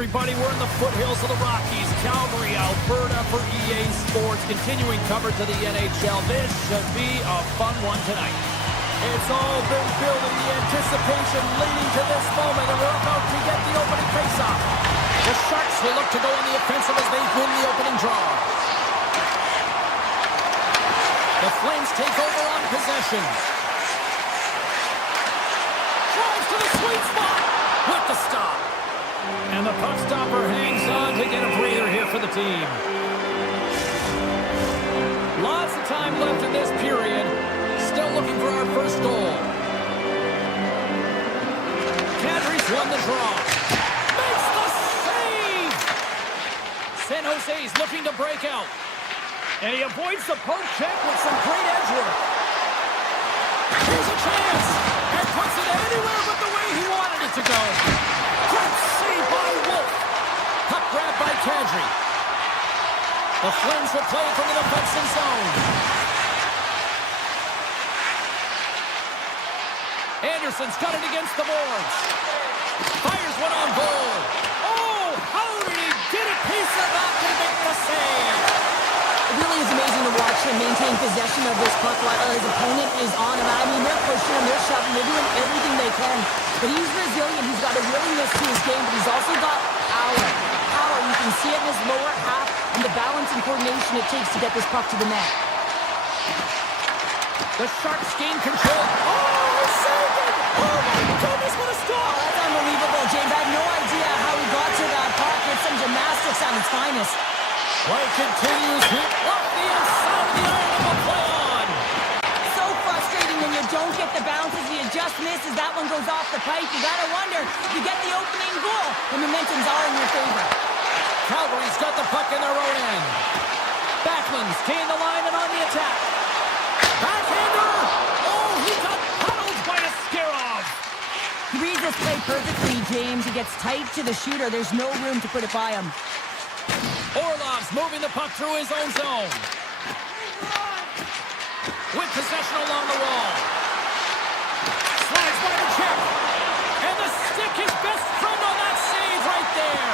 everybody. We're in the foothills of the Rockies, Calgary, Alberta for EA Sports. Continuing coverage of the NHL. This should be a fun one tonight. It's all been building, the anticipation leading to this moment, and we're about to get the opening faceoff. The Sharks will look to go on the offensive as they win the opening draw. The Flames take over on possession. Drives to the sweet spot with the stop. And the puck stopper hangs on to get a breather here for the team. Lots of time left in this period. Still looking for our first goal. Calgary's won the draw. Makes the save! San Jose's looking to break out. And he avoids the poke check with some great edge work. Here's a chance. And puts it anywhere but the way he wanted it to go. Great save by Wolf. Puck grab by Kadri. The Flames will play from the defensive zone. Anderson's got it against the boards. Fires one on goal. Oh, how did he get a piece of that to make the save? It really is amazing to watch him maintain possession of this puck while his opponent is on him. I mean, they're pushing him, they're shoving, they're doing everything they can. But he's resilient, he's got a willingness to his game, but he's also got power. Power, you can see it in his lower half and the balance and coordination it takes to get this puck to the net. The Sharks gain control. Oh, saved it! Oh my goodness, what a stop! Oh, that's unbelievable, James. I have no idea how he got to that puck. It's some gymnastics at its finest. Play continues here. Off the inside of the iron and will play on. So frustrating when you don't get the bounces. You just misses. That one goes off the pipe. You gotta wonder if you get the opening goal. The momentums are in your favor. Calgary's got the puck in their own end. Backlund's gained the line and on the attack. Backhander! Oh, he got puddled by a Skarov. He reads this play perfectly, James. He gets tight to the shooter. There's no room to put it by him. Orlov's moving the puck through his own zone. With possession along the wall. Slides by the check. And the stick, his best friend on that save right there.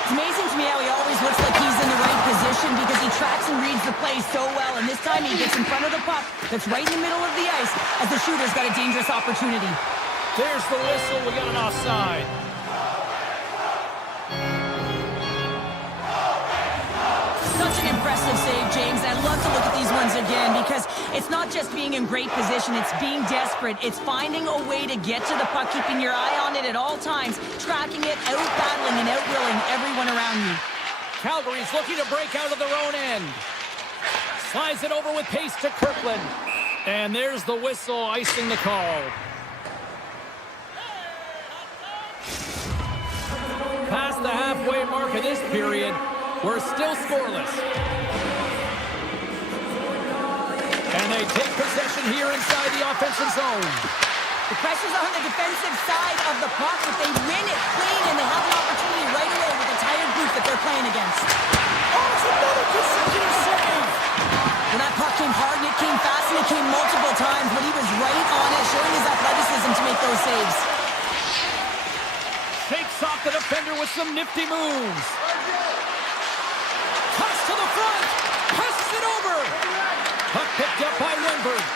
It's amazing to me how he always looks like he's in the right position because he tracks and reads the play so well. And this time he gets in front of the puck that's right in the middle of the ice as the shooter's got a dangerous opportunity. There's the whistle. We got an offside. Such an impressive save, James. I'd love to look at these ones again because it's not just being in great position. It's being desperate. It's finding a way to get to the puck, keeping your eye on it at all times, tracking it, out-battling and out-willing everyone around you. Calgary's looking to break out of their own end. Slides it over with pace to Kirkland. And there's the whistle, icing the call. Past the halfway mark of this period, we're still scoreless. And they take possession here inside the offensive zone. The pressure's on the defensive side of the puck, but they win it clean, and they have an opportunity right away with the tired group that they're playing against. Oh, it's another consecutive save! Well, that puck came hard, and it came fast, and it came multiple times, but he was right on it, showing his athleticism to make those saves. Shakes off the defender with some nifty moves. Cuts to the front. Passes it over. Puck picked up by Lindbergh.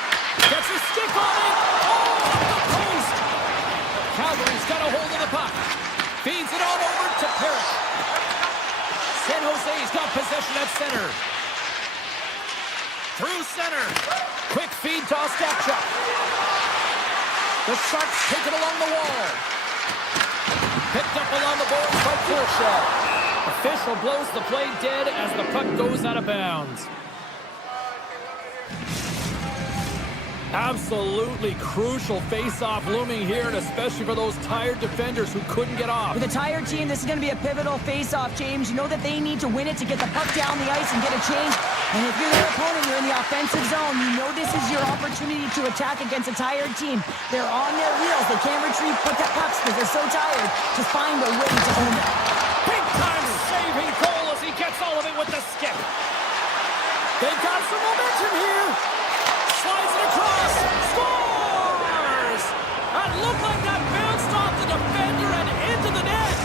Gets a stick on it. Oh, off the post. Calgary's got a hold of the puck. Feeds it all over to Parrott. San Jose's got possession at center. Through center. Quick feed to Ostapchuk. The Sharks take it along the wall. Picked up along the boards by Fulshaw. Official blows the play dead as the puck goes out of bounds. Absolutely crucial face-off looming here, and especially for those tired defenders who couldn't get off. With a tired team, this is going to be a pivotal face-off, James. You know that they need to win it to get the puck down the ice and get a change. And if you're their opponent, you're in the offensive zone. You know this is your opportunity to attack against a tired team. They're on their wheels. They can't retrieve pucks because they're so tired. Just find a way to own it. Big-time saving goal as he gets all of it with the stick. They've got some momentum here. Slides it across. Scores! That looked like that bounced off the defender and into the net.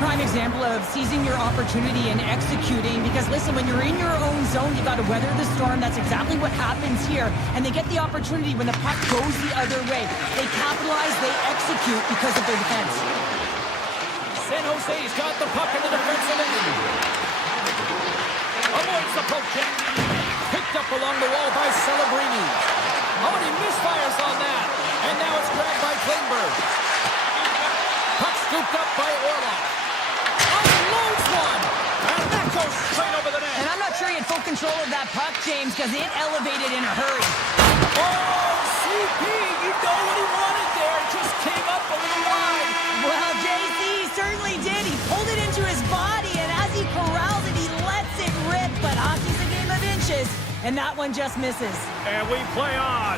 prime example of seizing your opportunity and executing, because listen, when you're in your own zone, you got to weather the storm. That's exactly what happens here. And they get the opportunity when the puck goes the other way. They capitalize, they execute because of their defense. San Jose's got the puck in the defensive end. Avoids the poke check. Picked up along the wall by Celebrini. Oh, and he misfires on that. And now it's grabbed by Klingberg. Puck scooped up by Orlov. Unloads one. And that goes straight over the net. And I'm not sure he had full control of that puck, James, because it elevated in a hurry. Oh, CP, you know what he wanted there. It just came up a little wide. Well, JC certainly did. He pulled it into his body, and as he corrals it, he lets it rip. But hockey's a game of inches, and that one just misses. And we play on.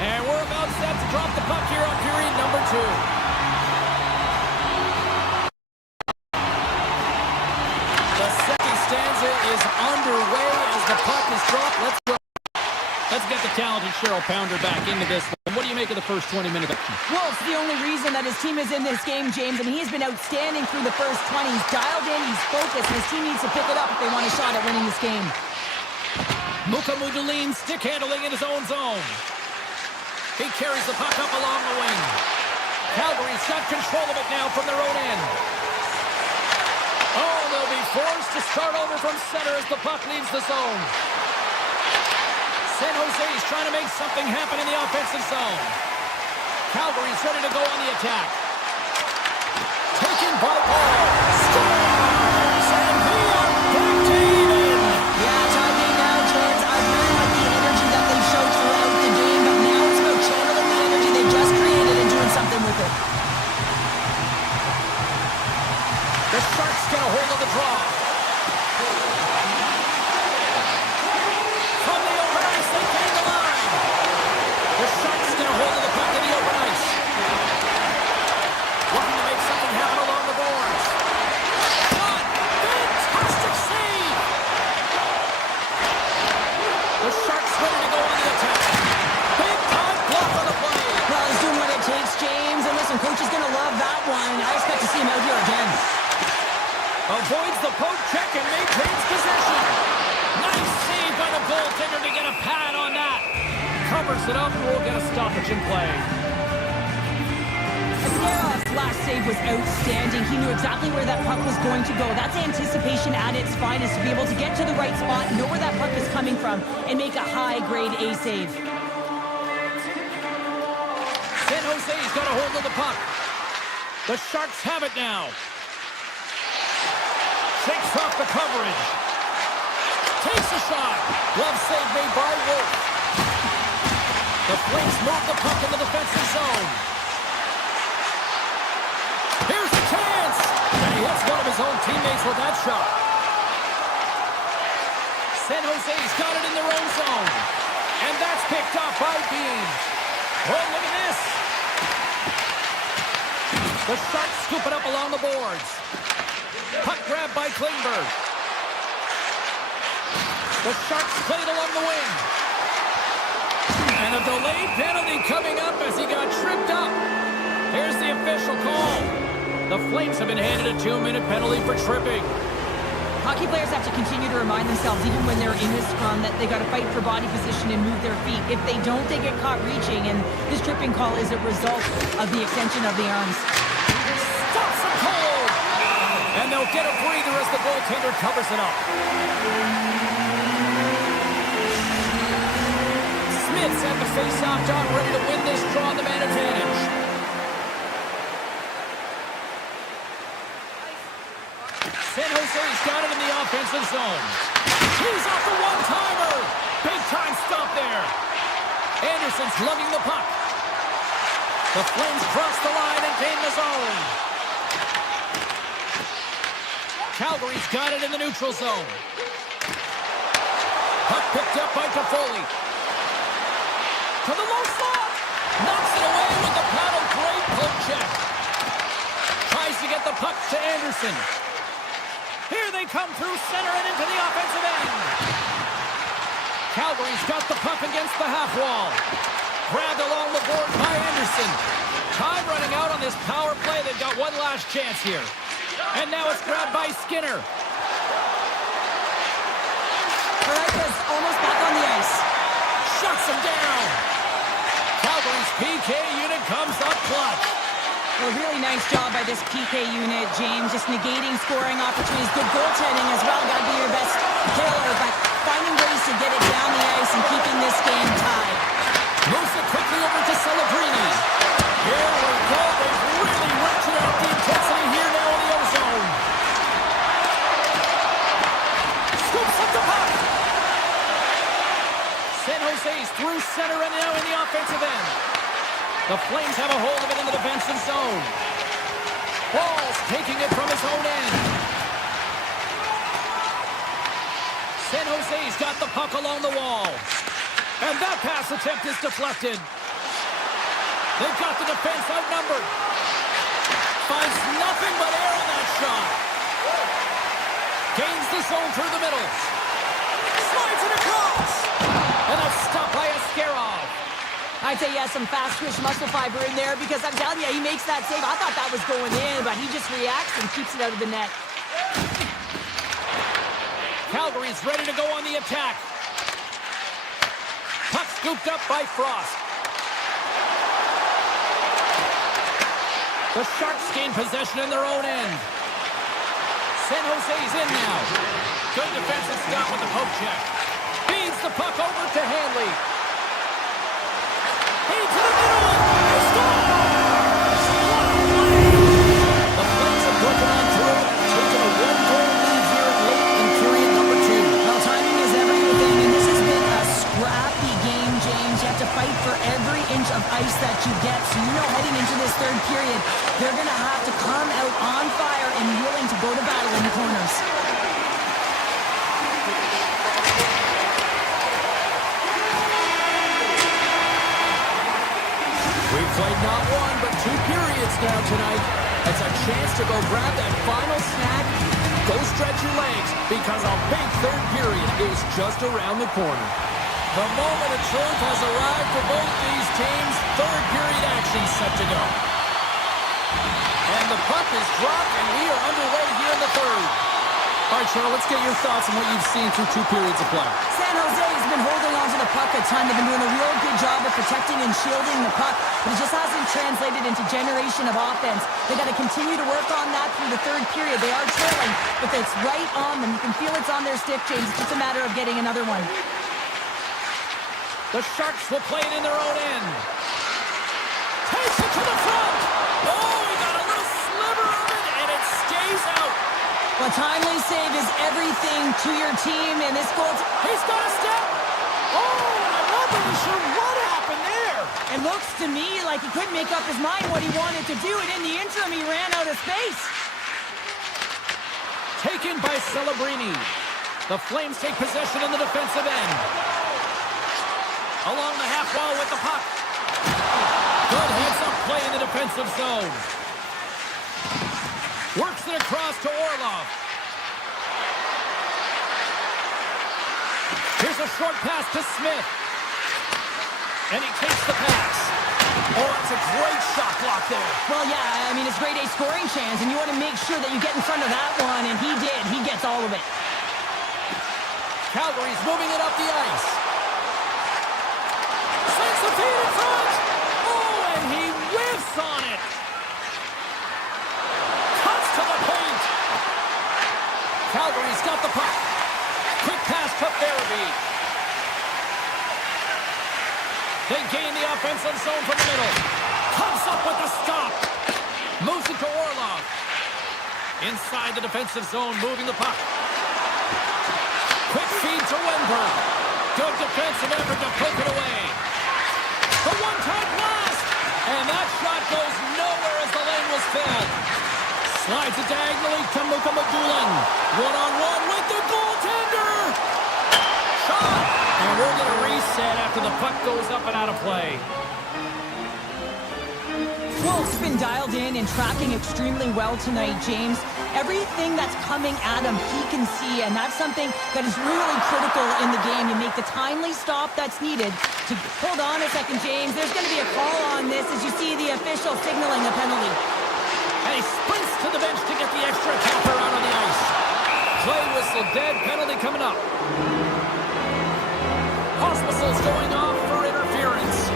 And we're about set to drop the puck here on period number 2. The second stanza is underway as the puck is dropped. Let's get the talented Cheryl Pounder back into this one. What do you make of the first 20 minutes? Well, it's the only reason that his team is in this game, James. I mean, he's been outstanding through the first 20. He's dialed in, he's focused, and his team needs to pick it up if they want a shot at winning this game. Muka Mudulin stick handling in his own zone. He carries the puck up along the wing. Calgary's got control of it now from their own end. Oh, they'll be forced to start over from center as the puck leaves the zone. San Jose's trying to make something happen in the offensive zone. Calgary's ready to go on the attack. Taken by Paul. Scores! And we are back to even. Yeah, talking now, James. I really like the energy that they showed throughout the game, but now it's about channeling the energy they just created and doing something with it. The Sharks get a hold of the draw. From the open ice, they gain the line. The Sharks get a hold of the puck in the open ice. Looking to make something happen along the boards. Shot! Fantastic save! The Sharks ready to go on the attack. Big time block on the play. Well, he's doing what it takes, James. And listen, coach is going to love that one. I expect to see him out here again. Avoids the poke check and maintains possession. Nice save by the goaltender to get a pad on that. Covers it up and we'll get a stoppage in play. Ascarov's last save was outstanding. He knew exactly where that puck was going to go. That's anticipation at its finest, to be able to get to the right spot, know where that puck is coming from, and make a high-grade A save. San Jose's got a hold of the puck. The Sharks have it now. Shakes off the coverage. Takes a shot. Glove save made by Wolf. The Flames move the puck in the defensive zone. Here's the chance. And he hits one of his own teammates with that shot. San Jose's got it in their own zone. And that's picked up by Bean. Oh, look at this. The Sharks scoop it up along the boards. Puck grab by Klingberg. The Sharks play it along the wing. And a delayed penalty coming up as he got tripped up. Here's the official call. The Flames have been handed a 2-minute penalty for tripping. Hockey players have to continue to remind themselves, even when they're in this scrum, that they got to fight for body position and move their feet. If they don't, they get caught reaching, and this tripping call is a result of the extension of the arms. Stops it cold! And they'll get a breather as the goaltender covers it up. Smith's at the face-off dot, ready to win this draw on the man advantage. San Jose's got it in the offensive zone. He's off the one-timer. Big-time stop there. Anderson's lugging the puck. The Flames cross the line and gain the zone. Calgary's got it in the neutral zone. Puck picked up by Toffoli. To the low slot. Knocks it away with the paddle. Great poke check. Tries to get the puck to Anderson. Here they come through center and into the offensive end. Calgary's got the puck against the half wall. grabbed along the board by Anderson. Time running out on this power play. They've got one last chance here. And now it's grabbed by Skinner. Kraken's almost back on the ice. Shuts him down. Calgary's PK unit comes up clutch. Well, a really nice job by this PK unit, James. Just negating scoring opportunities. Good goaltending as well. Got to be your best killer, but finding ways to get it down the ice and keeping this game tied. Moves it quickly over to Celebrini. Here we go. They've really ratcheted up the intensity here now in the O-zone. Scoops up the puck. San Jose's through center and now in the offensive end. The Flames have a hold of it in the defensive zone. Ball's taking it from his own end. San Jose's got the puck along the wall. And that pass attempt is deflected. They've got the defense outnumbered. Finds nothing but air on that shot. Gains the zone through the middle. Slides it across. And a stop by Askarov. I'd say he has some fast-twitch muscle fiber in there because I'm telling you, he makes that save. I thought that was going in, but he just reacts and keeps it out of the net. Calgary's ready to go on the attack. Puck scooped up by Frost. The Sharks gain possession in their own end. San Jose's in now. Good defensive stop with the poke check. Feeds the puck over to Hanley. Feed to the middle. He scores! What a play! The Flames have broken on through and have taken a one-goal lead here late in period number 2. Well, timing is everything, and this has been a scrappy game, James. You have to fight for every inch of ice that you get. So you know heading into this third period, they're going to have to come out on fire and willing to go to battle in the corners. We've played not one, but 2 periods now tonight. It's a chance to go grab that final snack. Go stretch your legs, because a big third period is just around the corner. The moment of truth has arrived for both these teams. Third period action set to go. And the puck is dropped, and we are underway here in the third. All right, Cheryl, let's get your thoughts on what you've seen through 2 periods of play. San Jose has been holding on to the puck a ton. They've been doing a real good job of protecting and shielding the puck, but it just hasn't translated into generation of offense. They got to continue to work on that through the third period. They are trailing, but it's right on them. You can feel it's on their stick, James. It's just a matter of getting another one. The Sharks will play it in their own end. Takes it to the front. Oh, he got a little sliver of it, and it stays out. A timely save is everything to your team, and this goal... He's got a step. Oh, I'm not really sure what happened there. It looks to me like he couldn't make up his mind what he wanted to do, and in the interim, he ran out of space. Taken by Celebrini. The Flames take possession in the defensive end. Along the half wall with the puck. Good heads-up play in the defensive zone. Works it across to Orlov. Here's a short pass to Smith. And he takes the pass. Oh, it's a great shot block there. Well, yeah, I mean, it's grade A scoring chance, and you want to make sure that you get in front of that one, and he did. He gets all of it. Calgary's moving it up the ice. Sends the feed in front. Oh, and he whiffs on it. To the paint. Calgary's got the puck. Quick pass to Farabee. They gain the offensive zone from the middle. Comes up with the stop. Moves it to Orlov. Inside the defensive zone, moving the puck. Quick feed to Wenberg. Good defensive effort to poke it away. The one-time blast. And that shot goes nowhere as the lane was filled. Slides it diagonally to Mukamadulin. One-on-one with the goaltender. Shot. And we're going to reset after the puck goes up and out of play. Wolf's been dialed in and tracking extremely well tonight, James. Everything that's coming at him, he can see, and that's something that is really critical in the game. You make the timely stop that's needed to hold on a second, James. There's going to be a call on this as you see the official signaling a penalty. And he sprints to the bench to get the extra capper out on the ice. Play whistle dead, penalty coming up. Hospital's going off for interference.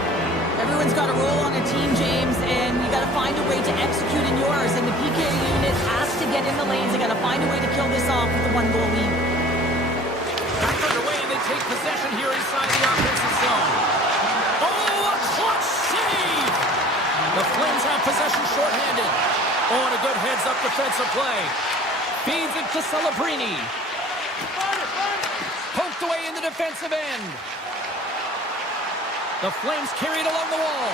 Everyone's got a role on a team, James, and you got to find a way to execute in yours. And the PK unit has to get in the lanes. They got to find a way to kill this off with the 1-goal lead. Back underway, and they take possession here inside the offensive zone. Oh, a clutch save! The Flames have possession shorthanded. Oh, and a good heads-up defensive play. Feeds it to Celebrini. Poked away in the defensive end. The Flames carry it along the wall.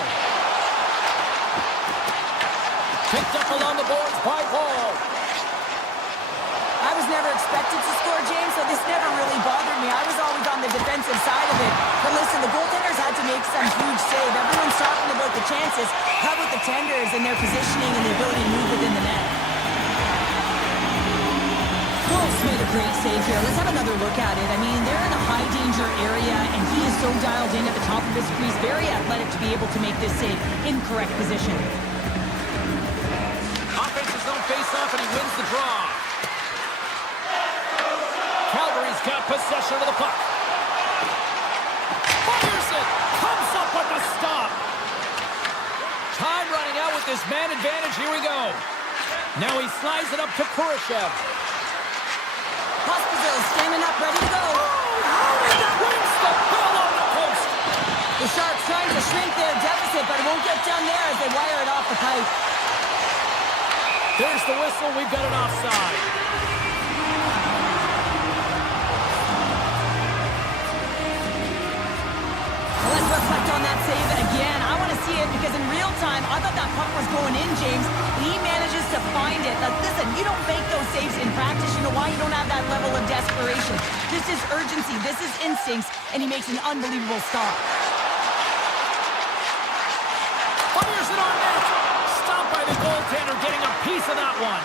Picked up along the boards by Paul. I was never expected to score, James, so this never really bothered me. I was always on the defensive side of it. But listen, the goaltenders had to make some huge save. Everyone's talking about the chances. How about the tenders and their positioning and the ability to move within the net? Wolf's made a great save here. Let's have another look at it. I mean, they're in a high-danger area, and he is so dialed in at the top of his crease. Very athletic to be able to make this save in correct position. Offensive zone face-off, and he wins the draw. Calgary's got possession of the puck. Fires it! Comes up with the stop! Time running out with this man advantage. Here we go. Now he slides it up to Kurashev. Hospital standing up, ready to go. Wins the ball on the post. The Sharks trying to shrink their deficit, but it won't get done there as they wire it off the pipe. There's the whistle. We've got an offside. Let's reflect on that save again. I want to see it because in real time, I thought that puck was going in, James. He manages to find it. Like, listen, you don't make those saves in practice. You know why? You don't have that level of desperation. This is urgency. This is instincts, and he makes an unbelievable stop. Fires it on net. Stopped by the goaltender, getting a piece of that one.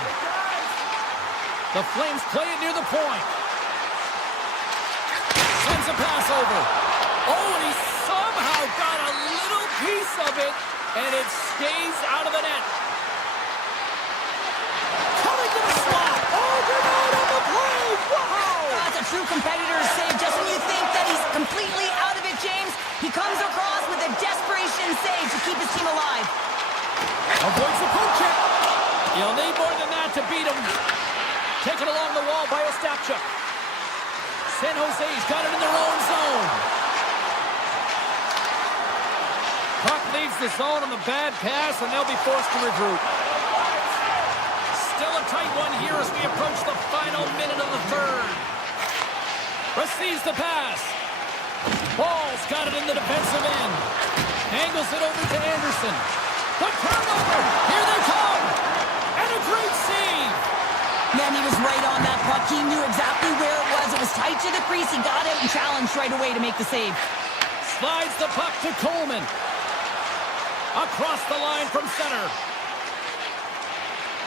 The Flames play it near the point. Sends a pass over. Oh, and he somehow got a little piece of it, and it stays out of the net. Coming to the slot. Oh, Bernard on the play. Wow! That's a true competitor's save. Just when you think that he's completely out of it, James, he comes across with a desperation save to keep his team alive. Avoids the poke check. You'll need more than that to beat him. Taken along the wall by Ostapchuk. San Jose's got it in their own zone. Puck leaves the zone on the bad pass, and they'll be forced to regroup. Still a tight one here as we approach the final minute of the third. Receives the pass. Ball's got it in the defensive end. Angles it over to Anderson. The turnover! Here they come! And a great save! Man, he was right on that puck. He knew exactly where it was. It was tight to the crease. He got out and challenged right away to make the save. Slides the puck to Coleman. Across the line from center.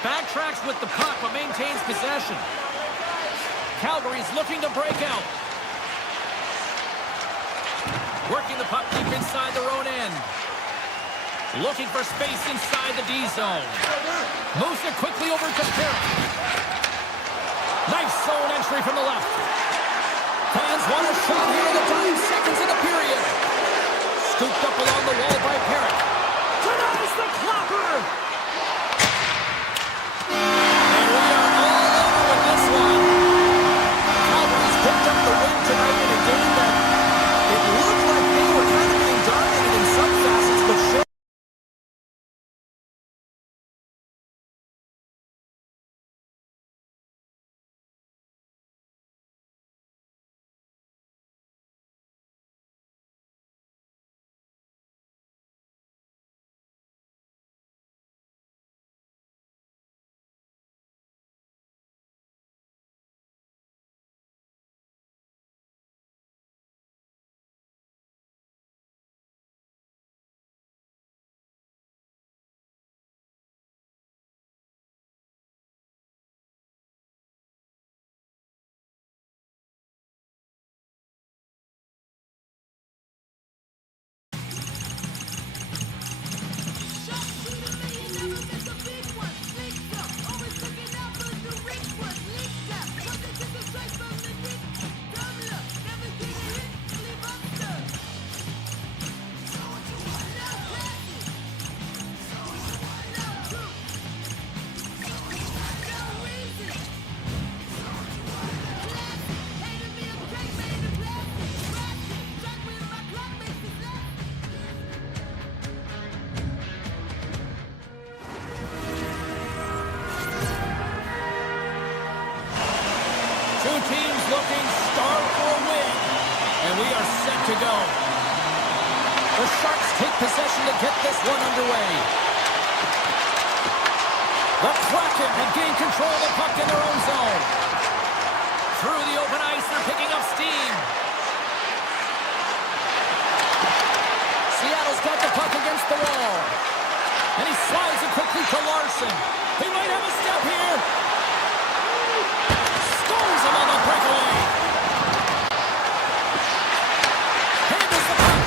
Backtracks with the puck, but maintains possession. Calgary's looking to break out. Working the puck deep inside their own end. Looking for space inside the D zone. Moves it quickly over to Perry. Nice zone entry from the left. Fans want a shot here in the dying seconds of the period. Scooped up along the wall by Perry. Denies the clapper! looking starved for a win. And we are set to go. The Sharks take possession to get this one underway. The Kraken have gained control of the puck in their own zone. Through the open ice, they're picking up steam. Seattle's got the puck against the wall. And he slides it quickly to Larson. He might have a step here. Scores him on the breakaway. Handles the puck.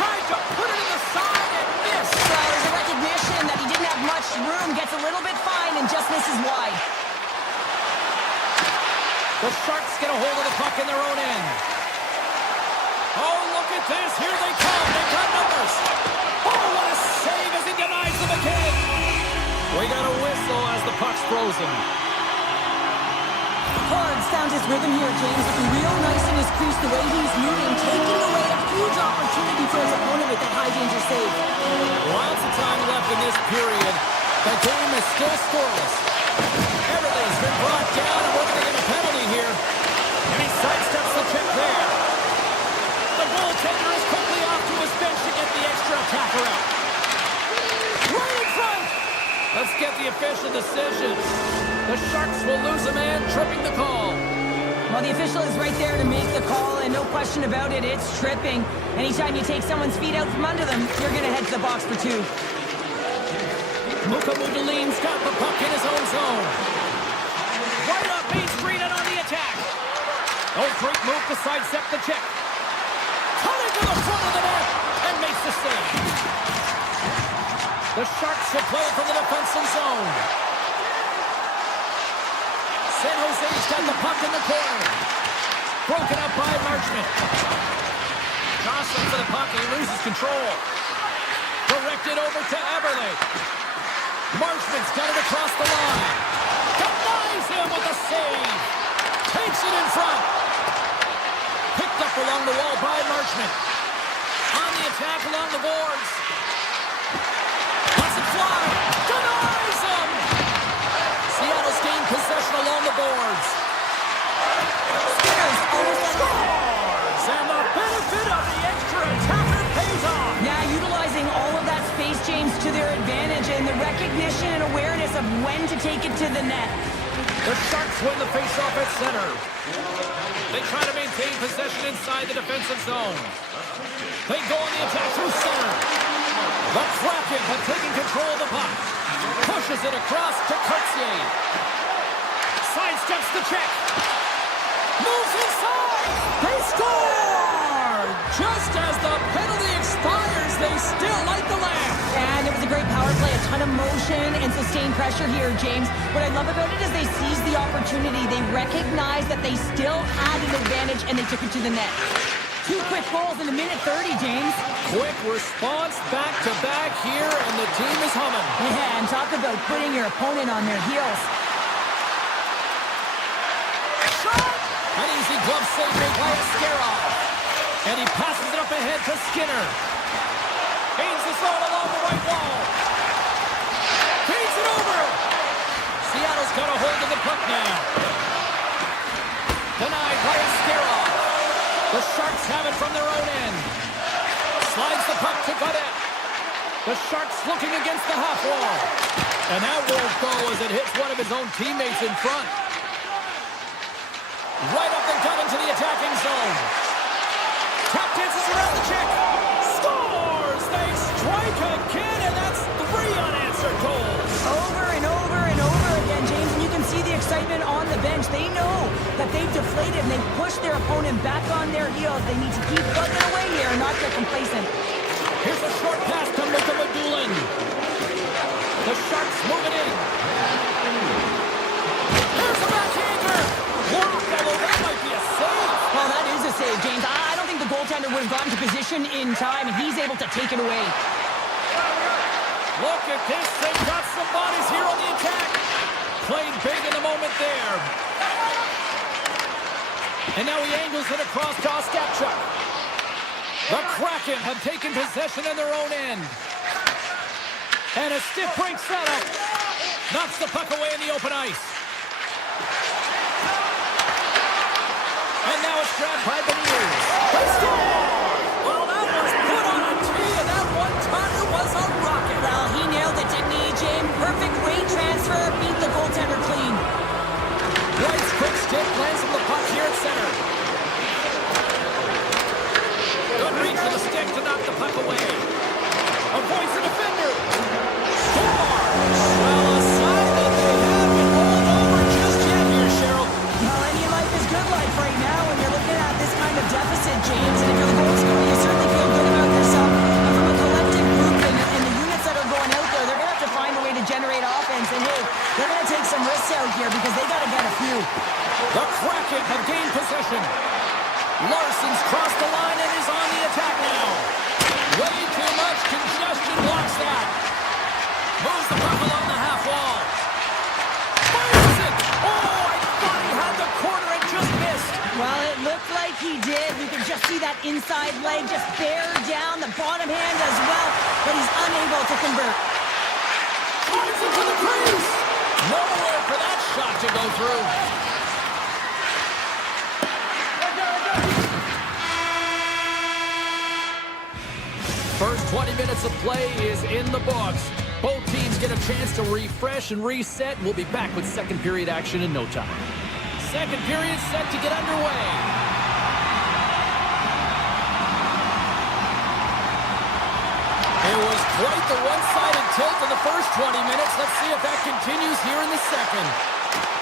Tried to put it in the side and missed. Well, there's a recognition that he didn't have much room. Gets a little bit fine and just misses wide. The Sharks get a hold of the puck in their own end. Oh, look at this. Here they come. They've got numbers. Oh, what a save as he denies them again. We got a whistle as the puck's frozen. Cards found his rhythm here, James. Looking real nice in his crease, the way he's moving, taking away a huge opportunity for his opponent with that high-danger save. Lots of time left in this period. The game is still scoreless. Everything's been brought down, and we're going to get a penalty here. And he sidesteps the check there. The goaltender is quickly off to his bench to get the extra attacker out. Right in front! Let's get the official decision. The Sharks will lose a man, tripping the call. Well, the official is right there to make the call, and no question about it, it's tripping. Anytime you take someone's feet out from under them, you're going to head to the box for two. Mukamudulin's got the puck in his own zone. Right up Main Street and on the attack. Oh, great move to sidestep the check. Cutting to the front of the net and makes the save. The Sharks will play from the defensive zone. San Jose's got the puck in the corner. Broken up by Marchment. Jostling for the puck and he loses control. Directed over to Eberle. Marchment's got it across the line. Denies him with a save. Takes it in front. Picked up along the wall by Marchment. On the attack along the boards. Lets it fly. Denies him. Seattle's gained possession along the boards. Skinner's almost Scores! And the benefit of the extra attacker pays off. Yeah, utilizing all of that space, James, to their advantage, and the recognition and awareness of when to take it to the net. The Sharks win the faceoff at center. They try to maintain possession inside the defensive zone. They go on the attack through center. The Kraken have taken control of the puck. Pushes it across to Courtier. Sidesteps the check. Moves inside. They score! Just as the penalty expires, they still light the lamp. And it was a great power play, a ton of motion and sustained pressure here, James. What I love about it is they seized the opportunity. They recognized that they still had an advantage, and they took it to the net. 2 quick goals in a minute 30, James. Quick response back-to-back here, and the team is humming. Yeah, and talk about putting your opponent on their heels. Shot! An easy glove save made by Askarov. And he passes it up ahead to Skinner. Gains the zone along the right wall. Feeds it over. Seattle's got a hold of the puck now. Denied by Askarov. The Sharks have it from their own end. Slides the puck to Godet. The Sharks looking against the half wall. And that won't go as it hits one of his own teammates in front. Right up the gut into the attacking zone. Tap dances around the check. Scores! They strike again, and that's 3 unanswered goals. Over and over and over again, James, and you can see the excitement on the bench. They know that they've deflated and they've pushed their opponent back on their heels. They need to keep plugging away here and not get complacent. Here's a short pass to Mukamudullin. The Sharks moving in. Here's a backhander. Blocked, although that might be a save. Well, that is a save, James. I don't think the goaltender would have gotten to position in time, and he's able to take it away. Look at this. They've got some bodies here on the attack. Played big in the moment there. And now he angles it across to Ostapchuk. The Kraken have taken possession in their own end. And a stiff break setup. Knocks the puck away in the open ice. grab by the ears. They score! Well, that was put on a tee, and that one-timer was a rocket. Well, he nailed it, didn't he, James? Perfect weight transfer, beat the goaltender clean. White's quick stick lands on the puck here at center. Good reach for the stick to knock the puck away. Avoids the defender. Score! Well, a sign that they haven't rolled over just yet here, Cheryl. Well, any life is good life right now when you're looking at this kind of deficit, James. And if you're the goal scorer, you certainly feel good about yourself. And from a collective group and the units that are going out there, they're going to have to find a way to generate offense. And hey, they're going to take some risks out here because they got to get a few. The Kraken have gained possession. Larson's crossed the line and is on the attack now. Way too much congestion blocks that. Moves the puck along the half wall. Fires it! Oh, I thought he had the corner and just missed. Well, it looked like he did. You could just see that inside leg just bear down, the bottom hand as well, but he's unable to convert. Fires it to the crease. Nowhere for that shot to go through. First 20 minutes of play is in the books. Both teams get a chance to refresh and reset. We'll be back with second period action in no time. Second period set to get underway. It was quite the one-sided tilt in the first 20 minutes. Let's see if that continues here in the second.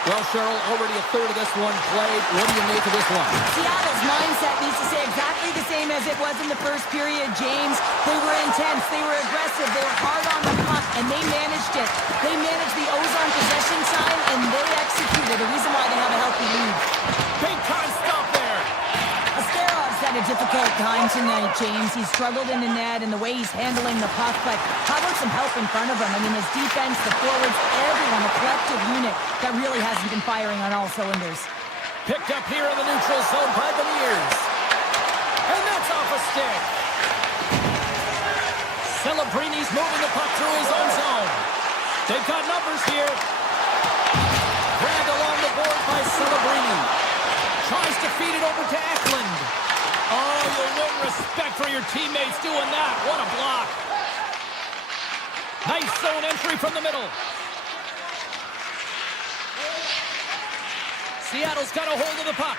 Well, Cheryl, already a third of this one played. What do you make of this one? Seattle's mindset needs to stay exactly the same as it was in the first period, James. They were intense, they were aggressive, they were hard on the puck, and they managed it. They managed the ozone possession sign, and they executed. The reason why they have a healthy lead. Big time stop there. Ascarov's had a difficult time tonight, James. He's struggled in the net and the way he's handling the puck, but how about some help in front of him? I mean, his defense, the forwards, everyone, the collective unit that really hasn't been firing on all cylinders. Picked up here in the neutral zone by the Mears. And that's off a stick. Celebrini's moving the puck through his own zone. They've got numbers here. Grabbed along the board by Celebrini. Tries to feed it over to Eklund. Oh, you'll win respect for your teammates doing that. What a block. Nice zone entry from the middle. Seattle's got a hold of the puck.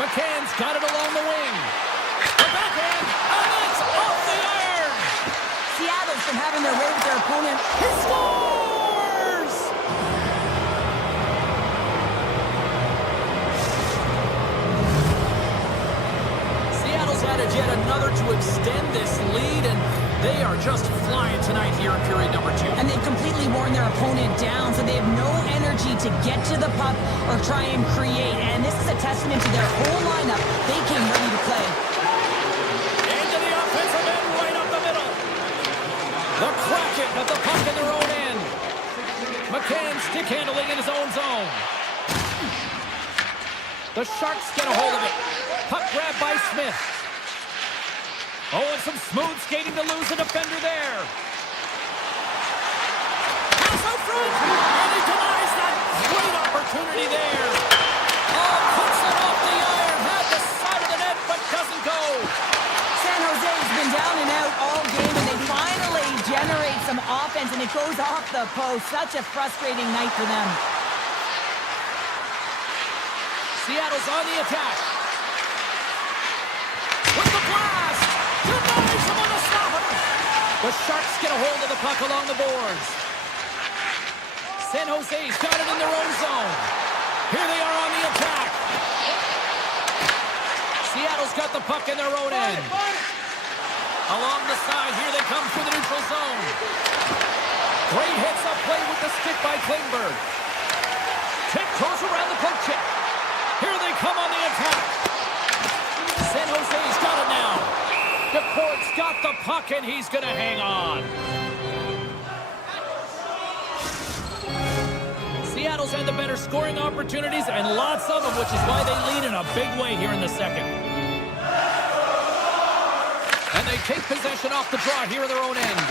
McCann's got it along the wing. The backhand, and it's off the iron. Seattle's been having their way with their opponent. He scores! Seattle's added yet another to extend this lead, and they are just flying tonight here in period number 2. And they've completely worn their opponent down, so they have no energy to get to the puck or try and create. And this is a testament to their whole lineup. They came ready to play. Into the offensive end, right up the middle. The Kraken have the puck in their own end. McCann stick handling in his own zone. The Sharks get a hold of it. Puck grab by Smith. Oh, and some smooth skating to lose a defender there. Pass out front, and he denies that great opportunity there. Oh, puts it off the iron, had the side of the net, but doesn't go. San Jose's been down and out all game, and they finally generate some offense, and it goes off the post. Such a frustrating night for them. Seattle's on the attack. With the blast! Denies him on the stopper! The Sharks get a hold of the puck along the boards. San Jose's got it in their own zone. Here they are on the attack. Seattle's got the puck in their own end. Along the side, here they come through the neutral zone. Great hits up play with the stick by Klingberg. Tiptoes around the poke check. Here they come on the attack. San Jose's got it now. DePort's got the puck, and he's going to hang on. Seattle's had the better scoring opportunities, and lots of them, which is why they lead in a big way here in the second. And they take possession off the draw here in their own end.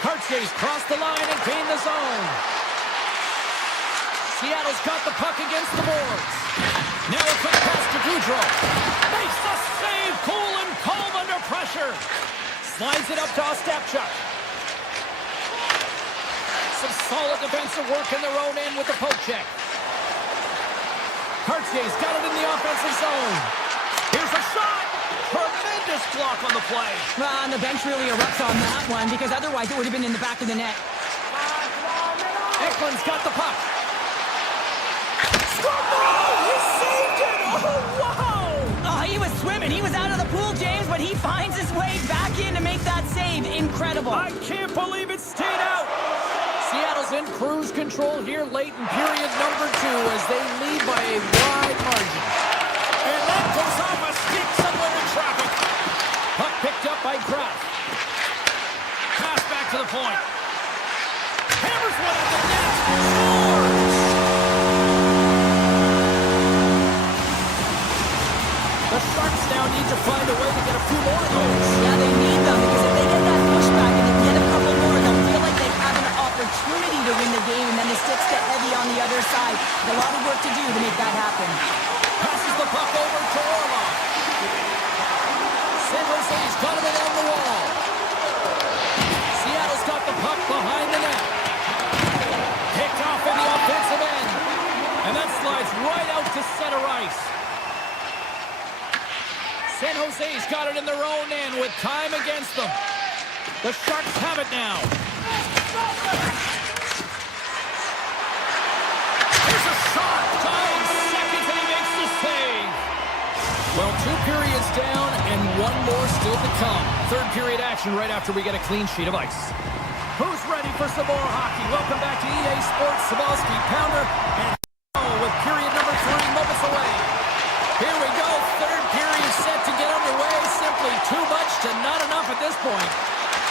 Cartier's crossed the line and gained the zone. Seattle's got the puck against the boards. Now a quick pass to Goudreau. Makes the save, cool and calm under pressure. Slides it up to Ostapchuk. Some solid defensive work in their own end with the poke check. Cartier's got it in the offensive zone. Here's a shot. Tremendous block on the play. Well, and the bench really erupts on that one because otherwise it would have been in the back of the net. Eklund's got the puck. Oh, he saved it! Oh, wow! Oh, he was swimming. He was out of the pool, James, but he finds his way back in to make that save. Incredible. I can't believe it stayed out. Seattle's in cruise control here late in period number 2 as they lead by a wide margin. And that goes off a stick somewhere in traffic. Puck picked up by Kraft. Pass back to the point. Hammers one at the net. Scores! The Sharks now need to find a way to get a few more of those. Yeah, they need them because if they get that pushback and they get a couple more, they'll feel like they have an opportunity to win the game, and then the sticks get heavy on the other side. A lot of work to do to make that happen. Passes the puck over to Orlov. San Jose's got it along the wall. Seattle's got the puck behind the net. Picked off in the offensive end. And that slides right out to center ice. San Jose's got it in their own end with time against them. The Sharks have it now. Here's a shot. Time seconds and he makes the save. Well, 2 periods down and 1 more still to come. Third period action right after we get a clean sheet of ice. Who's ready for some more hockey? Welcome back to EA Sports. Sabalski, Pounder, and with period number 3 moments away. Here we go. Third period set to get underway. Simply too much to not enough at this point.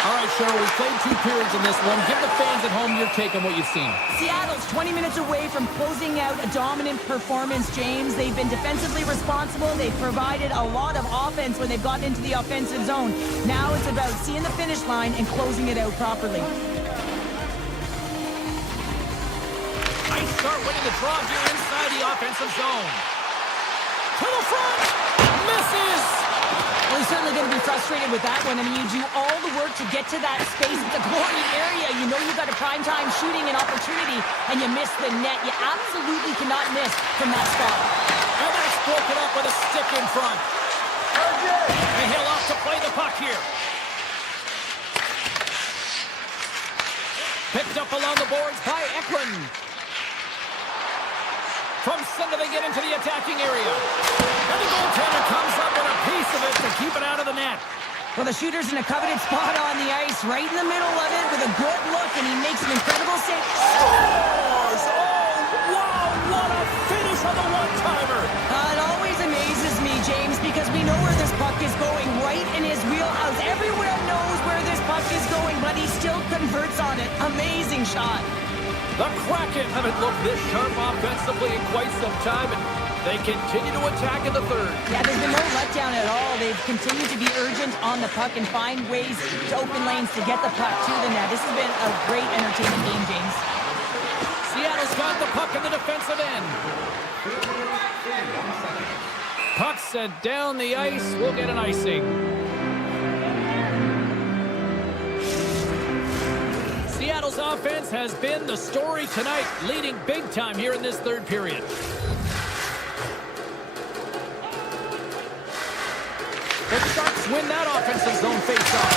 All right, Cheryl, we played 2 periods in this one. Give the fans at home your take on what you've seen. Seattle's 20 minutes away from closing out a dominant performance, James. They've been defensively responsible. They've provided a lot of offense when they've gotten into the offensive zone. Now it's about seeing the finish line and closing it out properly. Nice start winning the draw here inside the offensive zone. To the front! Misses! Well, he's certainly going to be frustrated with that one. I mean, you do all the work to get to that space. It's a glory area. You know you've got a primetime shooting and opportunity, and you miss the net. You absolutely cannot miss from that spot. And that's broken up with a stick in front. And he'll off to play the puck here. Picked up along the boards by Eklund. From center, they get into the attacking area. And the goaltender comes up with a piece of it to keep it out of the net. Well, the shooter's in a coveted spot on the ice, right in the middle of it with a good look, and he makes an incredible save. Scores! Oh, wow, what a finish on the one-timer. It always amazes me, James, because we know where this puck is going, right in his wheelhouse. Everywhere knows where this puck is going, but he still converts on it. Amazing shot. The Kraken haven't looked this sharp offensively in quite some time, and they continue to attack in the third. Yeah, there's been no letdown at all. They've continued to be urgent on the puck and find ways to open lanes to get the puck to the net. This has been a great, entertaining game, James. Seattle's got the puck in the defensive end. Puck sent down the ice. We'll get an icing. Seattle's offense has been the story tonight, leading big time here in this third period. The Sharks win that offensive zone faceoff.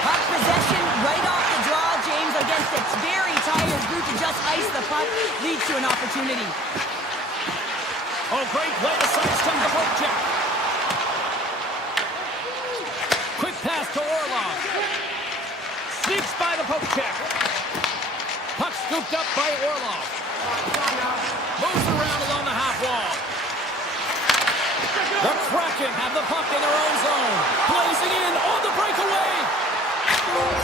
Puck possession right off the draw, James, against a very tired group to just ice the puck leads to an opportunity. Oh, great play to sidestep the poke check. Quick pass to Orlov. Sneaks by the poke check. Puck scooped up by Orlov. Moves around along the half wall. The Kraken have the puck in their own zone. Blazing in on the breakaway.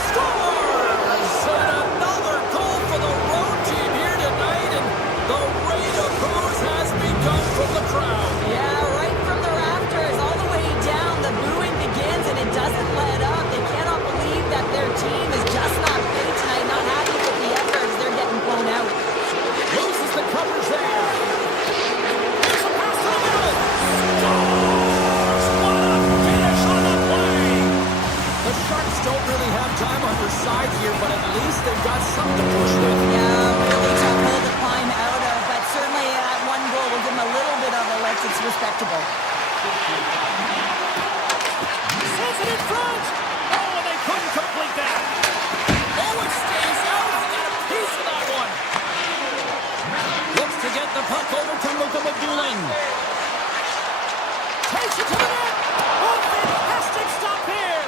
Scores! And another goal for the road team here tonight. And the rain of boos has begun from the crowd. Yeah, right from the rafters all the way down. The booing begins and it doesn't let up. They cannot believe that their team is just not playing tonight. Not happy with the effort as they're getting blown out. Loses the cover got something to push with. Yeah, really tough hill to climb out of, but certainly that one goal will give him a little bit of a lift. It's respectable. Sends it in front. Oh, and they couldn't complete that. Oh, it stays out. They got a piece of that one. Looks to get the puck over to Luka McDouling. Takes it to the net. Oh, fantastic stop here.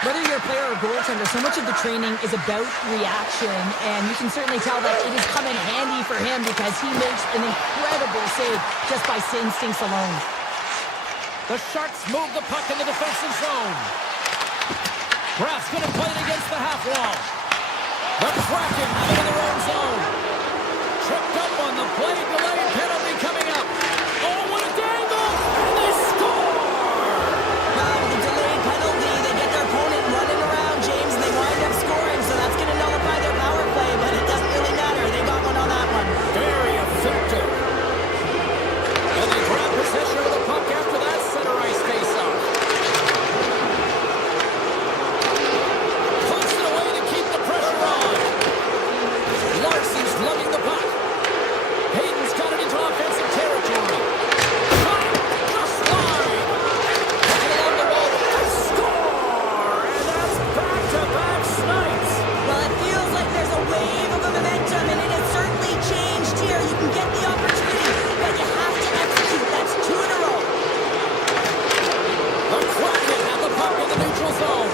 Whether you're a player or goaltender, so much of the training is about reaction, and you can certainly tell that it has come in handy for him because he makes an incredible save just by instincts alone. The Sharks move the puck in the defensive zone. Graf's going to play it against the half wall. The Kraken out of their own zone. Tripped up on the play, delayed penalty coming up. Oh, what a dangle! And they score! Now, with the delayed penalty, they get their opponent running around, James, and they wind up scoring, so that's going to nullify their power play, but it doesn't really matter. They got one on that one. Very effective. And they grab possession of the puck after that center ice face-off. Puts it away to keep the pressure on. Larsen's lugging the puck. Hayden's got it into offensive territory. Shot just wide. Puck it along the wall. They score! And that's back-to-back snipes. Well, it feels like there's a wave of momentum, and it has certainly changed here. You can get the opportunity, but you have to execute. That's 2 in a row. The Kraken have the puck in the neutral zone.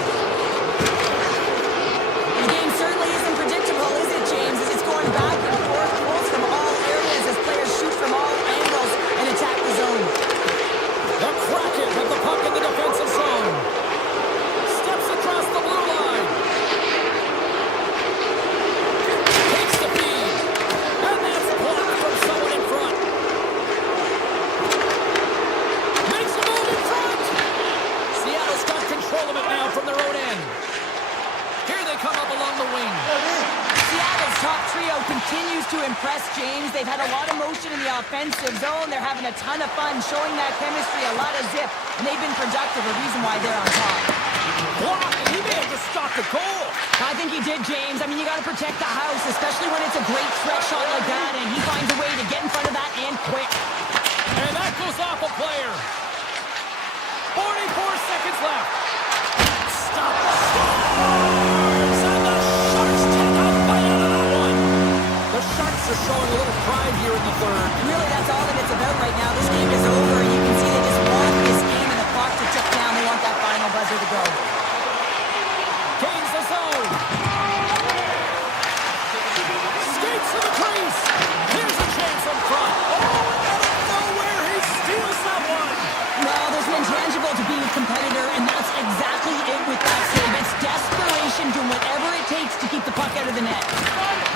The game certainly isn't predictable, is it, James? As it's going back and forth, goals from all areas as players shoot from all angles and attack the zone. The Kraken have the puck in the defensive zone. Steps across the blue line. Takes the feed. And that's blocked from someone in front. Makes a move in front. Seattle's got control of it now from their own end. Here they come up along the wing. Seattle's top trio continues to impress, James. They've had a lot of motion in the offensive zone. They're having a ton of fun, showing that chemistry, a lot of zip, and they've been productive, a reason why they're on top. Blocked. He may have just stopped the goal. I think he did, James. I mean, you got to protect the house, especially when it's a great threat shot like that, and he finds a way to get in front of that and quick. And that goes off a player. 44 seconds left. Stop. Scores! And the Sharks take a bite out of that one. The Sharks are showing a little pride here in the third. Really, that's all that it's about right now. This game is over. You can see they just want this game and the clock to tick down. They want that final buzzer to go. Gains the zone. Skates to the crease. Here's a chance in front. Oh, and out of nowhere, he steals that one. No, there's an intangible to being a competitor, and that's exactly it with that save. It's desperation, doing whatever it takes to keep the puck out of the net.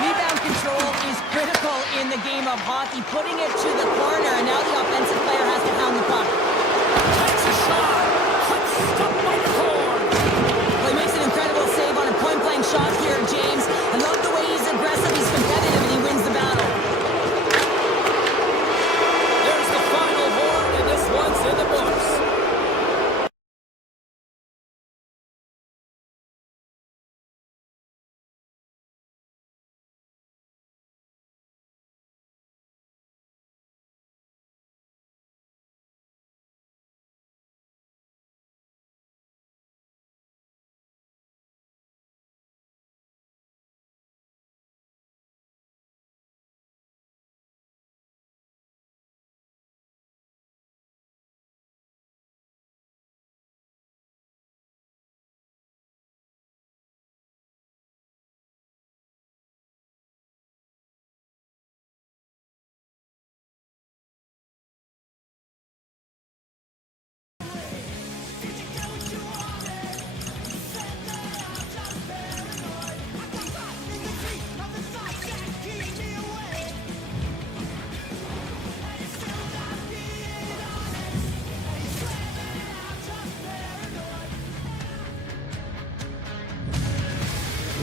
Rebound control is critical in the game of hockey, putting it to the corner, and now the offensive player has to hound the puck. Takes a shot. Quick stop by the horn. Well, he makes an incredible save on a point-blank shot here, James. I love the way he's aggressive, he's competitive, and he wins the battle. There's the final horn, and this one's in the books.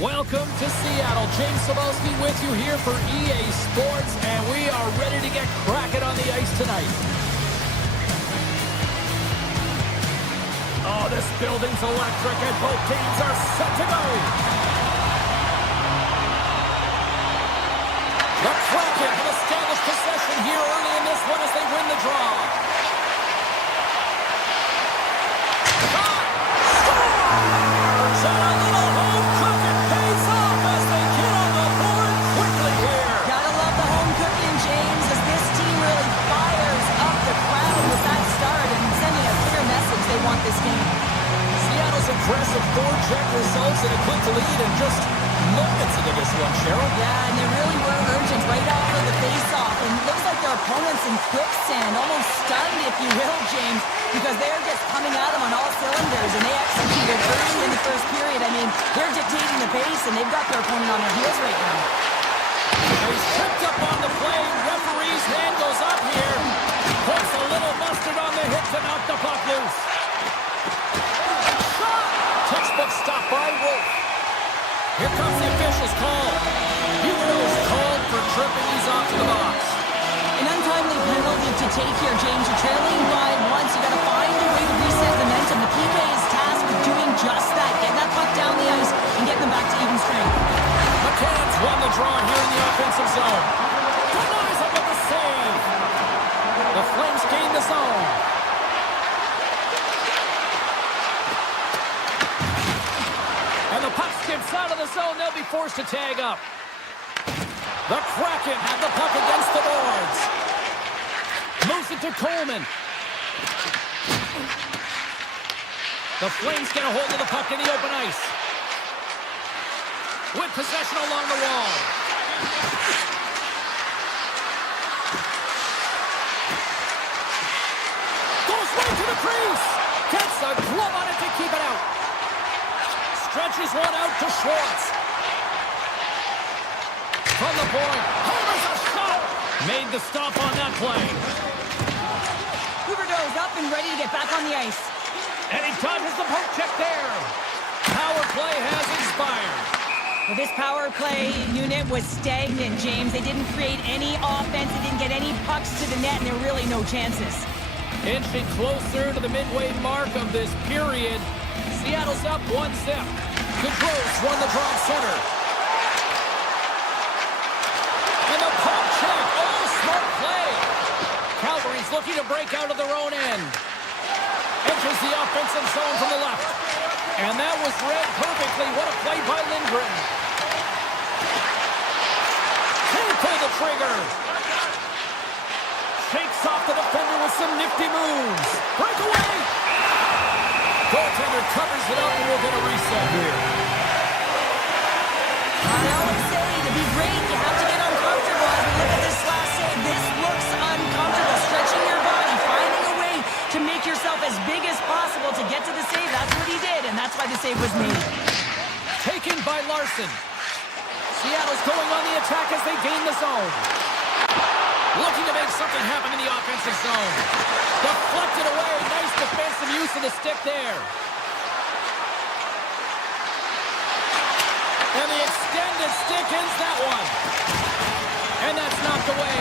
Welcome to Seattle. James Cebulski with you here for EA Sports, and we are ready to get Kraken on the ice tonight. Oh, this building's electric, and both teams are set to go. The Kraken have established possession here early in this one as they win the draw. Scores! And a little home cooking pays off as they get on the board quickly here. Gotta love the home cooking, James, as this team really fires up the crowd with that start and sending a clear message they want this game. Seattle's impressive four-check results and a quick lead in just moments into this one, Cheryl. Yeah, and they really were urgent right off of the face-off. And it looks like their opponents in quicksand, almost stunned, if you will, James, because they're just coming at them on all cylinders, and they executed early in the first period. I mean, they're dictating the pace, and they've got their opponent on their heels right now. He's tripped up on the play. Referee's hand goes up here. Puts a little mustard on the hit to knock the puck loose. Shot! Textbook stop by Wolf. Here comes the official's call. Huberdeau's called for tripping. He's off to the box. An untimely penalty to take here, James. You're trailing by once. You got to find a way to reset momentum. The PK is tasked with doing just that. Get that puck down the ice and get them back to even strength. McCann's won the draw here in the offensive zone. Denies him with the save. The Flames gain the zone. And the puck skips out of the zone. They'll be forced to tag up. The Kraken have the puck against the boards. Moves it to Coleman. The Flames get a hold of the puck in the open ice. With possession along the wall. Goes right to the crease. Gets a glove on it to keep it out. Stretches one out to Schwartz. From the point. Hammers a shot. Made the stop on that play. Huberdeau's up and ready to get back on the ice. And he dodges the poke check there. Power play has expired. Well, this power play unit was stagnant, James. They didn't create any offense. They didn't get any pucks to the net, and there were really no chances. Inching closer to the midway mark of this period. Seattle's up 1-0. Gaudreau's won the draw center. And the pump check. Oh, smart play. Calgary's looking to break out of their own end. Enters the offensive zone from the left. And that was read perfectly. What a play by Lindgren. Can't pull the trigger. Shakes off the defender with some nifty moves. Breakaway. Goaltender covers it up, and we'll get a reset here. I always say, to be great, you have to get uncomfortable. As we look at this last save, this looks uncomfortable. Stretching your body, finding a way to make yourself as big as possible to get to the save. That's what he did, and that's why the save was made. Taken by Larson. Seattle's going on the attack as they gain the zone. Looking to make something happen in the offensive zone. Deflected away. Nice defensive use of the stick there. And the extended stick ends that one. And that's knocked away.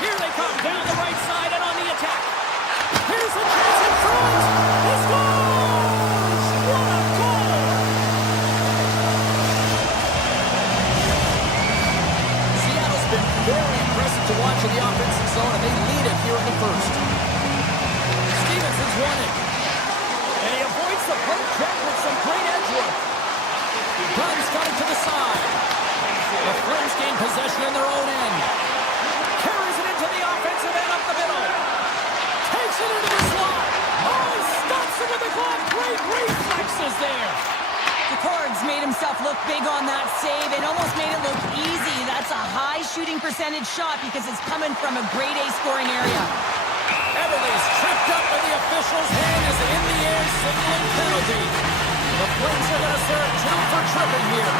Here they come down the right side and on the attack. Here's a chance in front. He scores! What a goal! Seattle's been very impressive to watch in the offensive zone, and they lead it here in the first. Stevenson's won it. And he avoids the poke check with some great edge work. Dunn's got it to the side. The Flames gain possession in their own end. Carries it into the offensive end up the middle. Takes it into the slot. Oh, he stops it with the glove. Great reflexes there. McCord's made himself look big on that save and almost made it look easy. That's a high shooting percentage shot because it's coming from a grade A scoring area. Everly's tripped up and the official's hand is in the air signaling penalty. The Flames are going to serve two for tripping here.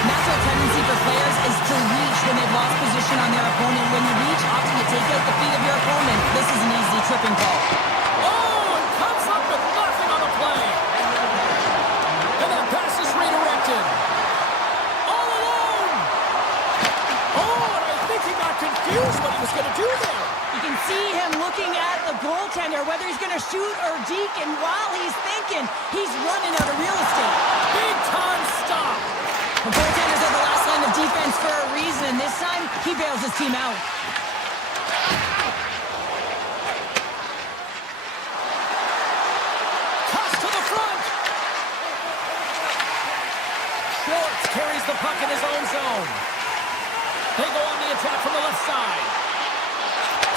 Natural tendency for players is to reach when they've lost position on their opponent. When you reach, often you take out the feet of your opponent. This is an easy tripping call. Oh, and comes up with nothing on the play. And that pass is redirected. All alone. Oh, and I think he got confused what he was going to do there. You can see him looking at the goaltender, whether he's going to shoot or deke, and while he's thinking, he's running out of real estate. Big time stop. The goaltenders are the last line of defense for a reason, and this this time, he bails his team out. Toss to the front. Schwartz carries the puck in his own zone. They go on the attack from the left side.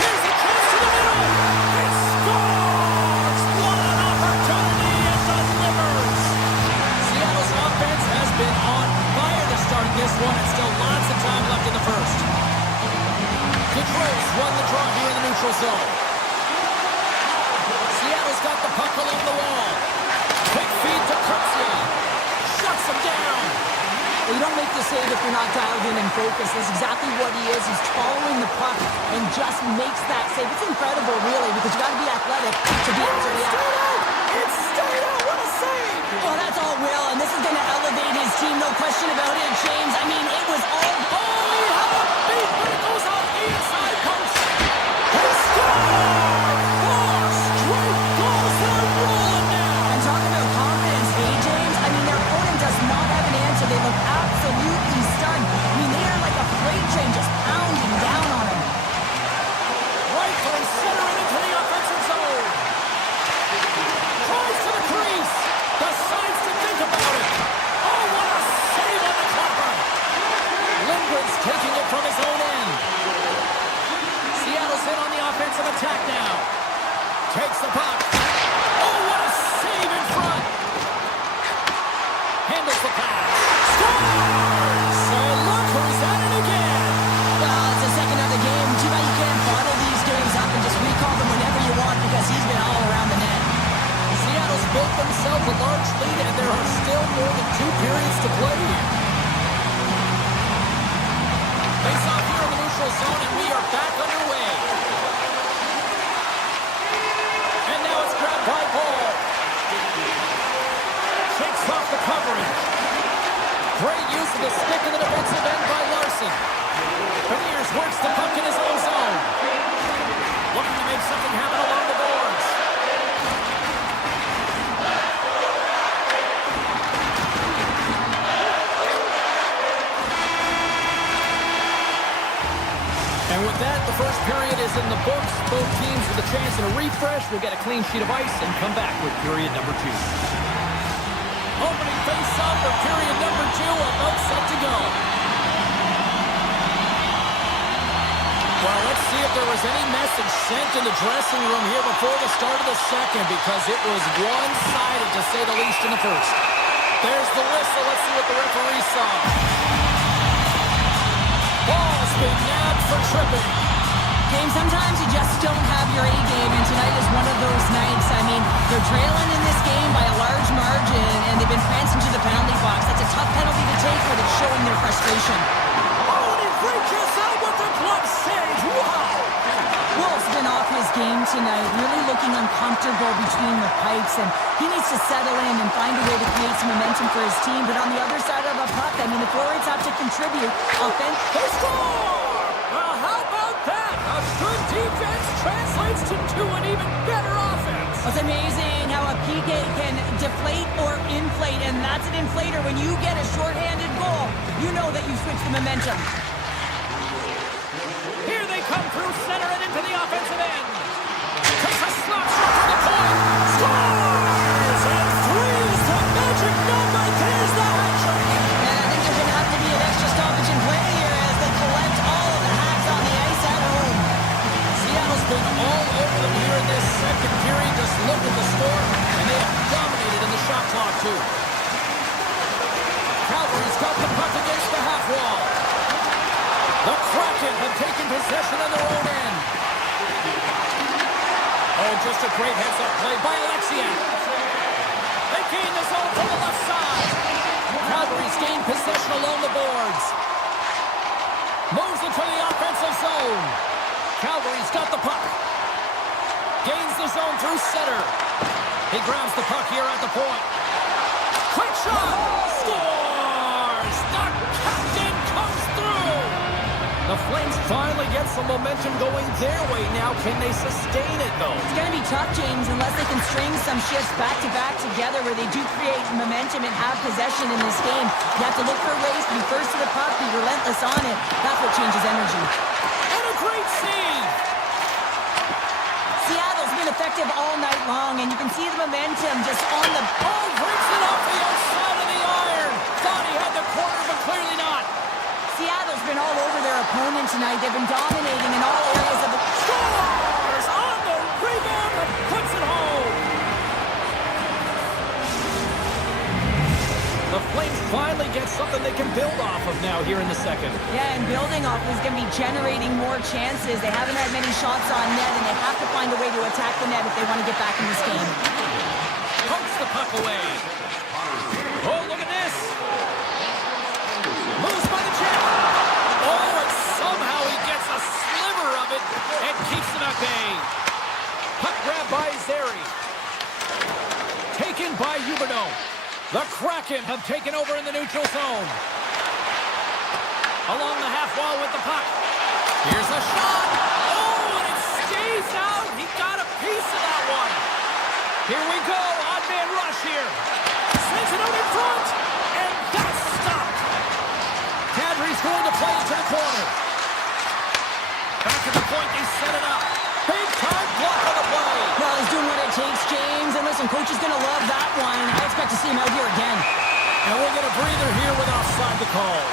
Here's a chance to the middle. It scores! What an opportunity it delivers! Seattle's offense has been on fire to start this one, and still lots of time left in the first. Detroit's won the draw here in the neutral zone. Seattle's got the puck along the wall. Quick feed to Kurtzia. Shuts him down. Well, you don't make the save if you're not dialed in and focused. That's exactly what he is. He's following the puck and just makes that save. It's incredible, really, because you got to be athletic to be able to react. It's stayed out. What a save! Well, that's all Will, and this is going to elevate his team, no question about it, James. I mean, it was all... Oh, he had a beat, but it goes off the inside post. He scored! Four straight goals. They're rolling now. And talking about confidence, hey, James? I mean, their opponent does not have an answer. They look absolutely stunned. I mean, they are like a freight train just pounding down on him. Rifling centering into the offensive zone. Tries to the crease. Decides to think about it. Oh, what a save on the clapper. Lindgren's taking it from his own end. Seattle's in on the offensive attack now. Takes the puck. Oh, what a save in front. Handles the pass. Scores! And look who's at it again. Well, it's the second of the game. Too bad you can't bottle these games up and just recall them whenever you want because he's been all around the net. Seattle's built themselves a large lead, and there are still more than 2 periods to play here. Face off here in the neutral zone, and we are back underway. And now it's grabbed by Ball. Shakes off the coverage. Great use of the stick in the defensive end by Larson. Beniers works the puck in his own zone. Looking to make something happen along the boards. And with that, the first period is in the books. Both teams with a chance at a refresh will get a clean sheet of ice and come back with period number 2. Opening face-off for period number 2, about set to go. Well, let's see if there was any message sent in the dressing room here before the start of the second, because it was one-sided, to say the least, in the first. There's the whistle. Let's see what the referee saw. Ball's been nabbed for tripping. James, sometimes you just don't have your A game, and tonight is one of those nights. I mean, they're trailing in this game by a large margin, and they've been prancing to the penalty box. That's a tough penalty to take, but it's showing their frustration. Oh, and he reaches out with the glove save. Wow! Wolf's been off his game tonight, really looking uncomfortable between the pipes, and he needs to settle in and find a way to create some momentum for his team. But on the other side of the puck, I mean, the forwards have to contribute. They score! Well, how about that? A good defense translates to an even better offense. It's amazing how a PK can deflate or inflate, and that's an inflator. When you get a shorthanded goal, you know that you switch the momentum. Here they come through center and into the offensive end. Takes a slap shot from the point. Scores! And three's the magic number. There's the hat trick. And I think there's going to have to be an extra stoppage in play here as they collect all of the hacks on the ice at home. Seattle's been all over them here in this second period. Just look at the score, and they have dominated in the shot clock, too. Calgary's got the puck against the half wall. The Kraken have taken possession on their own end. Oh, just a great heads-up play by Alexiak. They gain the zone from the left side. Calgary's gained possession along the boards. Moves into the offensive zone. Calgary's got the puck. Gains the zone through center. He grabs the puck here at the point. Quick shot! Scores! The captain comes through! The Flames finally get some momentum going their way now. Can they sustain it, though? It's going to be tough, James, unless they can string some shifts back-to-back together where they do create momentum and have possession in this game. You have to look for ways to be first to the puck, be relentless on it. That's what change his energy. And a great save! Seattle's been effective all night long, and you can see the momentum just on the... Oh, breaks it off the outside of the iron! Thought he had the corner, but clearly not. Seattle's been all over their opponent tonight. They've been dominating in all areas of the... Scores! On the rebound and puts it home! The Flames finally get something they can build off of now here in the second. Yeah, and building off is going to be generating more chances. They haven't had many shots on net, and they have to find a way to attack the net if they want to get back in this game. Pokes the puck away. Oh, look at this! Moves by the chip. Oh, and somehow he gets a sliver of it and keeps it at bay. Puck grab by Zeri. Taken by Huberdeau. The Kraken have taken over in the neutral zone. Along the half wall with the puck. Here's a shot. Oh, and it stays out. He got a piece of that one. Here we go. Odd man rush here. Sends it out in front. And that's stopped. Calgary's going to play it to the corner. Back at the point, they set it up. Big time block on the play. Well, he's doing what it takes, James. And listen, coach is going to love that one. I expect to see him out here again. And we'll get a breather here with offside the call.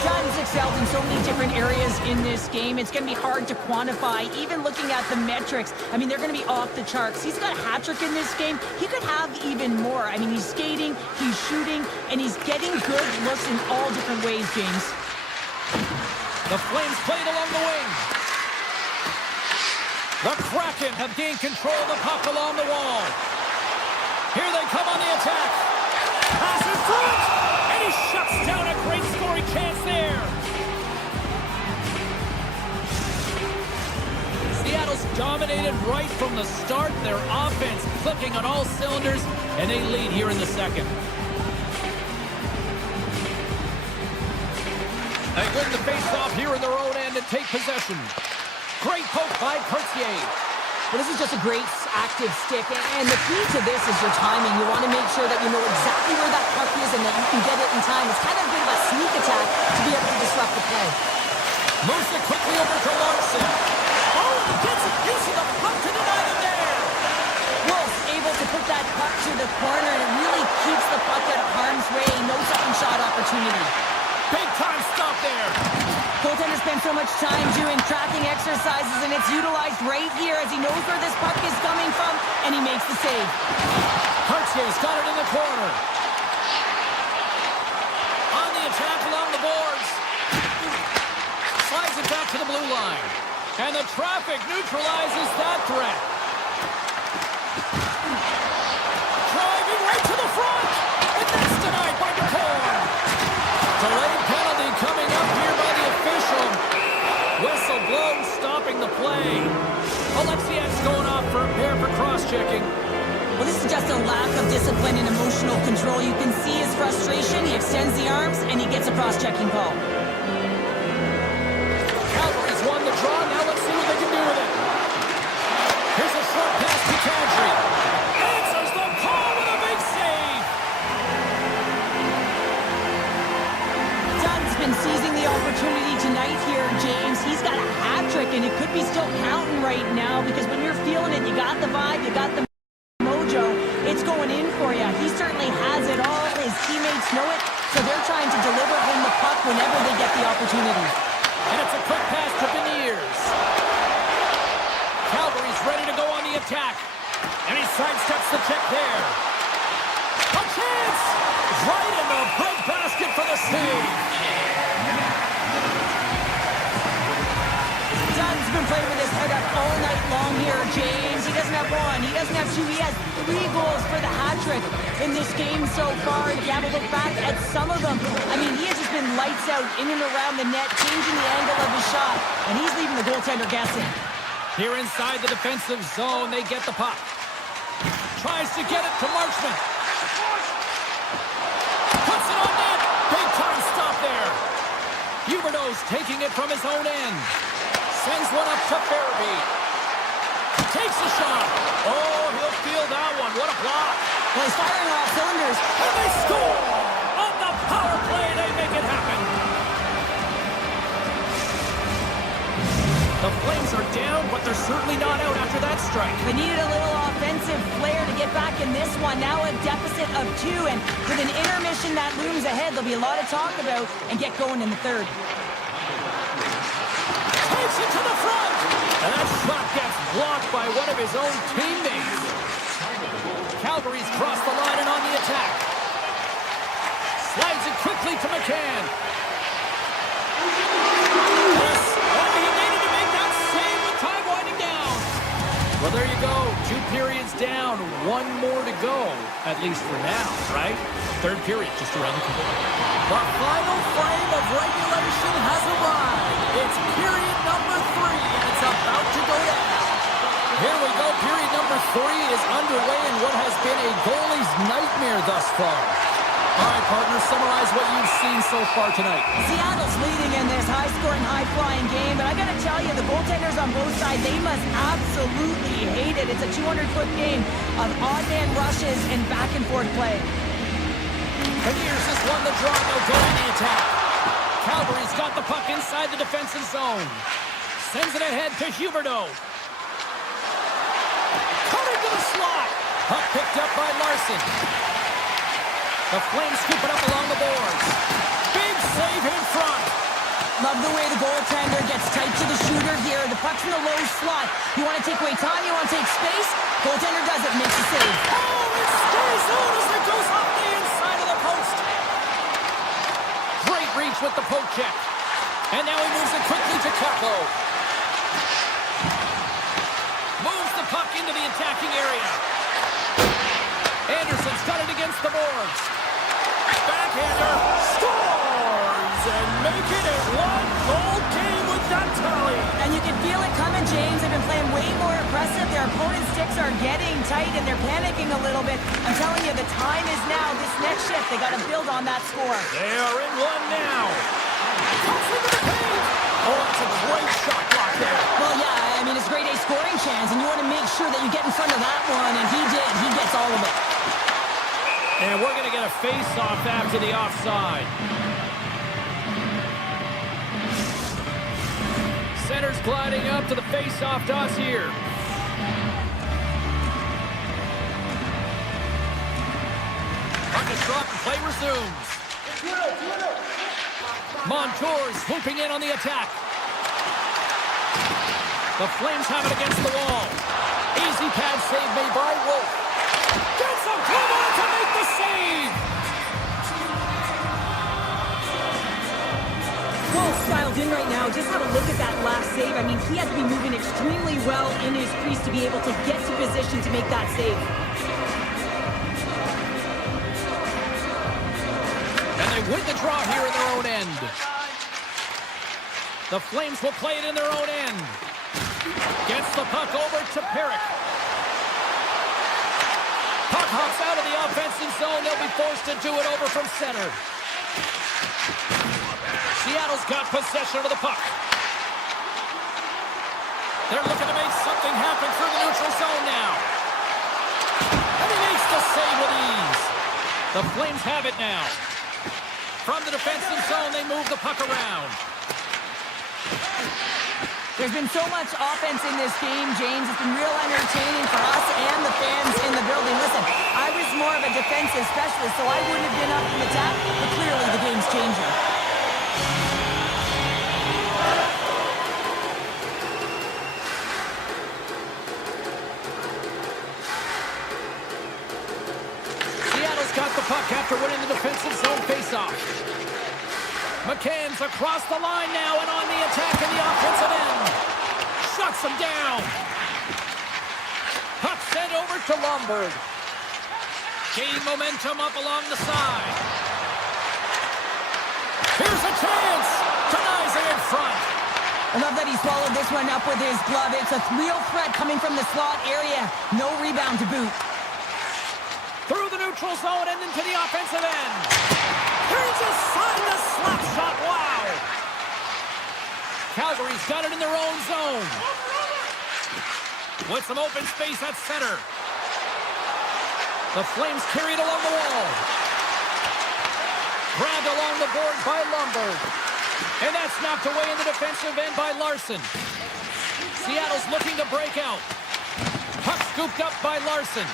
Dunn's excelled in so many different areas in this game. It's going to be hard to quantify, even looking at the metrics. I mean, they're going to be off the charts. He's got a hat trick in this game. He could have even more. I mean, he's skating, he's shooting, and he's getting good looks in all different ways, James. The Flames played along the wing. The Kraken have gained control of the puck along the wall. Here they come on the attack. Passes through it, and he shuts down a great scoring chance there. Seattle's dominated right from the start. Their offense clicking on all cylinders, and they lead here in the second. They win the face-off here in their own end and take possession. Great poke by Pertier. Well, this is just a great active stick, and the key to this is your timing. You want to make sure that you know exactly where that puck is and that you can get it in time. It's kind of a bit of a sneak attack to be able to disrupt the play. Moves it quickly over to Larson. Oh, he gets a piece of the puck to deny them there. Wolf's able to put that puck to the corner, and it really keeps the puck out of harm's way. No second shot opportunity. Big time stop there. Goaltender spends so much time doing tracking exercises, and it's utilized right here as he knows where this puck is coming from, and he makes the save. Pertier's got it in the corner. On the attack along the boards. Slides it back to the blue line. And the traffic neutralizes that threat. Driving right to the front. And that's denied by DeCorn. Delayed penalty coming up here by the official. Whistle blown, stopping the play. Alexiak's going off for a pair for cross-checking. Well, this is just a lack of discipline and emotional control. You can see his frustration. He extends the arms, and he gets a cross-checking call. Calgary's won the draw. Now let's see what they can do with it. Here's a short pass to Calgary. Answers the call with a big save. Dunn's been seizing the opportunity tonight here, James. He's got a hat trick, and it could be still counting right now because when you're feeling it, you got the vibe, you got the mojo. It's going in for you. He certainly has it all. His teammates know it, so they're trying to deliver him the puck whenever they get the opportunity. And it's a quick pass to Beniers. Calgary's ready to go on the attack. And he sidesteps the check there. A chance! Right in the break basket for the save. Dunn's been playing with his head up all night long here, James. He doesn't have one, he doesn't have two, he has 3 goals for the hat trick in this game so far. If you have a look back at some of them, I mean, he has just been lights out in and around the net, changing the angle of his shot, and he's leaving the goaltender guessing. Here inside the defensive zone, they get the puck. Tries to get it to Marchment. Puts it on net. Big time stop there. Huberdeau's taking it from his own end. Sends one up to Farabee. Takes a shot. Oh, he'll feel that one. What a block. Well, he's firing off cylinders. And they score! On the power play, they make it happen. strike. They needed a little offensive flair to get back in this one. Now a deficit of 2, and with an intermission that looms ahead, there'll be a lot of talk about and get going in the third. Takes it to the front. And that shot gets blocked by one of his own teammates. Calgary's crossed the line and on the attack. Slides it quickly to McCann. Yes! Oh, he needed to make that save with time winding down. Well, there you go. 2 periods down. 1 more to go. At least for now, right? Third period just around the corner. The final frame of regulation has arrived. It's period number 3, and it's about to go down. Here we go. Period number 3 is underway in what has been a goalie's nightmare thus far. All right, partners, summarize what you've seen so far tonight. Seattle's leading in this high-scoring, high-flying game, but I got to tell you, the goaltenders on both sides, they must absolutely hate it. It's a 200-foot game of odd-man rushes and back-and-forth play. Cavaliers has won the draw. They'll go in the attack. Calgary's got the puck inside the defensive zone. Sends it ahead to Huberdeau. Cutting to the slot. Puck picked up by Larson. The Flames scoop it up along the boards. Big save in front. Love the way the goaltender gets tight to the shooter here. The puck's in the low slot. You want to take away time, you want to take space. Goaltender does it, makes the save. Oh, it stays on as it goes off the inside of the post. Great reach with the poke check. And now he moves it quickly to Capo. Moves the puck into the attacking area. Anderson's got it against the boards. Backhander scores and make it a 1-goal game with that tally. And you can feel it coming, James. They've been playing way more aggressive. Their opponent's sticks are getting tight and they're panicking a little bit. I'm telling you, the time is now. This next shift, they got to build on that score. They are in one now. Comes into the paint. Oh, that's a great shot block there. Well, yeah, I mean, it's a great A scoring chance, and you want to make sure that you get in front of that one, and he did. He gets all of it. And we're going to get a face-off after the offside. Center's gliding up to the face-off toss here. Puck is dropped and play resumes. Montour's swooping in on the attack. The Flames have it against the wall. Easy pad save made by Wolf. Gets a glove on to make the save. Wolf's dialed in right now. Just have a look at that last save. I mean, he had to be moving extremely well in his crease to be able to get to position to make that save. And they win the draw here in their own end. The Flames will play it in their own end. Gets the puck over to Perrick. Puck hops out of the offensive zone. They'll be forced to do it over from center. Seattle's got possession of the puck. They're looking to make something happen through the neutral zone now. And he makes the save with ease. The Flames have it now. From the defensive zone, they move the puck around. There's been so much offense in this game, James. It's been real entertaining for us and the fans in the building. Listen, I was more of a defensive specialist, so I wouldn't have been up in the top, but clearly the game's changing. Seattle's got the puck after winning the defensive zone faceoff. McCann's across the line now and on the attack in the offensive end. Shuts him down. Puck sent over to Lomberg. Gain momentum up along the side. Here's a chance. Denies it in front. I love that he followed this one up with his glove. It's a real threat coming from the slot area. No rebound to boot. Through the neutral zone and into the offensive end. Here's a side to slap shot. Wow. Calgary's got it in their own zone. With some open space at center. The Flames carry it along the wall. Grabbed along the board by Lomberg. And that's knocked away in the defensive end by Larson. Seattle's looking to break out. Puck scooped up by Larson.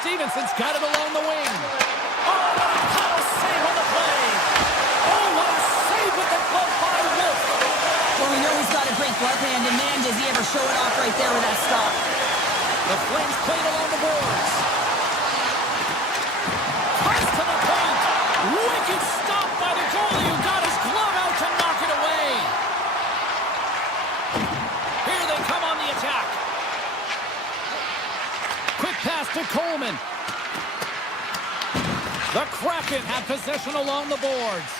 Stevenson's got it along the wing. Oh, what a power save on the play. Oh, what a save with the glove by Wolf. Well, we know he's got a great glove hand, and man, does he ever show it off right there with that stop. The Flames played along the boards. Pass to the point. Wicked stop by the goalie who got his glove out to knock it away. Here they come on the attack. Quick pass to Coleman. The Kraken have possession along the boards.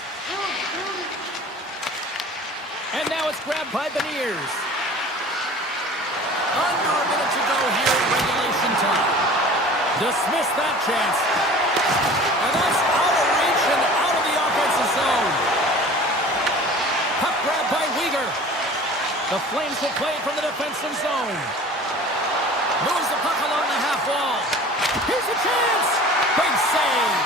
And now it's grabbed by Beniers. Under a minute to go here in regulation time. Dismiss that chance. And that's out of reach and out of the offensive zone. Puck grabbed by Weegar. The Flames will play it from the defensive zone. Moves the puck along the half wall. Here's a chance. Big save.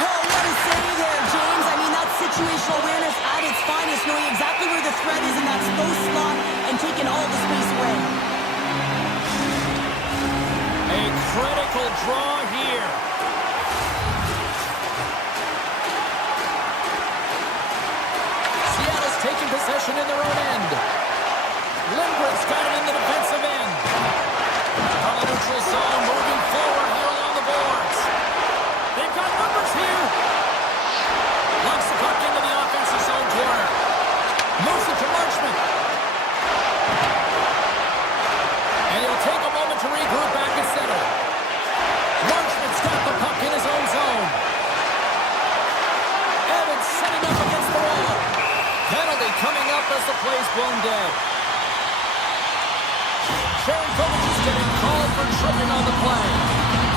Oh, what a save there, James. I mean, that's situational awareness at its finest, knowing exactly where the threat is in that low slot and taking all the space away. A critical draw here. Seattle's taking possession in their own end. Lindgren's got it in the defensive end. On the neutral zone, moving forward here along the boards. They've got numbers here. Locks the puck into the offensive zone corner. Moves it to Marchment. And he'll take a moment to regroup back at center. Marchment's got the puck in his own zone. Evans setting up against the wall. Penalty coming up as the play's blown dead. Sharon Kovac is getting called for tripping on the play.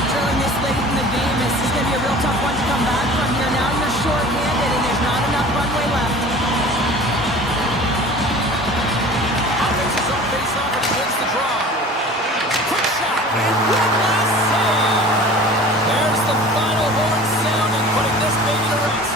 Trailing this late in the game, this is going to be a real tough one to come back from here. Now you're short-handed and there's not enough runway left. Offense is on face-off and he wins the draw. Quick shot and one last save. There's the final horn sound and putting this baby to rest.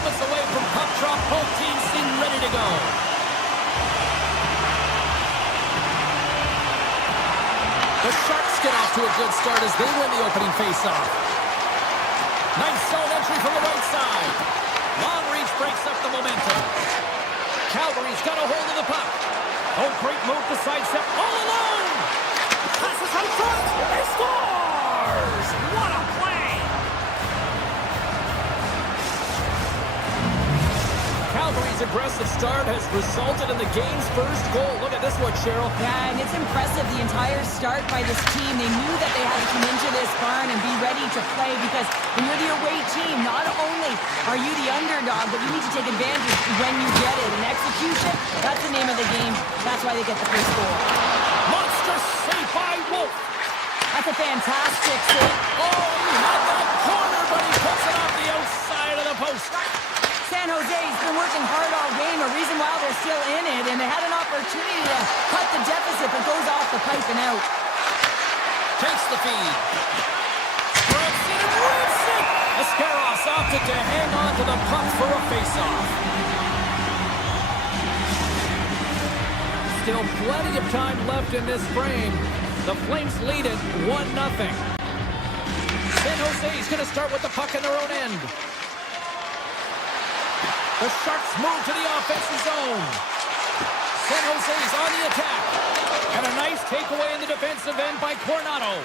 moments away from puck drop. Both teams seem ready to go. The Sharks get off to a good start as they win the opening faceoff. Nice zone entry from the right side. Long reach breaks up the momentum. Calgary's got a hold of the puck. Oh, great move to sidestep all alone. Passes out front. He scores! What a play! Calgary's aggressive start has resulted in the game's first goal. Look at this one, Cheryl. Yeah, and it's impressive, the entire start by this team. They knew that they had to come into this barn and be ready to play because when you're the away team, not only are you the underdog, but you need to take advantage when you get it. And execution, that's the name of the game. That's why they get the first goal. Monster save by Wolf. That's a fantastic save. Oh, he had that corner, but he puts it off the outside of the post. San Jose's been working hard all game, a reason why they're still in it, and they had an opportunity to cut the deficit, but goes off the pipe and out. Takes the feed. Rips it and rips it! Ascaroff's opted to hang on to the puck for a face-off. Still plenty of time left in this frame. The Flames lead it 1-0. San Jose's going to start with the puck in their own end. The Sharks move to the offensive zone. San Jose's on the attack. And a nice takeaway in the defensive end by Coronado.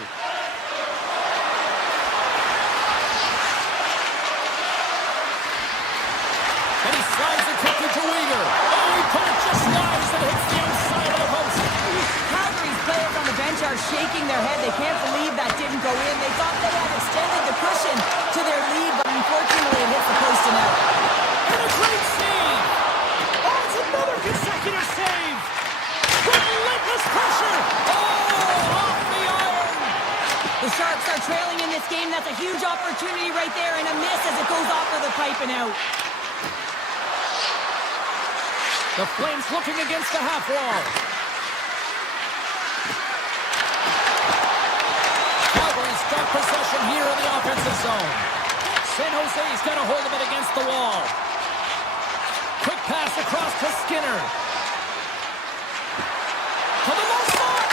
And he slides it quickly to Weegar. Oh, he put it just slides and hits the outside of the post. Calgary's players on the bench are shaking their head. They can't believe that didn't go in. They thought they had extended the cushion to their lead, but unfortunately it hits the post and out. And a great save! Oh, it's another consecutive save! Relentless pressure! Oh, off the iron! The Sharks are trailing in this game. That's a huge opportunity right there, and a miss as it goes off of the pipe and out. The Flames looking against the half wall. Calgary's got possession here in the offensive zone. San Jose's got a hold of it against the wall. Quick pass across to Skinner. To the left side.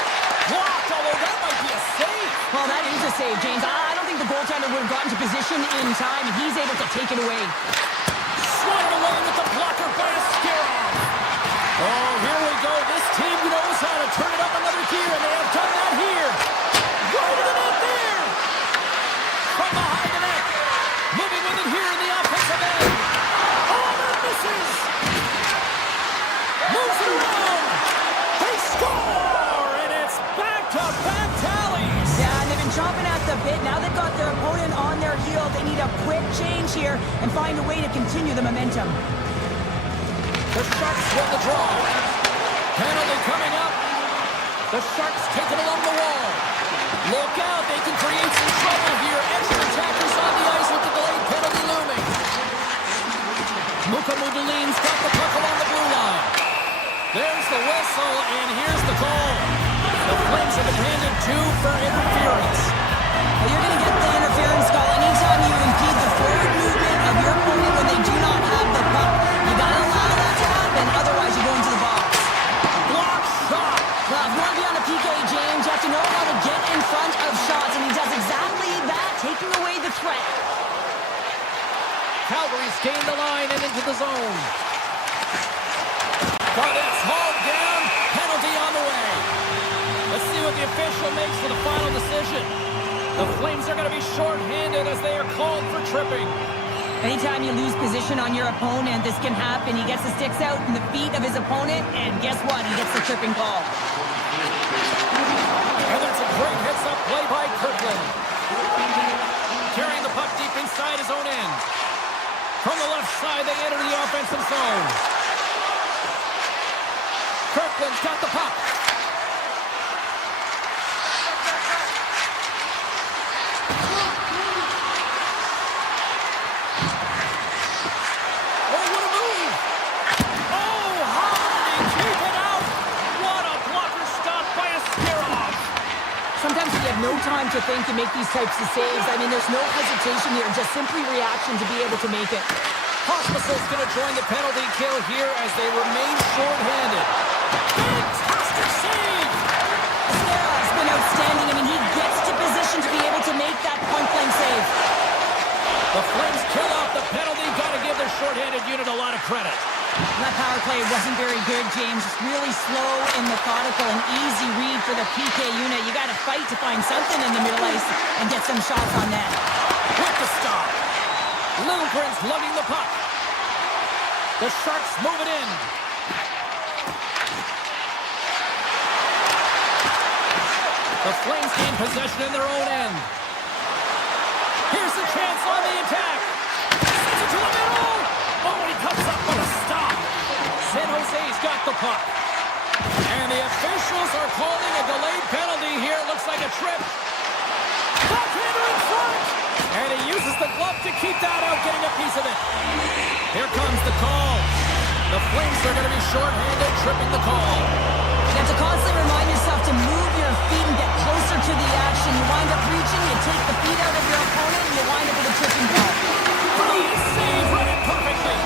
Blocked, although that might be a save. Well, that is a save, James. I don't think the goaltender would have gotten to position in time. He's able to take it away. Swatted away with the blocker by Ascaroff. Oh, here we go. This team knows how to turn it up another gear, and they have done that here. Right to the net there. From behind the net. Moving with it here in the offensive end. Oh, that misses. Moves it around. They score, and it's back-to-back tallies. Yeah, and they've been chomping at the bit. Now they've got their opponent on their heel. They need a quick change here and find a way to continue the momentum. The Sharks win the draw. Penalty coming up. The Sharks take it along the wall. Look out, they can create some trouble here. Extra attackers on the ice with the delayed penalty looming. Mukamudulin's got the puck along the blue line. There's the whistle, and here's the call. The Flames have been handed 2 for interference. Well, you're going to get the interference call anytime you impede the forward movement of your opponent when they do not have the puck. You got to allow that to happen, otherwise you go into the box. Block shot. Well, if you want to be on a PK, James, you have to know how to get in front of shots, and he does exactly that, taking away the threat. Calgary's gained the line and into the zone. Barnett's hauled down. Penalty on the way. Let's see what the official makes for the final decision. The Flames are going to be short-handed as they are called for tripping. Anytime you lose position on your opponent, this can happen. He gets the sticks out in the feet of his opponent, and guess what? He gets the tripping call. And that's a great heads-up play by Kirkland. Carrying the puck deep inside his own end. From the left side, they enter the offensive zone. Kirkland's got the puck. Oh, what a move! Oh, how did he keep it out? What a blocker stop by Ascaroff. Sometimes you have no time to think to make these types of saves. I mean, there's no hesitation here, just simply reaction to be able to make it. Hospital's going to join the penalty kill here as they remain short-handed. Fantastic save! Subzero's been outstanding. I mean, he gets to position to be able to make that point-blank save. The Flames kill off the penalty. Got to give their short-handed unit a lot of credit. That power play wasn't very good, James. Just really slow and methodical, an easy read for the PK unit. You got to fight to find something in the middle ice and get some shots on net. With the stop. Lundgren's lugging the puck. The Sharks move it in. The Flames gain possession in their own end. Here's the chance on the attack. Sends it to the middle. Oh, he comes up with a stop. San Jose's got the puck. And the officials are calling a delayed penalty here. Looks like a trip. Backhander in front. And he uses the glove to keep that out, getting a piece of it. Here comes the call. The Flames are going to be short-handed, tripping the call. You have to constantly remind yourself to move your feet and get closer to the action. You wind up reaching, you take the feet out of your opponent, and you wind up with a tripping ball. Brilliant save, read it perfectly.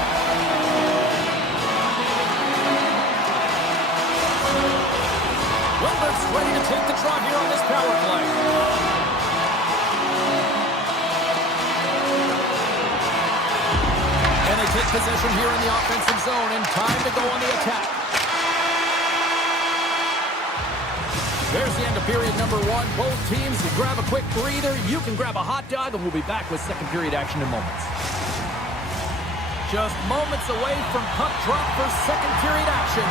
Wilbert's ready to take the draw here on this power play. And they take possession here in the offensive zone, and time to go on the attack. There's the end of period number one. Both teams, you grab a quick breather, you can grab a hot dog, and we'll be back with second period action in moments. Just moments away from puck drop for second period action.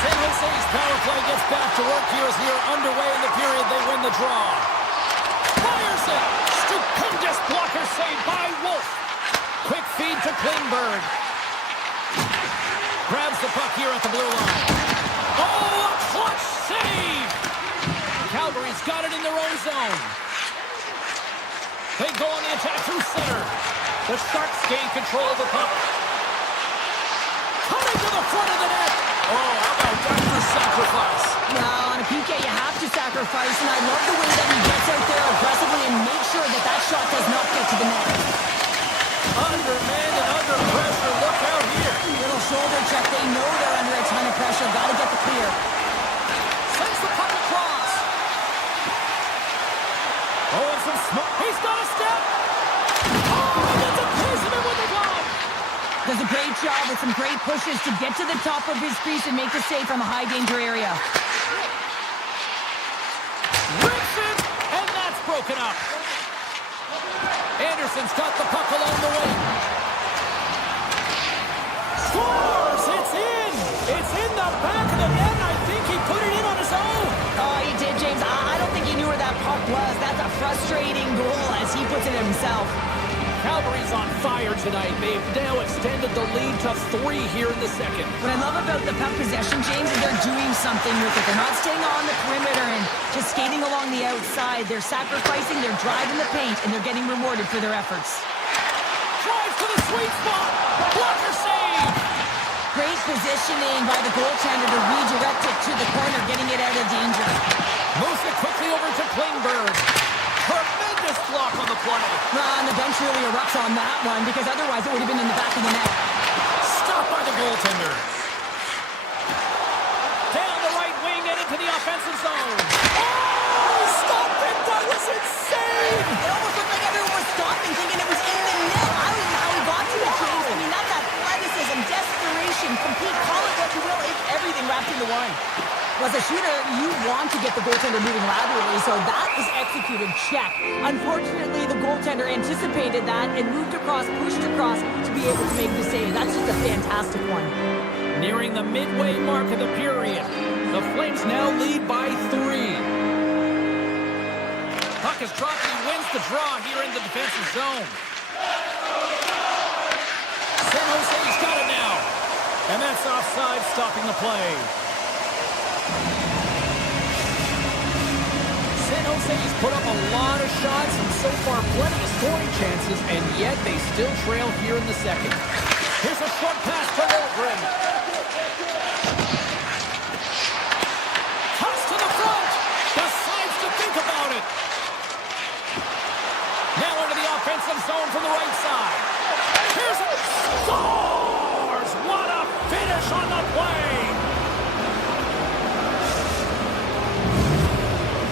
San Jose's power play gets back to work here as we are underway in the period. They win the draw. Fires it! Stupendous blocker save by Wolf. Quick feed to Klingberg. Grabs the puck here at the blue line. Oh, a clutch save! Calgary's got it in their own zone. They go on the attack through center. The Sharks gain control of the puck. Coming to the front of the net. Oh, how about that for sacrifice? Now, on a PK, you have to sacrifice, and I love the way that he gets out there aggressively and makes sure that that shot does not get to the net. Undermanned and under pressure. Look out here. Little shoulder check. They know they're under a ton of pressure. Got to get the clear. Sends the puck across. Oh, and some smoke. He's got a step. Oh, he gets a piece of it with the glove. Does a great job with some great pushes to get to the top of his crease and make the save from a high danger area. Rips it, and that's broken up. Anderson's got the puck along the wing. Scores! It's in! It's in the back of the net. I think he put it in on his own. Oh, he did, James. I don't think he knew where that puck was. That's a frustrating goal as he puts it himself. Calgary's on fire tonight. They've now extended the lead to 3 here in the second. What I love about the puck possession, James, is they're doing something with it. They're not staying on the perimeter and just skating along the outside. They're sacrificing, they're driving the paint, and they're getting rewarded for their efforts. Drives to the sweet spot. Blocker save. Great positioning by the goaltender to redirect it to the corner, getting it out of danger. Moves it quickly over to Klingberg. Tremendous block on the play. And the bench really erupts on that one because otherwise it would have been in the back of the net. Stopped by the goaltender. Down the right wing and into the offensive zone. Oh, stop it! That was insane! It almost looked like everyone was stopping, thinking it was in the net. I don't know how he got to it, James. I mean, that's athleticism, desperation, complete, call it what you will. It's everything wrapped into one. Well, as a shooter, you want to get the goaltender moving laterally, so that was executed. Check. Unfortunately, the goaltender anticipated that and moved across, pushed across to be able to make the save. That's just a fantastic one. Nearing the midway mark of the period, the Flames now lead by 3. Puck is dropped and he wins the draw here in the defensive zone. San Jose's got it now. And that's offside, stopping the play. San Jose's put up a lot of shots and so far plenty of scoring chances, and yet they still trail here in the second. Here's a short pass to Lundgren. Toss to the front. Decides to think about it. Now into the offensive offensive zone from the right side. Here's it. Scores! What a finish on the play!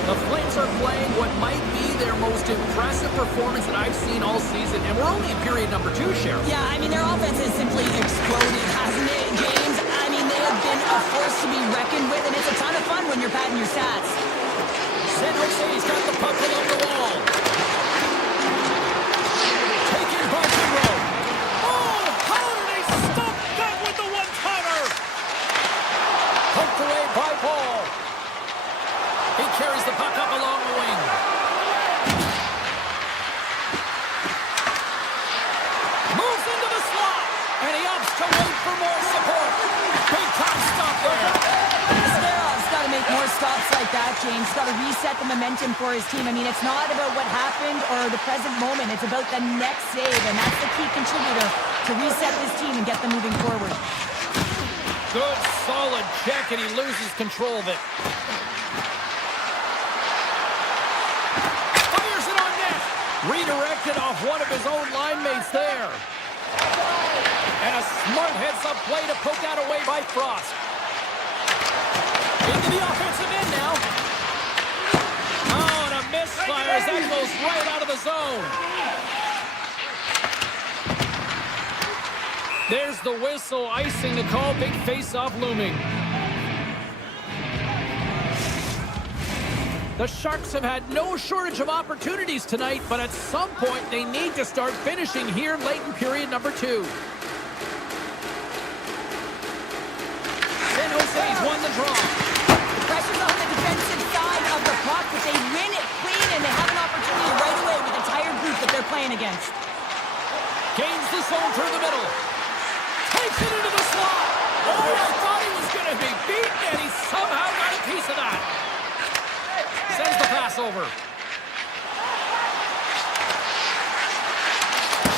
The Flames are playing what might be their most impressive performance that I've seen all season, and we're only in period number 2, Cheryl. Yeah, I mean, their offense has simply exploded, hasn't it, James? I mean, they have been a force to be reckoned with, and it's a ton of fun when you're padding your stats. San Jose's got the puck along the wall. Taken by Zero. Oh, how did they stop that with the one-timer? Poked away by Paul. He carries the puck up along the wing. Moves into the slot. And he opts to wait for more support. Big time stop there. Subzero's got to make more stops like that, James. Got to reset the momentum for his team. I mean, it's not about what happened or the present moment. It's about the next save, and that's the key contributor to reset this team and get them moving forward. Good, solid check, and he loses control of it. Fires it on net. Redirected off one of his own line mates there. And a smart heads-up play to poke that away by Frost. Into the offensive end now. Oh, and a misfire as that goes right out of the zone. There's the whistle, icing the call, big face-off looming. The Sharks have had no shortage of opportunities tonight, but at some point they need to start finishing here late in period number 2. San Jose's won the draw. The pressure's on the defensive side of the puck, but they win it clean, and they have an opportunity right away with the entire group that they're playing against. Gains the zone through the middle. Takes it into the slot. Oh, I thought he was going to be beaten, and he somehow got a piece of that. Sends the pass over.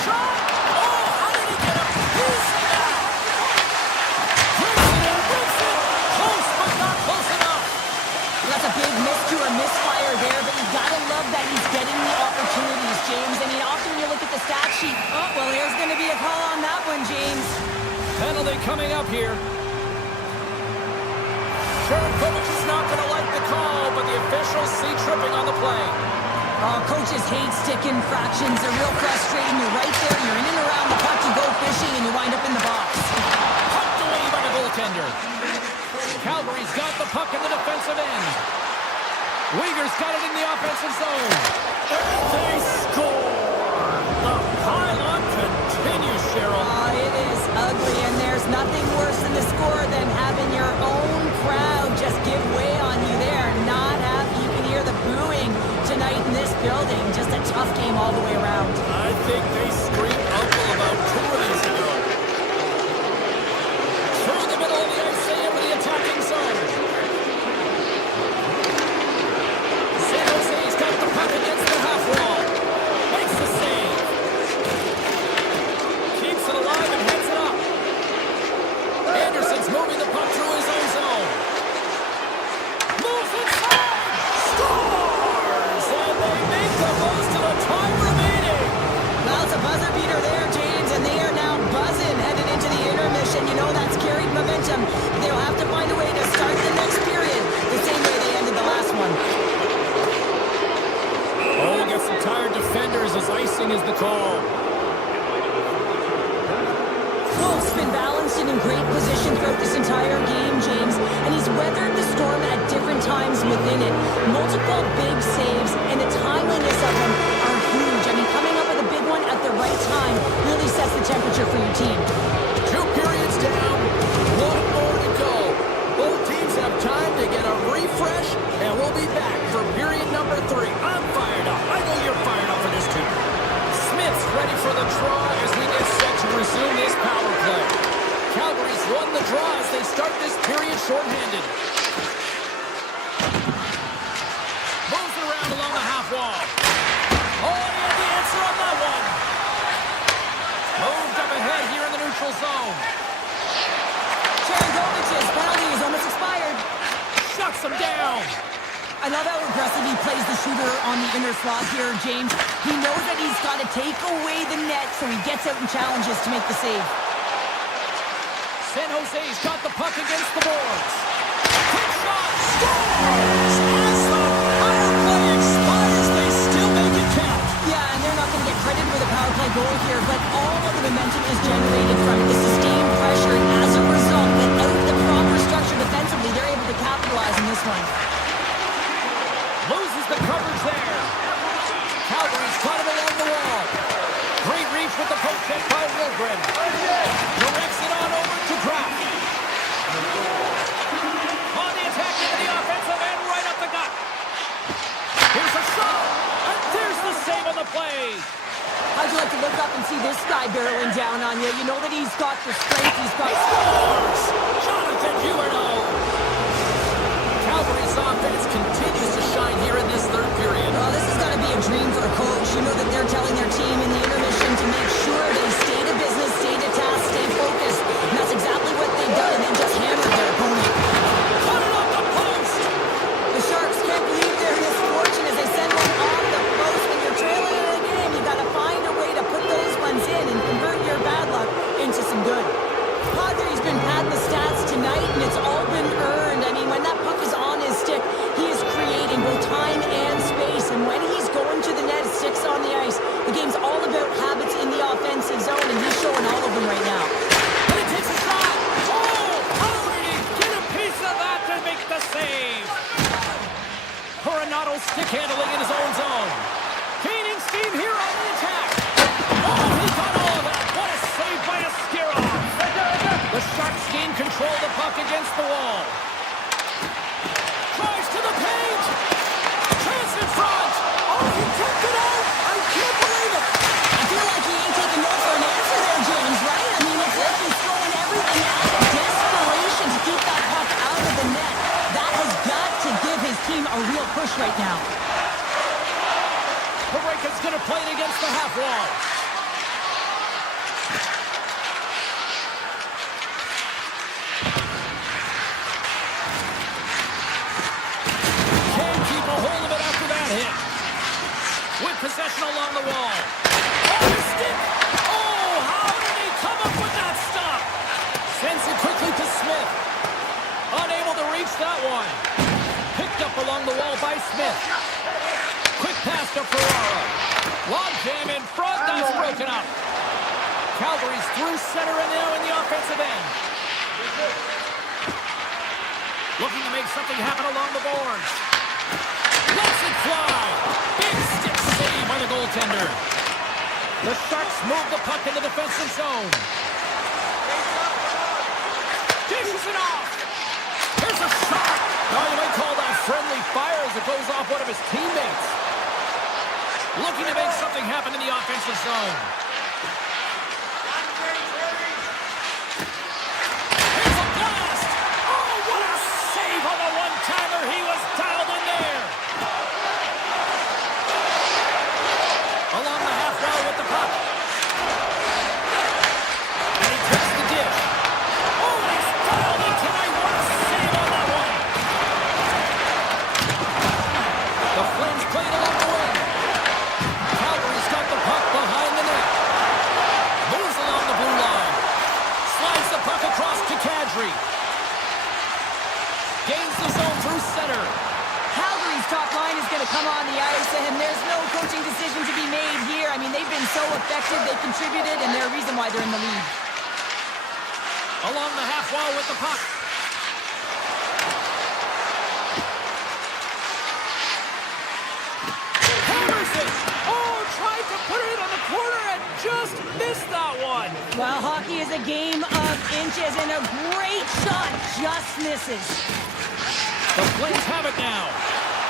Shot! Oh, how did he get a piece of that? Rips it and rips it. Close, but not close enough. Well, that's a big miscue or misfire there, but you gotta love that he's getting the opportunities, James. I mean, often when you look at the stat sheet, oh, well, there's gonna be a call on that one, James. Penalty coming up here. Sherkovic is not going to like the call, but the officials see tripping on the play. Oh, coaches hate stick infractions. They're real frustrating. You're right there. You're in and around the puck. You go fishing, and you wind up in the box. Pucked away by the goaltender. Calgary's got the puck in the defensive end. Uyghur's got it in the offensive zone. They score. The pile-on continues, Cheryl. Oh, it is ugly, and there's nothing worse than the score than having your own crowd just give way on you there. Not happy. You can hear the booing tonight in this building. Just a tough game all the way around. I think they screamed uncle about 2 of these ago. Through the middle of the ice, they enter the attacking zone. San Jose's got the puck against the half wall. Makes the save. Keeps it alive and heads it up. Anderson's moving the puck through his own zone. Moves inside. Scores! And they make the most of the time remaining. Well, it's a buzzer beater there, James, and they are now buzzing headed into the intermission. You know that's carried momentum. They'll have to find a way to start the next period the same way they ended the last one. Oh, get some tired defenders as icing is the call. Wolf's been balanced and in great position throughout this entire game, James, and he's weathered the storm at different times within it. Multiple big saves, and the timeliness of them are huge. I mean, coming up with a big one at the right time really sets the temperature for your team. 2 periods down, 1 more to go. Both teams have time to get a refresh, and we'll be back for period number 3. I'm fired up. I know you're fired up for this too. Smith's ready for the draw as we get set to resume this power play. Calgary's won the draw as they start this period shorthanded. Moves it around along the half wall. Oh, he had the answer on that one. Moved up ahead here in the neutral zone. Sharangovic's penalty is almost expired. Shuts him down. I love how aggressive he plays the shooter on the inner slot here, James. He knows that he's got to take away the net, so he gets out and challenges to make the save. San Jose's got the puck against the boards. Quick shot! Scores! As the power play expires, they still make it count. Yeah, and they're not going to get credit for the power play goal here, but all of the momentum is generated from the sustained pressure, and as a result, without the proper structure defensively, they're able to capitalize on this one. Loses the coverage there. Calgary's got him along the wall. Great reach with the poke check by Wilgren. Directs it on over to Kraken. On the attack into the offensive end, right up the gut. Here's a shot, and there's the save on the play. How'd you like to look up and see this guy barreling down on you? You know that he's got the strength, he's got... He scores! Jonathan Huerto. Calgary's offense continues to shine here in this third period. Well, this is going to be a dream for a coach. You know that they're telling their team in the intermission to make sure they stay to business, stay to task, stay focused. And that's exactly what they've done, and they just hammered their opponent. Put it on the post! The Sharks can't believe their misfortune as they send one off the post. When you're trailing in a game, you got to find a way to put those ones in and convert your bad luck into some good. Padre's been padding the stats tonight, and it's all been earned. I mean, when that puck is on his stick, he is creating both time and space. And when he's going to the net, sticks on the ice, the game's all about habits in the offensive zone, and he's showing all of them right now. And he takes a shot! Oh! How did he get a piece of that to make the save? Coronado stick handling in his own zone. Gaining steam here on the attack. Oh, he got all of that. What a save by a Skirov. The Sharks gain control of the puck against the wall. Tries to the paint. Chance in front. Oh, he kept it out. I can't believe it. I feel like he ain't taking no for an answer there, James, right? I mean, it's like he's throwing everything out of desperation to keep that puck out of the net. That has got to give his team a real push right now. Kraken's going to play it against the half wall. Can't keep a hold of it after that hit. With possession along the wall. Oh, the stick! Oh, how did he come up with that stop? Sends it quickly to Smith. Unable to reach that one. Picked up along the wall by Smith. Quick pass to Ferraro. Log jam in front. That's broken up. Calgary's through center and now in the offensive end. Looking to make something happen along the boards. Lets it fly. Big stick save by the goaltender. The Sharks move the puck in the defensive zone. Dishes it off. Here's a shot. Now you might call that friendly fire as it goes off one of his teammates. Looking to make something happen in the offensive zone. Here's a blast. Oh, what a save on the one-timer. He was dialed in there. Along the half wall with the puck. And he takes the dish. Oh, he's dialed in tonight. What a save on that one. The Flames played along the wing. Calgary's got the puck behind the net. Moves along the blue line. Slides the puck across to Kadri. Gains the zone through center. Calgary's top line is going to come on the ice, and there's no coaching decision to be made here. I mean, they've been so effective, they contributed, and they're a reason why they're in the lead. Along the half wall with the puck. Hammers it. Oh, tried to put it on the corner and just missed that one. Well, hockey is a game of inches, and a great shot just misses. The Flames have it now.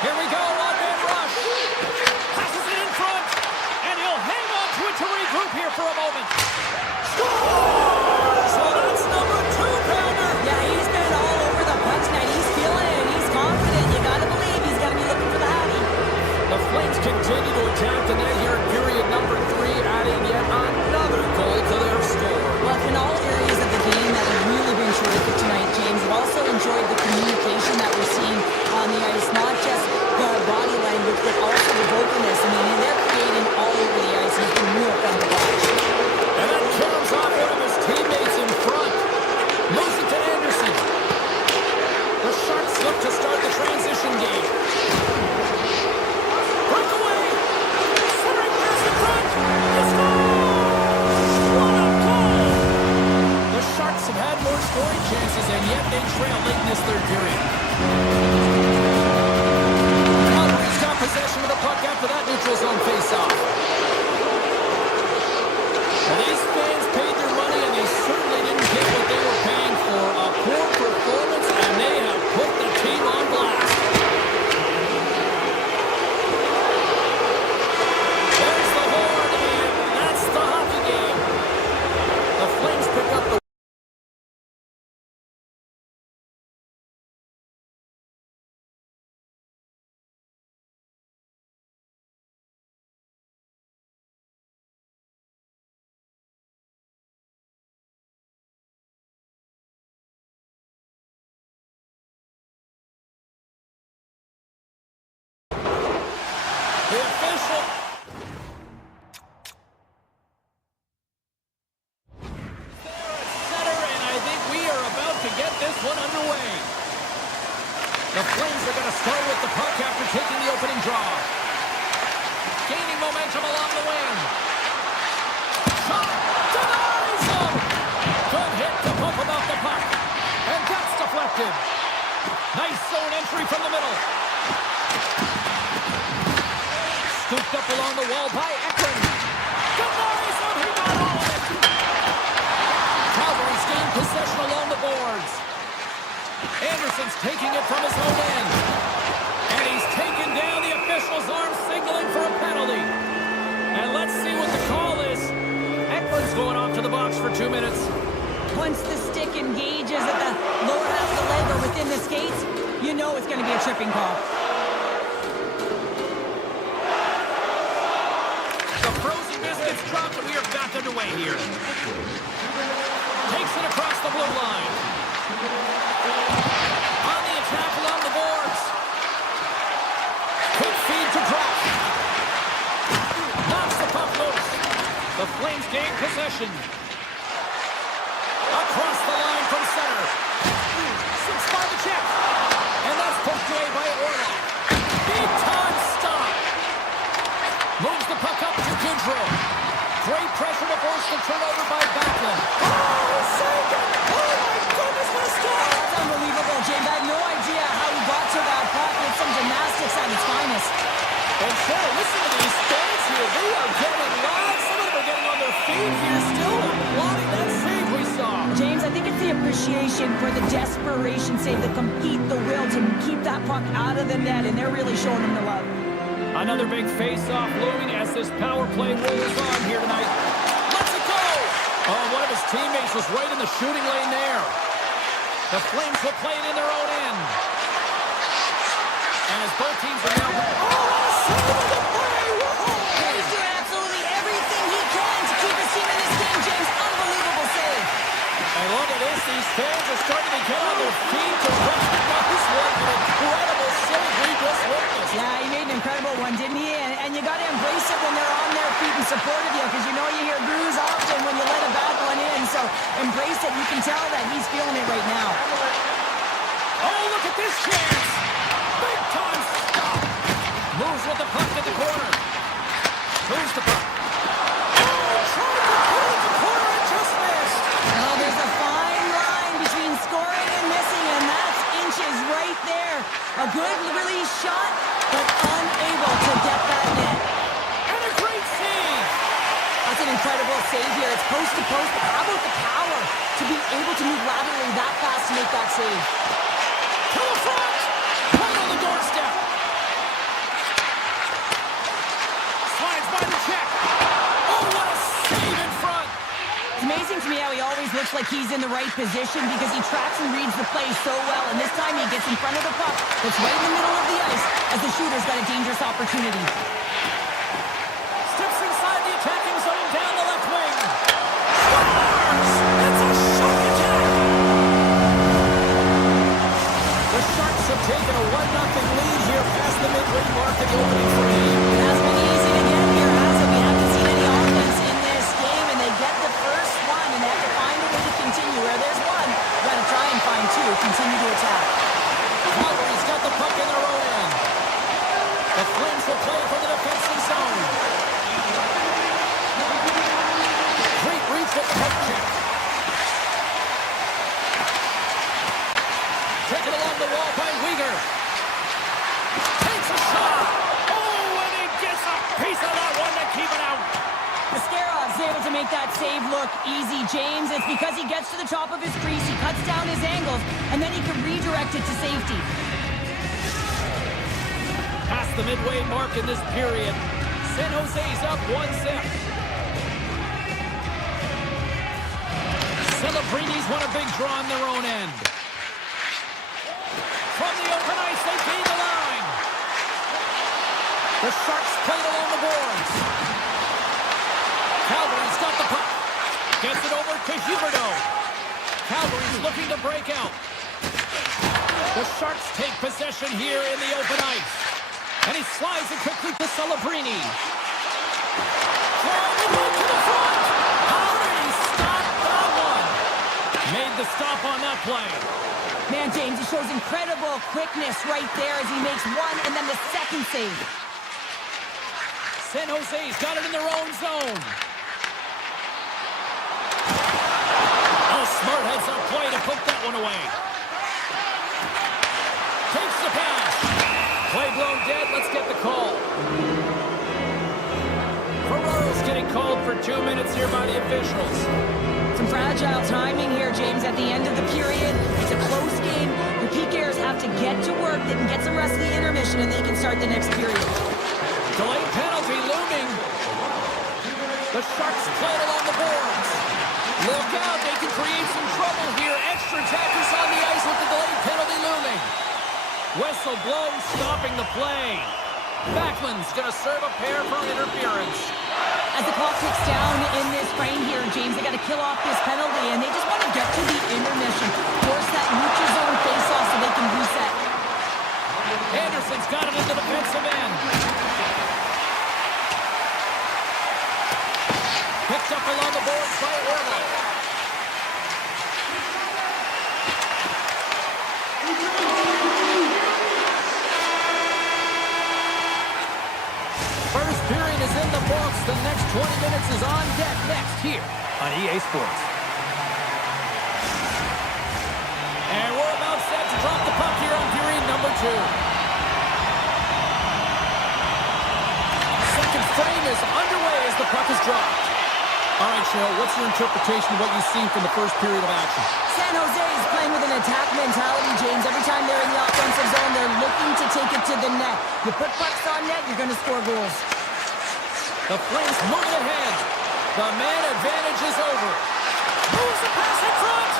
Here we go, one-man rush. Passes it in front, and he'll hang on to it to regroup here for a moment. Scores! So that's number 2, Pounder. Yeah, he's been all over the puck tonight. He's feeling it, and he's confident. You gotta believe he's gonna be looking for the hattie. The Flames continue to attack the net here in period number 3, adding yet another goal to their score. Well, in all areas of the game that have really been terrific tonight, James. I've also enjoyed the communication that we're seeing on the ice, not just The Flames are going to start with the puck after taking the opening draw. Gaining momentum along the wing. Shot! Denies him! Good hit to pump him off the puck. And that's deflected. Nice zone entry from the middle. Scooped up along the wall by Eklund. Denies him! He got all of it! Calgary's gained possession along the boards. Anderson's taking it from his own end. And he's taken down. The official's arm signaling for a penalty. And let's see what the call is. Eklund's going off to the box for 2 minutes. Once the stick engages at the lower half of the leg or within the skates, you know it's going to be a tripping call. The frozen biscuits dropped and we are back underway here. Takes it across the blue line. On the attack along the boards. Quick feed to Kraken. Knocks the puck loose. The Flames gain possession. Across the line from center. Six by the check. And that's poked away by Orlov. Big time stop. Moves the puck up to Goodrow. Great pressure to force the turnover by Backlund. Oh, saved it! Oh, my goodness, what a stop! That's unbelievable, James. I had no idea how he got to that puck. It's some gymnastics at its finest. And Cheryl, listen to these fans here. They are getting live. Some of them are getting on their feet here still applauding that save we saw. James, I think it's the appreciation for the desperation save, the compete, the will to keep that puck out of the net, and they're really showing him the love. Another big face-off looming as this power play rolls on here tonight. Let's it go! Oh, one of his teammates was right in the shooting lane there. The Flames will play it in their own end. And as both teams are now... Oh, what a save of the play! Whoa! He's doing absolutely everything he can to keep his team in this game, James. Unbelievable save. And look at this. These fans are starting to get on their feet to recognize what an incredible save we just witnessed. Yeah, he made an incredible one, didn't he? And you got to embrace it when they're on their feet and support of you, because you know you hear boos often when you let a bad one in. So embrace it. You can tell that he's feeling it right now. Oh, look at this chance. Big time stop. Moves with the puck to the corner. Moves the puck. Oh, tried to put it in the corner and just missed. Oh, there's a fine line between scoring and missing, and that's inches right there. A good release shot, but unable to get that net. And a great save. That's an incredible save here. It's post to post, but how about the power to be able to move laterally that fast to make that save? To the front. Right on the doorstep. Slides by the check. Oh, what a save in front. It's amazing to me how he always looks like he's in the right position because he tracks and reads the play so well. And this time he gets in front of the puck. It's right in the middle of the ice as the shooter's got a dangerous opportunity. Steps inside the attacking zone down the left wing. Scores! It's a shark attack! The Sharks have taken a 1-0 lead here past the midway mark in the opening frame. It hasn't been easy to get here, has it? We haven't seen any offense in this game, and they get the first one, and they have to find a way to continue. Where there's one, you got to try and find two. Continue to attack. Calgary's got the puck in their own end. The Flames will play for the defensive zone. Great reach with the puck check. Taken along the wall by Weegar. Takes a shot. Oh, and he gets a piece of that one to keep it out. Ascarov's able to make that save look easy, James. It's because he gets to the top of his crease, he cuts down his angles, and then he can redirect it to safety. Past the midway mark in this period. San Jose's up 1-0. Celebrini's won a big draw on their own end. From the open ice, they gain the line. The Sharks played along the boards. Calgary's got the puck. Gets it over to Huberdeau. Calgary's looking to break out. The Sharks take possession here in the open ice. And he slides it quickly to Celebrini. Throwing it right to the front. How did he stop that one? Made the stop on that play. Man, James, he shows incredible quickness right there as he makes one and then the second save. San Jose's got it in their own zone. Oh, smart heads-up play to put that one away. Takes the pass. Play blown dead. Let's get the call. Ferraro's getting called for 2 minutes here by the officials. Some fragile timing here, James, at the end of the period. It's a close game. The PKers have to get to work. They can get some rest of the intermission, and they can start the next period. Delayed penalty looming. The Sharks play it along the boards. Look out, they can create some trouble here. Extra attackers on the ice with the delayed penalty looming. Whistle blows, stopping the play. Backlund's going to serve a pair for interference. As the clock ticks down in this frame here, James, they got to kill off this penalty, and they just want to get to the intermission. Force that neutral zone face-off so they can reset. Anderson's got it in the defensive end. Picked up along the boards by Orlo. First period is in the books. The next 20 minutes is on deck next here on EA Sports. And we're about set to drop the puck here on period number 2. Second frame is underway as the puck is dropped. All right, Cheryl, what's your interpretation of what you've seen from the first period of action? San Jose is playing with an attack mentality, James. Every time they're in the offensive zone, they're looking to take it to the net. You put pucks on net, you're going to score goals. The Flames moving ahead. The man advantage is over. Moves the pass in front,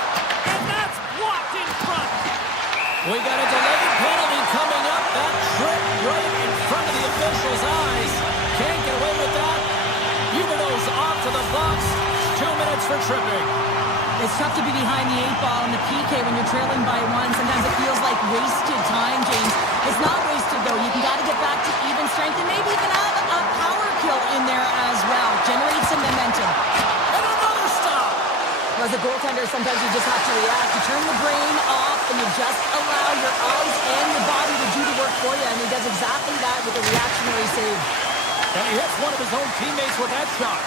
and that's blocked in front. We got a delayed penalty coming up. That trip right in front of the official's eyes. Can't get away with that. Huberdeau's off to the box. 2 minutes for tripping. It's tough to be behind the 8-ball in the PK when you're trailing by 1. Sometimes it feels like wasted time, James. It's not wasted, though. You got to get back to even strength and maybe even have a power kill in there as well. Generate some momentum. And another stop. As a goaltender, sometimes you just have to react. You turn the brain off and you just allow your eyes and your body to do the work for you. And he does exactly that with a reactionary save. And he hits one of his own teammates with that shot.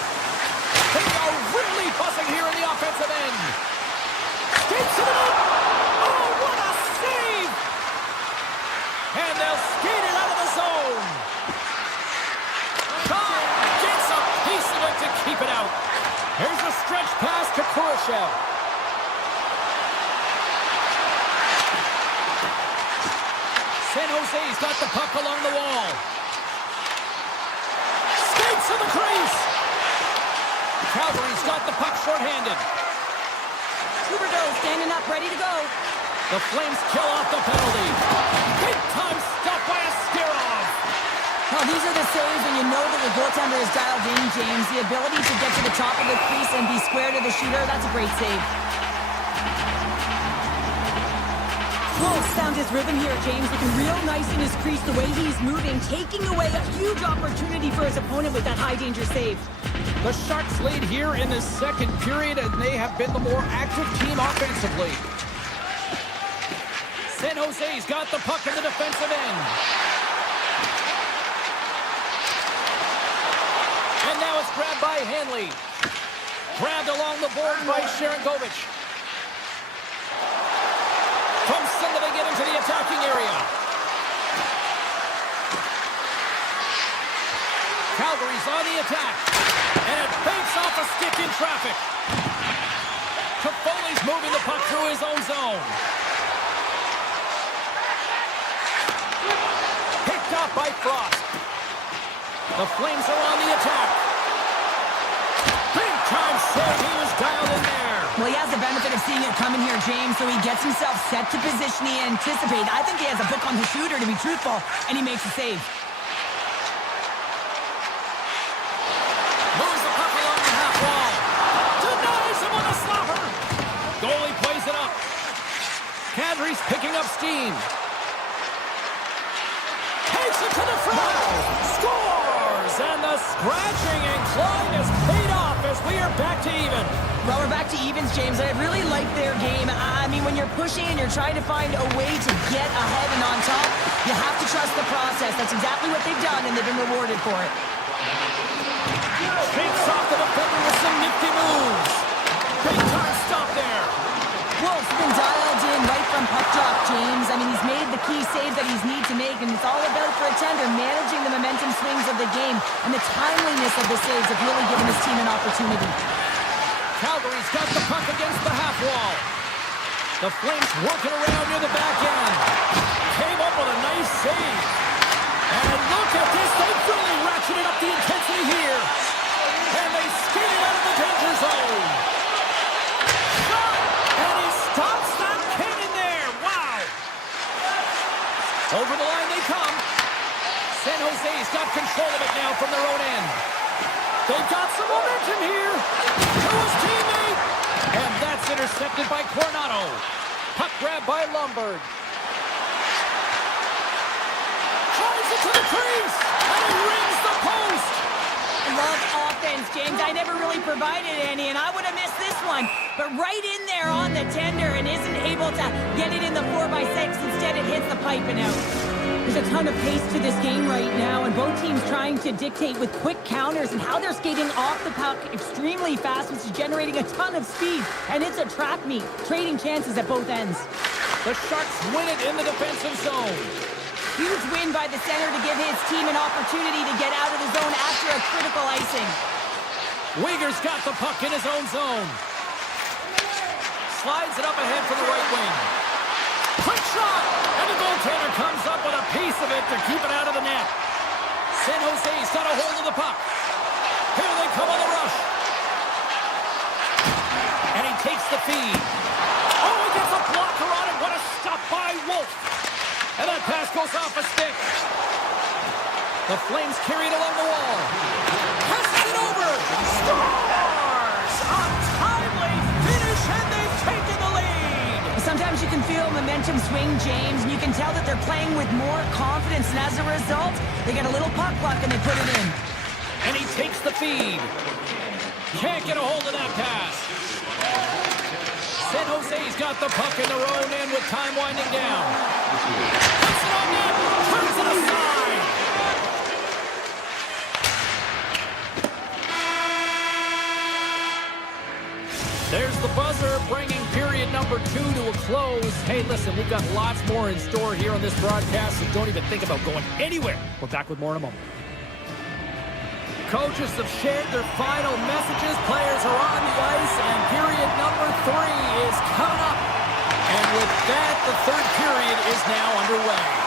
They are really buzzing here in the offensive end. Skates to the net. Oh, what a save! And they'll skate it out of the zone. Tom gets a piece of it to keep it out. Here's a stretch pass to Khrushchev. San Jose's got the puck along the wall. Skates to the crease. Calgary's got the puck shorthanded. Huberdeau standing up, ready to go. The Flames kill off the penalty. Big time stop by Askarov. Well, these are the saves when you know that your goaltender is dialed in, James. The ability to get to the top of the crease and be square to the shooter, that's a great save. Wolf found his rhythm here, James. Looking real nice in his crease, the way he's moving, taking away a huge opportunity for his opponent with that high-danger save. The Sharks lead here in the second period, and they have been the more active team offensively. San Jose's got the puck in the defensive end. And now it's grabbed by Hanley. Grabbed along the board by Sharangovich. From center they get into the attacking area. Calgary's on the attack. And it fakes off a stick in traffic. Toffoli's moving the puck through his own zone. Picked up by Frost. The Flames are on the attack. Big time save. He was dialed in there. Well, he has the benefit of seeing it coming here, James, so he gets himself set to position he anticipated. I think he has a book on the shooter, to be truthful, and he makes a save. Moves the puck along the half wall. Denies him on a slapper. Goalie plays it up. Kadri's picking up steam. Takes it to the front. Scores! And the scratching and clawing has paid off as we are back to even. Well, we're back to evens, James. I really like their game. I mean, when you're pushing and you're trying to find a way to get ahead and on top, you have to trust the process. That's exactly what they've done, and they've been rewarded for it. Shakes off the defender with some nifty moves. Big time stop there. Wolf's been dialed in right from puck drop, James. I mean, he's made the key saves that he's need to make, and it's all about, for a tender, managing the momentum swings of the game, and the timeliness of the saves have really given his team an opportunity. Calgary's got the puck against the half wall. The Flames working around near the back end. Came up with a nice save. And look at this. They've really ratcheted up the intensity here. And they skated out of the danger zone. Shot! And he stops that cannon there. Wow. Over the line they come. San Jose's got control of it now from their own end. They've got some momentum here. To his teammate. And that's intercepted by Coronado. Puck grab by Lombard. Tries it to the crease. And he rings the post. Love offense, James. I never really provided any, and I would have missed this one. But right in there on the tender and isn't able to get it in the 4x6. Instead, it hits the pipe and out. There's a ton of pace to this game right now, and both teams trying to dictate with quick counters and how they're skating off the puck extremely fast, which is generating a ton of speed. And it's a track meet, trading chances at both ends. The Sharks win it in the defensive zone. Huge win by the center to give his team an opportunity to get out of the zone after a critical icing. Uyghur's got the puck in his own zone. Slides it up ahead for the right wing. Quick shot! And the goaltender comes up with a piece of it to keep it out of the net. San Jose's got a hold of the puck. Here they come on the rush. And he takes the feed. Oh, he gets a blocker on it. What a stop by Wolf. And that pass goes off a stick. The Flames carry it along the wall. Passes it over. Scores! A timely finish, and they've taken the lead. Sometimes you can feel momentum swing, James, and you can tell that they're playing with more confidence, and as a result, they get a little puck luck and they put it in. And he takes the feed. Can't get a hold of that pass. San Jose's got the puck in their own end with time winding down. Puts it on net. Turns it aside. There's the buzzer, bringing period number 2 to a close. Hey, listen, we've got lots more in store here on this broadcast, so don't even think about going anywhere. We're back with more in a moment. Coaches have shared their final messages. Players are on the ice, and period number 3 is coming up. And with that, the third period is now underway.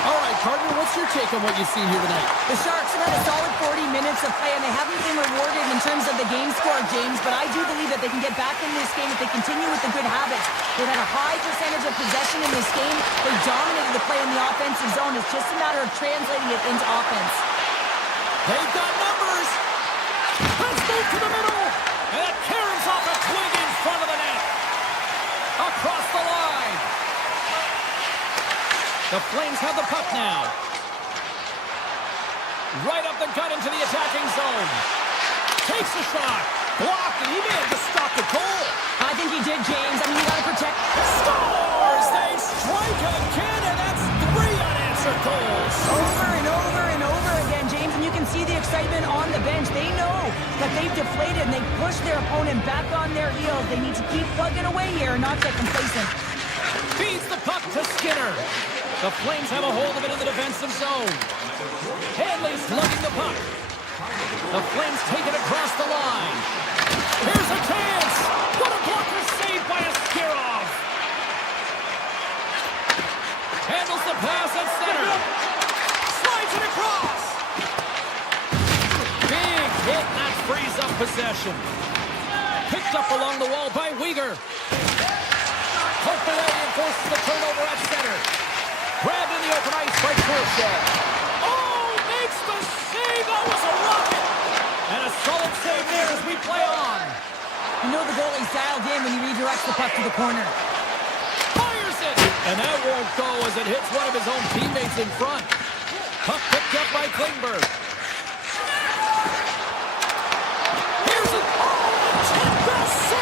All right, partner, what's your take on what you've seen here tonight? The Sharks have had a solid 40 minutes of play, and they haven't been rewarded in terms of the game score, James, but I do believe that they can get back in this game if they continue with the good habits. They've had a high percentage of possession in this game. They dominated the play in the offensive zone. It's just a matter of translating it into offense. They've got numbers. Let's move to the middle. And that carries off a twig in front of the net. Across the line. The Flames have the puck now. Right up the gut into the attacking zone. Takes the shot. Blocked, and he may have just stopped the goal. I think he did, James. I mean, you got to protect. Scores! They strike again, and that's 3 unanswered goals. Over and over and over again, James, and you can see the excitement on the bench. They know that they've deflated, and they push their opponent back on their heels. They need to keep plugging away here and not get complacent. Feeds the puck to Skinner. The Flames have a hold of it in the defensive zone. Hanley's lugging the puck. The Flames take it across the line. Here's a chance. What a blocker save by Askarov. Handles the pass at center. Slides it across. Big hit, that frees up possession. Picked up along the wall by Uyghur. Hope forces the turnover at center. Grabbed in the open ice by Kershaw. Oh, makes the save. That was a rocket. And a solid save there as we play on. You know the goalie's dialed in when he redirects the puck to the corner. Fires it. And that won't go as it hits one of his own teammates in front. Puck picked up by Klingberg. Here's it. Oh, the 10-best save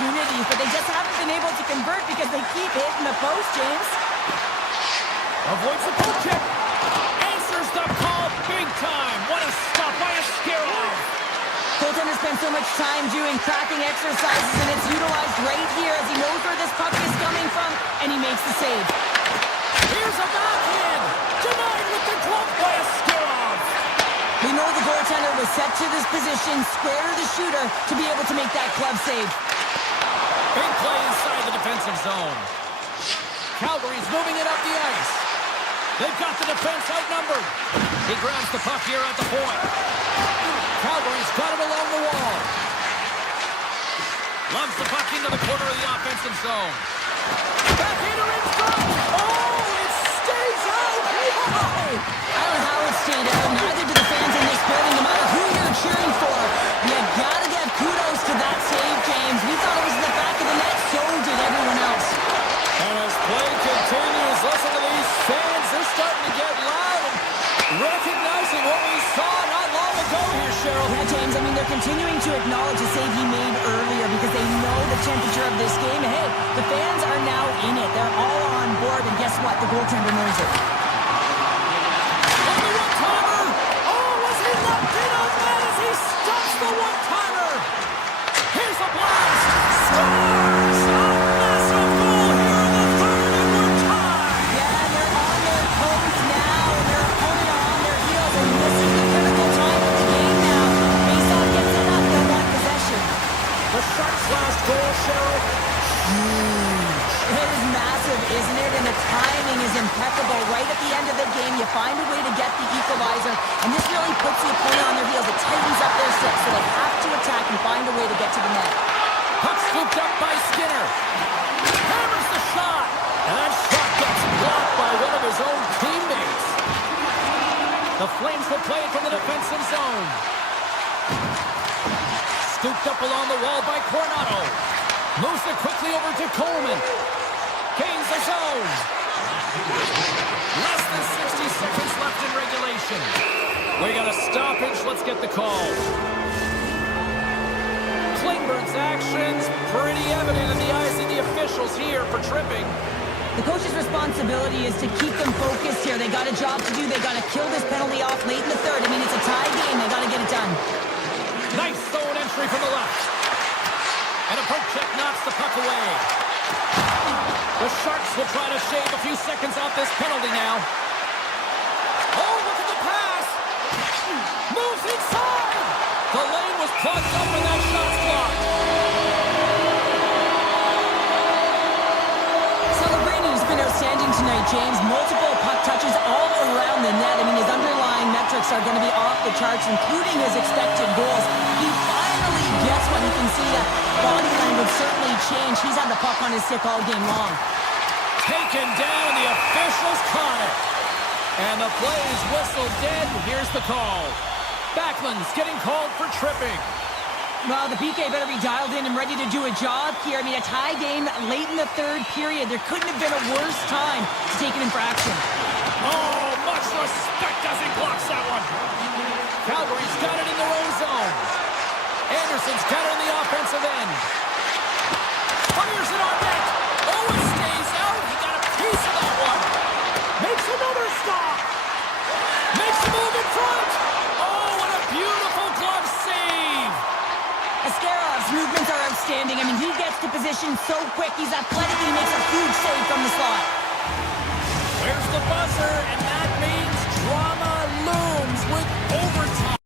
opportunities, but they just haven't been able to convert because they keep hitting the post, James. Avoids the poke check. Answers the call big time. What a stop by Askarov. Goaltender spends so much time doing cracking exercises, and it's utilized right here as he knows where this puck is coming from, and he makes the save. Here's a backhand. Denied with the glove by Askarov. We know the goaltender was set to this position, square to the shooter, to be able to make that club save. Big play inside the defensive zone. Calgary's moving it up the ice. They've got the defense outnumbered. He grabs the puck here at the point. Calgary's got it along the wall. Loves the puck into the corner of the offensive zone. Backhander in front. Oh, it stays out. Why? I don't know how it stayed out. Neither do the fans in this building, no matter who you're cheering for. You gotta give kudos to that save, James. We thought it was in the back of the net, so did everyone else. And as play continues, listen to these fans. They're starting to get loud and recognizing what we saw not long ago here, Cheryl. Yeah, James, I mean, they're continuing to acknowledge the save he made earlier because they know the temperature of this game. And hey, the fans are now in it. They're all on board, and guess what? The goaltender knows it. On the one-timer! Oh, was he locked in on that as he stops the one-timer? Here's a blast! Scores! A massive goal here in the third, and we're tied! Yeah, they're on their toes now, and their opponent are on their heels, and this is the critical time of the game now. Faceoff gets it up, they'll want possession. The Sharks' last goal, Cheryl, huge. It is massive, isn't it? And the timing is impeccable. Right at the end of the game, you find a way to get the equalizer, and this really puts the opponent on their heels. It tightens up their six, so they have to attack and find a way to get to the net. Puck scooped up by Skinner. Hammers the shot. And that shot gets blocked by one of his own teammates. The Flames will play it from the defensive zone. Scooped up along the wall by Coronado. Moves it quickly over to Coleman. Gains the zone. Less than 60 seconds left in regulation. We got a stoppage. Let's get the call. Klingberg's actions pretty evident in the eyes of the officials here for tripping. The coach's responsibility is to keep them focused here. They got a job to do. They got to kill this penalty off late in the third. I mean, it's a tie game. They got to get it done. Nice zone entry from the left. And a poke check knocks the puck away. The Sharks will try to shave a few seconds off this penalty now. Oh, look at the pass. Moves inside. The lane was plugged up and that shot's blocked. Celebrini has been outstanding tonight, James. Multiple puck touches all around the net. I mean, his underlying metrics are going to be off the charts, including his expected goals. He finally gets one. You can see that body language certainly changed. He's had the puck on his stick all game long. Taken down, the officials caught it. And the play is whistled dead. Here's the call. Backlund's getting called for tripping. Well, the PK better be dialed in and ready to do a job here. I mean, a tie game late in the third period. There couldn't have been a worse time to take an infraction. Oh, much respect as he blocks that one. Calgary's got it in their own zone. Anderson's got it on the offensive end. Fires it on net. Oh, it stays out. He got a piece of that one. Makes another stop. Makes a move in front. Oh, what a beautiful glove save. Askarov's movements are outstanding. I mean, he gets to position so quick. He's athletic and he makes a huge save from the slot. Where's the buzzer? And that means drama looms with overtime.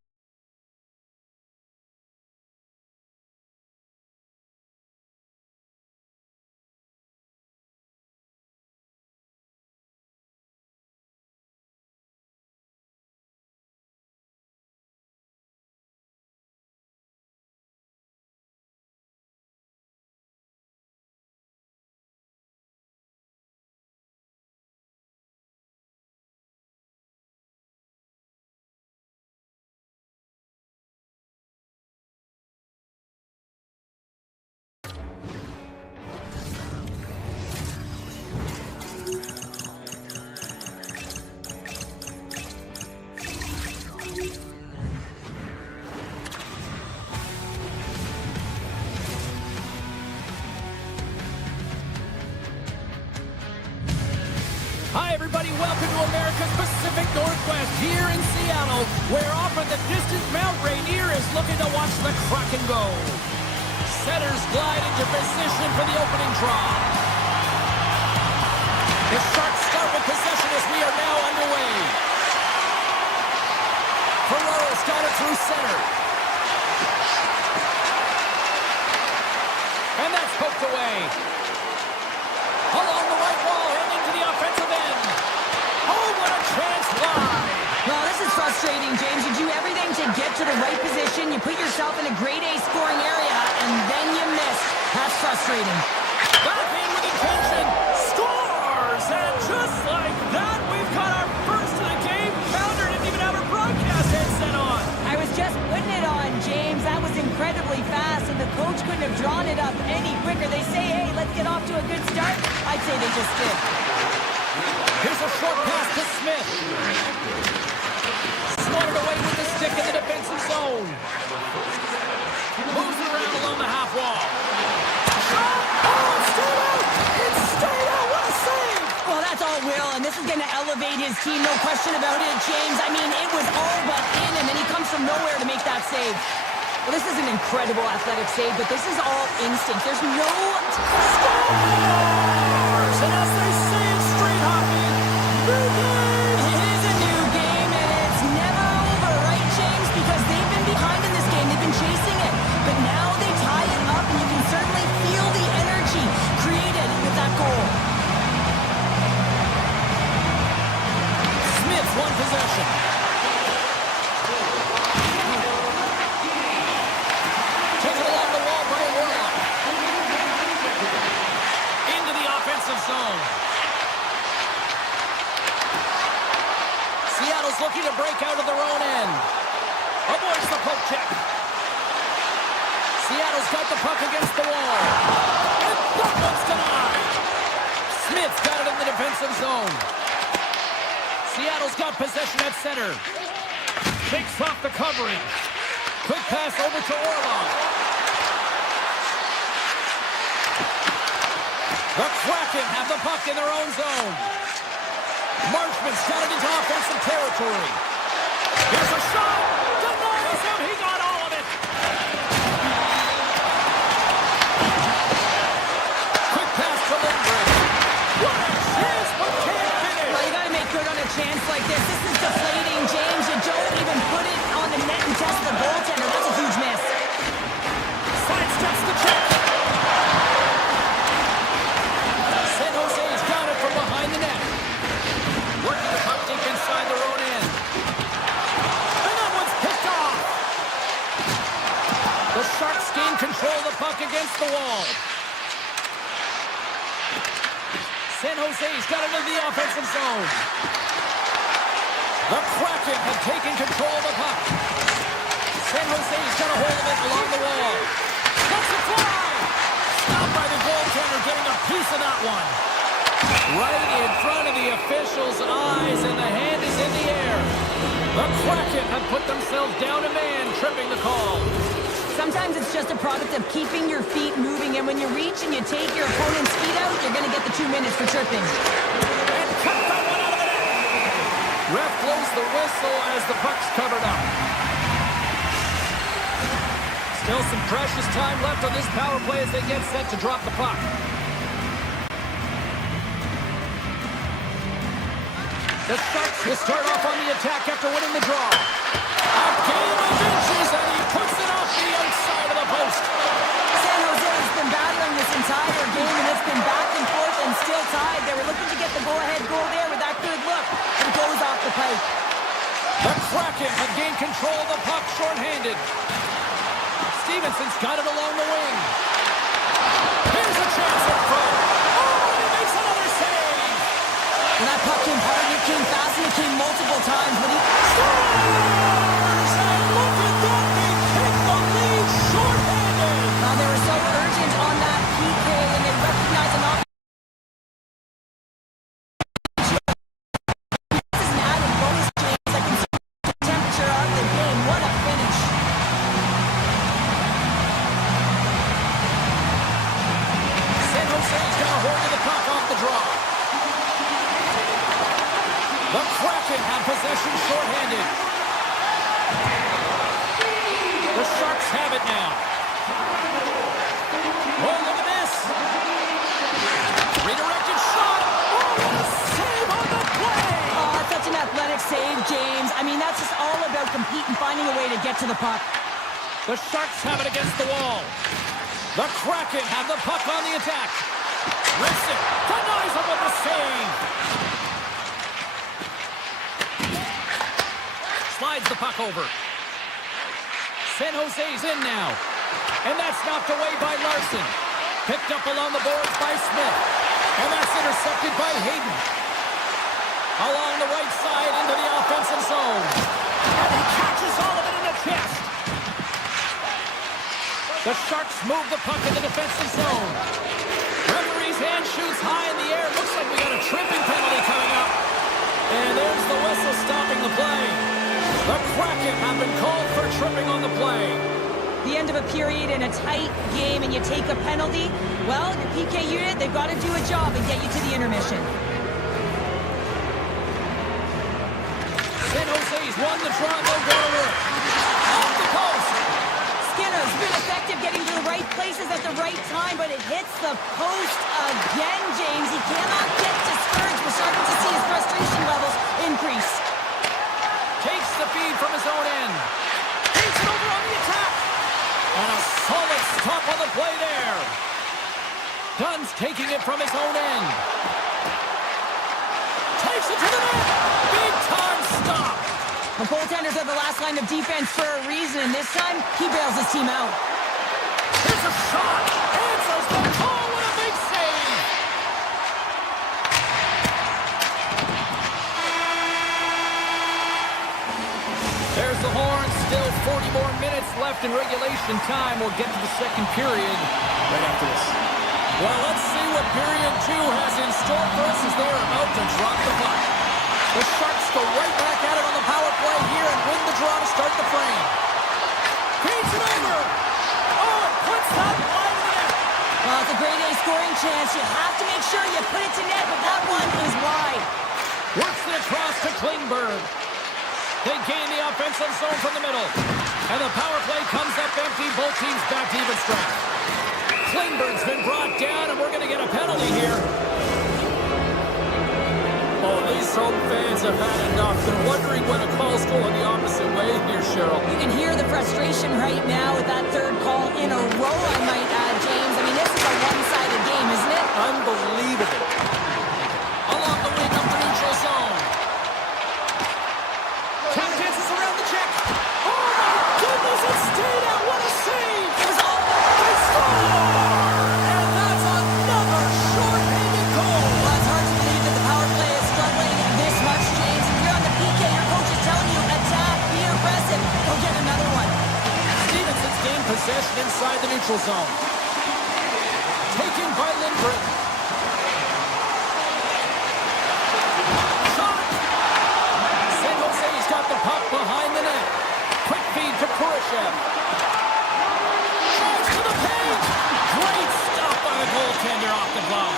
welcome to America's Pacific Northwest here in Seattle, where off of the distant Mount Rainier is looking to watch the Kraken go. Setters glide into position for the opening draw. The Sharks start with possession as we are now underway. Ferraro's got it through center. And that's poked away. Along the right wall, heading to the offensive end. Oh, what a chance wide. Well, this is frustrating, James. You do everything to get to the right position. You put yourself in a grade A scoring area, and then you miss. That's frustrating. Back in with intention. Scores! And just like that, we've got our first of the game. Founder didn't even have her broadcast headset on. I was just putting it on, James. That was incredibly fast, and the coach couldn't have drawn it up any quicker. They say, hey, let's get off to a good start. I'd say they just did. Here's a short pass to Smith. Swatted away with the stick in the defensive zone. Moves it around along the half wall. Oh, it's stayed out! It's stayed out! What a save! Well, that's all Will, and this is going to elevate his team, no question about it, James. I mean, it was all but in him, and he comes from nowhere to make that save. Well, this is an incredible athletic save, but this is all instinct. There's no... Scores! And as they say in street hockey, new game! It is a new game, and it's never over, right, James? Because they've been behind in this game. They've been chasing it. But now they tie it up, and you can certainly feel the energy created with that goal. Smith won possession. Taken along the wall by Warlock. Into the offensive zone. Seattle's looking to break out of their own end. Avoids the poke check. Seattle's got the puck against the wall. And that one's denied. Smith's got it in the defensive zone. Seattle's got possession at center. Shakes off the covering. Quick pass over to Orlov. The Kraken have the puck in their own zone. Marshman's got it into offensive territory. Here's a shot. Denies him. He got all of it. Quick pass to Lindgren. What a chance, but can't finish. Well, you got to make good on a chance like this. This is deflating, James. You don't even put it on the net and test the goaltender. That's a huge miss. Sidesteps the check. San Jose's got it from behind the net. Working the puck deep inside their own end. And that one's picked off. The Sharks gain control of the puck against the wall. San Jose's got it into the offensive zone. The Kraken have taken control of the puck. San Jose's got a hold of it along the wall. That's a fly! Stopped by the goaltender, getting a piece of that one. Right in front of the official's eyes, and the hand is in the air. The Kraken have put themselves down a man, tripping the call. Sometimes it's just a product of keeping your feet moving, and when you reach and you take your opponent's feet out, you're going to get the 2 minutes for tripping. And cut that one out of the net. Ref blows the whistle as the puck's covered up. Still some precious time left on this power play as they get set to drop the puck. The Sharks will start off on the attack after winning the draw. A game of inches, and he puts it off the outside of the post. San Jose has been battling this entire game, and it's been back and forth and still tied. They were looking to get the go-ahead goal there with that good look, and it goes off the pipe. The Kraken have gained control of the puck shorthanded. Stevenson's got it along the wing. Here's a chance in front. Oh, and he makes another save. And that puck came hard, it came fast, and it came multiple times, but he... Scores! And look at that, they take the lead shorthanded. They were so urgent on that PK, and they recognized an opportunity. This is an added bonus, James. I can see the temperature of the game. What a finish. San Jose's got a hold of the puck off the draw. now. Oh, look at this. Redirected shot. Oh, what a save on the play. Oh, such an athletic save, James. I mean, that's just all about competing, finding a way to get to the puck. The Sharks have it against the wall. The Kraken have the puck on the attack. Rips it. Denies him with the save. Slides the puck over. San Jose's in now. And that's knocked away by Larson. Picked up along the boards by Smith. And that's intercepted by Hayden. Along the right side into the offensive zone. And he catches all of it in the chest. The Sharks move the puck in the defensive zone. Referee's hand shoots high in the air. Looks like we got a tripping penalty coming up. And there's the whistle stopping the play. The Kraken have been called for tripping on the play. The end of a period in a tight game and you take a penalty, well, your PK unit, they've got to do a job and get you to the intermission. San Jose's won the draw, no go to work. Off the post. Skinner's been effective getting to the right places at the right time, but it hits the post again, James. He cannot get discouraged. We're starting to see his frustration levels increase. Takes the feed from his own end. Takes it over on the attack. And a solid stop on the play there. Dunn's taking it from his own end. Takes it to the net. Big time stop. The goaltenders are the last line of defense for a reason, and this time, he bails his team out. Here's a shot. Answers the call. What a big save. There's the horn. Still 40 more minutes left in regulation time. We'll get to the second period right after this. Well, let's see what period 2 has in store for us as they are about to drop the puck. The Sharks go right back at it on the power play here and win the draw to start the frame. Feeds it over. Oh, it puts that wide of the net. Well, it's a grade A scoring chance. You have to make sure you put it to net, but that one is wide. Works it across to Klingberg. They gain the offensive zone from the middle. And the power play comes up empty. Both teams back to even strength. Klingberg's been brought down, and we're going to get a penalty here. Oh, these home fans have had enough. They're wondering when a call's going the opposite way here, Cheryl. You can hear the frustration right now with that third call in a row, I might add, James. I mean, this is a one-sided game, isn't it? Unbelievable. Along the wing up the neutral zone. Tap dances around the check. Oh, my goodness, it stayed out. What a save. It was all They score! And that's another short-handed goal. Well, it's hard to believe that the power play is struggling this much, James. If you're on the PK, your coach is telling you, attack, be aggressive, go get another one. Stevenson's gained possession inside the neutral zone. Taken by Lindgren. Shot! San Jose's got the puck behind the net. Quick feed to Kurashev. Drives to the page. Great stop by the goaltender off the glove.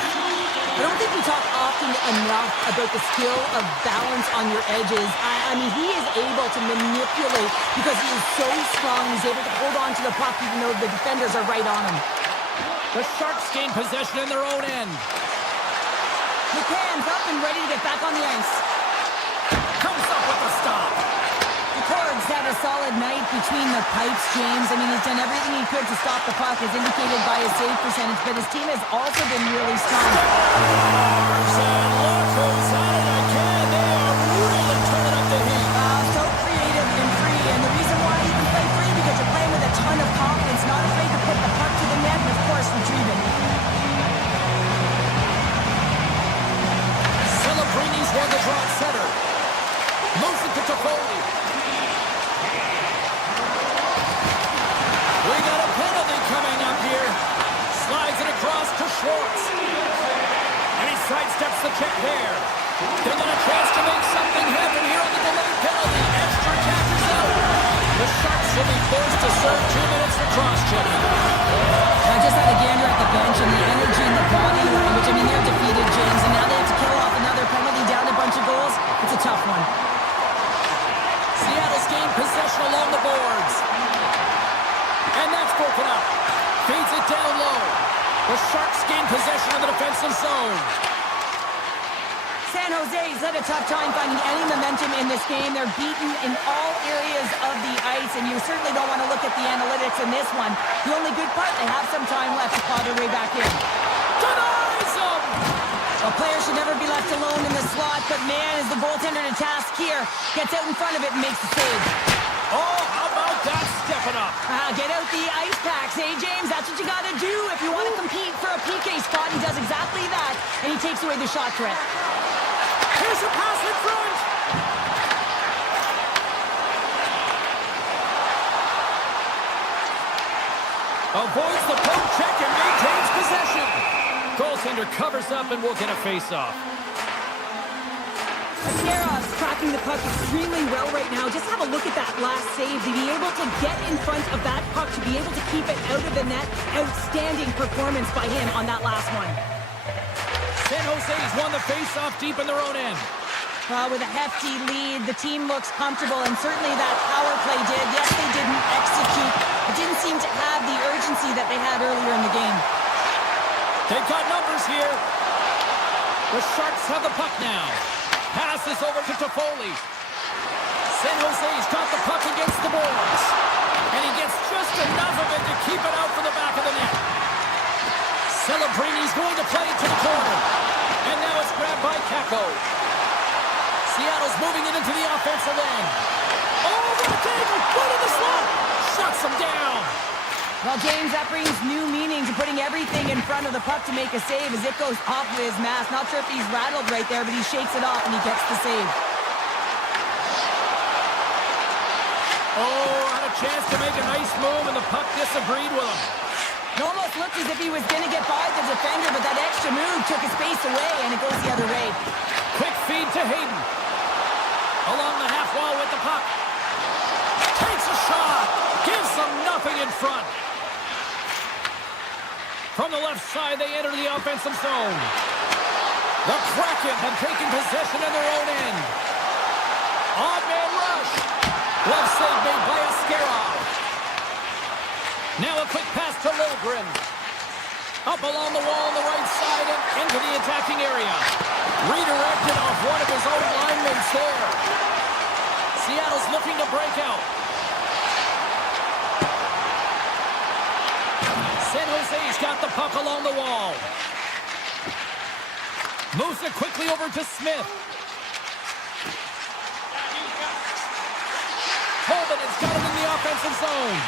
I don't think we talk often enough about the skill of balance on your edges. I mean, he is able to manipulate because he is so strong. He's able to hold on to the puck even though the defenders are right on him. The Sharks gain possession in their own end. McCann's up and ready to get back on the ice. Comes up with the stop. McCord's had a solid night between the pipes, James. I mean, he's done everything he could to stop the puck, as indicated by his save percentage, but his team has also been really strong. And look who's at it again. They are really turning up the heat. So creative and free, and the reason why you can play free because you're playing with a ton of confidence, not afraid to put the puck to the net, and of course, retrieve it. Celebrini's won the draw at center. Moves it to Toffoli. We got a penalty coming up here. Slides it across to Schwartz. And he sidesteps the check there. They got a chance to make something happen here on the delayed penalty. Extra catches out. The Sharks will be forced to serve 2 minutes for cross-checking. I just had a gander at the bench, and the energy in the body language, I mean, they're defeated, James, and now they have to kill off another penalty down a bunch of goals. It's a tough one. Seattle's gained possession along the boards. And that broken up. Feeds it down low. The Sharks gain possession of the defensive zone. San Jose's had a tough time finding any momentum in this game. They're beaten in all areas of the ice, and you certainly don't want to look at the analytics in this one. The only good part, they have some time left to claw their way back in. Denies him! A player should never be left alone in the slot, but man, is the goaltender to task here. Gets out in front of it and makes the save. Oh, how about that stepping up? Get out the ice packs, hey, James? That's what you got to do if you want to compete for a PK spot. He does exactly that, and he takes away the shot threat. Here's a pass in front! Avoids the poke check and maintains possession. Goaltender covers up and will get a face-off. Askerov's tracking the puck extremely well right now. Just have a look at that last save. To be able to get in front of that puck, to be able to keep it out of the net. Outstanding performance by him on that last one. San Jose's won the face-off deep in their own end. With a hefty lead, the team looks comfortable, and certainly that power play did. Yes, they didn't execute. It didn't seem to have the urgency that they had earlier in the game. They've got numbers here. The Sharks have the puck now. Passes over to Toffoli. San Jose's got the puck against the boards. And he gets just enough of it to keep it out from the back of the net. Celebrini's going to play it to the corner. And now it's grabbed by Kako. Seattle's moving it into the offensive end. Oh, what a tackle! Right in the slot! Shuts him down! Well, James, that brings new meaning to putting everything in front of the puck to make a save as it goes off with his mask. Not sure if he's rattled right there, but he shakes it off and he gets the save. Oh, had a chance to make a nice move, and the puck disagreed with him. It almost looked as if he was going to get by the defender, but that extra move took his space away, and it goes the other way. Quick feed to Hayden. Along the half wall with the puck. Takes a shot. Gives them nothing in front. From the left side, they enter the offensive zone. The Kraken have taken possession in their own end. Odd man rush. Glove save made by Askerov. Now a quick pass to Liljegren. Up along the wall on the right side and into the attacking area. Redirected off one of his own linemates there. Seattle's looking to break out. San Jose's got the puck along the wall. Moves it quickly over to Smith. Holman has got it in the offensive zone.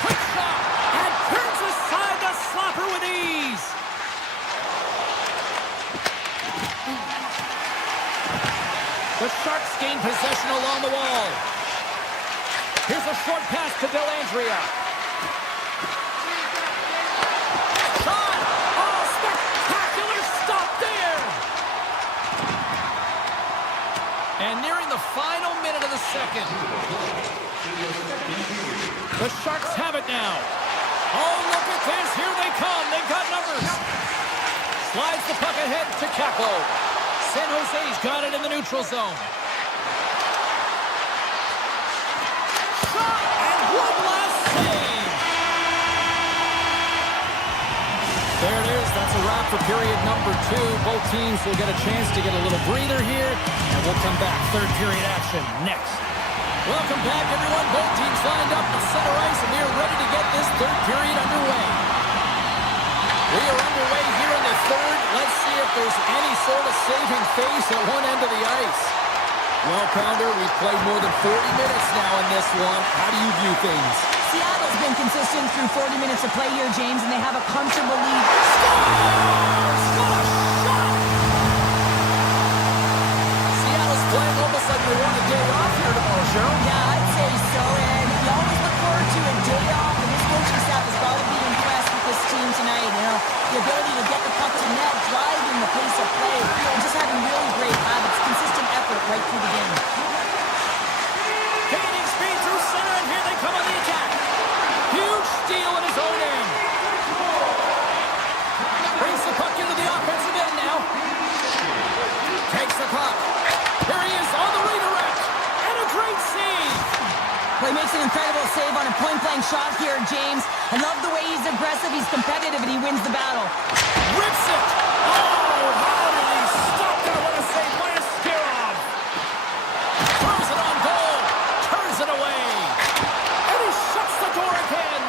Quick shot, and turns aside the slapper with ease. The Sharks gain possession along the wall. Here's a short pass to Dellandrea. Shot! Oh, spectacular stop there! And nearing the final minute of the second. The Sharks have it now. Oh, look at this. Here they come. They've got numbers. Slides the puck ahead to Kako. San Jose's got it in the neutral zone. Shot! And one last save! There it is. That's a wrap for period number 2. Both teams will get a chance to get a little breather here, and we'll come back. Third period action next. Welcome back, everyone. Both teams lined up at center ice, and we are ready to get this third period underway. We are underway here in the third. Let's see if there's any sort of saving face at one end of the ice. Well, Pounder, we've played more than 40 minutes now in this one. How do you view things? Seattle's been consistent through 40 minutes of play here, James, and they have a comfortable lead. Scores! What a shot! Seattle's playing almost like they want a day off here tomorrow, Cheryl. Yeah, I'd say so, and you always look forward to a day off, and this coaching staff has got to be impressed with this team tonight. You know, the ability to get the puck to net, driving the pace of play, and just having really great habits, consistent effort right through the game. Gaining speed through center, and here they come on the attack. Huge steal in his own end. Brings the puck into the offensive end now. Takes the puck. Here he is on the redirect. And a great Well, he makes an incredible save on a point-blank shot here, James. I love the way he's aggressive, he's competitive, and he wins the battle. Rips it! Oh, how did he stop that? What a save by Askarov! Throws it on goal, turns it away, and he shuts the door again.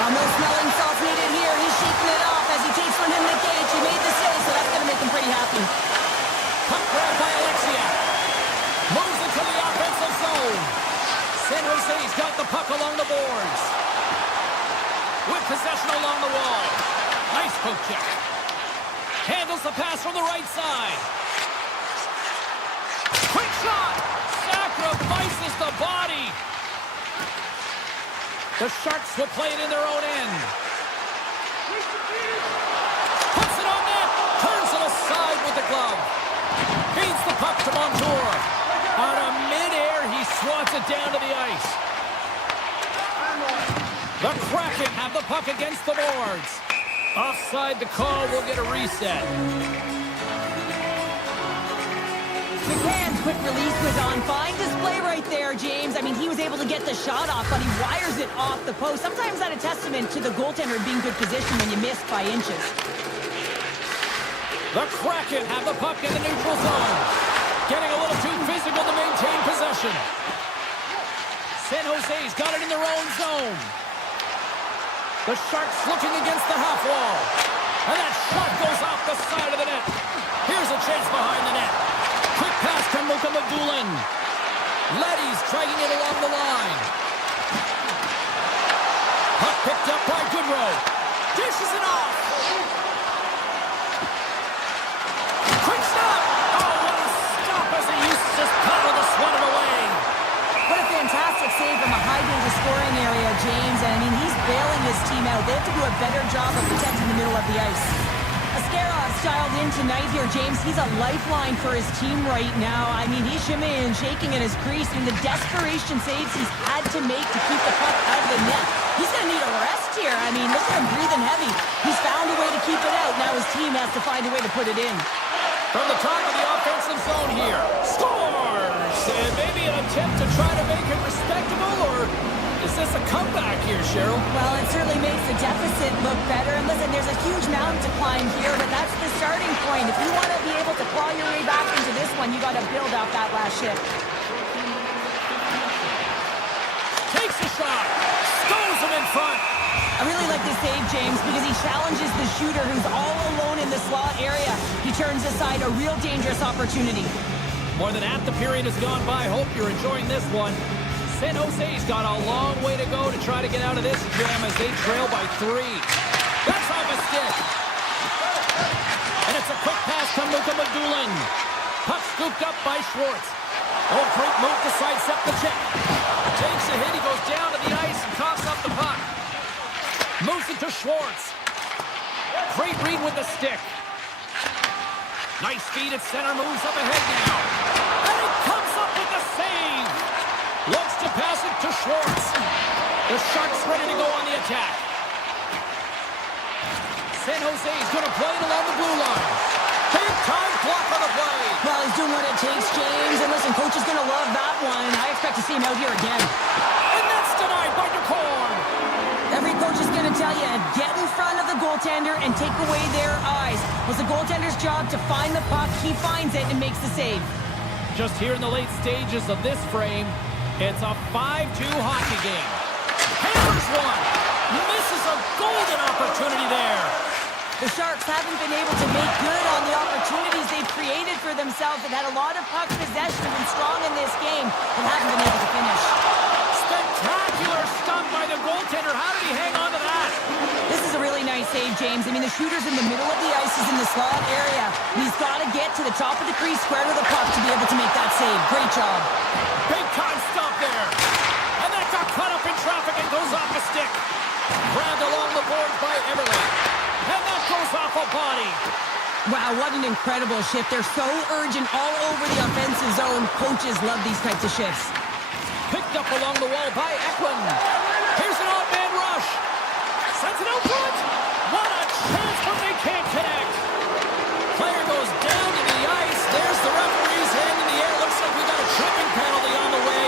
Well, no smelling sauce needed here. He's shaking it off as he takes one in the cage. He made the save, so that's going to make him pretty happy. Puck grab by Alexia. Moves into the offensive zone. San Jose's got the puck along the boards. With possession along the wall. Nice poke check. Handles the pass from the right side. Quick shot. Sacrifices the body. The Sharks will play it in their own end. Puts it on net. Turns it aside with the glove. Feeds the puck to Montour. Out of midair, he swats it down to the ice. The Kraken have the puck against the boards. Offside the call, will get a reset. McCann's quick release was on. Fine display right there, James. I mean, he was able to get the shot off, but he wires it off the post. Sometimes that's a testament to the goaltender being good position when you miss by inches. The Kraken have the puck in the neutral zone. Getting a little too physical to maintain possession. San Jose's got it in their own zone. The Sharks looking against the half wall. And that shot goes off the side of the net. Here's a chance behind the net. Quick pass to Muka Magulin. Leddy's dragging it along the line. Puck picked up by Goodrow. Dishes it off. Quick stop. Oh, what a stop as he used his power to swat it away. What a fantastic save from a high-danger scoring area, James. And I mean, he's bailing his team out. They have to do a better job of protecting the middle of the ice. Askarov's dialed in tonight here, James. He's a lifeline for his team right now. I mean, he's shimmying and shaking in his crease. And the desperation saves he's had to make to keep the puck out of the net. He's going to need a rest here. I mean, look at him breathing heavy. He's found a way to keep it out. Now his team has to find a way to put it in. From the top of the offensive zone here. Scores! And maybe an attempt to try to make it respectable, or is this a comeback here, Cheryl? Well, it certainly makes the deficit look better. And listen, there's a huge mountain to climb here, but that's the starting point. If you want to be able to claw your way back into this one, you got to build off that last shift. Takes a shot. Stows him in front. I really like this save, James, because he challenges the shooter who's all alone in the slot area. He turns aside a real dangerous opportunity. More than half the period has gone by. Hope you're enjoying this one. San Jose's got a long way to go to try to get out of this jam as they trail by 3. That's off a stick. And it's a quick pass to Muka Magulin. Puck scooped up by Schwartz. Oh, great move to sidestep the check. Takes a hit. He goes down to the ice and coughs up the puck. Moves it to Schwartz. Great read with the stick. Nice feed at center. Moves up ahead now. And he comes up with the save. Looks to pass it to Schwartz. The Sharks ready to go on the attack. San Jose's going to play it along the blue line. Big time block on the play. Well, he's doing what it takes, James. And listen, coach is going to love that one. I expect to see him out here again. And that's denied by DeCorn. Every coach is going to tell you, get in front of the goaltender and take away their eyes. It's the goaltender's job to find the puck. He finds it and makes the save. Just here in the late stages of this frame, it's a 5-2 hockey game. Hammers one. Misses a golden opportunity there. The Sharks haven't been able to make good on the opportunities they've created for themselves. They've had a lot of puck possession, been strong in this game, but haven't been able to finish. Spectacular stop by the goaltender. How did he hang on to that? This is a really nice save, James. I mean, the shooter's in the middle of the ice. He's in the slot area. He's got to get to the top of the crease, square to the puck to be able to make that save. Great job. Big time stop there. And that got caught up in traffic and goes off the stick. Grabbed along the boards by Everly. And that goes off a body. Wow, what an incredible shift. They're so urgent all over the offensive zone. Coaches love these types of shifts. Picked up along the wall by Eklund. Here's an odd man rush. Sends it out front. What a chance, but they can't connect. Player goes down to the ice. There's the referee's hand in the air. Looks like we got a tripping penalty on the way.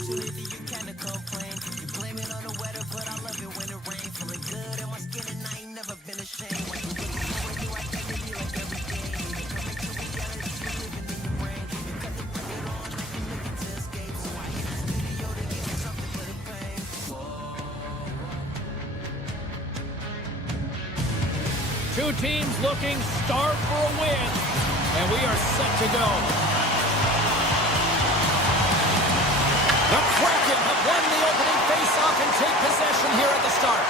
opportunity, you kinda complain. You blame it on the weather, but I love it when it rains. Feeling good in my skin and I ain't never been ashamed. When you look for you, I take it like every day. You come into reality, you living in your brain. You got the record on like you're looking to escape. So I hit the studio to give you something for the pain. Two teams looking starved for a win, and we are set to go. The Kraken have won the opening faceoff and take possession here at the start.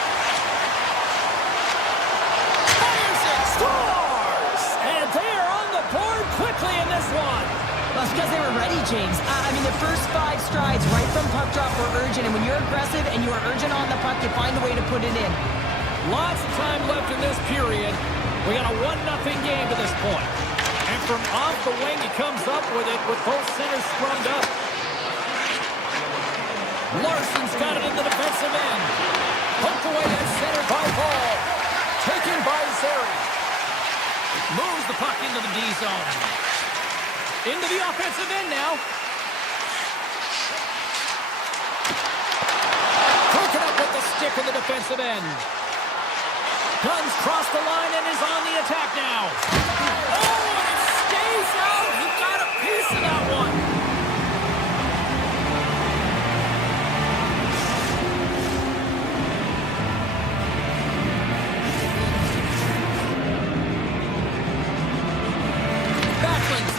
Fires it, scores! And they are on the board quickly in this one. That's because they were ready, James. I mean, the first 5 strides right from puck drop were urgent, and when you're aggressive and you're urgent on the puck, you find a way to put it in. Lots of time left in this period. We got a 1-0 game to this point. And from off the wing, he comes up with it with both centers scrummed up. Larson's got it in the defensive end. Poked away at center by Ball. Taken by Zeri. Moves the puck into the D zone. Into the offensive end now. Broken up with the stick in the defensive end. Guns cross the line and is on the attack now. Oh, and it stays out. He got a piece of that one.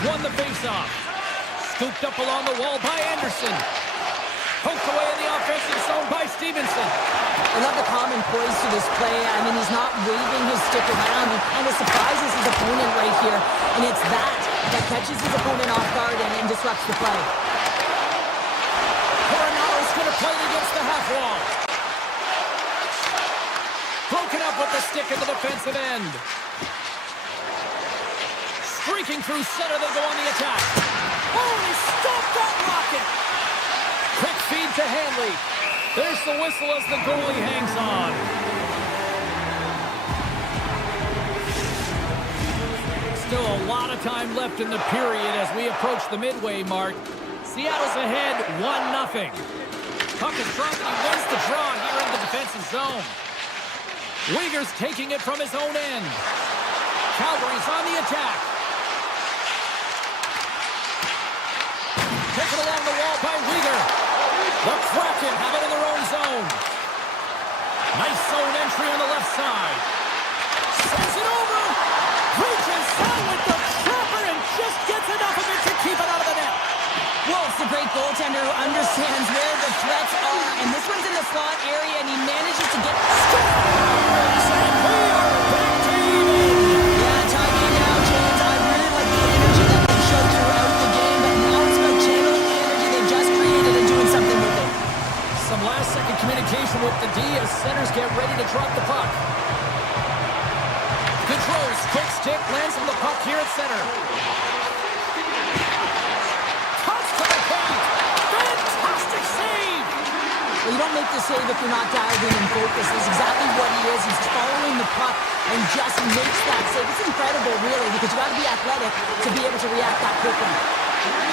Won the faceoff. Scooped up along the wall by Anderson. Poked away in the offensive zone by Stevenson. I love the calm and poise to this play. I mean, he's not waving his stick around. He kind of surprises his opponent right here. And it's that catches his opponent off guard and disrupts the play. Coronado's going to play against the half wall. Broken up with the stick in the defensive end. Streaking through center, they go on the attack. Oh, he stopped that rocket! Quick feed to Hanley. There's the whistle as the goalie hangs on. Still a lot of time left in the period as we approach the midway mark. Seattle's ahead 1-0. Puck is dropped and he wins the draw here in the defensive zone. Uyghur's taking it from his own end. Calgary's on the attack. Taken along the wall by Uyghur. The Kraken have it in their own zone. Nice zone entry on the left side. Sends it over. Reaches out with the chopper and just gets enough of it to keep it out of the net. Wolf's a great goaltender who understands where the threats are. And this one's in the slot area, and he manages to get... Scores! And we are back to even. Yeah, time in now, James. I really like the energy that they showed throughout the game, but now it's about channeling the energy they've just created and doing something with it. Some last-second communication with the D as centers get ready to drop the puck. Controls, quick stick, lands on the puck here at center. Toss to the paint. Fantastic save! Well, you don't make the save if you're not dialed in and focused. That's exactly what he is. He's following the puck and just makes that save. It's incredible, really, because you got to be athletic to be able to react that quickly.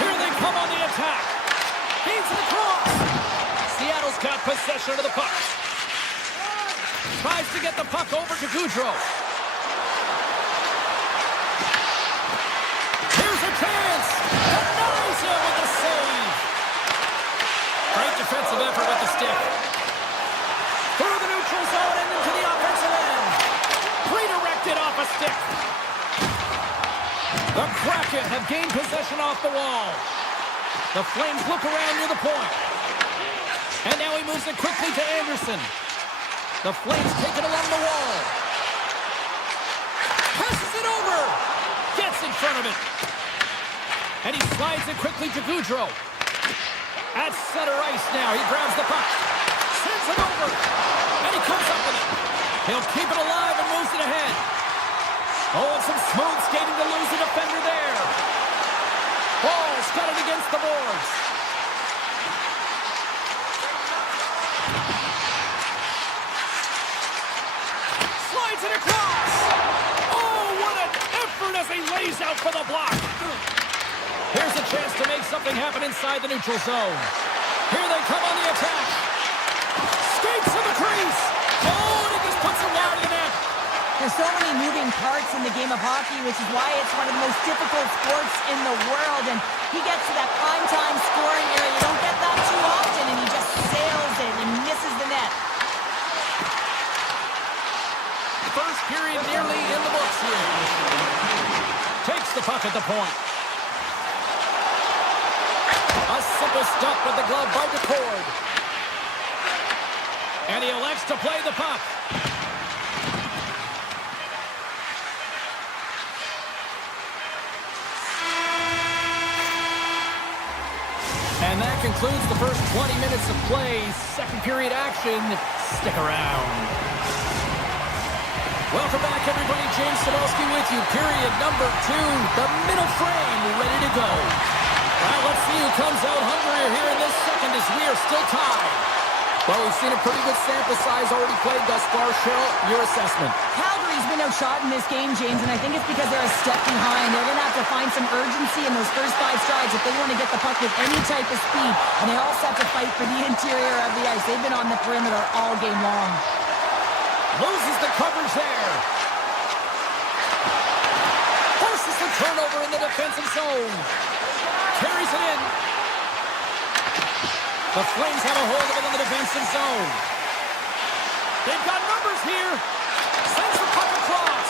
Here they come on the attack. Feeds the cross. Seattle's got possession of the puck. Tries to get the puck over to Gaudreau. Here's a chance. Denies him with the save. Great defensive effort with the stick. Through the neutral zone and into the offensive end. Redirected off a stick. The Kraken have gained possession off the wall. The Flames look around near the point. And now he moves it quickly to Anderson. The Flames take it along the wall. Passes it over. Gets in front of it. And he slides it quickly to Gaudreau. At center ice now. He grabs the puck. Sends it over. And he comes up with it. He'll keep it alive and moves it ahead. Oh, and some smooth skating to lose a defender there. Ball's got it against the boards. Slides it across. Oh, what an effort as he lays out for the block. Here's a chance to make something happen inside the neutral zone. Here they come on the attack. Skates to the crease. Oh, and he just puts it wide of the net. There's so many moving parts in the game of hockey, which is why it's one of the most difficult sports in the world. And he gets to that prime time scoring area. You don't get that too often, and he just sails it and misses the net. First period nearly in the books here. Takes the puck at the point. A simple stop with the glove by DeCord. And he elects to play the puck. And that concludes the first 20 minutes of play. Second period action. Stick around. Welcome back, everybody. James Cebulski with you. Period number 2. The middle frame ready to go. Well, let's see who comes out hungrier here in this second as we are still tied. Well, we've seen a pretty good sample size already played thus far. Cheryl, your assessment. Calgary's been outshot in this game, James, and I think it's because they're a step behind. They're going to have to find some urgency in those first 5 strides if they want to get the puck with any type of speed. And they all set to fight for the interior of the ice. They've been on the perimeter all game long. Loses the coverage there. Forces the turnover in the defensive zone. Carries it in. The Flames have a hold of it in the defensive zone. They've got numbers here. Sends the puck across.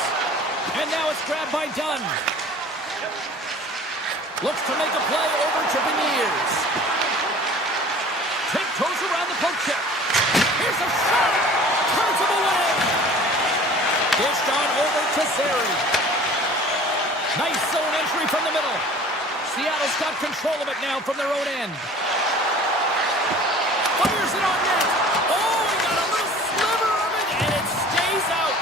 And now it's grabbed by Dunn. Looks to make a play over to Beniers. Tiptoes around the poke check. Here's a shot. Turns him away. Dished on over to Zary. Nice zone entry from the middle. Seattle's got control of it now from their own end. Fires it on net. Oh, he got a little sliver of it, and it stays out.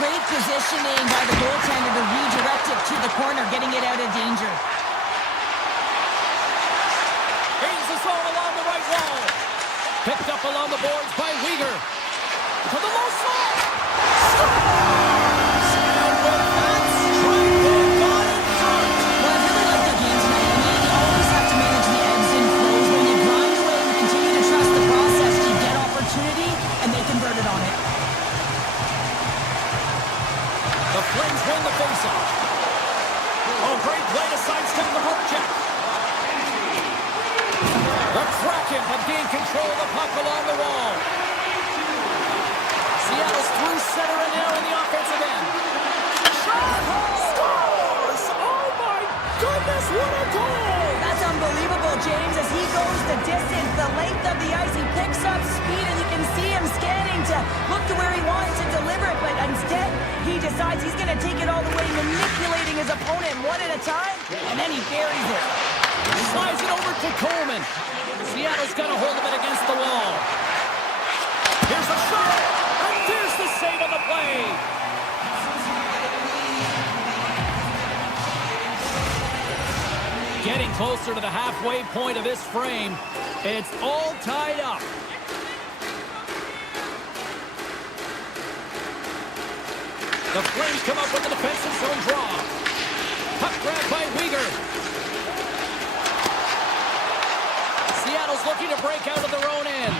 Great positioning by the goaltender to redirect it to the corner, getting it out of danger. Gains the zone along the right wall. Picked up along the boards by Weegar. To the low slot. Scores! And with that strike, they've got it front. Well, I really like their game tonight. I mean, you always have to manage the ebbs and flows. When you grind away, you continue to trust the process. You get opportunity, and they convert it on it. The Flames win the faceoff. Oh, great play to sidestep the poke check. The Kraken have gained control of the puck along the wall. Seattle's through center and now in the offensive end. Shot! Scores! Oh my goodness, what a goal! That's unbelievable, James, as he goes the distance, the length of the ice. He picks up speed, and you can see him scanning to look to where he wants to deliver it, but instead, he decides he's going to take it all the way, manipulating his opponent one at a time, and then he buries it. Slides it over to Coleman. Seattle's got a hold of it against the wall. Here's a shot, and there's the save on the play. Getting closer to the halfway point of this frame. It's all tied up. The Flames come up with the defensive zone draw. Puck grab by Weegar. Seattle's looking to break out of their own end.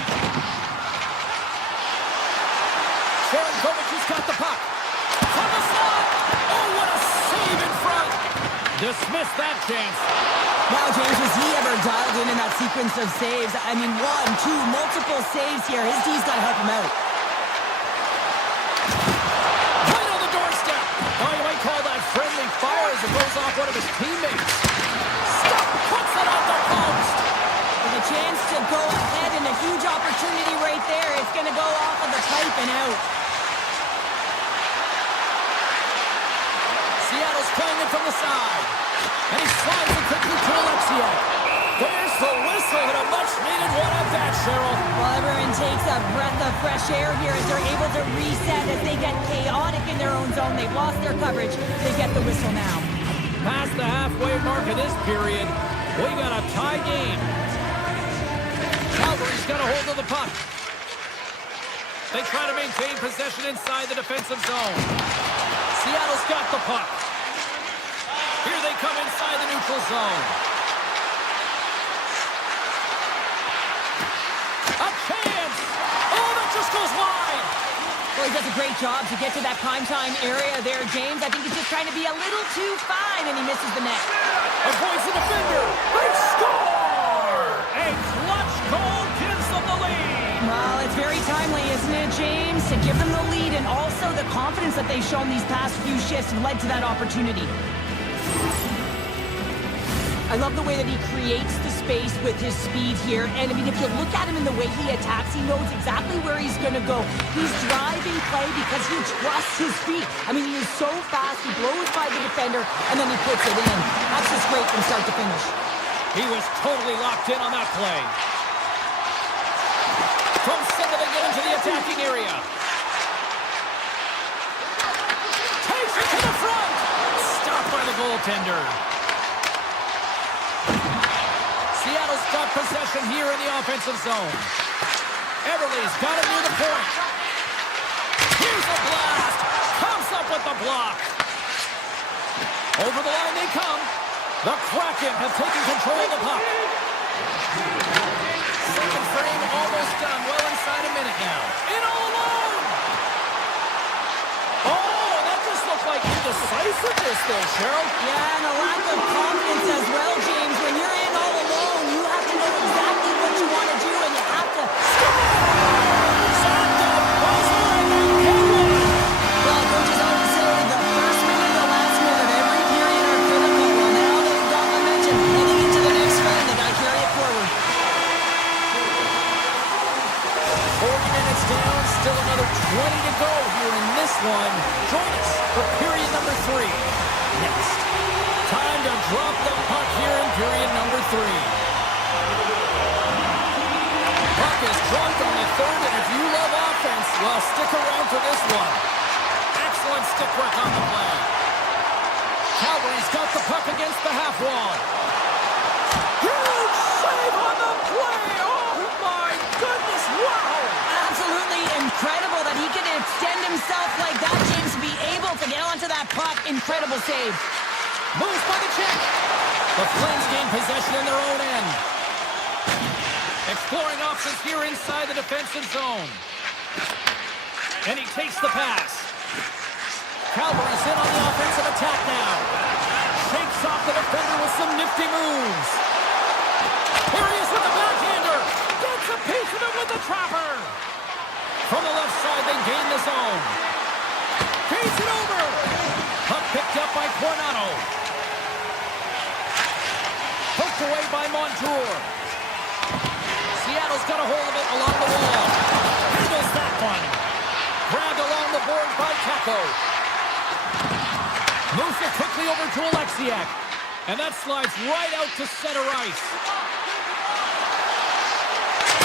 Sharangovic's got the puck. From the slot. Oh, what a save in front. Dismissed that chance. Wow, James, was he ever dialed in that sequence of saves? I mean, 1, 2, multiple saves here. His D's got to help him out. Right on the doorstep. Oh, you might call that friendly fire as it goes off one of his teammates. Stop, puts it off the post. With a chance to go ahead and a huge opportunity right there. It's going to go off of the pipe and out. Seattle's playing it from the side. And he slides it quickly to Alexiak. There's the whistle and a much-needed one at that, Cheryl. Well, everyone takes a breath of fresh air here as they're able to reset as they get chaotic in their own zone. They've lost their coverage. They get the whistle now. Past the halfway mark of this period, we got a tie game. Calgary's got a hold of the puck. They try to maintain possession inside the defensive zone. Seattle's got the puck. Here they come inside the neutral zone. does a great job to get to that primetime area there, James. I think he's just trying to be a little too fine, and he misses the net. Avoids the defender. They score! A clutch goal gives them the lead. Well, it's very timely, isn't it, James? To give them the lead, and also the confidence that they've shown these past few shifts have led to that opportunity. I love the way that he creates the space with his speed here. And, I mean, if you look at him in the way he attacks, he knows exactly where he's going to go. He's driving play because he trusts his feet. I mean, he is so fast. He blows by the defender, and then he puts it in. That's just great from start to finish. He was totally locked in on that play. From center, they get into the attacking area. Takes it to the front. Stopped by the goaltender. Seattle's got possession here in the offensive zone. Everly's got it near the point. Here's a blast. Comes up with the block. Over the line they come. The Kraken have taken control of the puck. Second frame almost done. Well inside a minute now. In all alone. Oh, that just looked like indecisiveness there, Cheryl. Yeah, and a lack of confidence as well, James. When you're in all alone, you have to know exactly what you want to do, and you have to... Well, coaches always say the first minute and the last minute of every period are critical. Well, now they've got momentum heading into the next frame. They got to carry it forward. 40 minutes down, still another 20 to go here in this one. Join us for period number 3. Next, time to drop the puck here in period number 3. Puck is dropped on the third, and if you love offense, well, stick around for this one. Excellent stick work on the play. Calgary's got the puck against the half wall. Huge save on the play! Oh my goodness, wow! Absolutely incredible that he can extend himself like that, James, to be able to get onto that puck. Incredible save. Moves by the check. The Flames gain possession in their own end. Exploring options here inside the defensive zone. And he takes the pass. Calgary's in on the offensive attack now. Shakes off the defender with some nifty moves. Here he is with the backhander. Gets a piece of it with the trapper. From the left side, they gain the zone. Feeds it over. Puck picked up by Coronado. Poked away by Montour. Seattle's got a hold of it along the wall. Handles that one. Grabbed along the board by Kako. Moves it quickly over to Alexiak. And that slides right out to center ice.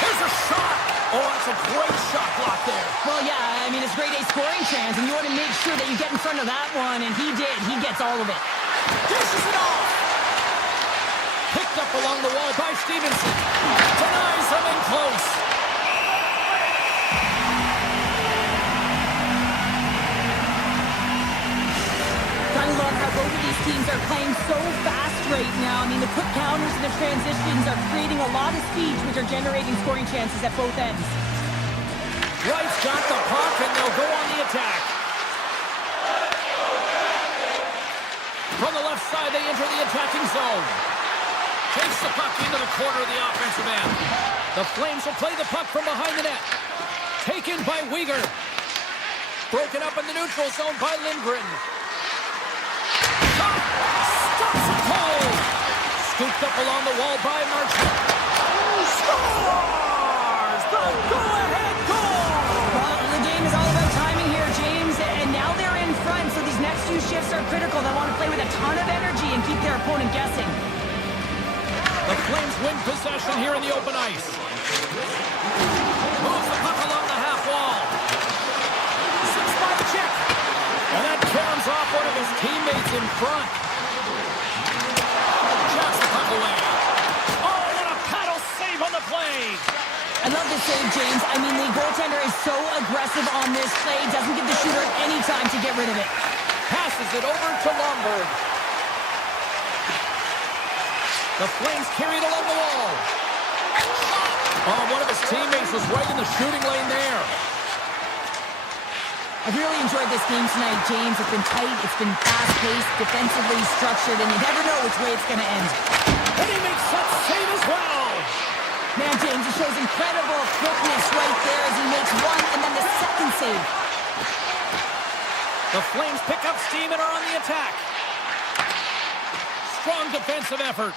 Here's a shot. Oh, that's a great shot block there. Well, yeah, I mean, it's grade A scoring chance, and you want to make sure that you get in front of that one, and he did. He gets all of it. Dishes it off. Picked up along the wall by Stevenson. Denies him in close. I love how both of these teams are playing so fast right now. I mean, the quick counters and the transitions are creating a lot of speed, which are generating scoring chances at both ends. Wright's got the puck, and they'll go on the attack. From the left side, they enter the attacking zone. Takes the puck into the corner of the offensive end. The Flames will play the puck from behind the net. Taken by Weegar. Broken up in the neutral zone by Lindgren. Stops it cold. Scooped up along the wall by Marchand. Scores! The go-ahead goal! Well, the game is all about timing here, James, and now they're in front, so these next few shifts are critical. They want to play with a ton of energy and keep their opponent guessing. The Flames win possession here in the open ice. Moves the puck along the half wall. Six by the check. And that caroms off one of his teammates in front. Jacks the puck away. Oh, what a paddle save on the play. I love this save, James. I mean, the goaltender is so aggressive on this play. Doesn't give the shooter any time to get rid of it. Passes it over to Lomberg. The Flames carried along the wall. Oh, one of his teammates was right in the shooting lane there. I've really enjoyed this game tonight, James. It's been tight, it's been fast-paced, defensively structured, and you never know which way it's going to end. And he makes that save as well. Man, James, he shows incredible quickness right there as he makes one and then the second save. The Flames pick up steam and are on the attack. Strong defensive effort.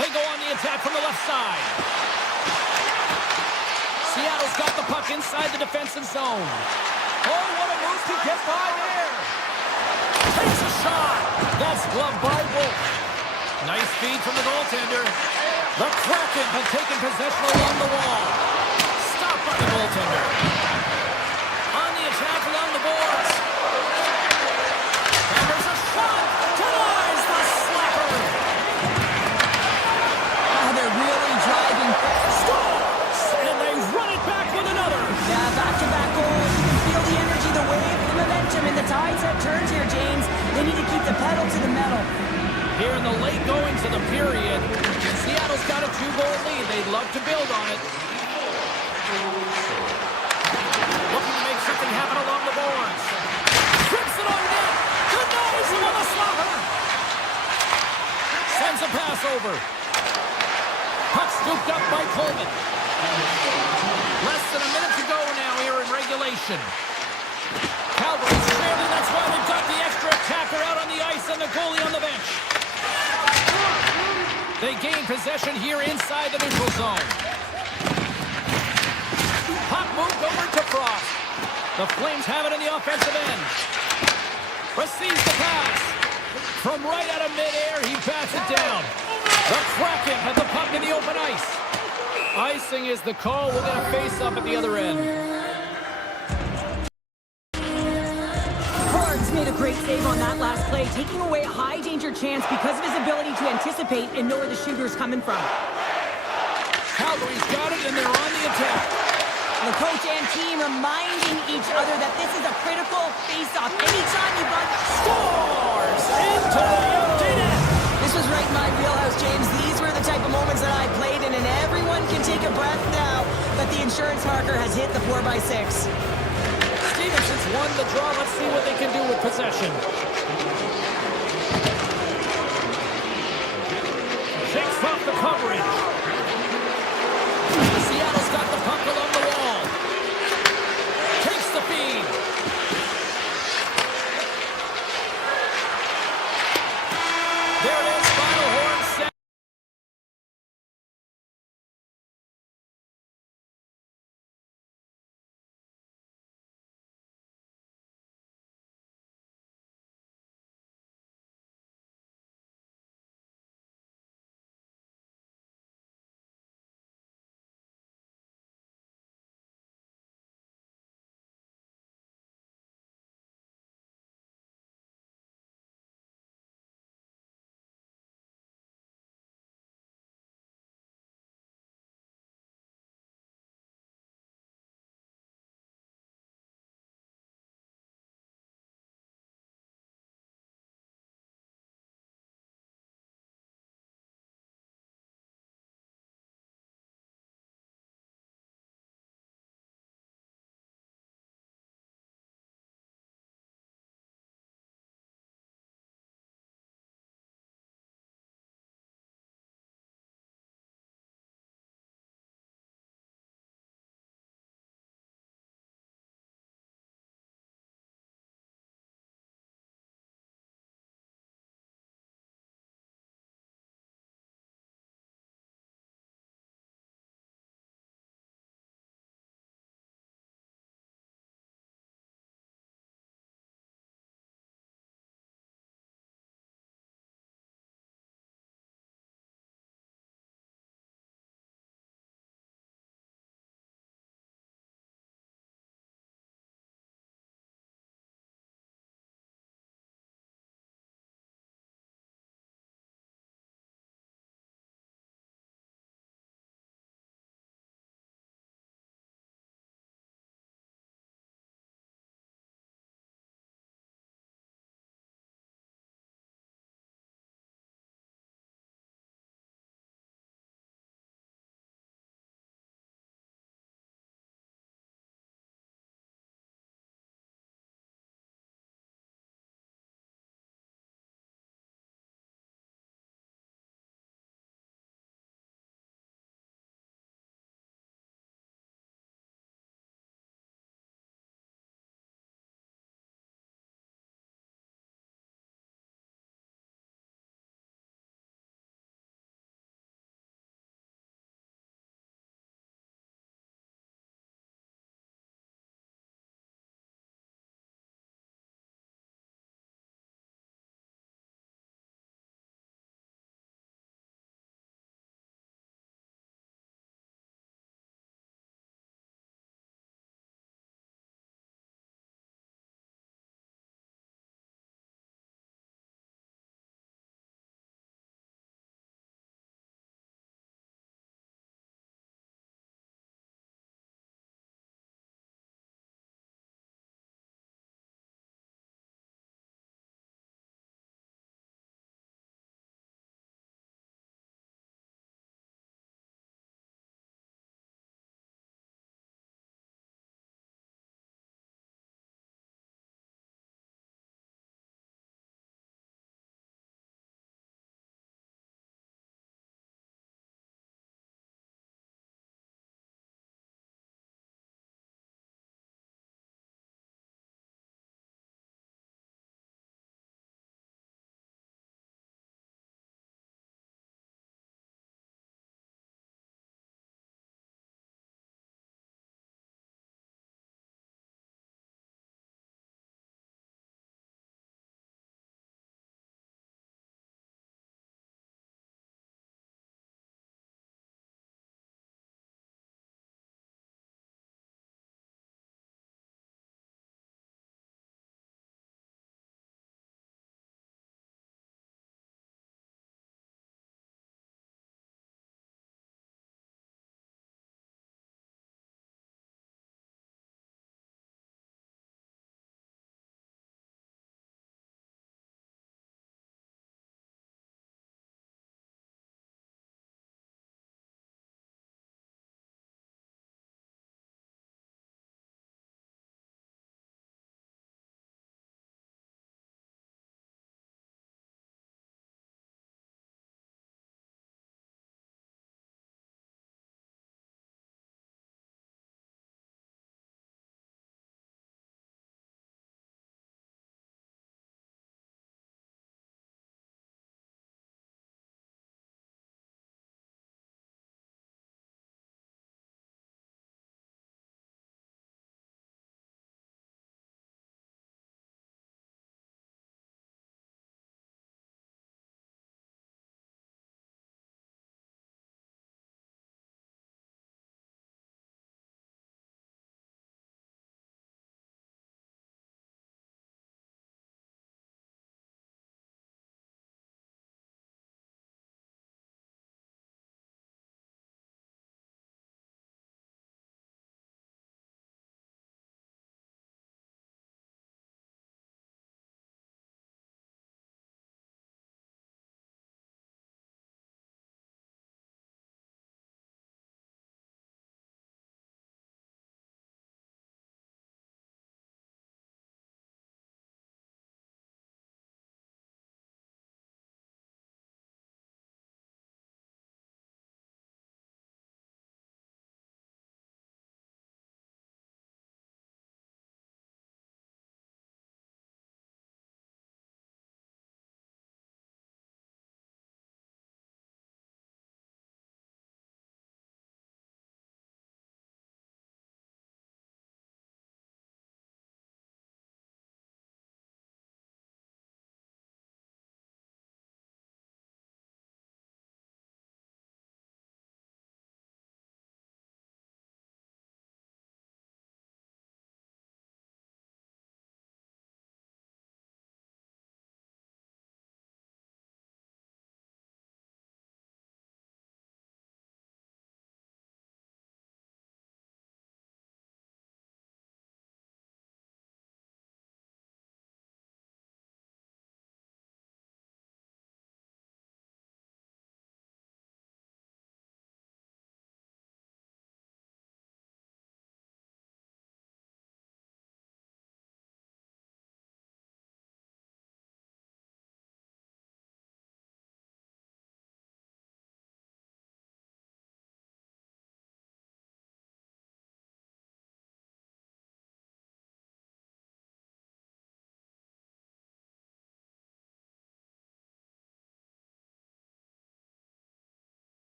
They go on the attack from the left side. Seattle's got the puck inside the defensive zone. Oh, what a move to get by there. Takes a shot. That's gloved by Wolf. Nice feed from the goaltender. The Kraken have taken possession along the wall. Stopped by the goaltender. On the attack along the boards. And there's a shot. Denies the slapper. Oh, they're really driving. Scores! And they run it back with another. Yeah, back-to-back goals. You can feel the energy, the wave, the momentum, and the tides have turned here, James. They need to keep the pedal to the metal. Here in the late goings of the period, Seattle's got a 2-goal lead. They'd love to build on it. Looking to make something happen along the boards. Trips it on net. Denies him on the slapper. Sends a pass over. Puck scooped up by Coleman. Less than a minute to go now here in regulation. Calgary's trailing. That's why they've got the extra attacker out on the ice and the goalie on the bench. They gain possession here inside the neutral zone. Puck moved over to Frost. The Flames have it in the offensive end. Receives the pass. From right out of midair, he bats it down. The Kraken have the puck in the open ice. Icing is the call. We'll get a face-up at the other end. Made a great save on that last play, taking away a high-danger chance because of his ability to anticipate and know where the shooter's coming from. Calgary's got it, and they're on the attack. The coach and team reminding each other that this is a critical face-off. Anytime you've got... Scores! Into the empty net! This was right in my wheelhouse, James. These were the type of moments that I played in, and everyone can take a breath now that the insurance marker has hit the 4x6. Stevenson's won the draw. Let's see what they can do with possession. Shakes off the coverage. Seattle's got the puck along the wall. Takes the feed. There it is.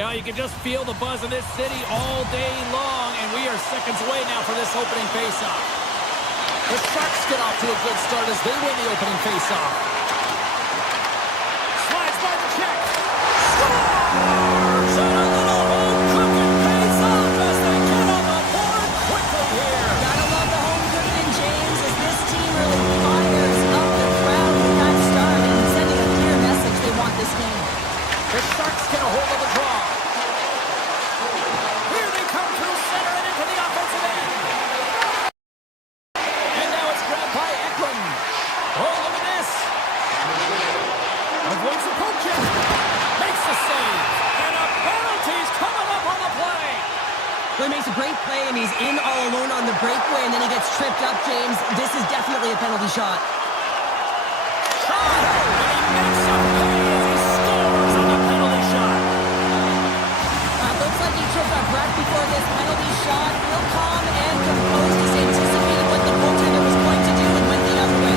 Yeah, you can just feel the buzz in this city all day long, and we are seconds away now for this opening faceoff. The Sharks get off to a good start as they win the opening faceoff. Slides by the check. Scores! And a little home cooking pays off as they get on the board quickly here. Gotta love the home cooking, James, as this team really fires up the crowd with that start and sending a clear message they want this game. The Sharks get a hold of the draw. Here they come through center and into the offensive end. And now it's grabbed by Ekman. Oh, look at this. Avoids the poke check. Makes the save. And a penalty's coming up on the play. Well, he makes a great play, and he's in all alone on the breakaway, and then he gets tripped up, James. This is definitely a penalty shot. Shot! And he makes a play as he scores on the penalty shot. Looks like he took a breath before this penalty shot. Real calm and composed. He's anticipated what the goaltender was going to do and went the other way.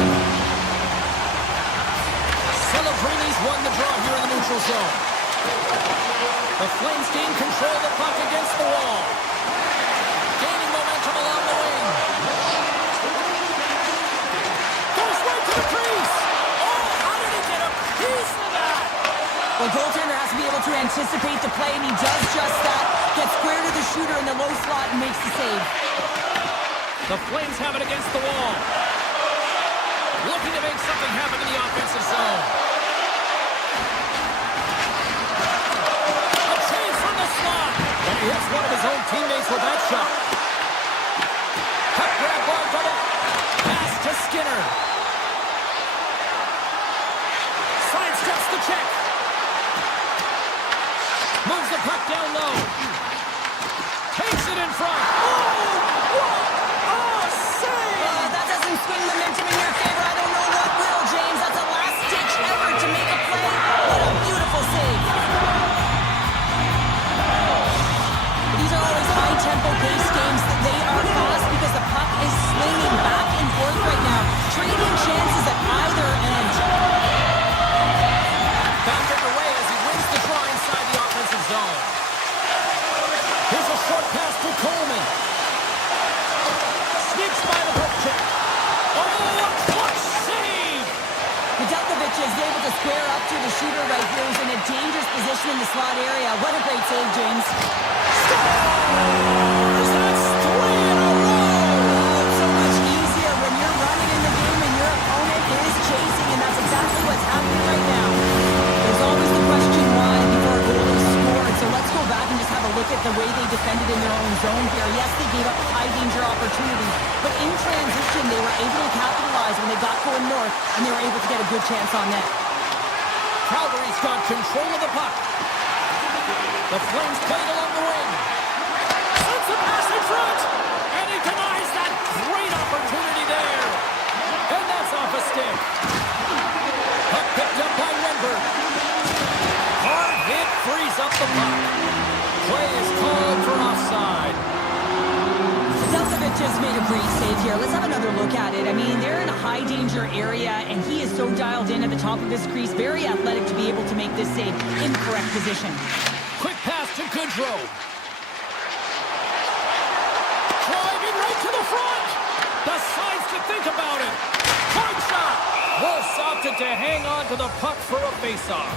Celebrini's won the draw here in the neutral zone. The Flames gain control of the puck against the wall. Gaining momentum along the wing. Goes right to the crease. Oh, how did he get a piece of that? The goaltender has to be able to anticipate the play, and he does just that. Gets square to the shooter in the low slot and makes the save. The Flames have it against the wall. Looking to make something happen in the offensive zone. A chase from the slot. And he hits one of his own teammates with that shot. Puck grab bar double. Pass to Skinner. Sidesteps the check. Moves the puck down low. Takes it in front. Oh, what a save! That doesn't swing momentum in your favor. I don't know what will, James. That's a last-ditch effort to make a play. What a beautiful save. These are always high-tempo pace games. They are fast because the puck is swinging back and forth right now, trading chances at either end. Back underway as he wins the draw inside the offensive zone. Here's a short pass to Coleman. Sneaks by the hook check. Oh, a clutch save! Nedeljkovic is able to square up to the shooter right here. He's in a dangerous position in the slot area. What a great save, James. Scores! That's 3 in a row! It's so much easier when you're running in the game and your opponent is chasing, and that's exactly what's happening right now. There's always the question why before a goal is scored, so let's go back and just have a look at the way they defended in their own zone here. Yes, they gave up high-danger opportunities, but in transition, they were able to capitalize when they got going north, and they were able to get a good chance on net. Calgary's got control of the puck. The Flames played along the wing. Sends a pass in front, and he denies that great opportunity there. And that's off a stick. Puck picked up by Wenberg. Hard hit frees up the puck. Play is called for offside. Nedeljkovic just made a great save here. Let's have another look at it. I mean, they're in a high-danger area, and he is so dialed in at the top of his crease. Very athletic to be able to make this save in correct position. Quick pass to Goodrow. Driving right to the front. Decides to think about it. Point shot. Wolves opted to hang on to the puck for a faceoff.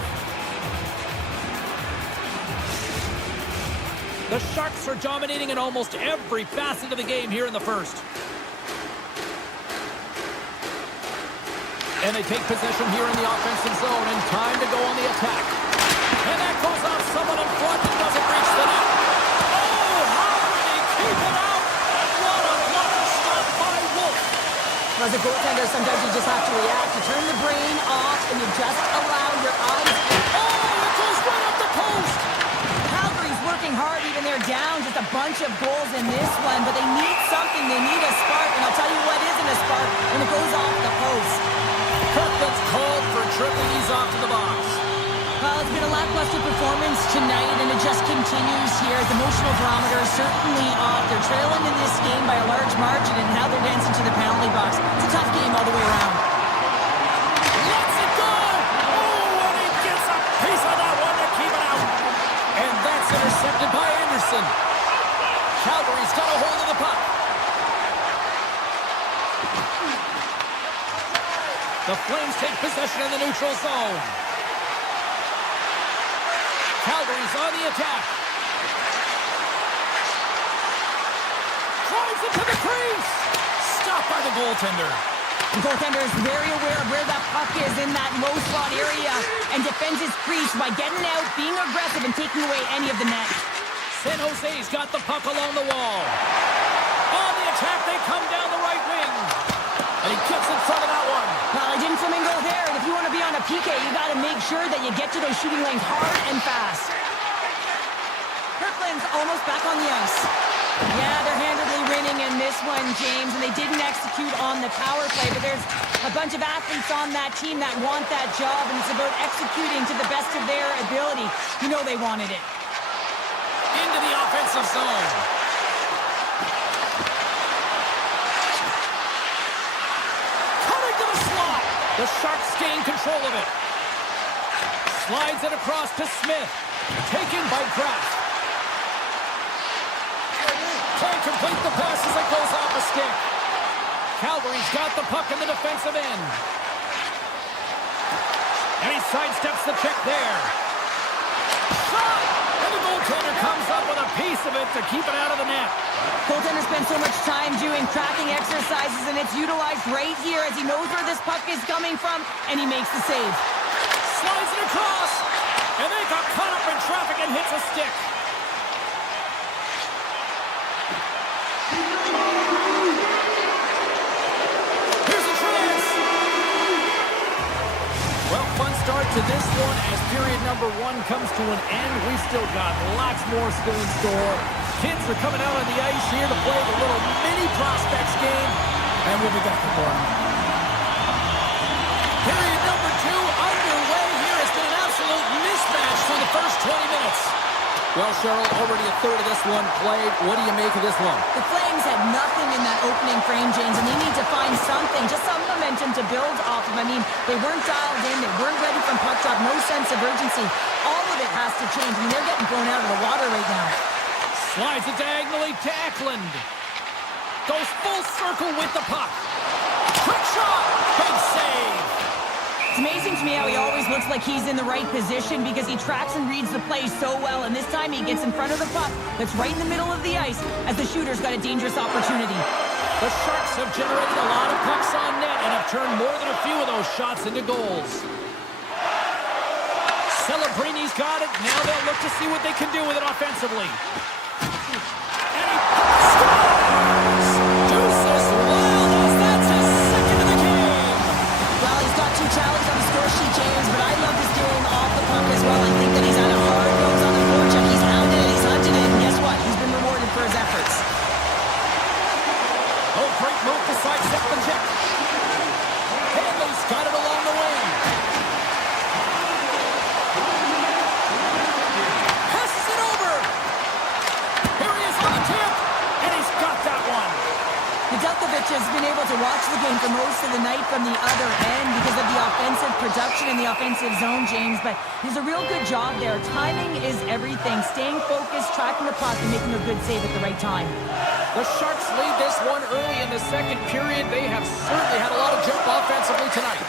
The Sharks are dominating in almost every facet of the game here in the first. And they take possession here in the offensive zone, and time to go on the attack. And that goes off someone in front and doesn't reach the net. Oh, how did he keep it out? What a blocker stop by Wolf. As a goaltender, sometimes you just have to react. You turn the brain off, and you just allow your eyes. Oh, it goes right up the post. Calgary's working hard, even they're down just a bunch of goals in this one, but they need something. They need a spark, and I'll tell you what isn't a spark when it goes off the post. Kirkland's called for tripping these off to the box. Well, it's been a lackluster performance tonight, and it just continues here. The emotional barometer is certainly off. They're trailing in this game by a large margin, and now they're dancing to the penalty box. It's a tough game all the way around. Lets it go! Oh, and he gets a piece of that one to keep it out. And that's Intercepted by Anderson. Calgary's got a hold of the puck. The Flames take possession in the neutral zone. Calgary's on the attack. Drives it to the crease. Stopped by the goaltender. The goaltender is very aware of where that puck is in that low slot area and defends his crease by getting out, being aggressive, and taking away any of the net. San Jose's got the puck along the wall. On the attack, they come down the right wing. And he gets in front of that one. Well, he didn't flamingo there, and if you want to be on a PK, you got to make sure that you get to those shooting lanes hard and fast. Kirkland's almost back on the ice. Yeah, they're handedly winning in this one, James, and they didn't execute on the power play, but there's a bunch of athletes on that team that want that job, and it's about executing to the best of their ability. You know they wanted it. Into the offensive zone. Coming to the slot. The Sharks gain control of it. Slides it across to Smith. Taken by Kraft. Can't complete the pass as it goes off a stick. Calgary's got the puck in the defensive end. And he sidesteps the check there. Shot! And the goaltender comes up with a piece of it to keep it out of the net. Goaltender spends so much time doing tracking exercises, and it's utilized right here as he knows where this puck is coming from, and he makes the save. Slides it across, and they got caught up in traffic and hits a stick. Here's a chance. Well, fun start to this one as period number 1 comes to an end. We've still got lots more still in store. Kids are coming out on the ice here to play the little mini prospects game, and we'll be back in more. Period number 2 underway here. It's been an absolute mismatch for the first 20 minutes. Well, Cheryl, already a third of this one played. What do you make of this one? The Flames had nothing in that opening frame, James, and they need to find something, just some momentum to build off of. I mean, they weren't dialed in. They weren't ready from puck drop. No sense of urgency. All of it has to change. I mean, they're getting blown out of the water right now. Slides it diagonally to Eklund. Goes full circle with the puck. Quick shot. Big save. It's amazing to me how he always looks like he's in the right position because he tracks and reads the play so well, and this time he gets in front of the puck that's right in the middle of the ice as the shooter's got a dangerous opportunity. The Sharks have generated a lot of pucks on net and have turned more than a few of those shots into goals. Celebrini's got it. Now they'll look to see what they can do with it offensively. And he scores! Deuces Wild, that's his second of the game. Well, he's got 2 tallies on the score sheet, James, but I love his game off the puck as well. I think that he's had a hard nose on the forecheck. He's hounded it, he's hunted it, and guess what? He's been rewarded for his efforts. Oh, great move to sidestep the check. Hanley's got it along the wing. Passes it over. Here he is on the tip, and he's got that one. Nedeljkovic has been able to watch the game for most of the night from the other end because of the offensive production in the offensive zone, James, but he's a real good job there. Timing is everything. Staying focused, tracking the puck, and making a good save at the right time. The Sharks lead this one early in the second period. They have certainly had a lot of jump offensively tonight.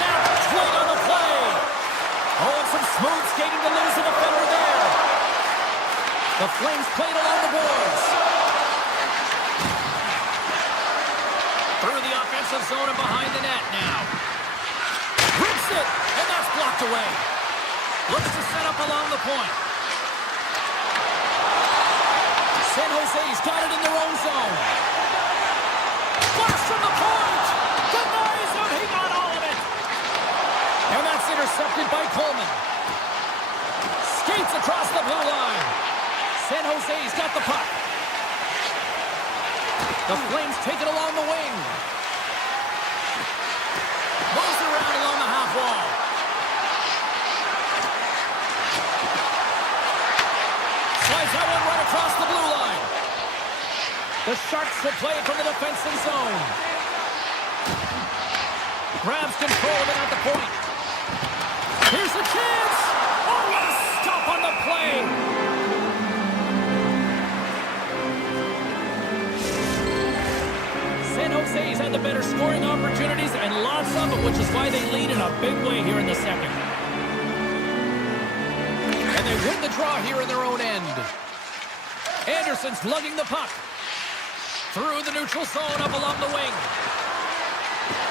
Snap, swing on the play. Oh, and some smooth skating to lose a defender there. The Flames played along the boards. Through the offensive zone and behind the net now. Rips it, and that's blocked away. Looks to set up along the point. San Jose's got it in their own zone. Blast from the point! Denies him, he got all of it! And that's intercepted by Coleman. Skates across the blue line. San Jose's got the puck. The Flames take it along the wing. Moves around along the half wall. Slides that one right across the blue line. The Sharks will play it from the defensive zone. Grabs control of it at the point. Here's the chance. Oh, what a stop up on the play. San Jose's had the better scoring opportunities and lots of them, which is why they lead in a big way here in the second. And they win the draw here in their own end. Anderson's lugging the puck. Through the neutral zone up along the wing.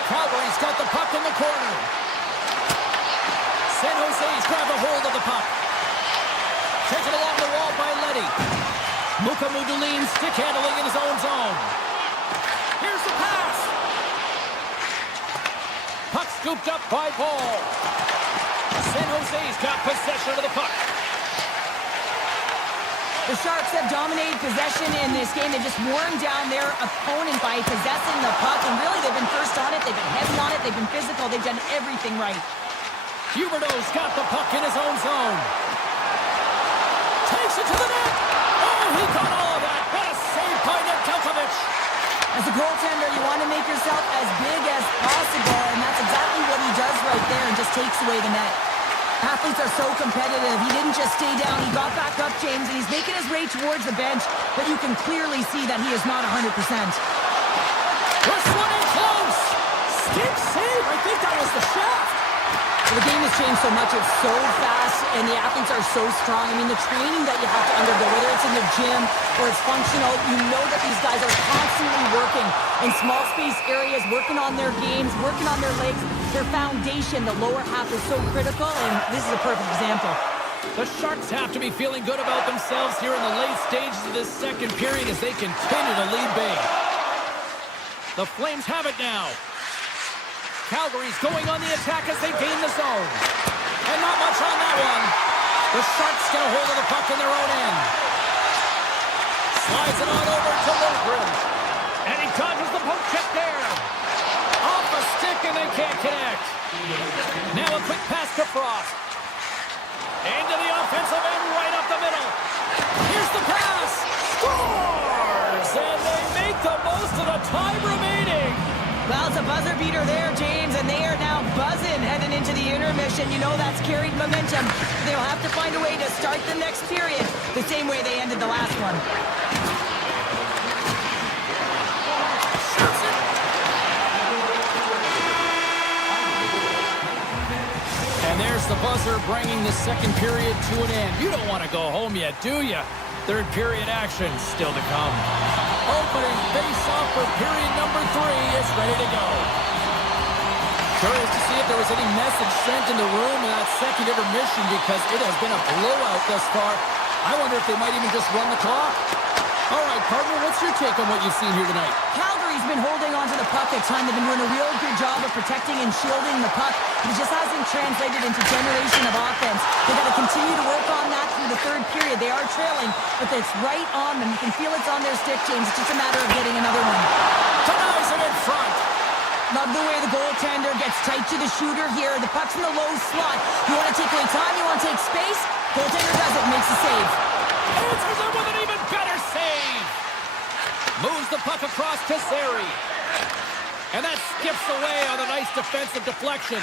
Calgary's got the puck in the corner. San Jose's grabbed a hold of the puck. Taken along the wall by Leddy. Mukamudulin stick handling in his own zone. Here's the pass. Puck scooped up by Paul. San Jose's got possession of the puck. The Sharks have dominated possession in this game. They've just worn down their opponent by possessing the puck. And really, they've been first on it. They've been heavy on it. They've been physical. They've done everything right. Huberdeau's got the puck in his own zone. Takes it to the net. Oh, he caught all of that. What a save by Nedeljkovic. As a goaltender, you want to make yourself as big as possible. And that's exactly what he does right there and just takes away the net. Athletes are so competitive. He didn't just stay down. He got back up, James, and he's making his way towards the bench, but you can clearly see that he is not 100%. This one in close. Stick save. I think that was the shaft. The game has changed so much. It's so fast, and the athletes are so strong. I mean, the training that you have to undergo, whether it's in the gym or it's functional, you know that these guys are constantly working in small space areas, working on their games, working on their legs. Their foundation, the lower half, is so critical, and this is a perfect example. The Sharks have to be feeling good about themselves here in the late stages of this second period as they continue to lead big. The Flames have it now. Calgary's going on the attack as they gain the zone. And not much on that one. The Sharks get a hold of the puck in their own end. Slides it on over to Lundgren. And he dodges the poke check there. Off a stick and they can't connect. Now a quick pass to Frost. Into the offensive end right up the middle. Here's the pass. Scores! And they make the most of the time remaining. Well, it's a buzzer beater there, James, and they are now buzzing heading into the intermission. You know that's carried momentum. They'll have to find a way to start the next period the same way they ended the last one. And there's the buzzer bringing the second period to an end. You don't want to go home yet, do you? Third period action still to come. Opening face-off for period number 3 is ready to go. Curious to see if there was any message sent in the room in that second intermission because it has been a blowout thus far. I wonder if they might even just run the clock. All right, partner, what's your take on what you've seen here tonight? Calgary's been holding onto the puck at time. They've been doing a real good job of protecting and shielding the puck. It just hasn't translated into generation of offense. They've got to continue to work on that through the third period. They are trailing, but it's right on them. You can feel it's on their stick, James. It's just a matter of getting another one. Denies it in front. Love the way the goaltender gets tight to the shooter here. The puck's in the low slot. You want to take away time, you want to take space. Goaltender does it, makes the save. Answers it with an even better save. Moves the puck across to Zary. And that skips away on a nice defensive deflection.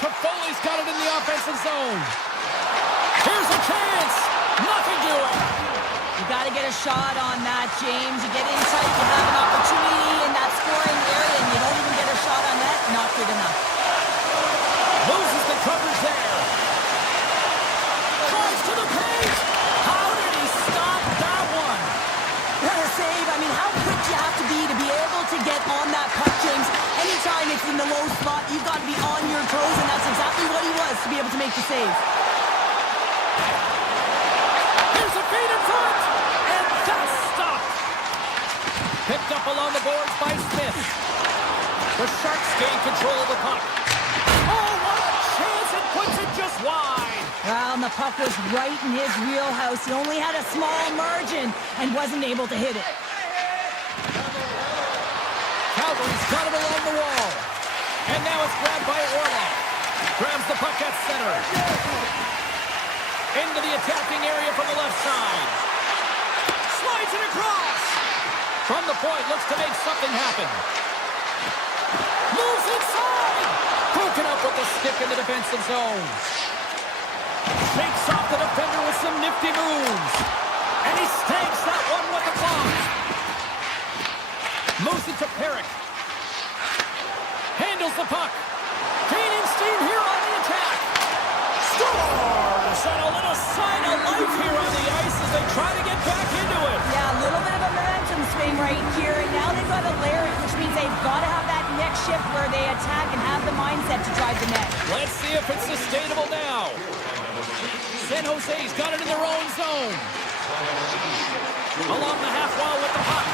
Toffoli's got it in the offensive zone. Here's a chance. Nothing doing. You got to get a shot on that, James. You get in tight, you have an opportunity in that scoring area, and you don't even get a shot on that. Not good enough. Loses the coverage there. Tries to the paint. How did he stop that one? What a save. I mean, how quick you have to be able to get on that puck, James. Anytime it's in the low spot, you've got to be on your toes, and that's exactly what he was to be able to make the save. Here's a feed in front, and that's stopped. Picked up along the boards by Smith. The Sharks gain control of the puck. Oh, what a chance! It puts it just wide. Well, and the puck was right in his wheelhouse. He only had a small margin and wasn't able to hit it. Calgary's got it along the wall. And now it's grabbed by Orlov. Grabs the puck at center. Into the attacking area from the left side. Slides it across. From the point, looks to make something happen. Moves inside. Broken up with the stick in the defensive zone. Shakes off the defender with some nifty moves. And he stakes that one with the glove. Moves it to Perrick. Handles the puck. Gaining steam here on the attack. Scores! And a little sign of life here on the ice as they try to get back into it. Yeah, a little bit of a momentum swing right here, and now they've got to layer it, which means they've got to have that next shift where they attack and have the mindset to drive the net. Let's see if it's sustainable now. San Jose's got it in their own zone. Along the half wall with the puck.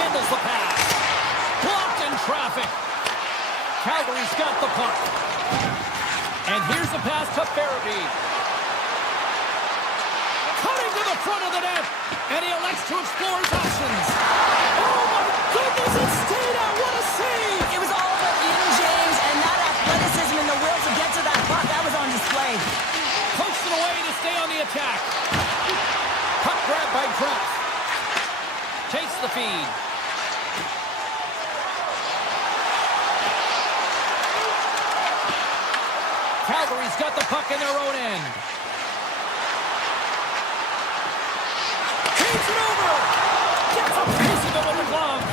Handles the pass. Blocked in traffic. Calgary's got the puck. And here's the pass to Farabee. Cutting to the front of the net. And he elects to explore his options. Oh my goodness, it stayed out. What a save. It was all about Ian James, and that athleticism and the will to get to that puck, that was on display. Pokes it away to stay on the attack. Puck grab by Kraken. Takes the feed. Calgary's got the puck in their own end. Takes it over. Gets a piece of it with the glove.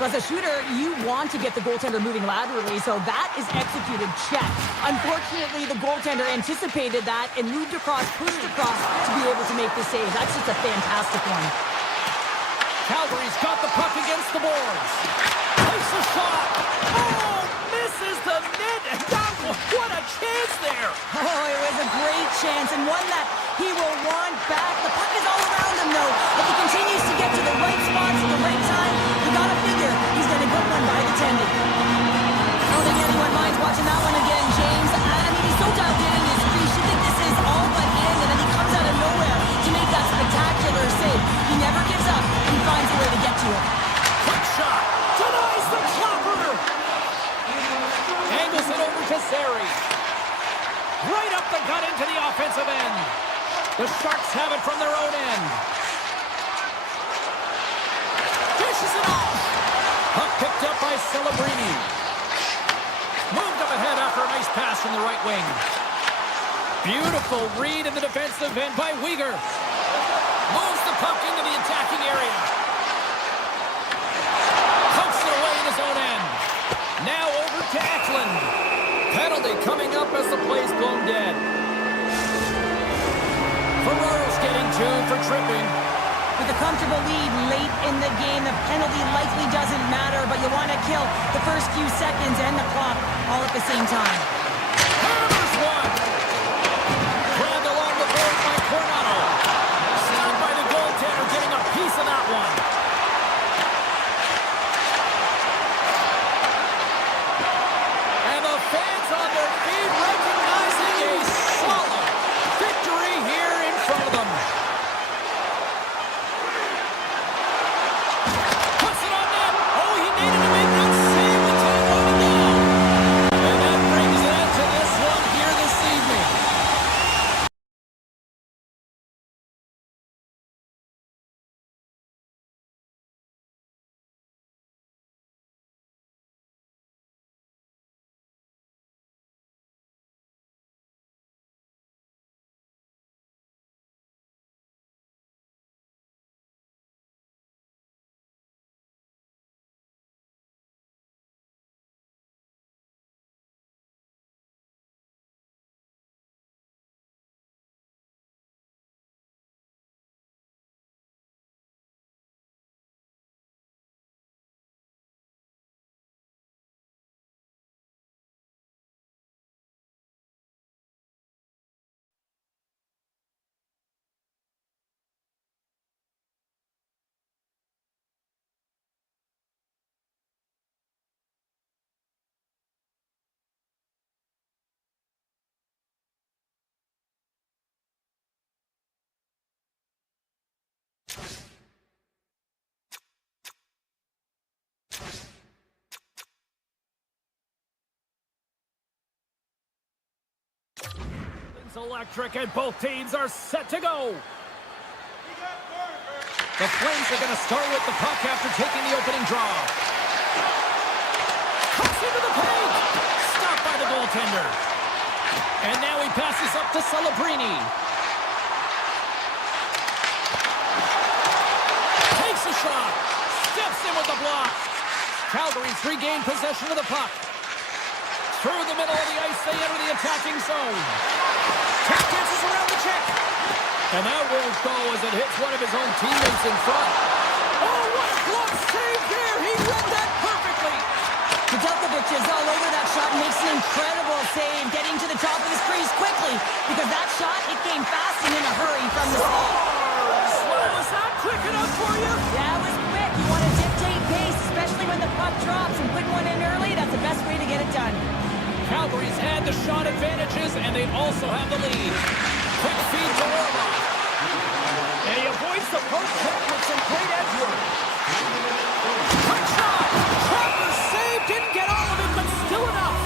Well, as a shooter, you want to get the goaltender moving laterally, so that is executed check. Unfortunately, the goaltender anticipated that and moved across, pushed across to be able to make the save. That's just a fantastic one. Calgary's got the puck against the boards. Takes a shot. Oh, misses the net. And what a chance there. Oh, it was a great chance and one that he will want back. The puck is all around him, though. If he continues to get to the right spots at the right time, you gotta figure he's gonna get one by the tendon. I don't think anyone minds watching that one again, James. I mean, he's so dialed in his crease. You think this is all but in, and then he comes out of nowhere to make that spectacular save. He never gives up, and he finds a way to get to it. Quick shot. Denies the chopper. Angles it over to Sari. Right up the gut into the offensive end. The Sharks have it from their own end. Dishes it off. Puck picked up by Celebrini. Moved up ahead after a nice pass from the right wing. Beautiful read in the defensive end by Weegar. Moves the puck into the attacking area. Pokes it away in his own end. Now over to Eklund. Penalty coming up as the play's blown dead. Ferraro's getting two for tripping. With a comfortable lead late in the game, the penalty likely doesn't matter, but you want to kill the first few seconds and the clock all at the same time. Hammers one. Grabbed along the board by Coronado. Stopped by the goaltender, getting a piece of that one. And the fans on their feet recognizing a solid victory here in front of them. Puts it on net. Oh, he needed to make that save with time running down. And that brings it to this one here this evening. It's electric and both teams are set to go. The Flames are going to start with the puck after taking the opening draw. Cuts into the paint. Stop up by the goaltender. And now he passes up to Celebrini. Takes a shot. Steps in with the block. Calgary's regained possession of the puck. Through the middle of the ice, they enter the attacking zone. Tap dances around the check. And that won't go as it hits one of his own teammates in front. Oh, what a glove save there. He read that perfectly. Nedeljkovic is all over that shot and makes an incredible save, getting to the top of his crease quickly, because that shot, it came fast and in a hurry from the slot. Well, was that quick enough for you? That was quick. You want to dictate pace, especially when the puck drops, and putting one in early, that's the best way to get it done. Calgary's had the shot advantages, and they also have the lead. Quick feed to Orlov. And he avoids the poke check with some great edge work. Quick shot! Proper save! Didn't get all of it, but still enough.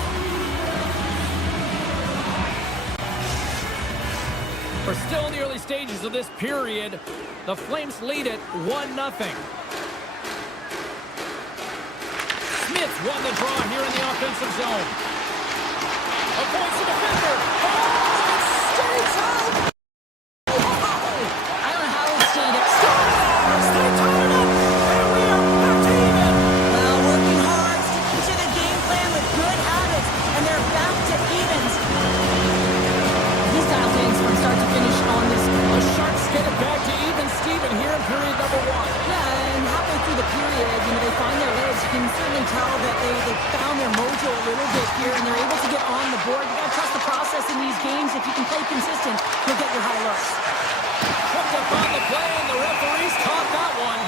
We're still in the early stages of this period. The Flames lead it 1-0. Smith won the draw here in the offensive zone. Avoids the defender. Oh, it stays out. I don't know how it stayed. It Stars! They tie it up. And we are back to even. well, working hard, sticking to the game plan with good habits, and they're back to evens. He's dialed in from start to finish on this. The Sharks get it back to even Steven here in period number 1. Yeah, and halfway through the period, they find their legs. You can certainly tell that they found their mojo a little bit here, and they're able to get on the board. You got to trust the process in these games. If you can play consistent, you'll get your high looks. Tripped up on the play, and the referees caught that one.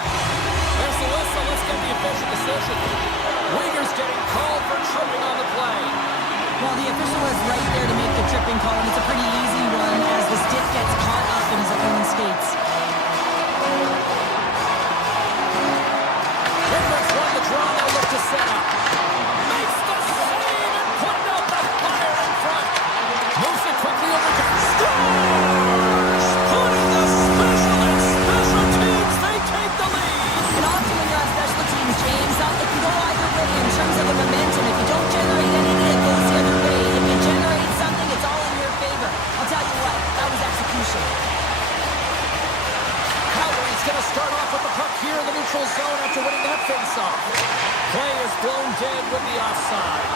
There's the whistle. Let's get the official decision. Uyghur's getting called for tripping on the play. Well, the official was right there to make the tripping call, and it's a pretty easy one as the stick gets caught up in his opponent's skates. Hendricks won the draw. Now look to set up. Makes the save and putting out the fire in front. Moves it quickly over to Stars! Putting the special teams. They take the lead. And often when you're on special teams, James, that can go either way in terms of the momentum. If you don't generate anything, it goes the other way. If you generate something, it's all in your favor. I'll tell you what, that was execution. Calgary's going to start off with the puck here in the neutral zone after winning that face-off. Play is blown dead with the offside.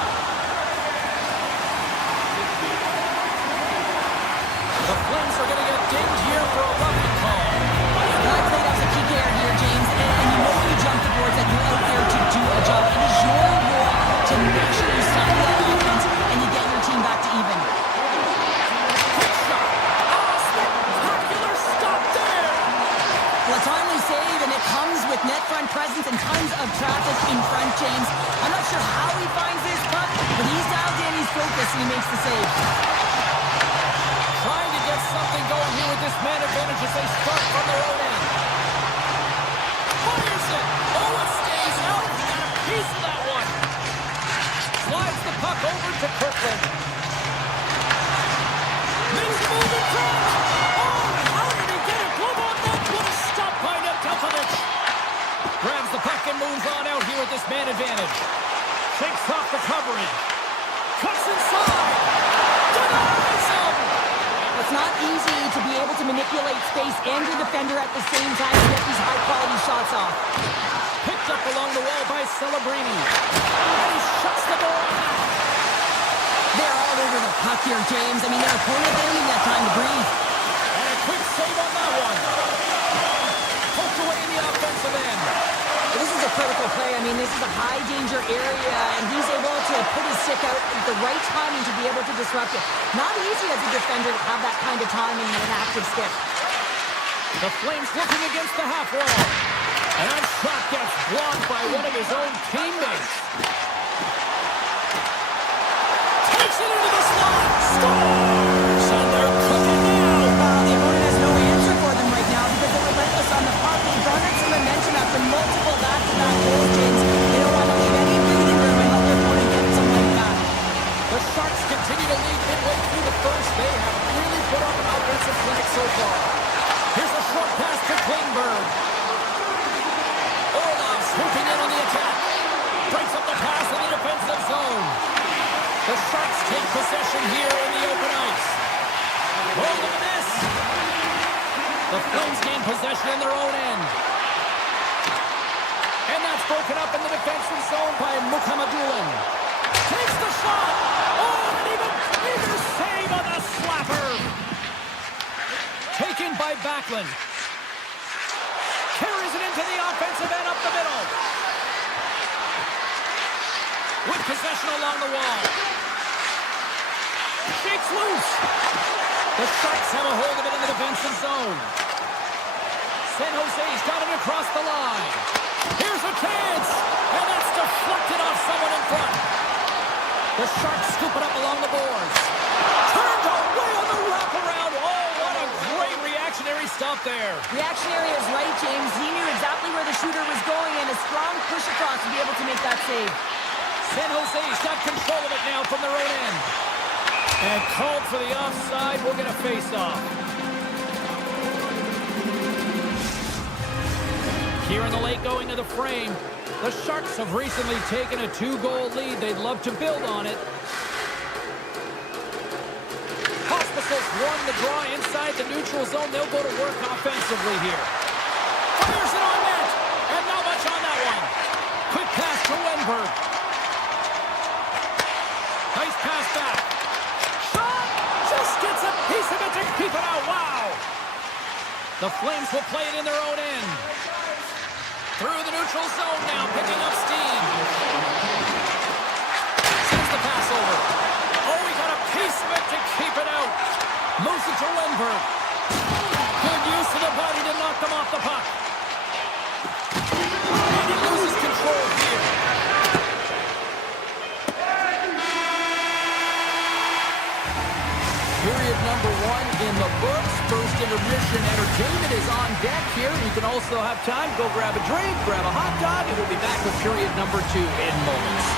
The Flames are going to get dinged here for a roughing call. I played as a key player here, James, and you know when you jump the boards that you're out there to do a job. It is your role to make sure you stop that offense and you get your team back to even. Quick shot. Oh, spectacular stop there. Well, a timely save, and it comes with net front presence and tons of traffic in front, James. I'm not sure how he finds this puck, but he's dialed in, he's focused, and he makes the save. Trying to get something going here with this man advantage as they start from their own end. Fires it. Oh, it stays out. He got a piece of that one. Slides the puck over to Kirkland. Makes a move in front. Oh, how did he get it? Glove on net. What a stop by Nedeljkovic. Grabs the puck and moves on out here with this man advantage. Shakes off the coverage. Cuts inside. Denies him. It's not easy to be able to manipulate space and your defender at the same time to get these high-quality shots off. Picked up along the wall by Celebrini. And he shuts the door. They're all over the puck here, James. I mean, their opponent didn't even have time to breathe. And a quick save on that one. Poked away in the offensive end. This is a critical play. I mean, this is a high-danger area, and he's able to put his stick out at the right timing to be able to disrupt it. Not easy as a defender to have that kind of timing and an active stick. The Flames looking against the half wall. And that shot gets blocked by one of his own teammates. Takes it into the slot. Stars! And they're cooking now. The opponent has no answer for them right now because they're relentless on the puck. They garnered some momentum after multiple back-to-back goals, James. They don't want to leave any breathing room and let their opponent get some life back. The Sharks continue to lead midway through the first. They have really put up an offensive clinic so far. Here's a short pass to Klingberg. Orlov swooping in on the attack. Breaks up the pass in the defensive zone. The Sharks take possession here in the open ice. Oh, look at this. The Flames gain possession in their own end. And that's broken up in the defensive zone by Mukhamadullin. Takes the shot. Oh, and even bigger save on the slapper. Taken by Backlund. Carries it into the offensive end up the middle. With possession along the wall. Shakes loose. The Sharks have a hold of it in the defensive zone. San Jose's got it across the line. Here's a chance. And that's deflected off someone in front. The Sharks scoop it up along the boards. Turned away on the wraparound. Oh, what a great reactionary stop there. Reactionary is right, James. He knew exactly where the shooter was going and a strong push across to be able to make that save. San Jose's got control of it now from their own end. And called for the offside. We'll get a face-off. Here in the late going of the frame, the Sharks have recently taken a 2-goal lead. They'd love to build on it. Hospitals won the draw inside the neutral zone. They'll go to work offensively here. Fires it on net. And not much on that one. Quick pass to Wenberg. Nice pass back. Shot! Just gets a piece of it to keep it out. Wow! The Flames will play it in their own end. Through the neutral zone now, picking up steam. Sends the pass over. Oh, he got a piece of it to keep it out. Moves it to Wenberg. Good use of the body to knock them off the puck. And he loses control here. Period number 1 in the books. First intermission entertainment is on deck here. You can also have time to go grab a drink, grab a hot dog, and we'll be back with period number 2 in moments.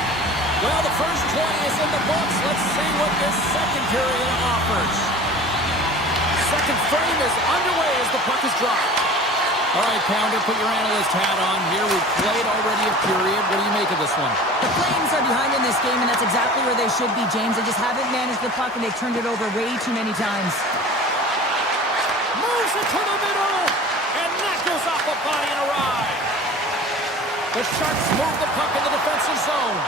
Well, the first 20 is in the books. Let's see what this second period offers. Second frame is underway as the puck is dropped. All right, Pounder, put your analyst hat on here. We've played already a period. What do you make of this one? The Flames are behind in this game, and that's exactly where they should be, James. They just haven't managed the puck, and they've turned it over way too many times. Moves it to the middle, and that goes off the body and a ride. The Sharks move the puck in the defensive zone.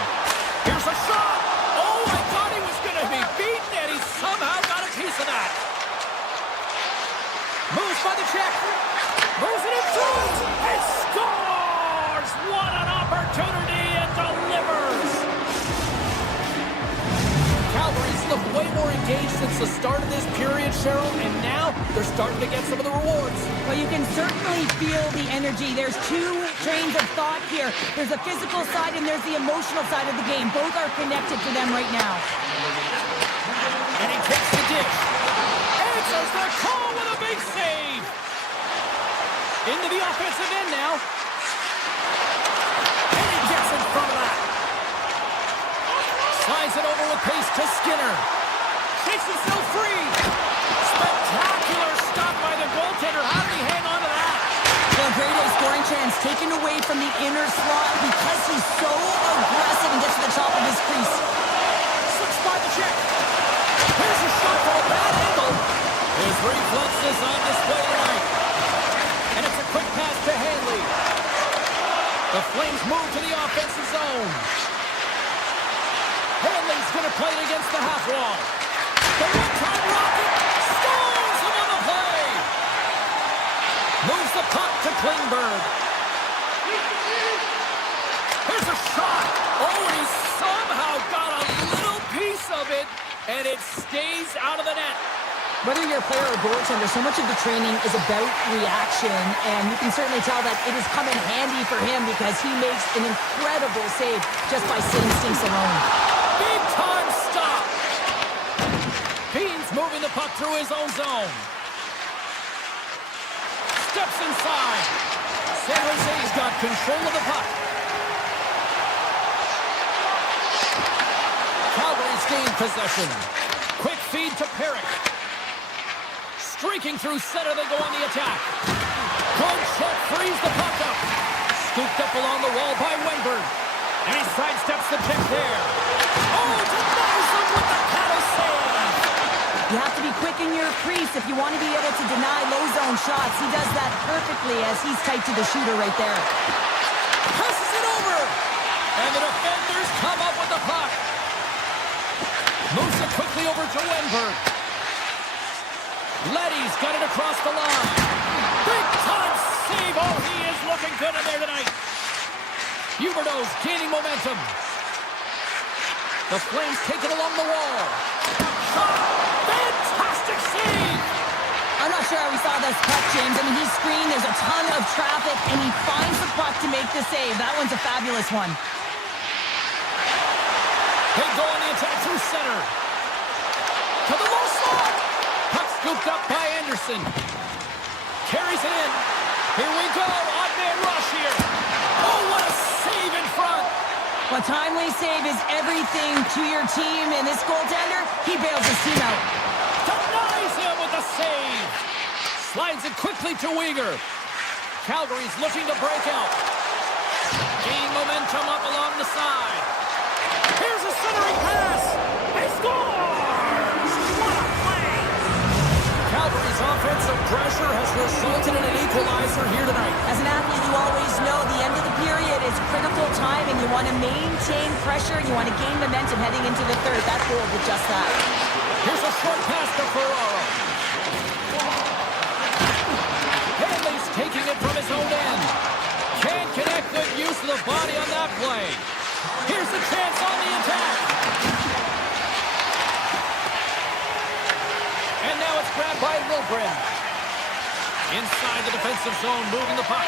Here's a shot. Oh, I thought he was going to be beaten, and he somehow got a piece of that. Moves by the check. Moves it in front. And scores! What an opportunity, and delivers. Calgary's looked way more engaged since the start of this period, Cheryl, and now they're starting to get some of the rewards. Well, you can certainly feel the energy. There's two trains of thought here. There's the physical side and there's the emotional side of the game. Both are connected to them right now. And he takes the dish. Answers the call with a big save. Into the offensive end now. And he gets in front of that. Slides it over with pace to Skinner. Takes himself free. Spectacular stop by the goaltender. How did he hang on to that? Well, great A scoring chance taken away from the inner slot because he's so aggressive and gets to the top of his crease. Slips by the check. Here's a shot from a bad angle. His reflexes on display tonight. And it's a quick pass to Hanley. The Flames move to the offensive zone. Hanley's going to play it against the half wall. The one-time rocket scores him on the play. Moves the puck to Klingberg. There's a shot. Oh, and he somehow got a little piece of it, and it stays out of the net. Whether you're a player or goaltender, so much of the training is about reaction, and you can certainly tell that it has come in handy for him because he makes an incredible save just by instincts alone. Big time stop. Beans moving the puck through his own zone. Steps inside. San Jose's got control of the puck. Calgary's gained possession. Quick feed to Perrick. Streaking through center, they go on the attack. Good check, frees the puck up. Scooped up along the wall by Wenberg. And he sidesteps the check there. Oh, denies the with the paddle save. You have to be quick in your crease if you want to be able to deny low zone shots. He does that perfectly as he's tight to the shooter right there. Passes it over. And the defenders come up with the puck. Moves it quickly over to Wenberg. Leddy's got it across the line. Big time save. Oh, he is looking good in there tonight. Huberdeau's gaining momentum. The Flames take it along the wall. Shot! Fantastic save! I'm not sure how he saw this puck, James. I mean, he's screened, there's a ton of traffic, and he finds the puck to make the save. That one's a fabulous one. They go on the attack through center. To the low slot. Puck scooped up by Anderson. Carries it in. Here we go. Odd man rush here. Oh, what a save in front. A timely save is everything to your team, and this goaltender, he bails his team out. Denies him with the save. Slides it quickly to Weegar. Calgary's looking to break out. Gain momentum up along the side. Here's a centering pass. They scores! What a play! Calgary's offensive pressure has resulted in an equalizer here tonight. As an athlete, you always know the end of the period is critical time, and you want to maintain pressure, and you want to gain momentum heading into the third. That goal did just that. Here's a short pass to Ferraro. Hanley's taking it from his own end. Can't connect. Good use of the body on that play. Here's a chance on the attack. And now it's grabbed by Wilgren. Inside the defensive zone, moving the puck.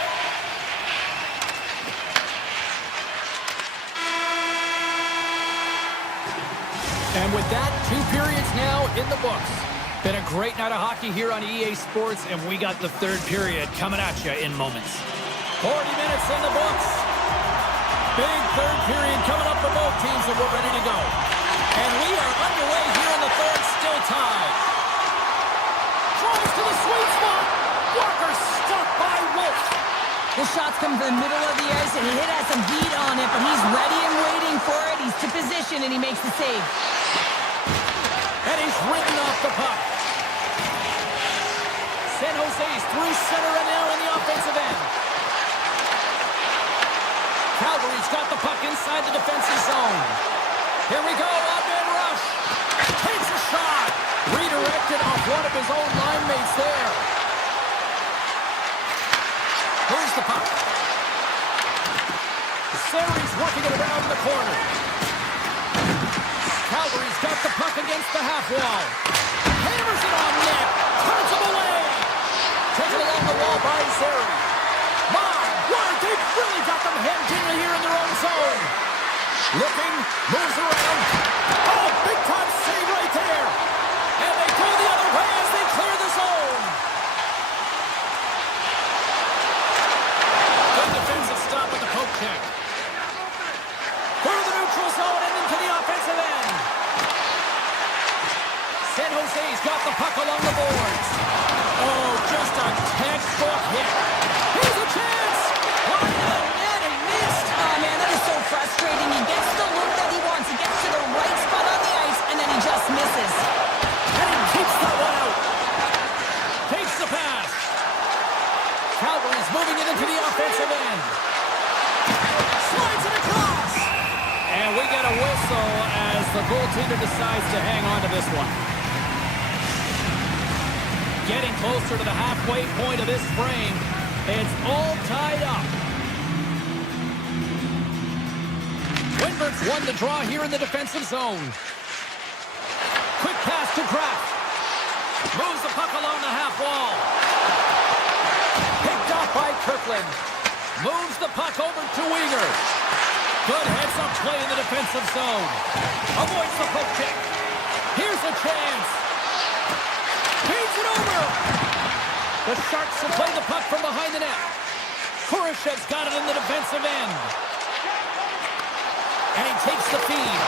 And with that, 2 periods now in the books. Been a great night of hockey here on EA Sports, and we got the third period coming at you in moments. 40 minutes in the books. Big third period coming up for both teams, and we're ready to go. And we are underway here in the third, still tied. Drives to the sweet spot. Walker stopped by Wolf. The shots come from the middle of the ice, and he has some heat on it, but he's ready and waiting for it. He's to position, and he makes the save. And he's ridden off the puck. San Jose's through center and now in the offensive end. Calgary's got the puck inside the defensive zone. Here we go, odd-man rush. Takes a shot. Redirected off one of his own line mates there. Here's the puck. Sari's working it around the corner. Calgary's got the puck against the half wall. Hammers it on net. Turns him away. Taken along the wall by Sari. My word, they've really got them hemmed in here in their own zone. Looking, moves around. Oh, big time save right there. And they go the other way as they clear the zone. Good defensive stop with the poke check. Through the neutral zone and into the offensive end. San Jose's got the puck along the boards. Oh, just a textbook hit. Here's a chance. Line to the net and missed. Oh, man, that is so frustrating. He gets the look that he wants. He gets to the right spot on the ice, and then he just misses. And he keeps that one out. Takes the pass. Calgary's moving it into the offensive end. Slides it across. And we get a whistle as the goaltender decides to hang on to this one. Getting closer to the halfway point of this frame. It's all tied up. Winberg's won the draw here in the defensive zone. Quick pass to Kraft. Moves the puck along the half wall. Picked off by Kirkland. Moves the puck over to Weegar. Good heads-up play in the defensive zone. Avoids the poke check. Here's a chance. Feeds it over. The Sharks will play the puck from behind the net. Kurashev's got it in the defensive end. And he takes the feed.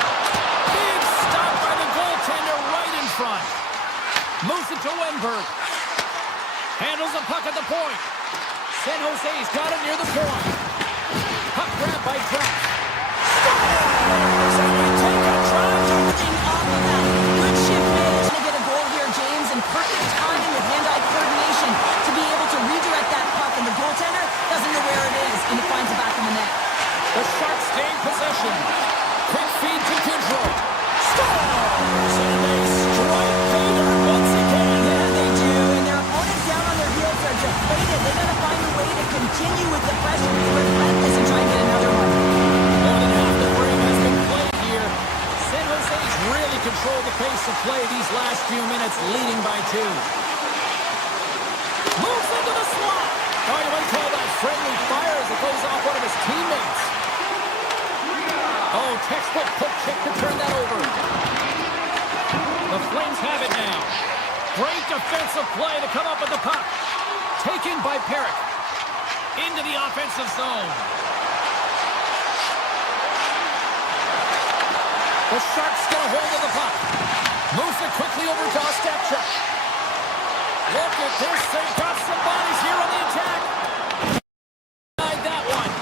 Big stop by the goaltender right in front. Moves it to Wenberg. Handles the puck at the point. San Jose's got it near the point. Puck grabbed by Kraft. Scores! And we take a charge. Off of that. Oh, you might call that friendly fire as it goes off one of his teammates. Oh, textbook poke check to turn that over. The Flames have it now. Great defensive play to come up with the puck. Taken by Perrick. Into the offensive zone. The Sharks get a hold of the puck. Moves it quickly over to Ostapchuk. Look at this. They've got some bodies here on the attack. Denied that one.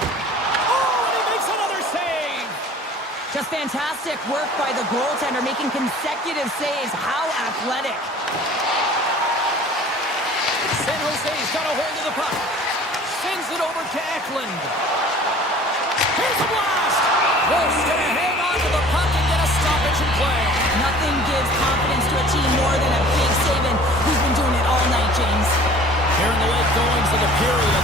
Oh, and he makes another save. Just fantastic work by the goaltender, making consecutive saves. How athletic. San Jose's got a hold of the puck. Sends it over to Eklund. Here's a blast. Wolf's going to hang on to the puck and get a stoppage in play. Nothing gives confidence to a team more than a big save, and he's been doing it all night, James. Here in the late goings of the period,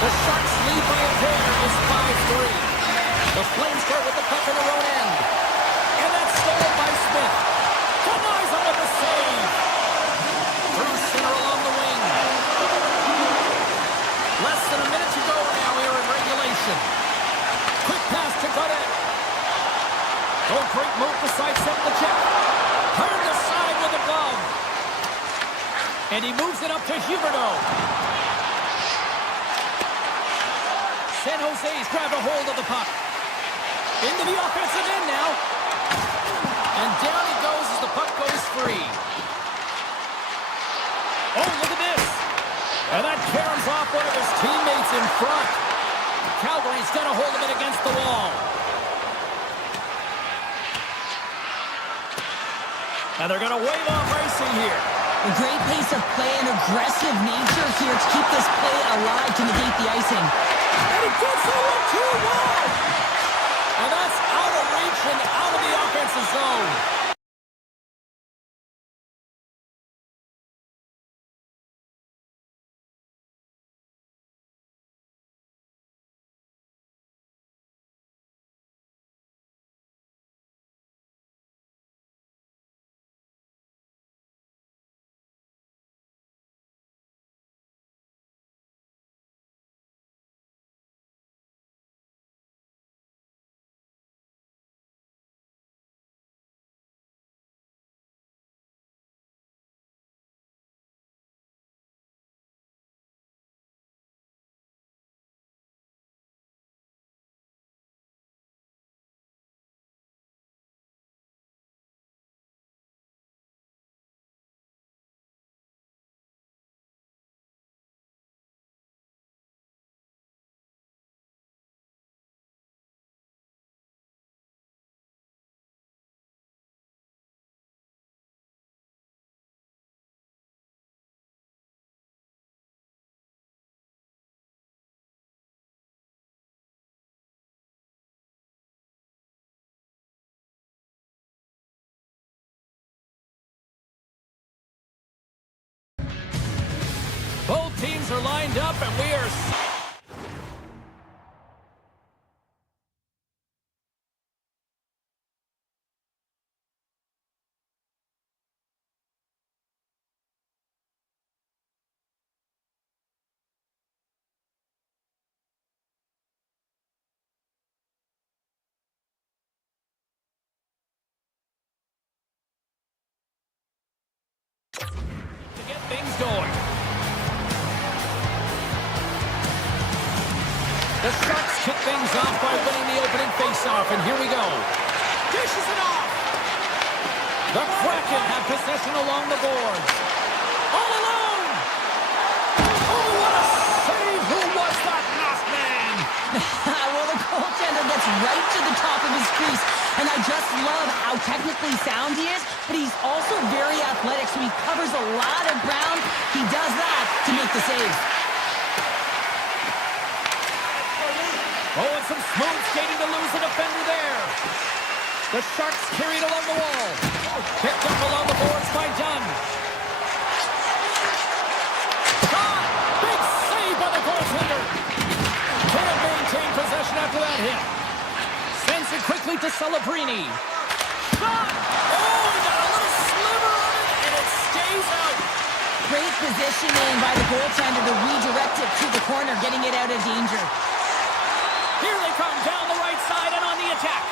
the Sharks lead by a pair is 5-3. The Flames start with the puck in their own end. And that's stolen by Smith. Denies him with the save. Through center along the wing. Less than a minute to go now here in regulation. Quick pass to Godet. Oh, great move to sidestep the check. Turned aside with a glove. And he moves it up to Huberdeau. San Jose's grabbed a hold of the puck. Into the offensive end now. And down he goes as the puck goes free. Oh, look at this. And that caroms off one of his teammates in front. Calgary's got a hold of it against the wall. And they're going to wave off icing here. A great pace of play and aggressive nature here to keep this play alive to negate the icing. And he gets it with 2 wide. And that's out of reach and out of the offensive zone. Both teams are lined up, and we are... to get things going. The Sharks kick things off by winning the opening faceoff, and here we go. Dishes it off. The Kraken have possession along the boards. All alone. Oh, what a save. Who was that last man? Well, the goaltender gets right to the top of his crease, and I just love how technically sound he is, but he's also very athletic, so he covers a lot of ground. He does that to make the save. Oh, and some smooth skating to lose a defender there. The Sharks carried along the wall. Picked up along the boards by Dunn. Shot! Big save by the goaltender. Can't maintain possession after that hit. Sends it quickly to Celebrini. Shot! Oh, he got a little sliver on it, and it stays out. great positioning by the goaltender to redirect it to the corner, getting it out of danger. Here they come down the right side and on the attack.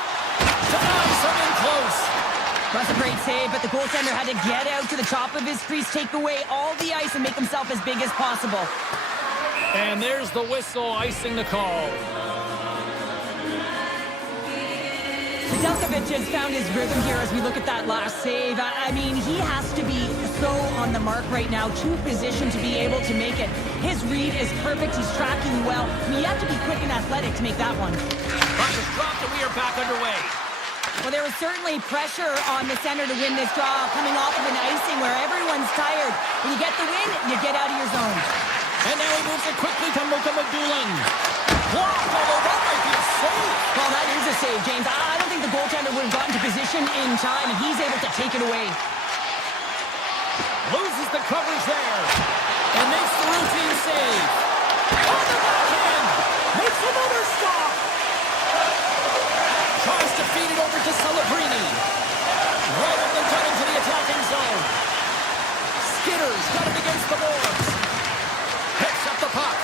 Denies him in close. That's a great save, but the goaltender had to get out to the top of his crease, take away all the ice, and make himself as big as possible. And there's the whistle icing the call. Nedeljkovic has found his rhythm here as we look at that last save. I mean, he has to be so on the mark right now, too positioned to be able to make it. His read is perfect. He's tracking well. I mean, you have to be quick and athletic to make that one. Puck is dropped and we are back underway. Well, there was certainly pressure on the center to win this draw, coming off of an icing where everyone's tired. When you get the win, you get out of your zone. And now he moves it quickly to Moka Madulin. Blocked, although that might be a save. Well, that is a save, James. I don't think the goaltender would have gotten to position in time, and he's able to take it away. Loses the coverage there. And makes the routine save. On the backhand. Makes another stop. Tries to feed it over to Celebrini. Right up the gut into the attacking zone. Skinner's got it against the boards. Picks up the puck.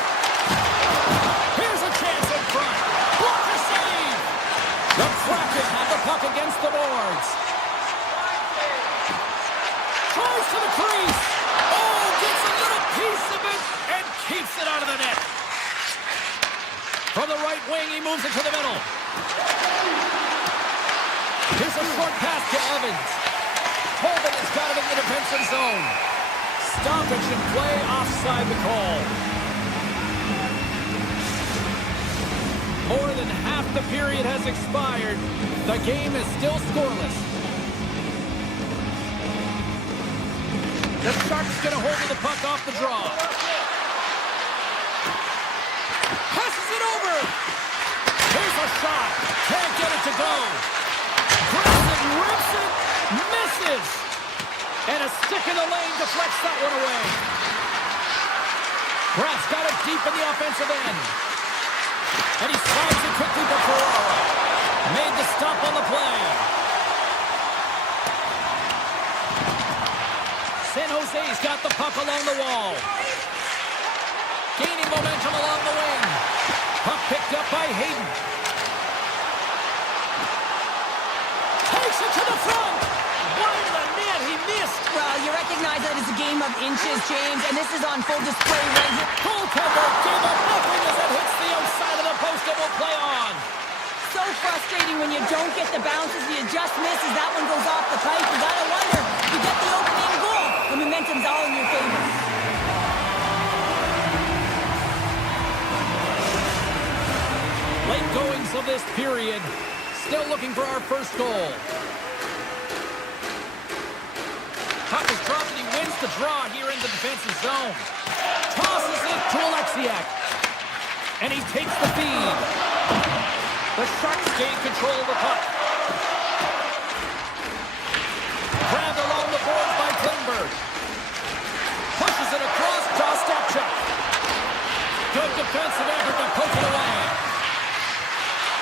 Here's a chance in front. Blocker save. The Kraken have the puck against the boards. Tries to the crease. Oh, gets a little piece of it and keeps it out of the net. From the right wing, he moves it to the middle. Here's a short pass to Evans. Holden has got it in the defensive zone. Stoppage in play, offside the call. More than half the period has expired. The game is still scoreless. The Sharks going to hold the puck off the draw. Passes it over. Here's a shot. Can't get it to go. Grabs it, rips it, misses. And a stick in the lane deflects that one away. Bratt's got it deep in the offensive end. And he slides it quickly to Ferraro. Made the stop on the play. San Jose's got the puck along the wall. Gaining momentum along the wing. Puck picked up by Hayden. Takes it to the front. Wide of the net, he missed. Well, you recognize that it's a game of inches, James, and this is on full display right here. Goaltender gave up nothing as it hits the outside of the post and will play on. So frustrating when you don't get the bounces, you just miss as that one goes off the pipe. You gotta wonder, you get the opening goal, the momentum's all in your favor. Late goings of this period. Still looking for our first goal. Puck is dropped and he wins the draw here in the defensive zone. Tosses it to Alexiak. And he takes the feed. The Sharks gain control of the puck. Grabbed along the boards by Klingberg. Pushes it across to Ostapchuk. Good defensive effort to poke it away.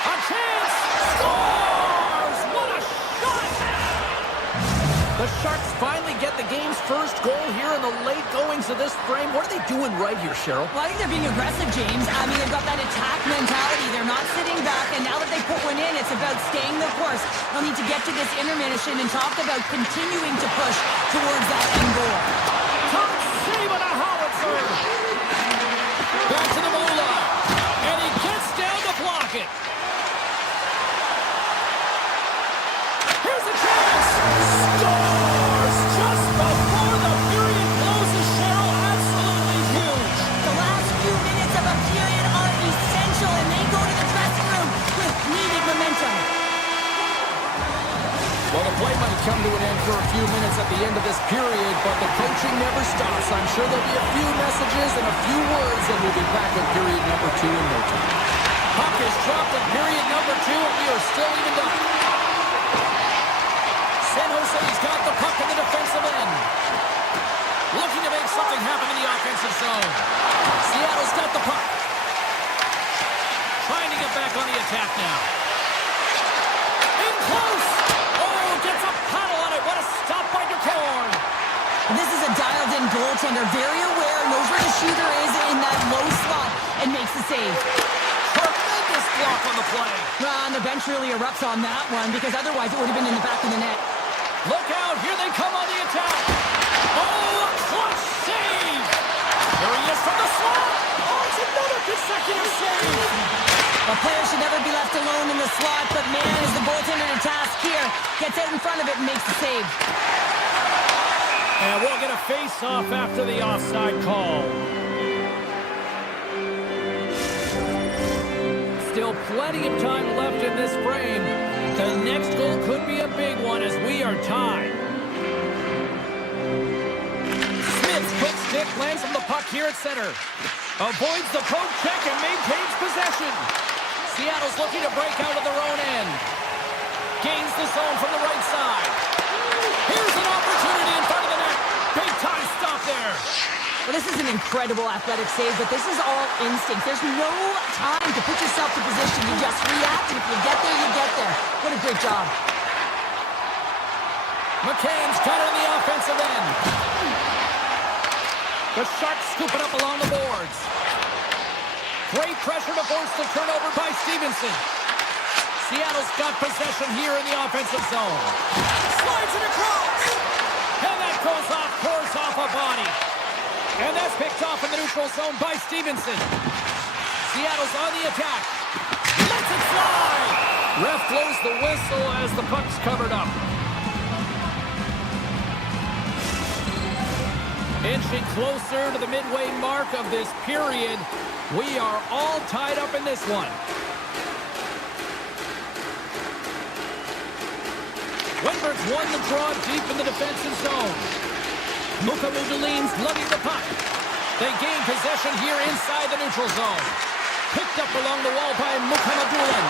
A chance! Scores! What a shot! The Sharks finally get the game's first goal here in the late goings of this frame. What are they doing right here, Cheryl? Well, I think they're being aggressive, James. I mean, they've got that attack mentality. They're not sitting back, and now that they put one in, it's about staying the course. They'll need to get to this intermission and talk about continuing to push towards that end goal. Top save on a howitzer! Back to the goal line, and he gets down to block it. Here's a chance! Scores just before the period closes, Cheryl. Absolutely huge. The last few minutes of a period are essential, and they go to the dressing room with needed momentum. Well, the play might come to an end for a few minutes at the end of this period, but the coaching never stops. I'm sure there'll be a few messages and a few words, and we'll be back with period number 2 in no time. Puck is dropped in period number 2, and we are still evened up. San Jose's got the puck in the defensive end. Looking to make something happen in the offensive zone. Seattle's got the puck. Trying to get back on the attack now. In close. Oh, gets a paddle on it. What a stop by DeCorn. This is a dialed-in goaltender, very aware, knows where the shooter is in that low slot, and makes the save. Tremendous block on the play. And the bench really erupts on that one, because otherwise it would have been in the back of the net. Look out, here they come on the attack. Oh, a clutch save. There he is from the slot. Oh, it's another consecutive save. A player should never be left alone in the slot, but man, is the goaltender to task here. Gets out in front of it and makes the save. And we'll get a face-off after the offside call. Still plenty of time left in this frame. The next goal could be a big one as we are tied. Smith's quick stick lands on the puck here at center. Avoids the poke check and maintains possession. Seattle's looking to break out of their own end. Gains the zone from the right side. Here's an opportunity in front of the net. Big time stop there. Well, this is an incredible athletic save, but this is all instinct. There's no time to put yourself to position. You just react, and if you get there, you get there. What a great job. McCann's got it on the offensive end. The Sharks scoop it up along the boards. Great pressure to force the turnover by Stevenson. Seattle's got possession here in the offensive zone. Slides it across. And that goes off, course off a body. And that's picked off in the neutral zone by Stevenson. Seattle's on the attack. Lets it fly. Ref blows the whistle as the puck's covered up. Inching closer to the midway mark of this period. We are all tied up in this one. Wenberg's won the draw deep in the defensive zone. Mukamudaline's lugging the puck. They gain possession here inside the neutral zone. Picked up along the wall by Mukamudalin.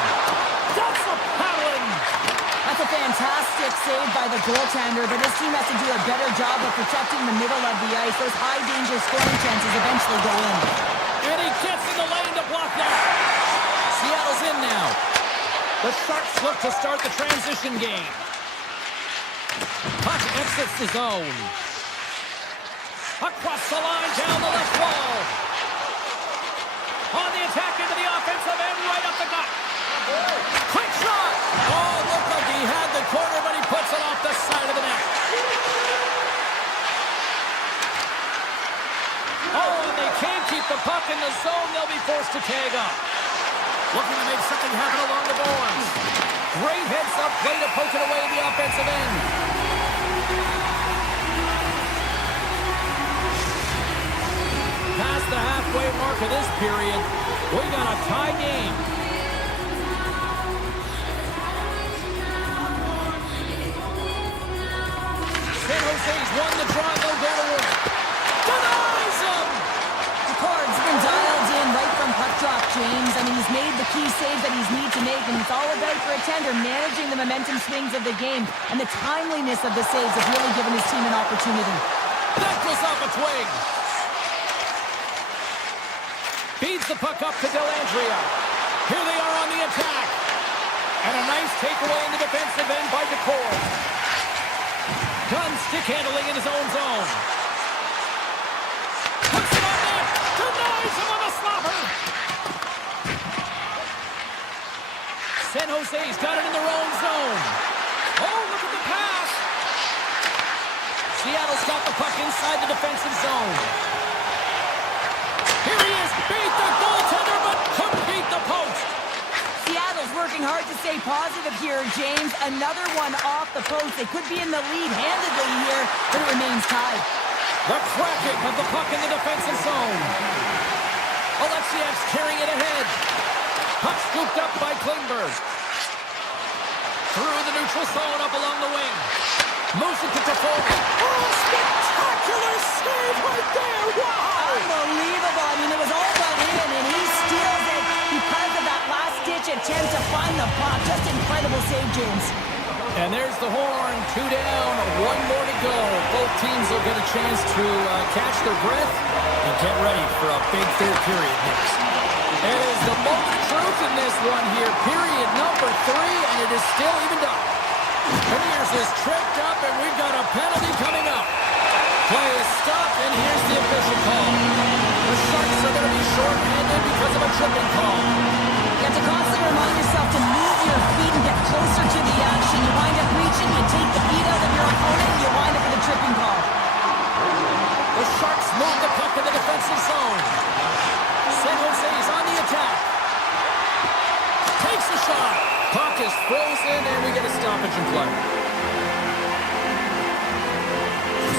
That's a paddling. That's a fantastic save by the goaltender, but this team has to do a better job of protecting the middle of the ice. Those high-danger scoring chances eventually go in. And he gets in the lane to block that. Seattle's in now. The Sharks look to start the transition game. Puck exits the zone. Across the line, down the left wall. On the attack into the offensive end, right up the gut. Quick shot. Oh, looked like he had the corner, but he puts it off the side of the net. Oh, and they can't keep the puck in the zone. They'll be forced to tag up. Looking to make something happen along the boards. Great heads-up play to poke it away in the offensive end. Past the halfway mark of this period, we got a tie game. San Jose's won the draw. They'll go to work. Denies him! The card's been dialed in right from puck drop, James. I mean, he's made the key save that he's need to make, and it's all about for a tender managing the momentum swings of the game, and the timeliness of the saves have really given his team an opportunity. That goes off a twig. Feeds the puck up to Dellandrea. Here they are on the attack. And a nice takeaway in the defensive end by Decor. Gunn stick handling in his own zone. Puts it on net. Denies him on the slobber. San Jose's got it in their own zone. Oh, look at the pass. Seattle's got the puck inside the defensive zone. Here he is, beat the goaltender, but couldn't beat the post. Seattle's working hard to stay positive here, James. Another one off the post. They could be in the lead handedly here, but it remains tied. The Kraken of the puck in the defensive zone. Alexiev's carrying it ahead. Puck scooped up by Klingberg. Through the neutral zone, up along the wing. Moves it to Toffoli. Oh, spectacular save right there! Wow! Unbelievable. I mean, it was all but in, and he steals it because of that last-ditch attempt to find the puck. Just incredible save, James. And there's the horn. 2 down, 1 more to go. Both teams will get a chance to catch their breath and get ready for a big third period next. It is the moment of truth in this one here. Period number 3, and it is still evened up. Premiers is tripped up, and we've got a penalty coming up. Play is stopped, and here's the official call. The Sharks are going to be short-handed because of a tripping call. You have to constantly remind yourself to move your feet and get closer to the action. You wind up reaching, you take the feet out of your opponent, and you wind up with a tripping call. The Sharks move the puck in the defensive zone. San Jose's on the attack. Takes a shot. Puck is frozen, and we get a stoppage in play.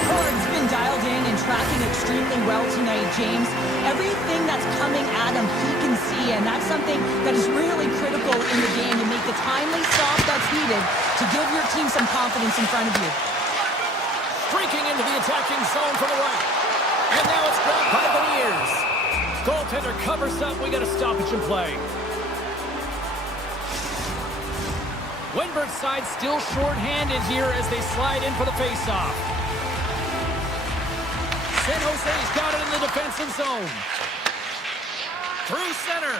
Ford's been dialed in and tracking extremely well tonight, James. Everything that's coming at him, he can see, and that's something that is really critical in the game to make the timely stop that's needed to give your team some confidence in front of you. Streaking into the attacking zone from the right. And now it's grabbed by Beniers. Goaltender covers up. We got a stoppage in play. Windberg's side still short-handed here as they slide in for the face-off. San Jose's got it in the defensive zone. Through center.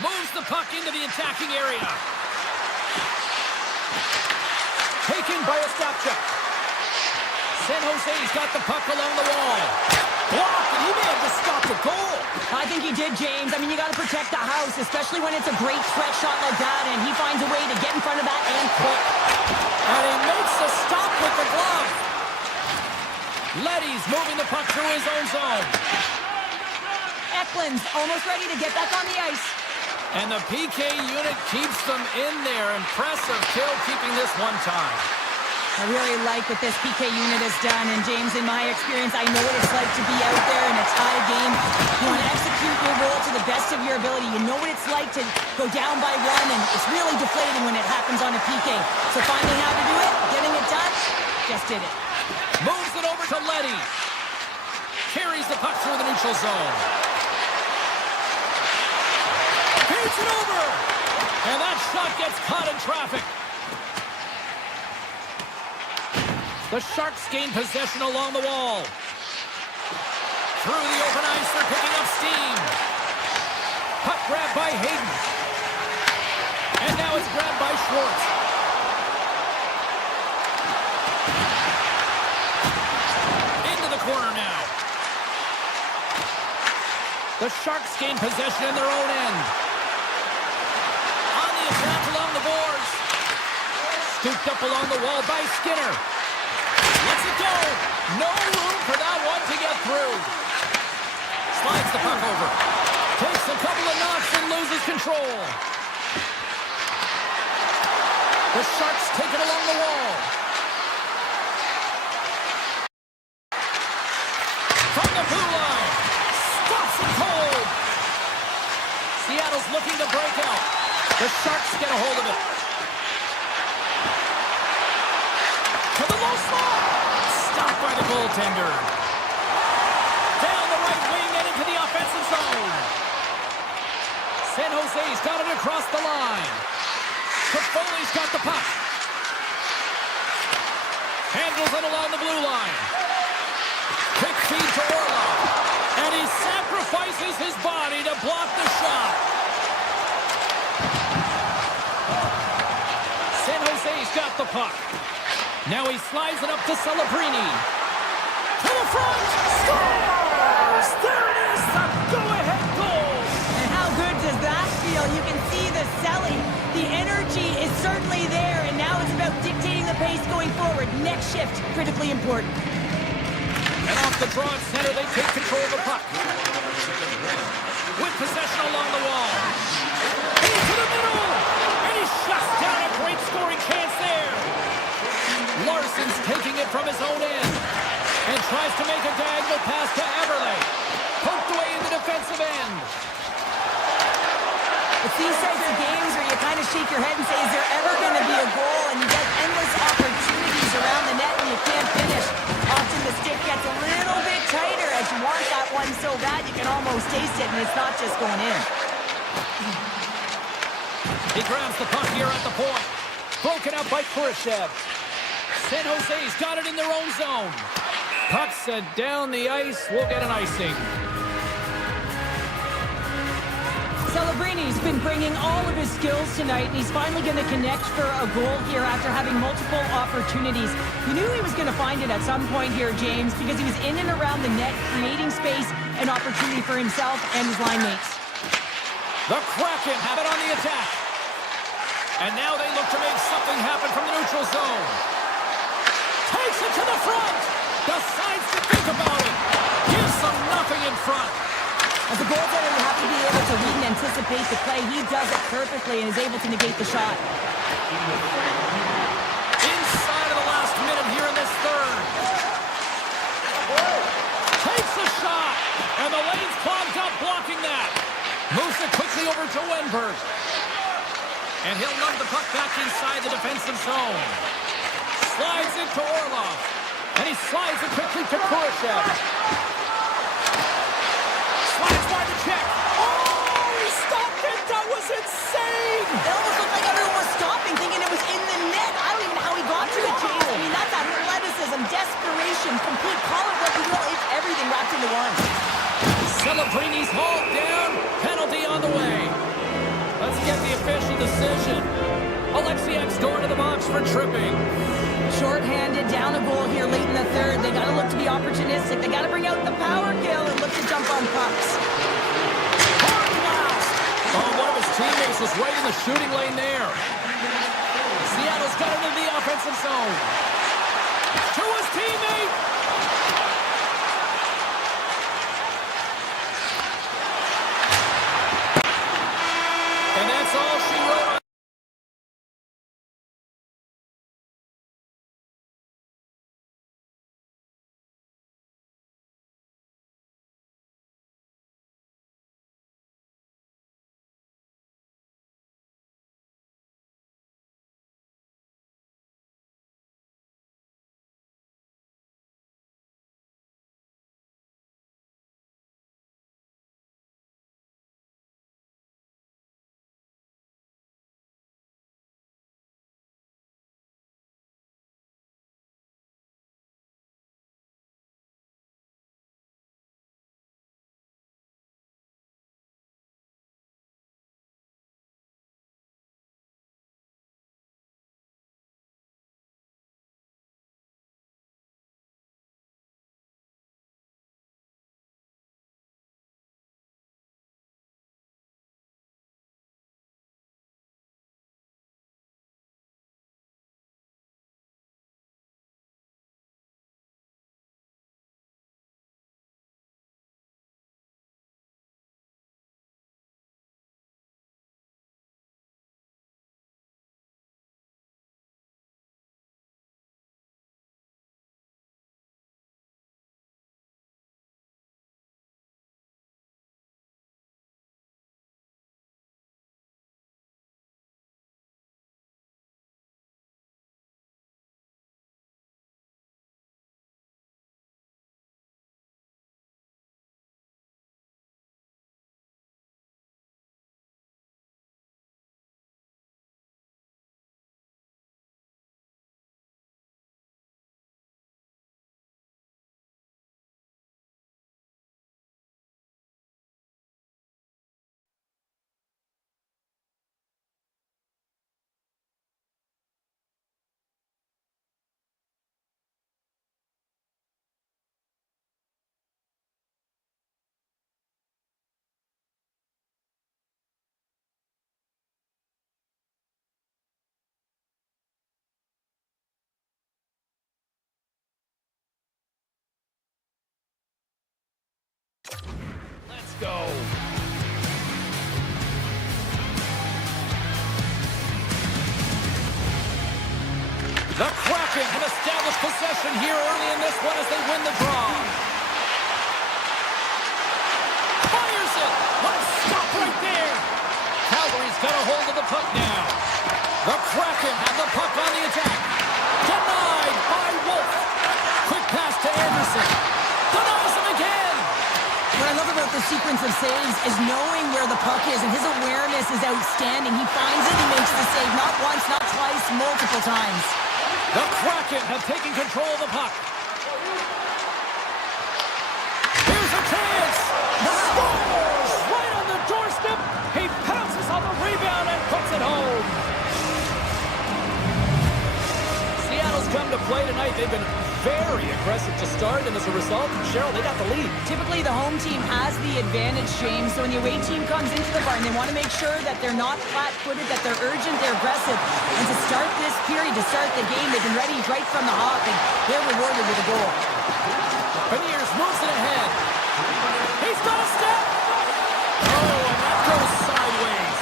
Moves the puck into the attacking area. Taken by Ostapchuk. San Jose's got the puck along the wall. Blocked, and he may have just stopped a goal. I think he did, James. I mean, you got to protect the house, especially when it's a great threat shot like that, and he finds a way to get in front of that and quick. And he makes a stop with the glove. Leddy's moving the puck through his own zone. Eklund's almost ready to get back on the ice. And the PK unit keeps them in there. Impressive kill, keeping this one time. I really like what this PK unit has done, and James, in my experience, I know what it's like to be out there in a tie game. You want to execute your role to the best of your ability. You know what it's like to go down by one, and it's really deflating when it happens on a PK. So finding how to do it, getting it done, just did it. Moves it over to Leddy. Carries the puck through the neutral zone. Here's it over. And that shot gets caught in traffic. The Sharks gain possession along the wall. Through the open ice, they're picking up steam. Puck grabbed by Hayden. And now it's grabbed by Schwartz. Into the corner now. The Sharks gain possession in their own end. On the attack along the boards. Scooped up along the wall by Skinner. Lets it go. No room for that one to get through. Slides the puck over. Takes a couple of knocks and loses control. The Sharks take it along the wall. From the blue line. Stops it cold. Seattle's looking to break out. The Sharks get a hold of it. To the low slot. Stopped by the goaltender. Down the right wing and into the offensive zone. San Jose's got it across the line. Toffoli's got the puck. Handles it along the blue line. Quick feed to Orlov. And he sacrifices his body to block the shot. San Jose's got the puck. Now he slides it up to Celebrini. To the front. Scores! There it is, the go-ahead goal. And how good does that feel? You can see the selling. The energy is certainly there, and now it's about dictating the pace going forward. Next shift, critically important. And off the draw at center, they take control of the puck. With possession along the wall. Into the middle! And he shuts down a great scoring chance there. Larson's taking it from his own end. And tries to make a diagonal pass to Everly. Poked away in the defensive end. It's these types of games where you kind of shake your head and say, is there ever going to be a goal? And you get endless opportunities around the net and you can't finish. Often the stick gets a little bit tighter as you want that one so bad you can almost taste it, and it's not just going in. He grabs the puck here at the point. Broken up by Khrushchev. San Jose's got it in their own zone. Puck set down the ice. We'll get an icing. Celebrini's been bringing all of his skills tonight, and he's finally going to connect for a goal here after having multiple opportunities. You knew he was going to find it at some point here, James, because he was in and around the net, creating space and opportunity for himself and his line mates. The Kraken have it on the attack. And now they look to make something happen from the neutral zone. Takes it to the front. Decides to think about it. Gives them nothing in front. As a goaltender, you have to be able to read and anticipate the play. He does it perfectly and is able to negate the shot. Inside of the last minute here in this third. Takes a shot. And the lane's clogged up blocking that. Moves it quickly over to Wenberg. And he'll lug the puck back inside the defensive zone. Slides it to Orlov. And he slides it quickly to Kurashev. Slides wide to check. Oh, he stopped it. That was insane. It almost looked like everyone was stopping, thinking it was in the net. I don't even know how he got to it, James. I mean, that's athleticism, desperation, complete, call it what you will. It's everything wrapped into one. Celebrini's hauled down. Penalty on the way. Let's get the official decision. Alexiak's going to the box for tripping. Short-handed, down a goal here late in the third. They got to look to be opportunistic. They got to bring out the power kill and look to jump on pucks. Hard blast. Oh, one of his teammates was right in the shooting lane there. Seattle's got it into the offensive zone. To his teammate. And that's all she wrote. Let's go. The Kraken have established possession here early in this one as they win the draw. Fires it. Let's stop right there. Calgary's got a hold of the puck now. The Kraken have the puck on the attack. Denied by Wolf. Quick pass to Anderson. Denies him again. What I love about this sequence of saves is knowing where the puck is, and his awareness is outstanding. He finds it, he makes the save not once, not twice, multiple times. The Kraken have taken control of the puck. Here's a chance. Scores right on the doorstep. He to play tonight. They've been very aggressive to start, and as a result, Cheryl, they got the lead. Typically, the home team has the advantage, James. So when the away team comes into the barn, they want to make sure that they're not flat-footed, that they're urgent, they're aggressive. And to start this period, to start the game, they've been ready right from the hop, and they're rewarded with a goal. Beniers moves it ahead. He's got a step. Oh, and that goes sideways.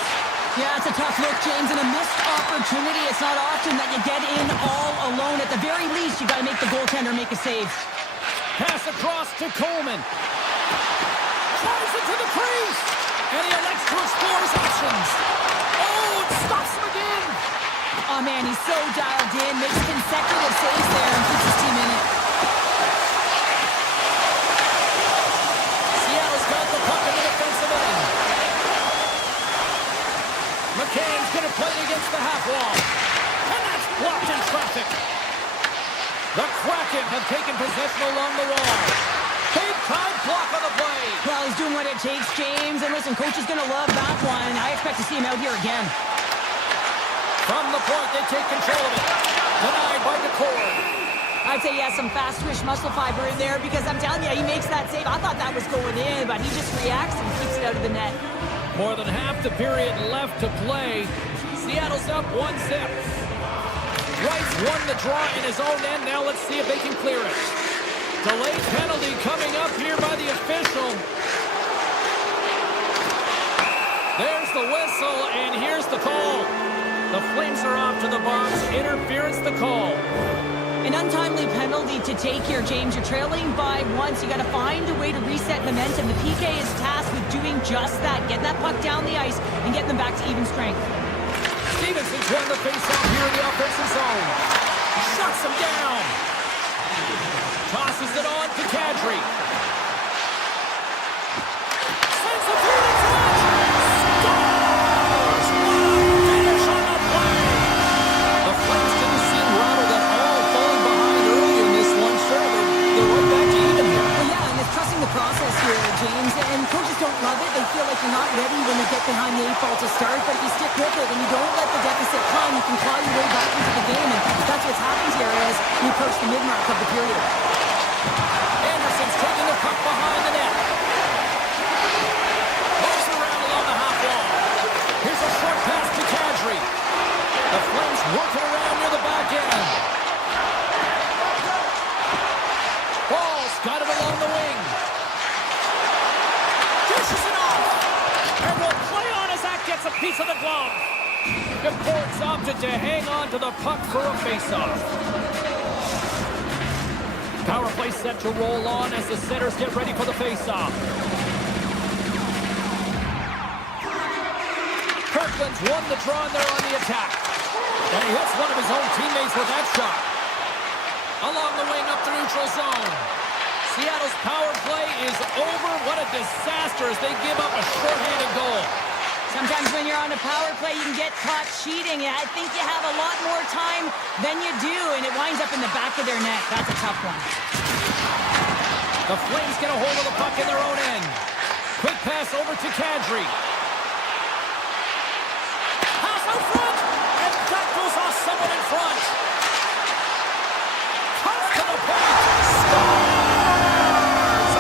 Yeah, it's a tough look, James, and a missed opportunity. It's not often that you get in all alone. At the very least, you got to make the goaltender make a save. Pass across to Coleman. Tries it to the crease. And he elects to explore his options. Oh, it stops him again. Oh, man, he's so dialed in. Makes consecutive saves there and keeps his team in it. Seattle's got the puck in the defensive end. McCann's going to play it against the half wall. And that's blocked in traffic. The Kraken have taken possession along the wall. Big time block on the play. Well, he's doing what it takes, James. And listen, coach is going to love that one. I expect to see him out here again. From the point, they take control of it. Denied by McCord. I'd say he has some fast twitch muscle fiber in there because I'm telling you, he makes that save. I thought that was going in, but he just reacts and keeps it out of the net. More than half the period left to play. Seattle's up 1-0. Wright's won the draw in his own end. Now let's see if they can clear it. Delayed penalty coming up here by the official. There's the whistle, and here's the call. The Flames are off to the box. Interference the call. An untimely penalty to take here, James. You're trailing by once. You got to find a way to reset momentum. The PK is tasked with doing just that. Getting that puck down the ice and getting them back to even strength. Stevenson's won the faceoff here in the offensive zone. Shuts him down. Tosses it on to Kadri. Sends it through the touch. Scores! Finish on the play. The Flames didn't seem rattled at all, falling behind early in this one. Sure, they're right back to even here. Well, yeah, and it's trusting the process here, James. And coaches don't love it. They feel like you're not ready when they get behind the 8 ball to start. But if you stick with it and you don't let the deficit come, you can claw your way back into the game. And that's what's happened here as we approach the mid-mark of the period. Anderson's taking the puck behind the net. Moves around along the half wall. Here's a short pass to Kadri. The Flames working around near the back end. Ball's got it along the wing. Dishes it off. And will play on as that gets a piece of the glove. McCord's opted to hang on to the puck for a faceoff. Power play set to roll on as the centers get ready for the faceoff. Kirkland's won the draw and they're on the attack. And he hits one of his own teammates with that shot. Along the wing up the neutral zone. Seattle's power play is over. What a disaster as they give up a shorthanded goal. Sometimes when you're on a power play, you can get caught cheating. I think you have a lot more time than you do, and it winds up in the back of their net. That's a tough one. The Flames get a hold of the puck in their own end. Quick pass over to Kadri. Pass out front, and that goes off someone in front. Cuts to the point. Scores!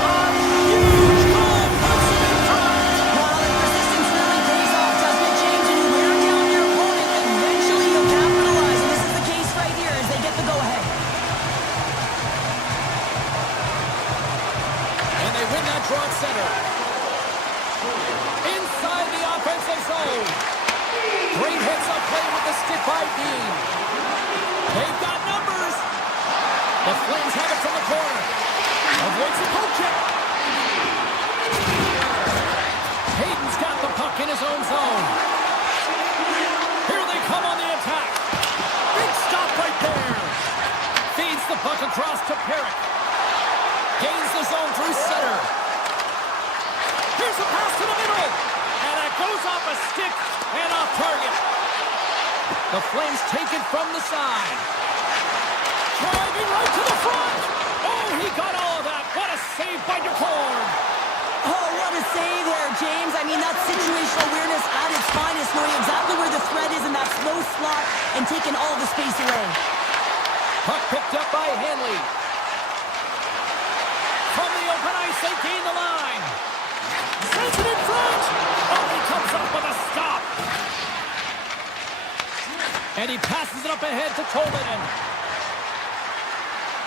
A huge goal puts him in front. Well, the persistence really pays off, doesn't it, James? And you wear down your opponent, and eventually you'll capitalize. And this is the case right here as they get the go-ahead. And they win that draw at center. Inside the offensive zone. Great hits up play with the stick by Dean. They've got numbers. The Flames have it from the corner. Avoids the poke check. Hayden's got the puck in his own zone. Here they come on the attack. Big stop right there. Feeds the puck across to Perrick. Gains the zone through center. Here's a pass to the middle. And it goes off a stick and off target. The Flames take it from the side. Driving right to the front. Oh, he got all of that. What a save by DeCorn. Oh, what a save there, James. I mean, that's situational awareness at its finest, knowing exactly where the threat is in that slow slot and taking all the space away. Puck picked up by Henley. From the open ice, they gain the line. Sends it in front. Oh, he comes up with a stop. And he passes it up ahead to Tolvanen.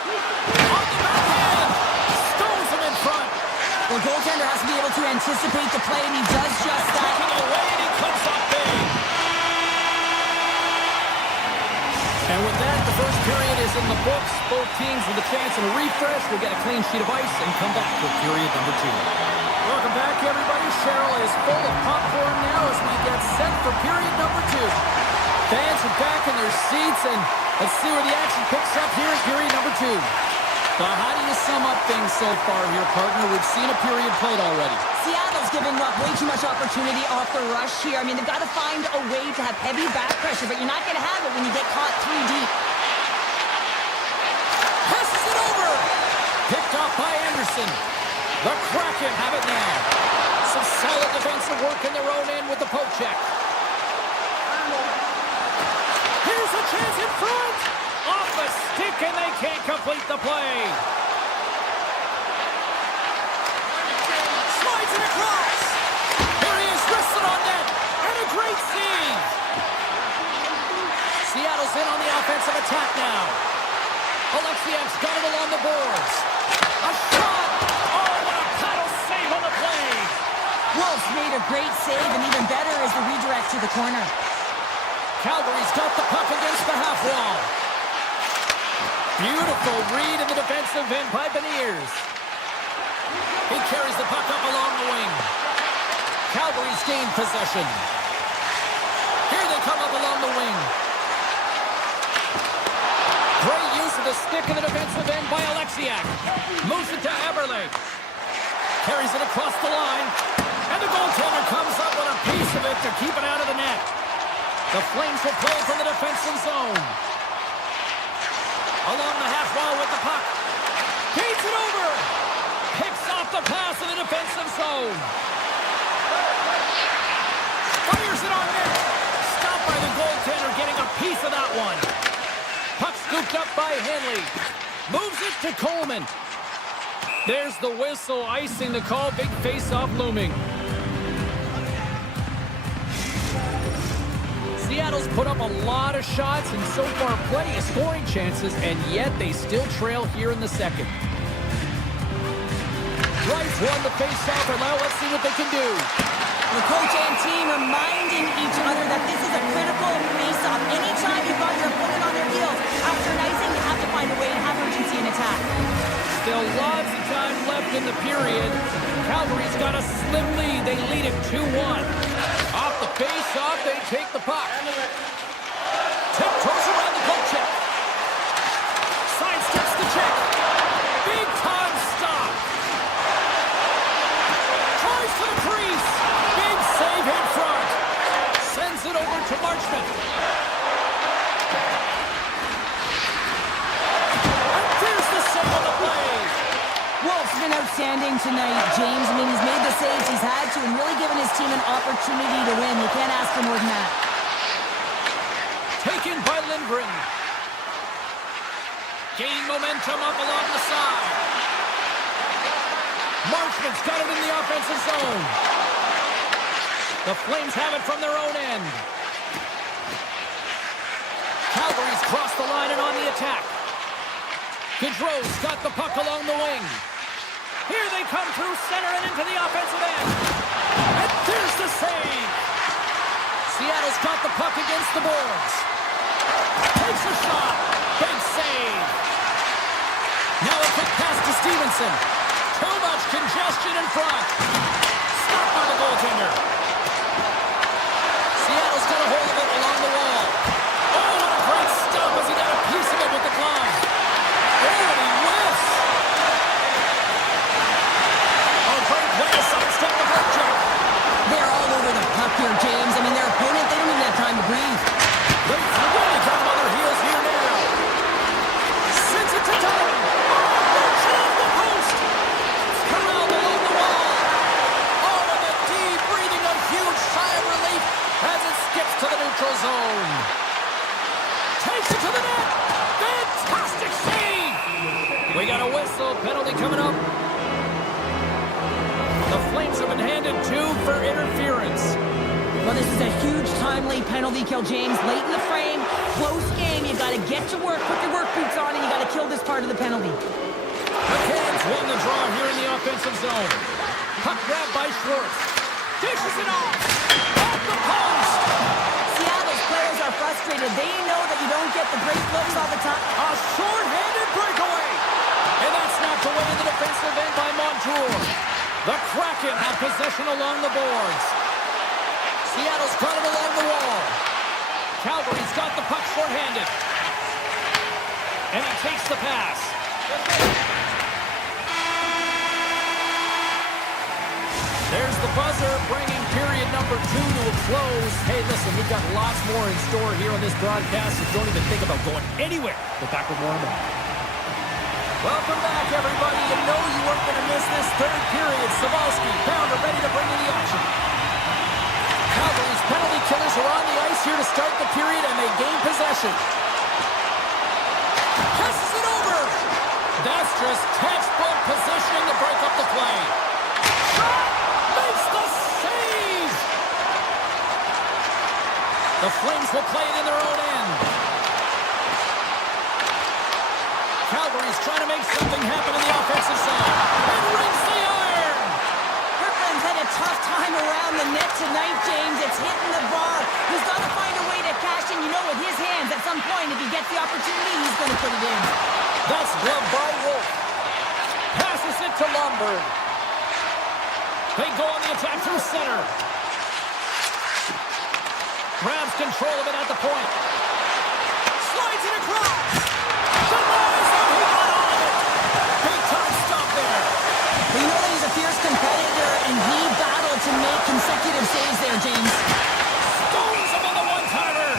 On the backhand. Stones him in front. The goaltender has to be able to anticipate the play, and he does just that. Taking away, and he comes up big. And with that, the first period is in the books. Both teams with a chance and a refresh will get a clean sheet of ice and come back for period number 2. Welcome back, everybody. Cheryl is full of popcorn now as we get set for period number 2. Fans are back in their seats, and let's see where the action picks up here in period number 2. So how do you sum up things so far here, partner? We've seen a period played already. Seattle's giving up way too much opportunity off the rush here. I mean, they've got to find a way to have heavy back pressure, but you're not going to have it when you get caught 3 deep. Passes it over. Picked off by Anderson. The Kraken have it now. Some solid defensive work in their own end with the poke check. Here's a chance in front. Off the stick, and they can't complete the play. Slides it across. Here he is, wristed on net. And a great save. Seattle's in on the offensive attack now. Alexiak's got it along the boards. A shot. Oh, what a paddle save on the play. Wolves made a great save, and even better is the redirect to the corner. Calgary's got the puck against the half wall. Beautiful read in the defensive end by Beniers. He carries the puck up along the wing. Calgary's gained possession. Here they come up along the wing. Great use of the stick in the defensive end by Alexiak. Moves it to Eberle. Carries it across the line. And the goaltender comes up with a piece of it to keep it out of the net. The Flames will play from the defensive zone. Along the half wall with the puck. Feeds it over. Picks off the pass in the defensive zone. Fires it on net. Stopped by the goaltender, getting a piece of that one. Puck scooped up by Henley. Moves it to Coleman. There's the whistle, icing the call. Big face-off looming. Seattle's put up a lot of shots and so far plenty of scoring chances, and yet they still trail here in the second. Wright won the face-off, and now let's see what they can do. The coach and team reminding each other that this is a critical face-off. Anytime you've got your opponent on their heels, after an icing, you have to find a way to have urgency in attack. Still lots of time left in the period. Calgary's got a slim lead. They lead it 2-1. Off the face-off, they take the puck. Tiptoes around the goal check. Sidesteps the check. Big time stop. Tries to the crease. Big save in front. Sends it over to Marchment. And there's the save on the play. Wolf's been outstanding tonight, James. I mean, he's made the saves he's had to and really given his team an opportunity to win. You can't ask for more than that. Taken by Lindgren. Gain momentum up along the side. Marchment's got it in the offensive zone. The Flames have it from their own end. Calgary's crossed the line and on the attack. Gaudreau's got the puck along the wing. Here they come through center and into the offensive end. And there's the save. Seattle's got the puck against the boards. Takes a shot. Big save. Now a quick pass to Stevenson. Too much congestion in front. Stopped by the goaltender. Seattle's got a hold of it along the wall. Oh, what a great stop as he got a piece of it with the glove. Oh, and he whiffs. Oh, great way to sidestep the hook check. They're all over the puck here, James. I mean, their opponent, they don't even have time to breathe. They've really got them on their heels here now. Sends it to Dunn. Launch it off the post. Corralled along the wall. Penalty coming up. The Flames have been handed 2 for interference. Well, this is a huge timely penalty kill, James. Late in the frame, close game. You got to get to work, put your work boots on, and you got to kill this part of the penalty. The Canes won the draw here in the offensive zone. Puck grab by Schwartz. Dishes it off. Off the post. Seattle's players are frustrated. They know that you don't get the great looks all the time. A short-handed breakaway. And that's knocked away in the defensive end by Montour. The Kraken have possession along the boards. Seattle's got it along the wall. Calgary's got the puck short-handed. And he takes the pass. There's the buzzer, bringing period number 2 to a close. Hey, listen, we've got lots more in store here on this broadcast, so don't even think about going anywhere. We're back with more in a minute. Welcome back, everybody. You know you weren't going to miss this third period. Savalsky, Pounder, ready to bring in the action. Calgary's penalty killers are on the ice here to start the period, and they gain possession. Passes it over. That's just textbook positioning to break up the play. Shot! Makes the save! The Flames will play it in their own end. Calgary's trying to make something happen in the offensive zone. And rings the iron! Kirkland's had a tough time around the net tonight, James. It's hitting the bar. He's got to find a way to cash in. You know, with his hands, at some point, if he gets the opportunity, he's going to put it in. That's gloved by Wolf. Passes it to Lundberg. They go on the attack through center. Grabs control of it at the point. Slides it across. Denies him. He got on it. Big time stop there. Well, you know that he's a fierce competitor, and he battled to make consecutive saves there, James. Stones him on the one-timer.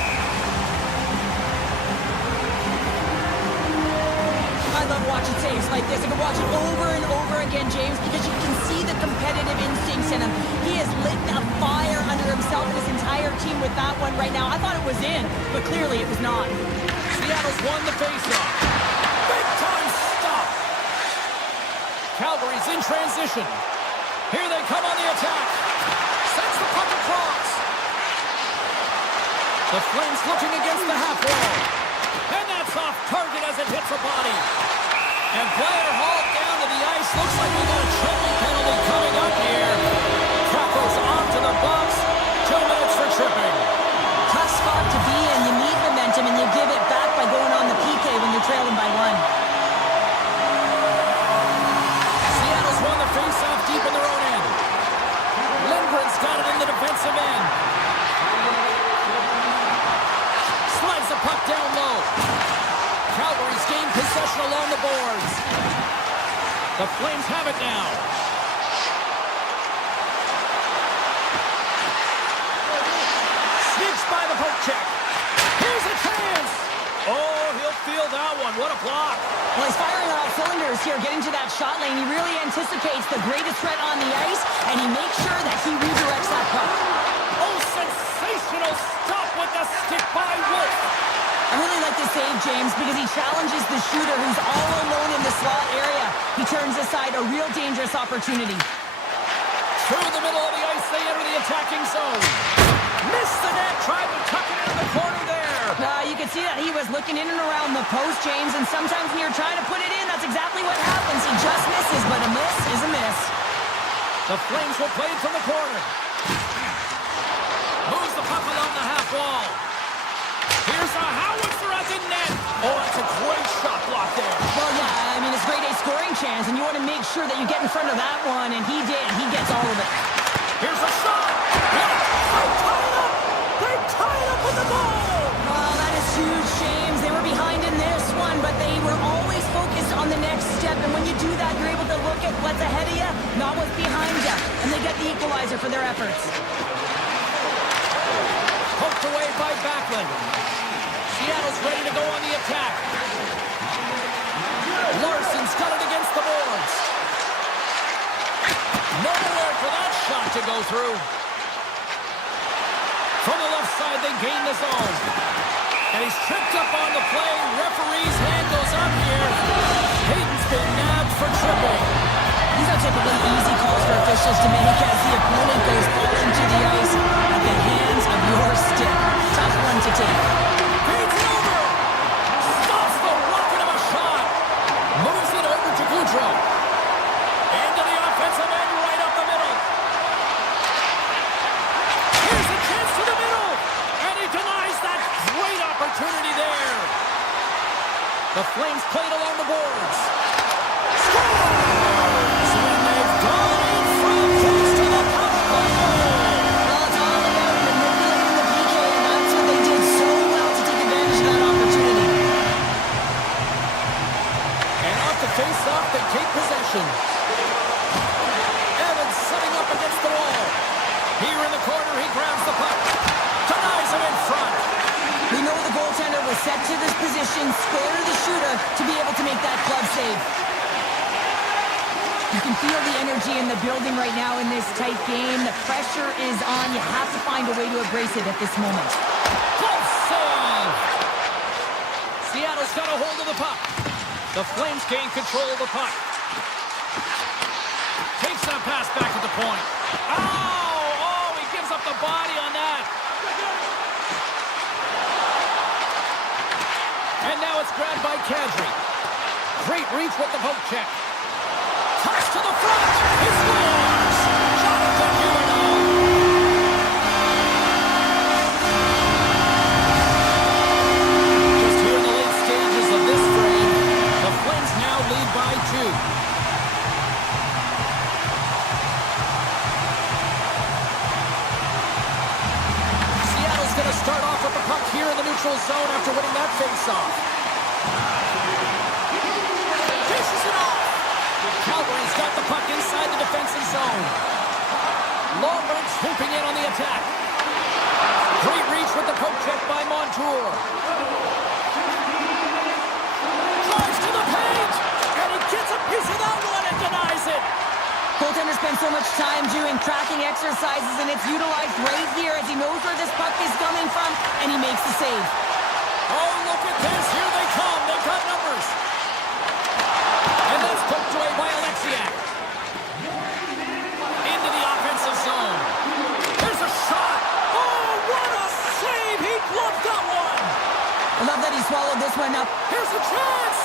I love watching saves like this. I can watch it over and over again, James, because you can see the competitive instincts in him. He has lit a fire under himself and his entire team with that one right now. I thought it was in, but clearly it was not. Seattle's won the faceoff. Big time stop. Calgary's in transition. Here they come on the attack. Sends the puck across. The Flames looking against the half wall. And that's off target as it hits a body. And player hauled down to the ice. Looks like we got a tripping penalty coming up here. Tackles onto the box. 2 minutes for tripping. Tough spot to be in. You need momentum, and you give it back by going on the PK when you're trailing by 1. Seattle's won the faceoff deep in their own end. Lindgren's got it in the defensive end. Slides the puck down low. Calgary's gained possession along the boards. The Flames have it now. Sneaks by the poke check. Here's a chance. Oh, he'll feel that one. What a block. Well, he's firing on all cylinders here, getting to that shot lane. He really anticipates the greatest threat on the ice, and he makes sure that he redirects that puck. Oh, sensational stop with the stick by Wolf. I really like this save, James, because he challenges the shooter who's all alone in the slot area. He turns aside a real dangerous opportunity. Through the middle of the ice, they enter the attacking zone. Missed the net, tried to tuck it into the corner there. You can see that he was looking in and around the post, James, and sometimes when you're trying to put it in, that's exactly what happens. He just misses, but a miss is a miss. The Flames will play it from the corner. Moves the puck along the half wall. Here's a howitzer at the net. Oh, that's a great shot block there. Well, yeah, I mean, it's a grade A scoring chance, and you want to make sure that you get in front of that one, and he did. He gets all of it. Here's a shot. They tie it up. They tie it up with the goal. Oh, that is huge, James. They were behind in this one, but they were always focused on the next step, and when you do that, you're able to look at what's ahead of you, not what's behind you, and they get the equalizer for their efforts. Poked away by Backlund. Seattle's ready to go on the attack. Larson's got it against the boards. Nowhere for that shot to go through. From the left side, they gain the zone. And he's tripped up on the play. Referee's hand goes up here. Hayden's been nabbed for tripping. These are typically easy calls for officials to make as the opponent goes falling to the ice at the hands of your stick. Tough one to take. Feeds it over. Stops the rocket of a shot. Moves it over to Goudreau. Into the offensive end right up the middle. Here's a chance to the middle. And he denies that great opportunity there. The Flames played along the boards. Scores! When they've gone in from close to the puck goal. Well, it's all about manipulating the PK, and that's what they did so well to take advantage of that opportunity. And off the face-off, they take possession. Evans setting up against the wall. Here in the corner, he grabs the puck. Denies him in front. We know the goaltender was set to this position, square the shooter, to be able to make that glove save. You can feel the energy in the building right now in this tight game. The pressure is on. You have to find a way to embrace it at this moment. Glove save. Seattle's got a hold of the puck. The Flames gain control of the puck. Takes that pass back at the point. Oh, he gives up the body on that. And now it's grabbed by Kadri. Great reach with the poke check. Toss to the front. He scores! Jonathan Huberdeau. Just here in the late stages of this frame, the Flames now lead by 2. Seattle's going to start off with the puck here in the neutral zone after winning that faceoff. Dishes it off. Calgary's got the puck inside the defensive zone. Lomberg swooping in on the attack. Great reach with the poke check by Montour. Drives to the paint, and he gets a piece of that one and denies it. Goaltender spends so much time doing tracking exercises, and it's utilized right here as he knows where this puck is coming from, and he makes the save. Oh, look at this. Here they come. They've got numbers. And that's poked away by Alexiak. Into the offensive zone. There's a shot. Oh, what a save. He gloved that one. I love that he swallowed this one up. Here's a chance.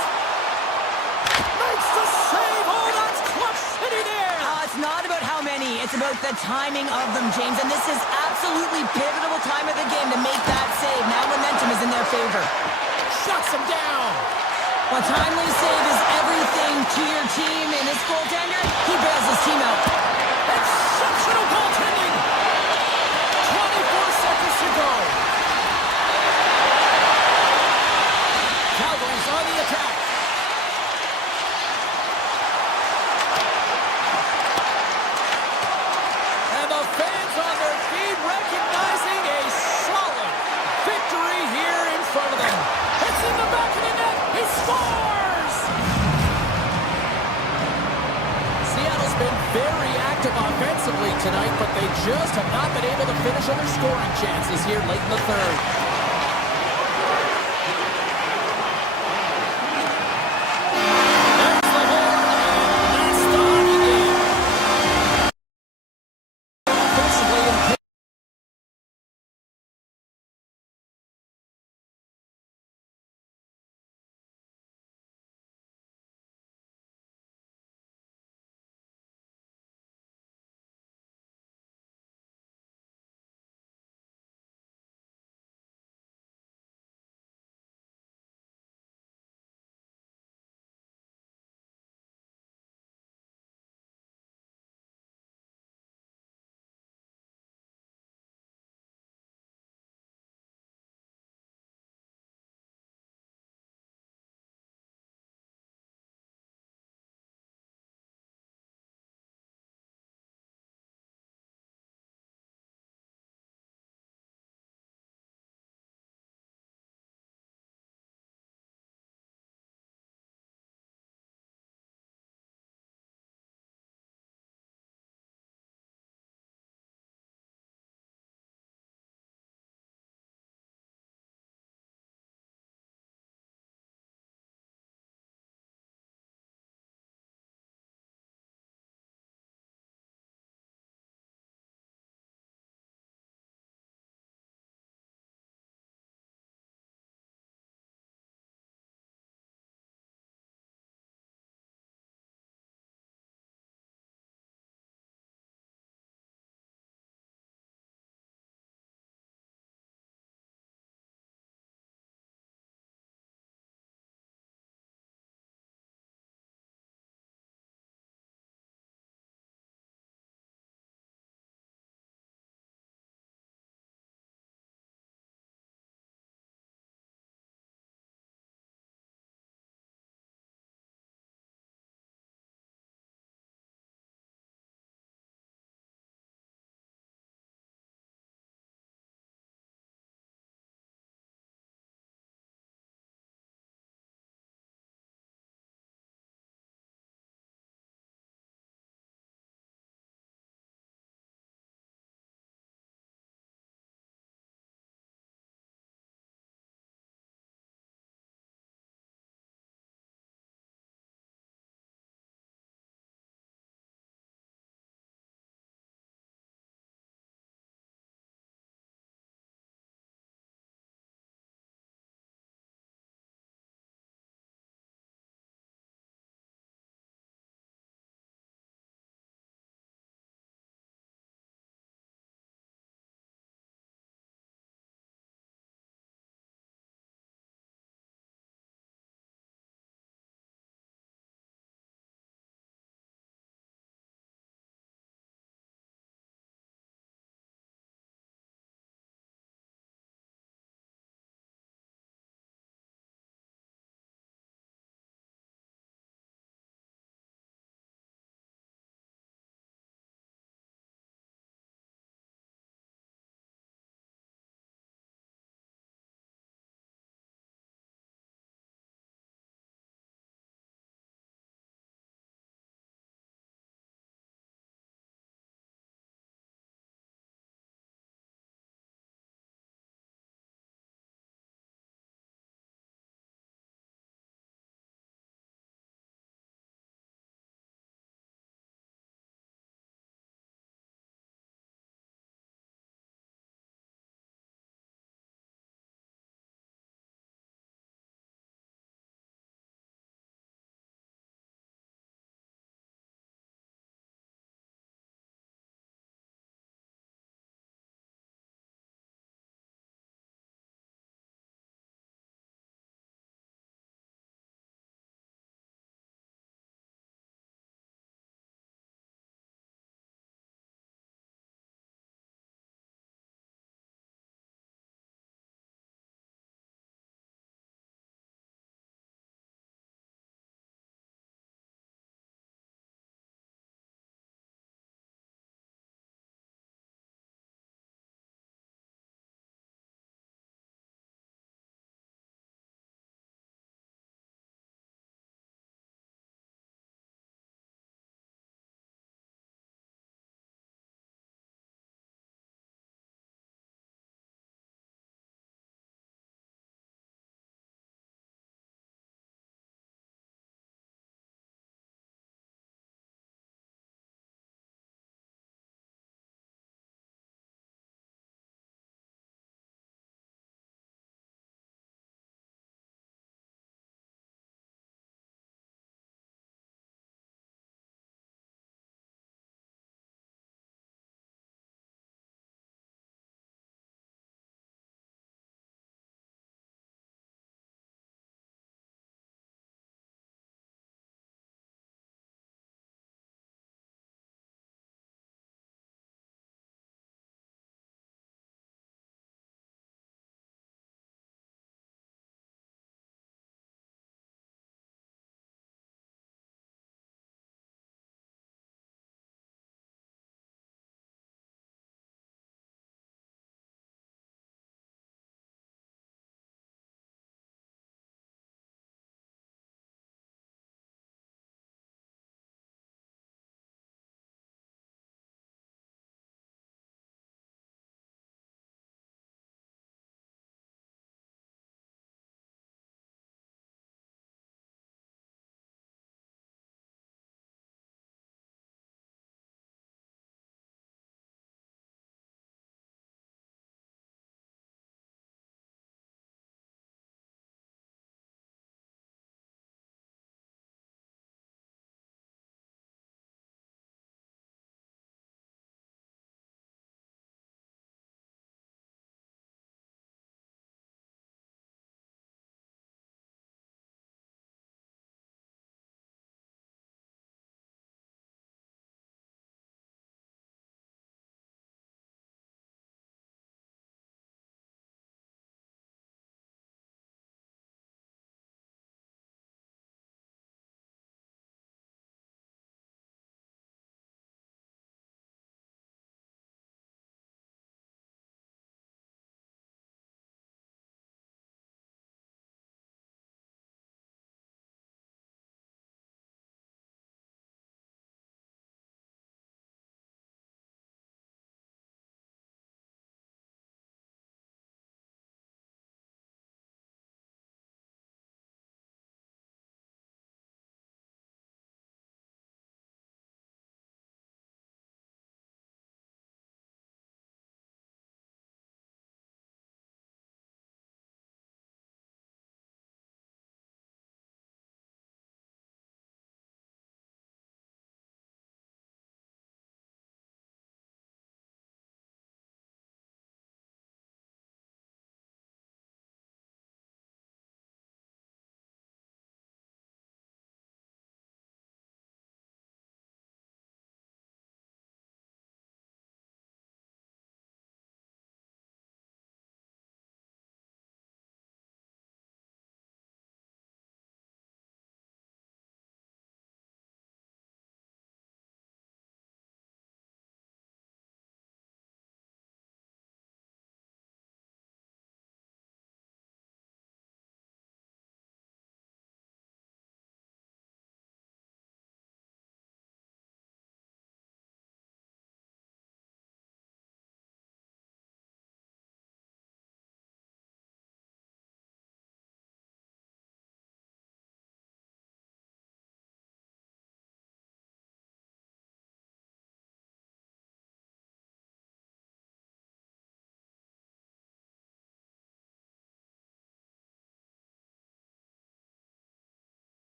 Makes the save. Oh, that's clutch city there. It's not about how many. It's about the timing of them, James. And this is absolutely pivotal time of the game to make that save. Now momentum is in their favor. Shuts him down. A timely save is everything to your team, and this goaltender, he bails his team out. Exceptional goaltending. 24 seconds to go. Calgary's on the attack. And the fans on their feet recognizing a solid victory here in front of them. It's in the back of the net. He scores! Seattle's been very active offensively tonight, but they just have not been able to finish on their scoring chances here late in the third.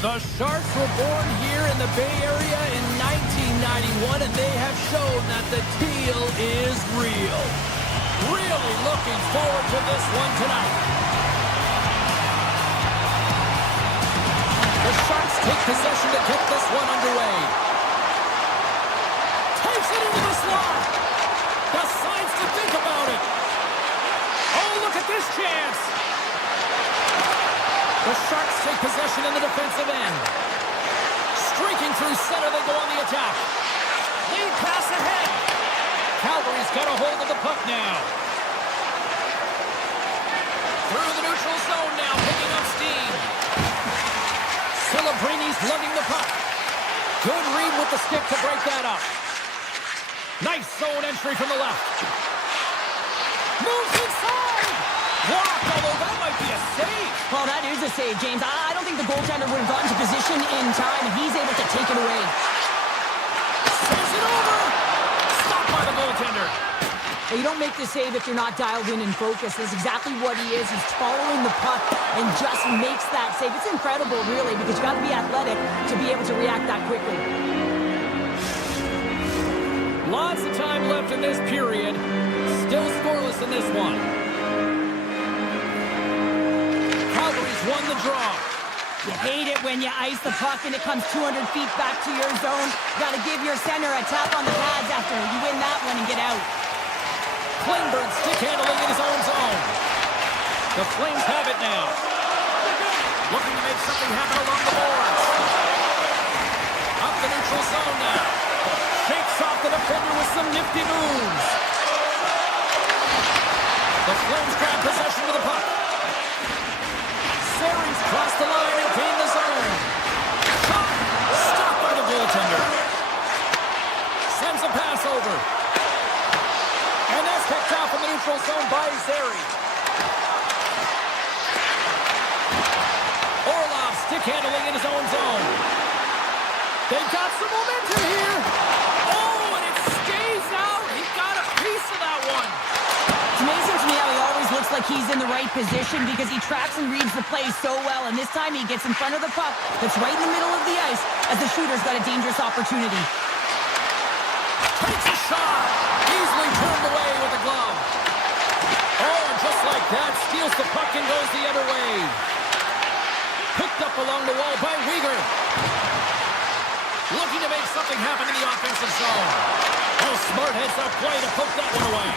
The Sharks were born here in the Bay Area in 1991, and they have shown that the deal is real. Really looking forward to this one tonight. The Sharks take possession to get this one underway. Takes it into the slot. Decides to think about it. Oh, look at this chance. The Sharks take possession in the defensive end. Streaking through center, they go on the attack. Lead pass ahead. Calgary's got a hold of the puck now. Through the neutral zone now, picking up steam. Celebrini's lugging the puck. Good read with the stick to break that up. Nice zone entry from the left. Moves inside. Blocked, although that might be a save. Well, that is a save, James. I don't think the goaltender would have gotten to position in time, and he's able to take it away. Saves it over. Stopped by the goaltender. Well, you don't make the save if you're not dialed in and focused. That's exactly what he is. He's following the puck and just makes that save. It's incredible, really, because you got to be athletic to be able to react that quickly. Lots of time left in this period. Still scoreless in this one. Calgary's won the draw. You hate it when you ice the puck and it comes 200 feet back to your zone. Got to give your center a tap on the pads after you win that one and get out. Klingberg stick handling in his own zone. The Flames have it now. Looking to make something happen along the boards. Up the neutral zone now. Shakes off the defender with some nifty moves. The Flames grab possession of the puck. Series crossed the line and gained the zone. Shot! Stopped by the goaltender. Sends a pass over. And that's picked off in the neutral zone by Zary. Orlov stick handling in his own zone. They've got some momentum here. Oh, and it stays out. He got a piece of that one. It's amazing to me how he always looks like he's in the right position because he tracks and reads the play so well. And this time he gets in front of the puck that's right in the middle of the ice as the shooter's got a dangerous opportunity. Takes a shot. Easily turned away with a glove. Oh, and just like that, steals the puck and goes the other way. Picked up along the wall by Weegar. Looking to make something happen in the offensive zone. Oh, smart heads-up play to poke that one away.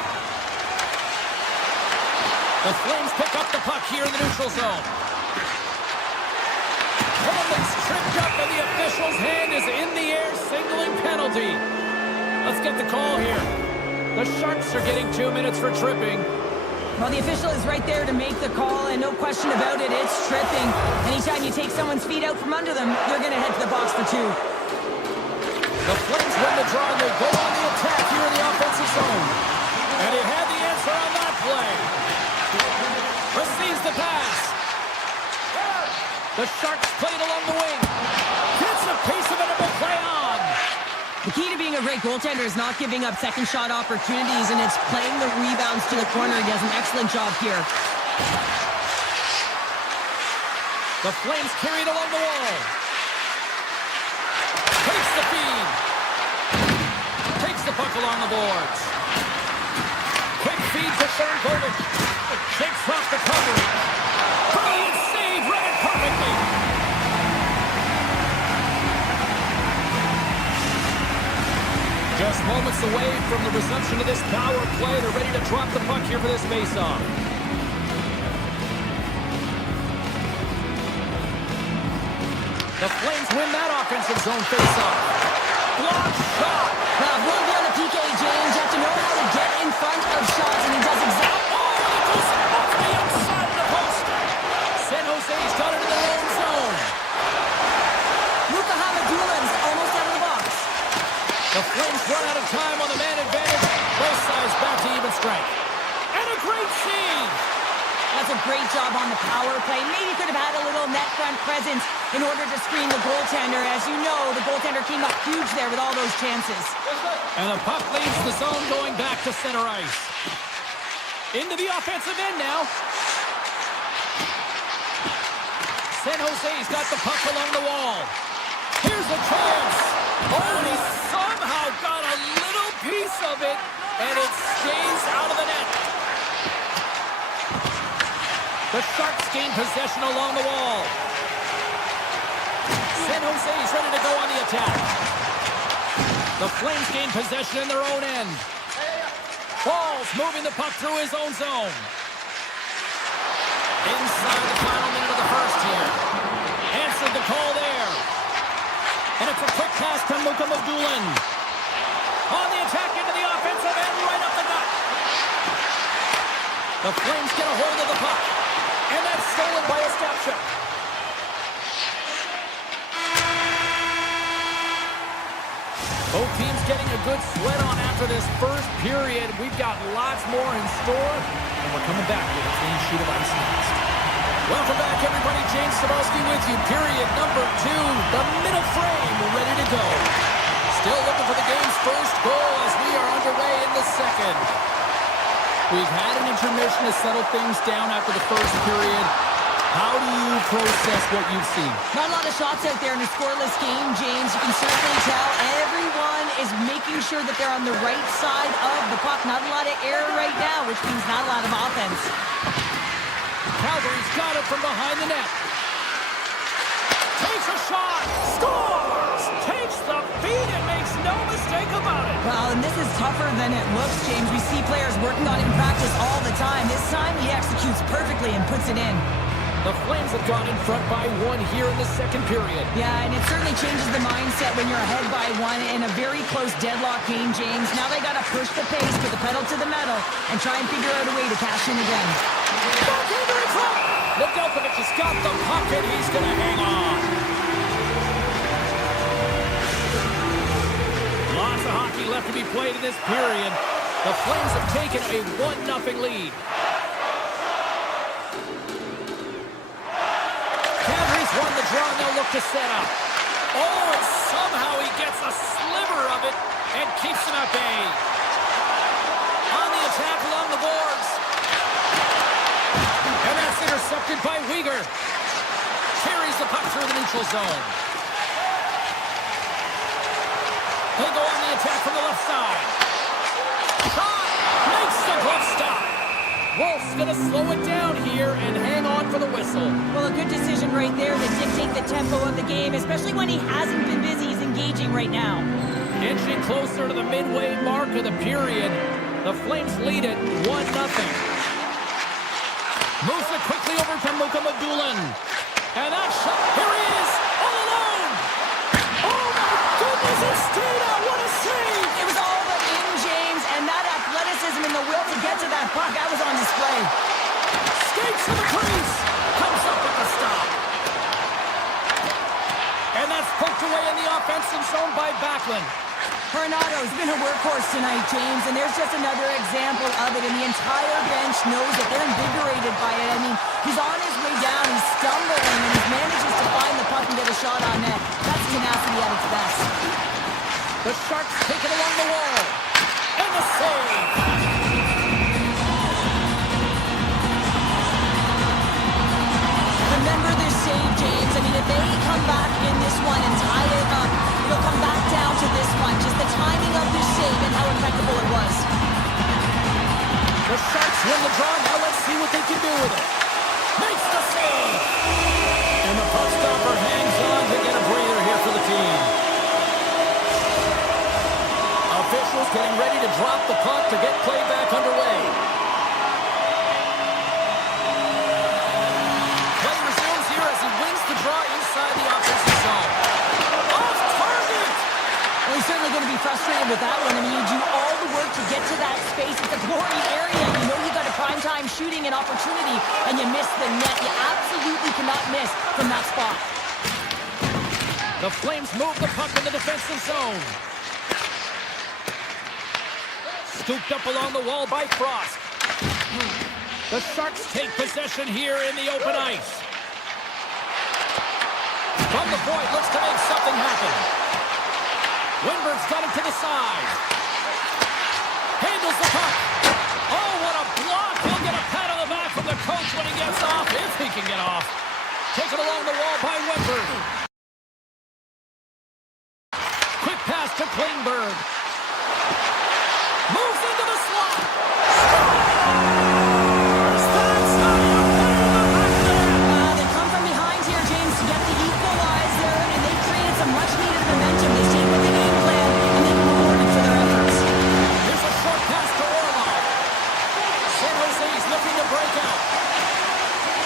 The Flames pick up the puck here in the neutral zone. Coleman's tripped up and the official's hand is in the air, signaling penalty. Let's get the call here. The Sharks are getting 2 minutes for tripping. Well, the official is right there to make the call, and no question about it, it's tripping. Anytime you take someone's feet out from under them, you're going to head to the box for two. The Flames win the draw, and they go on the attack here in the offensive zone. And he had the answer on that play. Receives the pass. The Sharks played along the wing. Gets a piece of it and will play on. The key to being a great goaltender is not giving up second shot opportunities, and it's playing the rebounds to the corner. He does an excellent job here. The Flames carry it along the wall. Takes the feed. Takes the puck along the boards. Quick feed to Sternkovic. Shakes off the coverage. Brilliant save, read it perfectly. Just moments away from the resumption of this power play. They're ready to drop the puck here for this faceoff. The Flames win that offensive zone faceoff. Block shot. Now, if you want to be on the PK, James, you have to know how to get in front of shots, and he does exactly. Oh, and it goes off the outside of the post. San Jose's got it in their own zone. Luka Hamadula's almost out of the box. The Flames run out of time on the man advantage. Both sides back to even strength. And a great save. That's a great job on the power play. Maybe could have had a little net front presence in order to screen the goaltender. As you know, the goaltender came up huge there with all those chances. And the puck leaves the zone going back to center ice. Into the offensive end now. San Jose's got the puck along the wall. Here's a chance. Oh, and he somehow got a little piece of it, and it stays out of the net. The Sharks gain possession along the wall. San Jose's ready to go on the attack. The Flames gain possession in their own end. Ball's moving the puck through his own zone. Inside the final minute of the first here. Answered the call there. And it's a quick pass to Mukhamadullin. On the attack into the offensive end, right up the gut. The Flames get a hold of the puck. And that's stolen by a step shot. Both teams getting a good sweat on after this first period. We've got lots more in store, and we're coming back with a clean sheet of ice next. Welcome back, everybody. James Cebulski with you. Period number 2. The middle frame ready to go. Still looking for the game's first goal as we are underway in the second. We've had an intermission to settle things down after the first period. How do you process what you've seen? Not a lot of shots out there in a scoreless game, James. You can certainly tell everyone is making sure that they're on the right side of the puck. Not a lot of air right now, which means not a lot of offense. Calgary's got it from behind the net. Takes a shot. Scores! Takes the feed and makes no mistake about it. Well, and this is tougher than it looks, James. We see players working on it in practice all the time. This time, he executes perfectly and puts it in. The Flames have gone in front by 1 here in the second period. Yeah, and it certainly changes the mindset when you're ahead by 1 in a very close deadlock game, James. Now they got to push the pace, put the pedal to the metal, and try and figure out a way to cash in again. Nedeljkovic has got the puck, and he's going to hang on. Lots of hockey left to be played in this period. The Flames have taken a 1-0 lead. Won the draw, and they'll look to set up. Oh, and somehow he gets a sliver of it and keeps him at bay. On the attack along the boards. And that's intercepted by Weegar. Carries the puck through the neutral zone. He'll go on the attack from the left side. Shot! Makes the glove stop. Wolf's going to slow it down here and hang on for the whistle. Well, a good decision right there to dictate the tempo of the game, especially when he hasn't been busy. He's engaging right now. Inching closer to the midway mark of the period. The Flames lead it 1-0. Moves it quickly over to Mukhamadullin. And that shot, here he is, all alone. Oh, my goodness, it stayed out. What a save. It was all but in, James, and that athleticism and the will to get to that puck, that was on display. Skates to the crease. Comes up with the stop. And that's poked away in the offensive zone by Backlund. Coronato's been a workhorse tonight, James, and there's just another example of it, and the entire bench knows that they're invigorated by it. I mean, he's on his way down, he's stumbling, and he manages to find the puck and get a shot on net. That's tenacity at its best. The Sharks take it along the wall. And the save. Remember this save, James. I mean, if they come back in this one and tie it up, it'll come back down to this one. Just the timing of this save and how impeccable it was. The Sharks win the draw. Now let's see what they can do with it. Makes the save. And the puck stopper hangs on to get a breather here for the team. Officials getting ready to drop the puck to get play back underway. Play resumes here as he wins the draw inside the offensive zone. Off target! Well, he's certainly going to be frustrated with that one. I mean, you do all the work to get to that space. It's a glory area. You know you got a primetime shooting and opportunity, and you miss the net. You absolutely cannot miss from that spot. The Flames move the puck in the defensive zone. Scooped up along the wall by Frost. The Sharks take possession here in the open ice. From the point, looks to make something happen. Winberg's got it to the side. Handles the puck. Oh, what a block. He'll get a pat on the back from the coach when he gets off, if he can get off. Taken along the wall by Wentberg. Quick pass to Klingberg. Moves into the slot. They come from behind here, James, to get the equalizer, and they've created some much-needed momentum. They stayed with the game plan, and they've been rewarded for their efforts. Here's a short pass to Orlov. San Jose's looking to break out.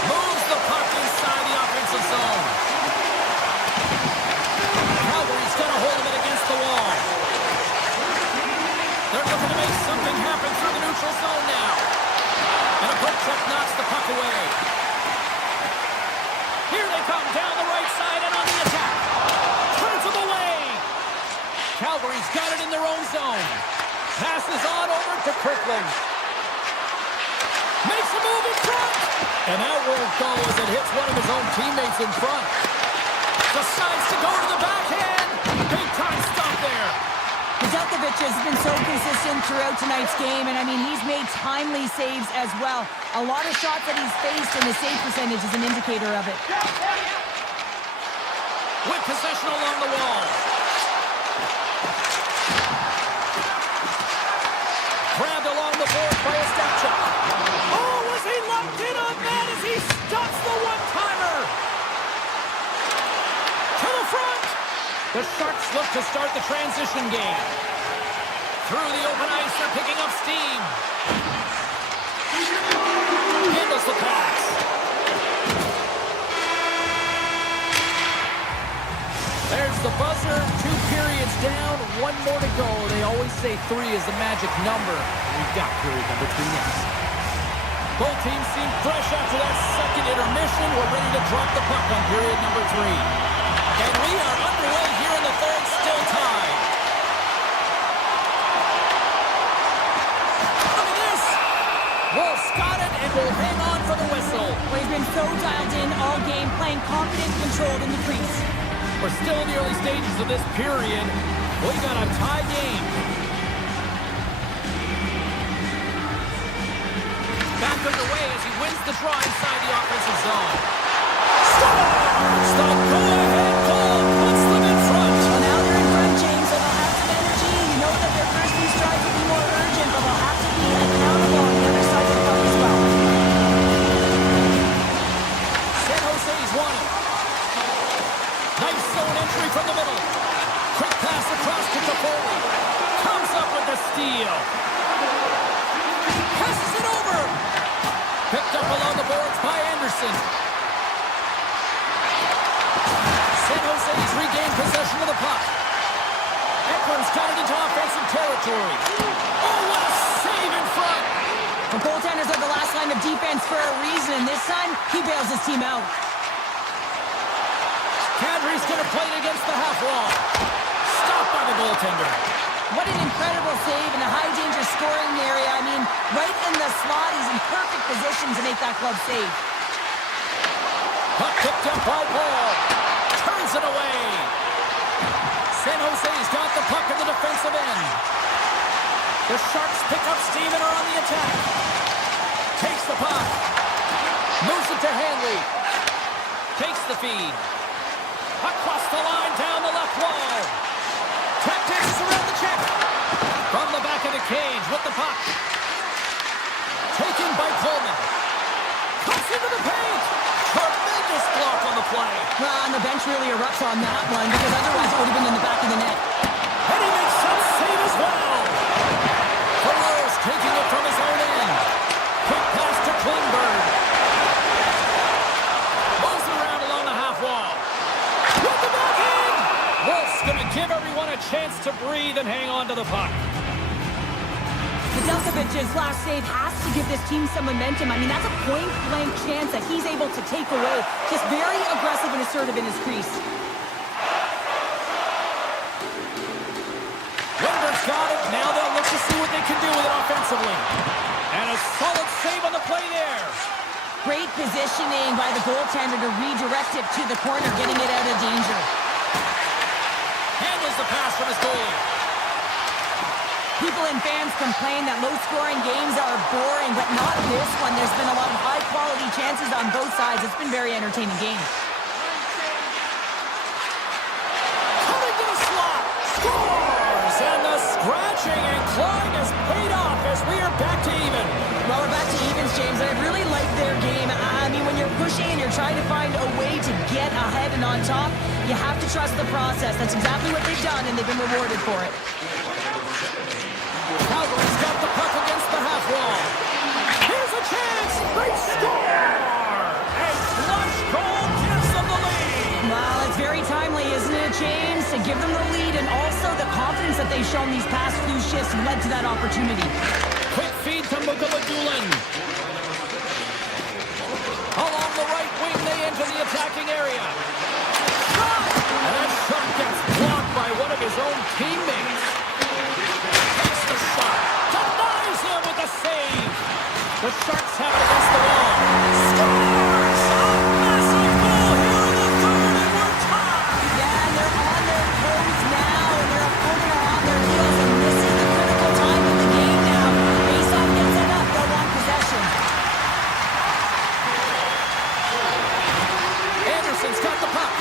Moves the puck inside the offensive zone. Calgary's got a hold of it against the wall. They're looking to make something happen through the neutral zone now. And a poke check knocks the puck away. Here they come down the right side and on the attack. Turns them away. Calgary's got it in their own zone. Passes on over to Kirkland. Makes a move in front. And that won't go as it hits one of his own teammates in front. Decides to go to the backhand. Big time stop there. Nedeljkovic has been so consistent throughout tonight's game, and I mean, he's made timely saves as well. A lot of shots that he's faced, and the save percentage is an indicator of it. With possession along the wall. Grabbed along the board by Ostapchuk. Oh, was he locked in on that as he stops the one-timer? To the front. The Sharks look to start the transition game. Through the open ice, they're picking up steam. Handles the pass. There's the buzzer. 2 periods down, 1 more to go. They always say 3 is the magic number. We've got period number 3 next. Both teams seem fresh after that second intermission. We're ready to drop the puck on period number 3. And we are underway here in the third, still tied. Look at this! Wolf's got it and will hang on for the whistle. Well, he's been so dialed in all game, playing confident, controlled in the crease. We're still in the early stages of this period. We got a tie game. Back underway as he wins the draw inside the offensive zone. Scores! The go-ahead goal puts them in front. Well, now they're in front, James, so they'll have some energy. You know that their first few strides will be more urgent, but they'll have to be accountable on the other side of the puck as well. San Jose's won it. Nice zone entry from the middle. Quick pass across to Toffoli. Comes up with the steal. Passes it over. Picked up along the boards by Anderson. San Jose's regained possession of the puck. Eklund's got it into offensive territory. Oh, what a save in front. The goaltenders are the last line of defense for a reason, and this time, he bails his team out. Kadri's going to play it against the half wall. Stopped by the goaltender. What an incredible save in a high-danger scoring area. I mean, right in the slot, he's in perfect position to make that club save. Puck picked up by Paul. Turns it away. San Jose's got the puck in the defensive end. The Sharks pick up steam and are on the attack. Takes the puck. Moves it to Hanley. Takes the feed. Across the line, down the left wall. Tactics around the check. From the back of the cage with the puck. Taken by Coleman. Cuts into the paint. Tremendous block on the play. Well, and the bench really erupts on that one, because otherwise it would have been in the back of the net. And he makes that save as well. Ferrero's taking it from his own end. Quick pass to Klingberg. Moves around along the half wall. With the backhand. Wolf's going to give everyone a chance to breathe and hang on to the puck. Nedeljkovic's last save has to give this team some momentum. I mean, that's a point-blank chance that he's able to take away. Just very aggressive and assertive in his crease. Windberg's got it. Now they'll look to see what they can do with it offensively. And a solid save on the play there. Great positioning by the goaltender to redirect it to the corner, getting it out of danger. Handles the pass from his goalie. People and fans complain that low-scoring games are boring, but but not this one. There's been a lot of high-quality chances on both sides. It's been a very entertaining game. Coming to the slot. Scores! And the scratching and clawing has paid off as we are back to even. Well, we're back to evens, James, and I really like their game. I mean, when you're pushing and you're trying to find a way to get ahead and on top, you have to trust the process. That's exactly what they've done, and they've been rewarded for it. Calgary's got the puck against the half wall. Here's a chance. They score! A flush goal gives them the lead. Well, it's very timely, isn't it, James? To give them the lead, and also the confidence that they've shown these past few shifts led to that opportunity. Quick feed to Mugaladulin. Along the right wing, they enter the attacking area. Shot! And that shot gets blocked by one of his own teammates. Takes the shot. Denies him with a save. The Sharks have it against the wall. Scores! A massive goal here in the third, and we're tied. Yeah, and they're on their toes now, and their opponent are on their heels, and this is the critical time of the game now. Faceoff gets it up, they'll want possession. Anderson's got the puck.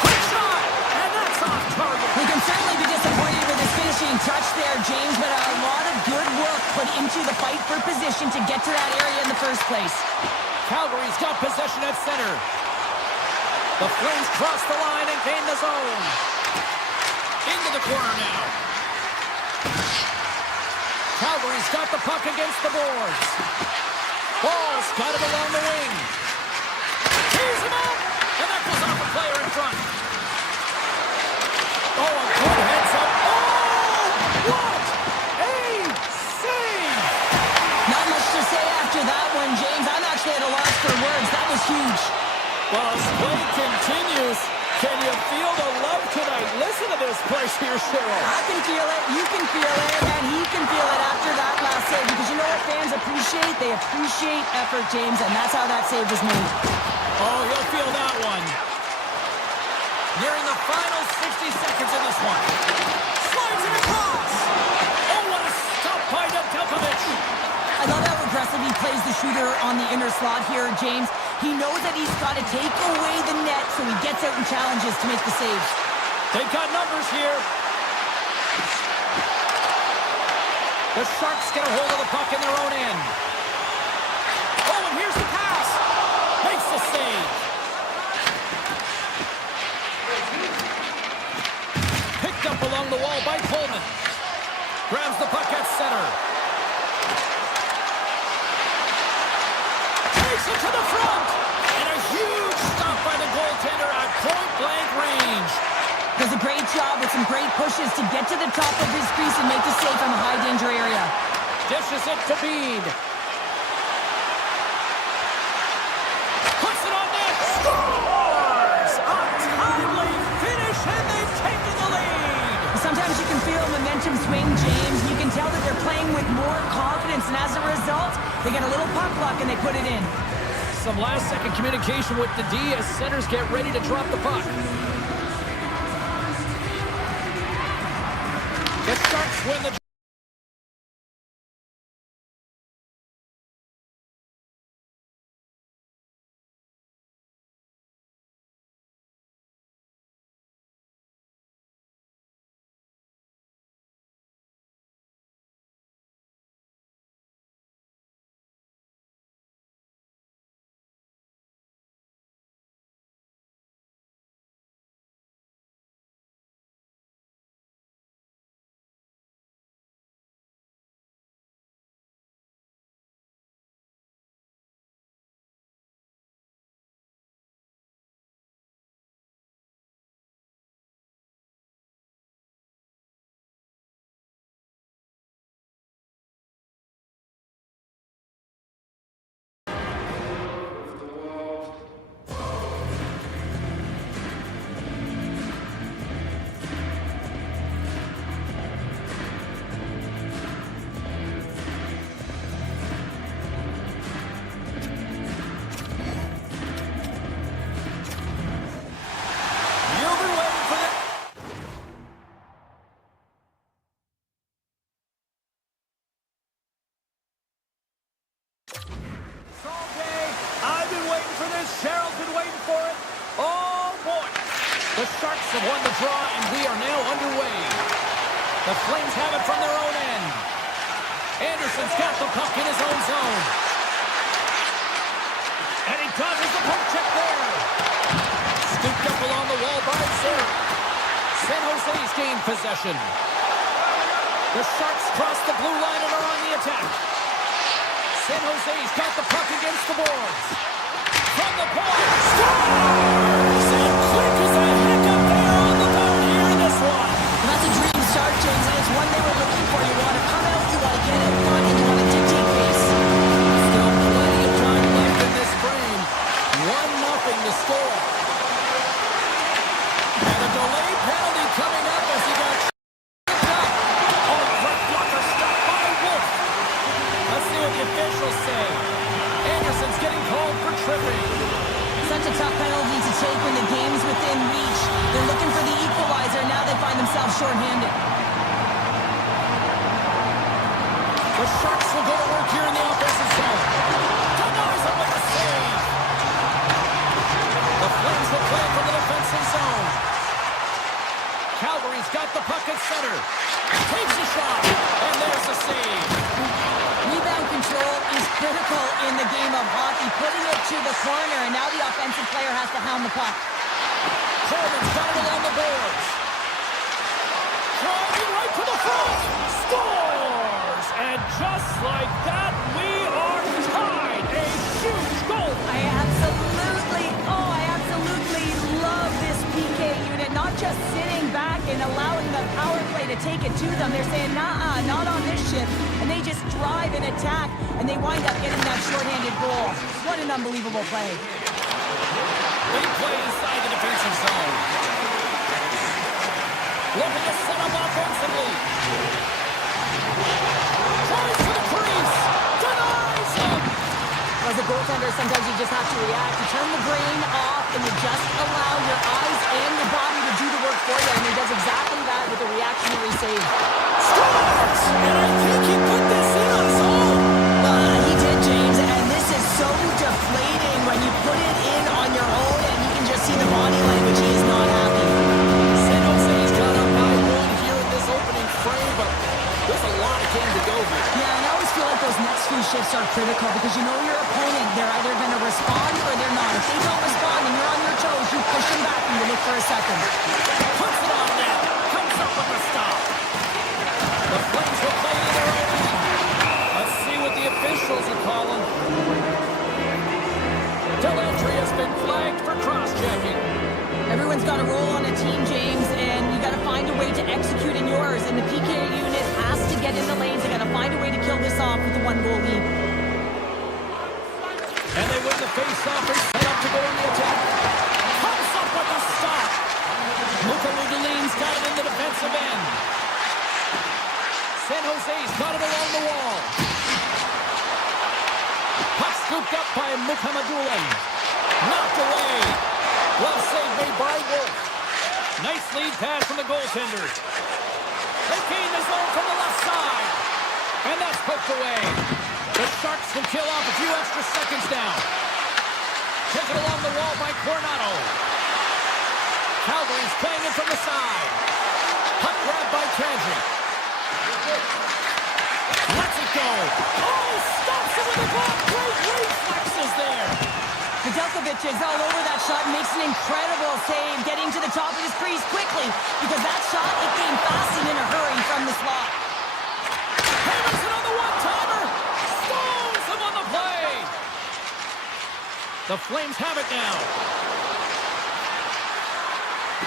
Quick shot, and that's off target. We can certainly be disappointed with his finishing touch there, James, but a lot of good work put into the fight for position to get to that area in the first place. Calgary's got possession at center. The Flames cross the line and gain the zone. Into the corner now. Calgary's got the puck against the boards. Ball's got it along the wing. Tees him up, and that goes off a player in front. Oh, a good heads up. Oh, what a save! Not much to say after that one, James. I'm actually at a loss for words. That was huge. Well, as play continues, can you feel the love tonight? Listen to this place here, Cheryl. I can feel it, you can feel it, and he can feel it after that last save. Because you know what fans appreciate? They appreciate effort, James, and that's how that save was made. Oh, you'll feel that one. Nearing the final 60 seconds in this one. Slides it across. Oh, what a stop by Nedeljkovic. I love how aggressive he plays the shooter on the inner slot here, James. He knows that he's got to take away the net, so he gets out and challenges to make the saves. They've got numbers here. The Sharks get a hold of the puck in their own end. Oh, and here's the pass. Makes the save. Picked up along the wall by Coleman. Grabs the puck at center. Takes it to the front. And a huge stop by the goaltender at point-blank range. Does a great job with some great pushes to get to the top of his crease and make the save from a high-danger area. Dishes it to Bede. Puts it on net. Scores! A timely finish, and they've taken the lead. Sometimes you can feel momentum swing, James. You can tell that they're playing with more confidence, and as a result, they get a little puck luck and they put it in. Some last-second communication with the D as centers get ready to drop the puck. The Sharks win the The Sharks have won the draw, and we are now underway. The Flames have it from their own end. Anderson's got the puck in his own zone. And he causes the poke check there. Scooped up along the wall by Zero. San Jose's gained possession. The Sharks cross the blue line and are on the attack. San Jose's got the puck against the boards. From the point, scores! And quick as a heck up there on the board here in this one. And that's a dream start, James, and it's one they were looking for. You want to come out, you want to get in front, and you want to dictate pace. Still plenty of time left in this frame. 1-0 to score. And a delayed penalty coming up as he got tripped up. Oh, quick blocker stop by Wolf. Let's see what the officials say. Anderson's getting called for tripping. Such a tough penalty to take when the game's within reach. They're looking for the equalizer. Now they find themselves shorthanded. The Sharks will go to work here in the offensive zone. Denies him with a save. The Flames will play from the defensive zone. Calgary's got the puck at center. Takes a shot, and there's a save. Rebound control is critical in the game of hockey. Putting it to the corner, and now the offensive player has to hound the puck. Coleman's got it along the boards. Driving right to the front. Scores! And just like that, we are tied. A huge goal. I absolutely love this PK unit. Not just sitting back and allowing the power play to take it to them. They're saying, nah, not on this ship. And they just drive and attack, and they wind up getting that shorthanded goal. What an unbelievable play. Big play inside the defensive zone. Looking to set up offensively. Tries for the crease. Denies him. As a goaltender, sometimes you just have to react. You turn the brain off, and you just allow your eyes and your body to do the work for you. And he does exactly that with a reactionary save. Scores! And I think he put this in on his own. He did, James, and this is so deflating when you put it in on your own, and you can just see the body language. He is not happy. San Jose's got up by 1 here in this opening frame, but there's a lot of game to go here. Yeah, and I always feel like those next few shifts are critical because you know your opponent, they're either going to respond or they're not. If they don't respond and you're on your toes, you push them back and you look for a second. Puts it on net. Comes up with a stop. The Flames will play to their own end. Let's see what the officials are calling. Delentry has been flagged for cross-checking. Everyone's got a role on a team, James, and you got to find a way to execute in yours. And the PK unit has to get in the lanes. They got to find a way to kill this off with the 1-goal lead. And they win the face-off. They set up to go on the attack. Comes up with a stop. Luka Mudelin's got it in the defensive end. San Jose's got it along the wall. Puck scooped up by Mukamadulin. Knocked away. Well saved made by Wolf. Nice lead pass from the goaltender. They gain the zone from the left side. And that's poked away. The Sharks will kill off a few extra seconds now. Taken along the wall by Coronado. Calgary's playing it from the side. Puck grab by Kadri. Lets it go. Oh, stops it with a block. Great reflexes there. Nedeljkovic is all over that shot and makes an incredible save, getting to the top of his crease quickly because that shot, it came fast and in a hurry from the slot. Hamilton on the one-timer. Stones him on the play. The Flames have it now.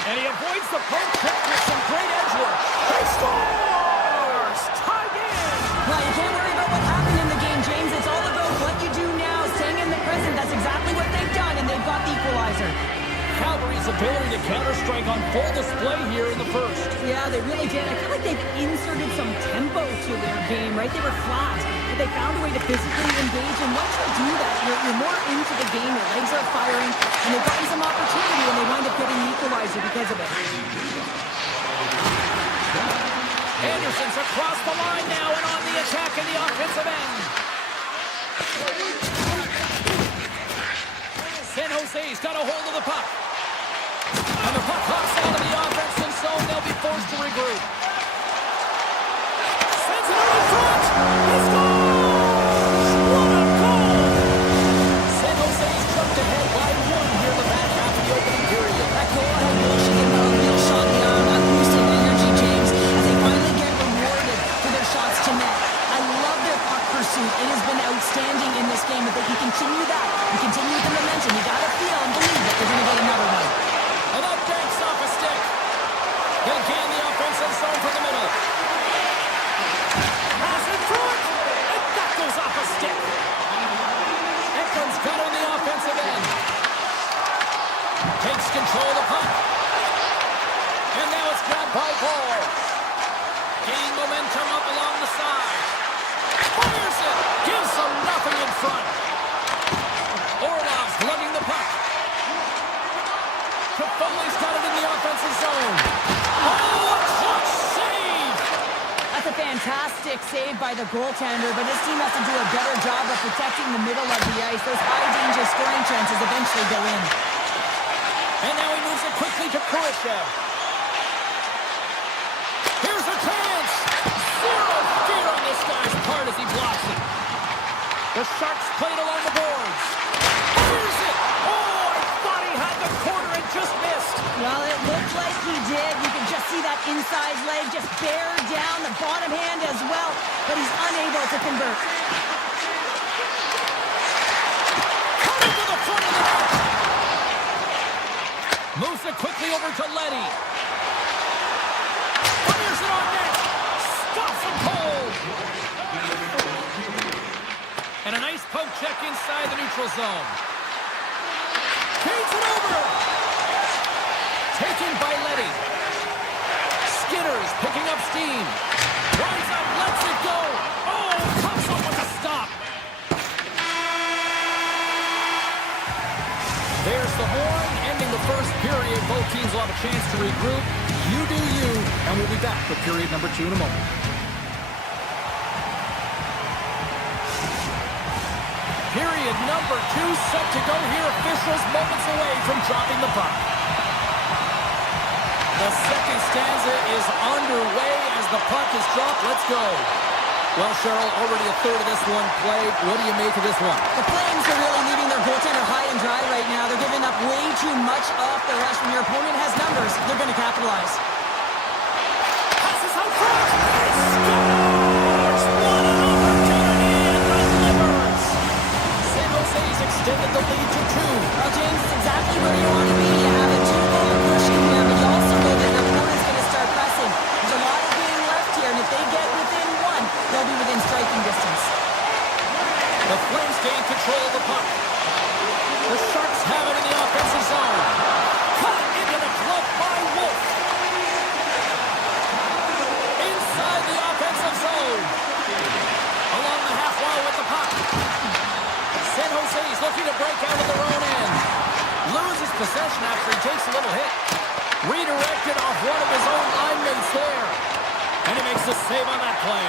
And he avoids the poke check with some great edge work. He scores! Tied in! Well, you can't worry about what happened in the game, James. It's all about what you do now, staying in the present. That's exactly what they've done, and they've got the equalizer. Calgary's ability to counter-strike on full display here in the first. Yeah, they really did. I feel like they've inserted some tempo to their game, right? They were flat, but they found a way to physically engage, and once you do that, you're more into the game. Your legs are firing, and they've gotten some opportunity, and they wind up getting the equalizer because of it. Anderson's across the line now and on the attack in the offensive end. San Jose's got a hold of the puck. And the puck hops regroup. Sends it over front. He scores! What a goal! San Jose's jumped ahead by 1 here in the back half of the opening period. That goal had Wilson give them a real shot in the arm, that boosted energy, James, as they finally get rewarded for their shots to net. I love their puck pursuit. It has been outstanding in this game. If they can continue that and continue the momentum, you got to feel and believe that they're going to get another one. And that banks off a stick. They gain the offensive zone from the middle. Pass in front. And that goes off a stick. Ekman's got on the offensive end. Takes control of the puck. And now it's grabbed by Ball. Gaining momentum up along the side. Fires it. Gives them nothing in front. Orlov's lugging the puck. Toffoli's got it in the offensive zone. Oh, a clutch save! That's a fantastic save by the goaltender, but his team has to do a better job of protecting the middle of the ice. Those high-danger scoring chances eventually go in. And now he moves it quickly to Khrushchev. Here's a chance! Zero fear on this guy's part as he blocks it. The Sharks played along the boards. Here's it! Oh, I thought he had the corner and just missed. Well, it looked like he did. You can just see that inside leg just bear down, the bottom hand as well, but he's unable to convert. Coming to the front of the net. Moves it quickly over to Leddy. Fires it on net. Stops him cold. And a nice poke check inside the neutral zone. Feeds it over. Taken by Leddy. Skinner's picking up steam. Rides up, lets it go. Oh, comes up with a stop. There's the horn, ending the first period. Both teams will have a chance to regroup. You do you, and we'll be back with period number 2 in a moment. Period number 2 set to go here. Officials moments away from dropping the puck. The second stanza is underway as the puck is dropped. Let's go. Well, Cheryl, already a third of this one played. What do you make of this one? The Flames are really leaving their goaltender high and dry right now. They're giving up way too much off the rush. When your opponent has numbers, they're going to capitalize. Passes out front. He scores! What an opportunity and delivers! San Jose's extended the lead to 2. Well, James, it's exactly where you want to be. You have a 2-goal push in here, but you also know that your opponent's going to start pressing. There's a lot of game left here, and if they get within 1, they'll be within striking distance. The Flames gain control of the puck. The Sharks have it in the offensive zone. Cut into the glove by Wolf. Inside the offensive zone. Along the half wall with the puck. San Jose's looking to break out of their own end. Loses possession after he takes a little hit. Redirected off one of his own linemen there. And he makes the save on that play.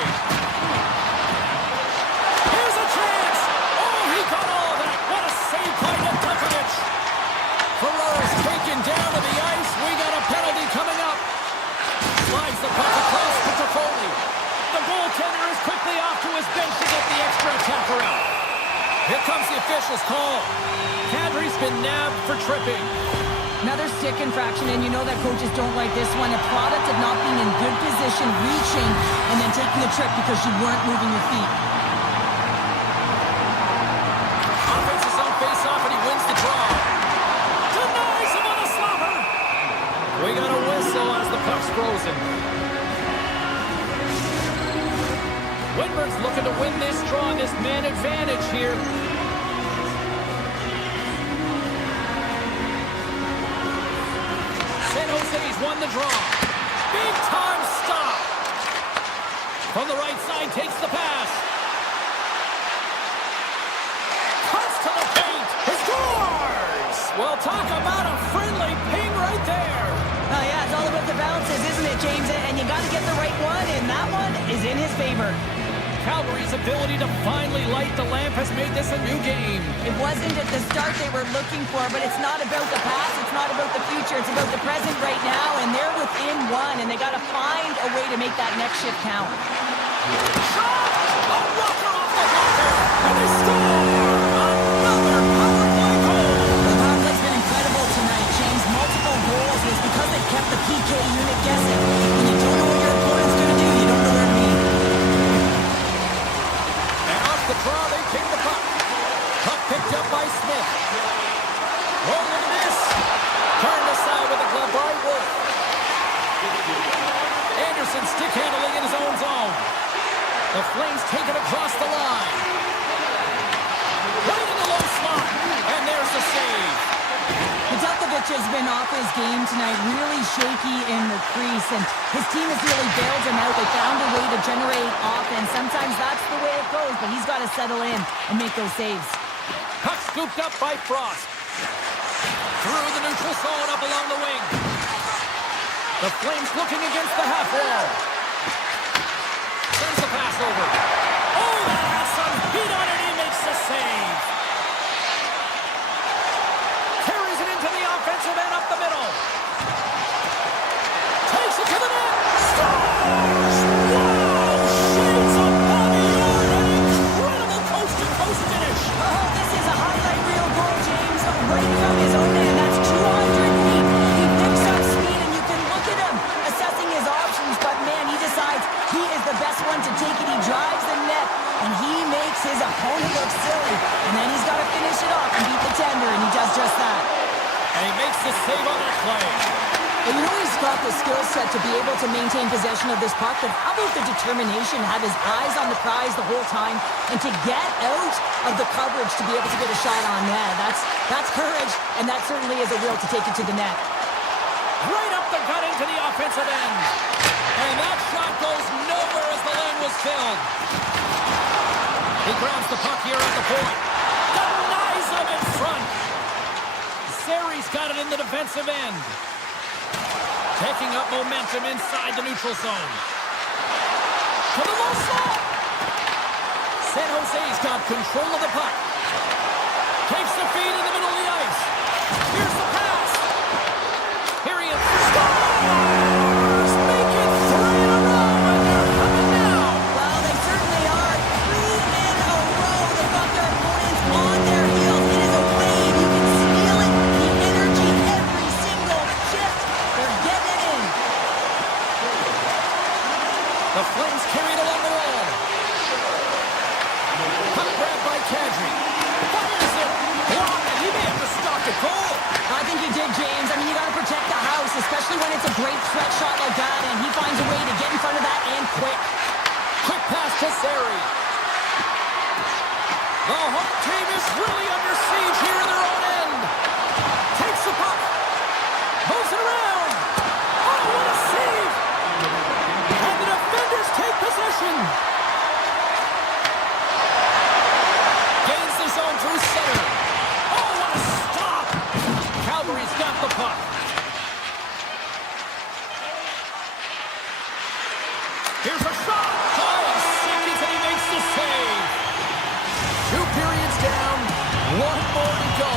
Here's a chance! Oh, he got all of that! What a save by Nedeljkovic! Ferrara's taken down to the ice. We got a penalty coming up. Slides the puck across to Toffoli. The goaltender is quickly off to his bench to get the extra attacker out. Here comes the official's call. Kadri's been nabbed for tripping. Another stick infraction, and you know that coaches don't like this one. A product of not being in good position, reaching, and then taking a trip because you weren't moving your feet. Offense is on face-off, and he wins the draw. Denies him on a slobber. We got a whistle as the puck's frozen. Winberg's looking to win this draw, this man advantage here. San Jose's won the draw. Big time stop. From the right side, takes the pass. Cuts to the paint. He scores! Well, talk about a friendly ping right there. Oh, yeah, it's all about the bounces, isn't it, James? And you got to get the right one, and that one is in his favor. Calgary's ability to finally light the lamp has made this a new game. It wasn't at the start they were looking for, but it's not about the past, it's not about the future, it's about the present right now, and they're within one, and they got to find a way to make that next shift count. Shot! A rocker off the blocker! And they score! Another power play goal! The power play's been incredible tonight, James. Multiple goals. It's because they've kept the PK unit guessing. When you don't know what your opponent's going to do, you don't know where to be. And off the draw, they kick the puck. Puck picked up by Smith. Oh, look at this! Turned aside with a glove by Wolf. Anderson stick handling in his own zone. The Flames take it across the line. Right in the low slot. And there's the save. Nedeljkovic has been off his game tonight, really shaky in the crease, and his team has really bailed him out. They found a way to generate offense. Sometimes that's the way it goes, but he's got to settle in and make those saves. Puck scooped up by Frost. Through the neutral zone up along the wing. The Flames looking against the half wall. Sends the pass over. Oh, that has some heat on it. He makes the save. Carries it into the offensive end up the middle. Takes it to the net. Scores! Wow! Shades of Bobby Orr. An incredible coast-to-coast finish. Oh, this is a highlight reel goal, James. Right from his own end. That's 200 feet. He picks up speed, and you can look at him assessing his options, but man, he decides he is the best one to take it. He drives the net, and he makes his opponent look silly. And then he's got to finish it off and beat the tender, and he does just that. And he makes the save on that play. And you know he's got the skill set to be able to maintain possession of this puck, but how about the determination, have his eyes on the prize the whole time, and to get out of the coverage to be able to get a shot on net. That's courage, and that certainly is a will to take it to the net. Right up the gut into the offensive end. And that shot goes nowhere as the lane was filled. He grabs the puck here at the point. Denies him in front. Zeri's got it in the defensive end. Taking up momentum inside the neutral zone. To the low slot. San Jose's got control of the puck. Takes the feed in the middle of the ice. Here's the pass. Here he is. Scores! Make it 3 in a row, and they're coming now. Well, they certainly are. 3 in a row. They've got their opponents on their heels. It is a wave. You can feel it. The energy every single shift. They're getting it in. The Flames carried along the wall. Puck grabbed by Kadri. Fires it. Blocked, and he may have to stop the goal. I think he did, James. I mean, you got to protect the house, especially when it's a great threat shot like that, and he finds a way to get in front of that and quick. Quick pass to Zeri. The home team is really under siege here in their own end. Takes the puck. Moves it around. Oh, what a save. And the defenders take possession. Gains the zone through center. Oh, what a stop. Calgary's got the puck. Here's a shot. Oh, he seconds and he makes the save. 2 periods down, 1 more to go.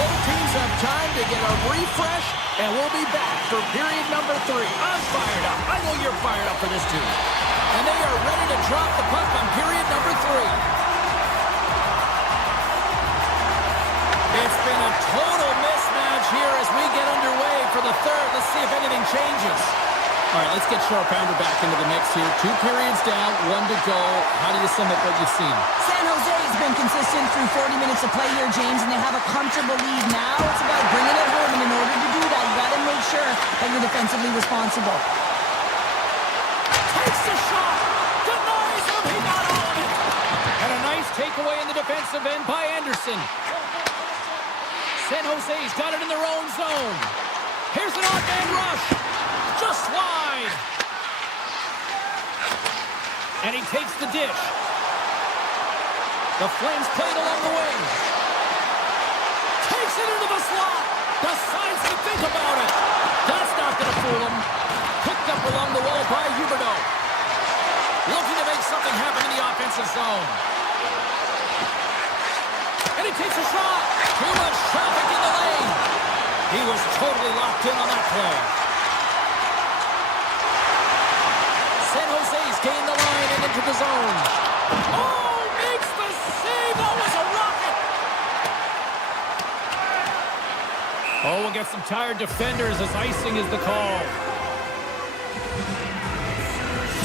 Both teams have time to get a refresh, and we'll be back for period number 3. I'm fired up. I know you're fired up for this too. And they are ready to drop the puck on period number 3. It's been a total mismatch here as we get underway for the 3rd. Let's see if anything changes. All right, let's get Sharpounder back into the mix here. 2 periods down, 1 to go. How do you sum up what you've seen? San Jose has been consistent through 40 minutes of play here, James, and they have a comfortable lead. Now it's about bringing it home, and in order to do that, you got to make sure that you're defensively responsible. Takes the shot. Denies him. He got all of it. And a nice takeaway in the defensive end by Anderson. San Jose's got it in their own zone. Here's an off-man rush. Just wide. And he takes the dish. The Flames play it along the wing. Takes it into the slot. Decides to think about it. That's not going to fool him. Picked up along the wall by Huberdeau. Looking to make something happen in the offensive zone. And he takes a shot. Too much traffic in the lane. He was totally locked in on that play. San Jose's gained the line and into the zone. Oh, makes the save. That was a rocket. Oh, we'll get some tired defenders as icing is the call.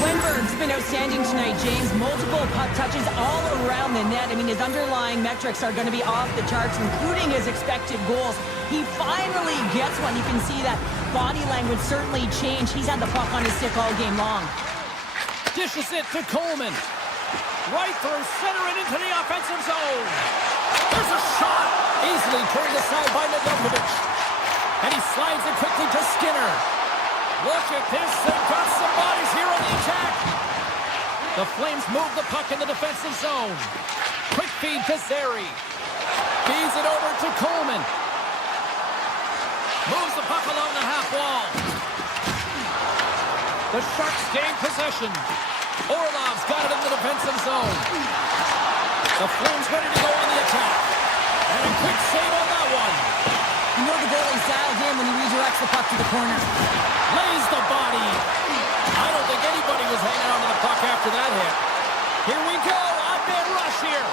Wenberg's been outstanding tonight, James. Multiple puck touches all around the net. I mean, his underlying metrics are going to be off the charts, including his expected goals. He finally gets one. You can see that body language certainly changed. He's had the puck on his stick all game long. Dishes it to Coleman. Right through center and into the offensive zone. There's a shot. Easily turned aside by Nedeljkovic. And he slides it quickly to Skinner. Look at this. They've got some bodies here on the attack. The Flames move the puck in the defensive zone. Quick feed to Zary. Feeds it over to Coleman. Moves the puck along the half wall. The Sharks gain possession. Orlov's got it in the defensive zone. The Flames ready to go on the attack. And a quick save on that one. You know the goalie's dialed in when he redirects the puck to the corner. Lays the body. I don't think anybody was hanging on to the puck after that hit. Here we go. A big rush here.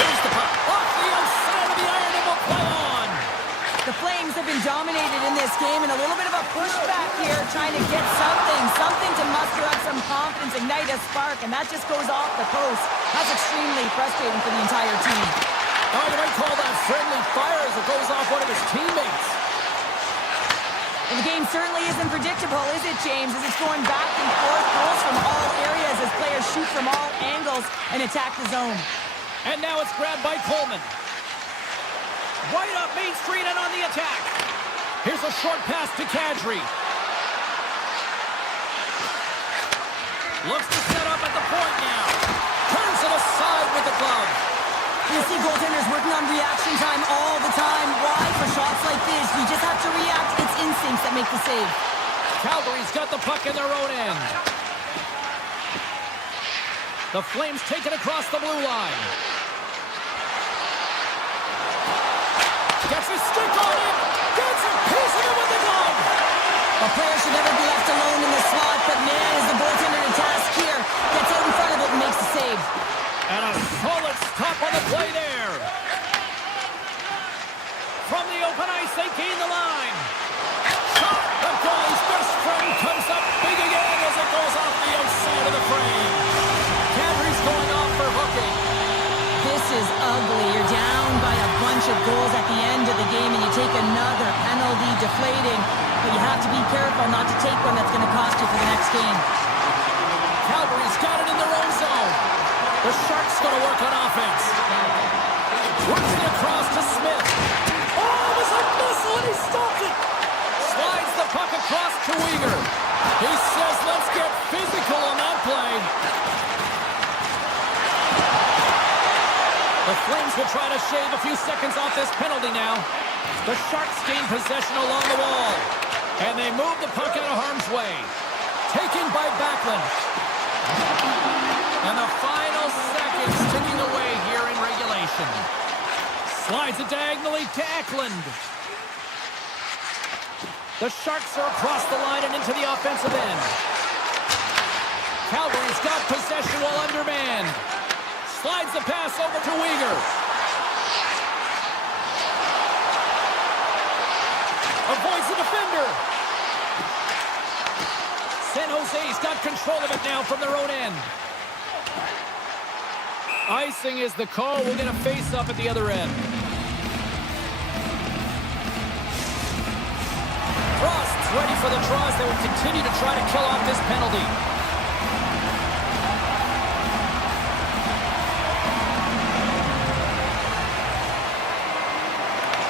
Here's the puck. Off the outside of the iron and will play on. The Flames have been dominated in this game, and a little bit of a pushback here, trying to get something to muster up some confidence, ignite a spark, and that just goes off the post. That's extremely frustrating for the entire team. Oh, you might call that friendly fire as it goes off one of his teammates. And the game certainly isn't predictable, is it, James? As it's going back and forth, goals from all areas as players shoot from all angles and attack the zone. And now it's grabbed by Coleman. Right up Main Street and on the attack. Here's a short pass to Kadri. Looks to set up at the point now. Turns it aside with the glove. You see goaltenders working on reaction time all the time. Why? For shots like this, you just have to react. It's instincts that make the save. Calgary's got the puck in their own end. The Flames take it across the blue line. Gets a stick on it. Gets a piece of it with the glove. A player should never be left alone in the slot, but man, is the goaltender to task here. Gets out in front of it and makes the save. And a solid stop on the play there. From the open ice, they gain the line. Shot. The goalie's best friend comes up big again as it goes off the outside of the frame. Kadri's going off for hooking. This is ugly. You're down by a bunch of goals at the end of the game, and you take another penalty, deflating. But you have to be careful not to take one that's going to cost you for the next game. Calgary's got it in their own zone. The Sharks going to work on offense. Works it across to Smith. Oh, it was a missile and he stopped it. Slides the puck across to Weegar. He says, let's get physical on that play. The Flames will try to shave a few seconds off this penalty now. The Sharks gain possession along the wall. And they move the puck out of harm's way. Taken by Backlund. And the final seconds ticking away here in regulation. Slides it diagonally to Eklund. The Sharks are across the line and into the offensive end. Calgary's got possession while undermanned. Slides the pass over to Weegar. Avoids the defender. San Jose's got control of it now from their own end. Icing is the call. We'll get a face-up at the other end. Frost's ready for the draws. They will continue to try to kill off this penalty.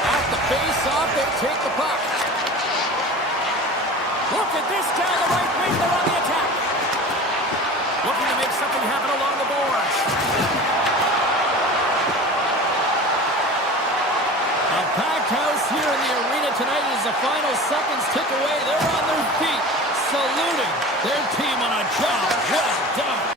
Off the face-off, they take the puck. Look at this down the right wing. They're on the attack. Looking to make something happen along the boards. A packed house here in the arena tonight as the final seconds tick away. They're on their feet. saluting their team on a job well done.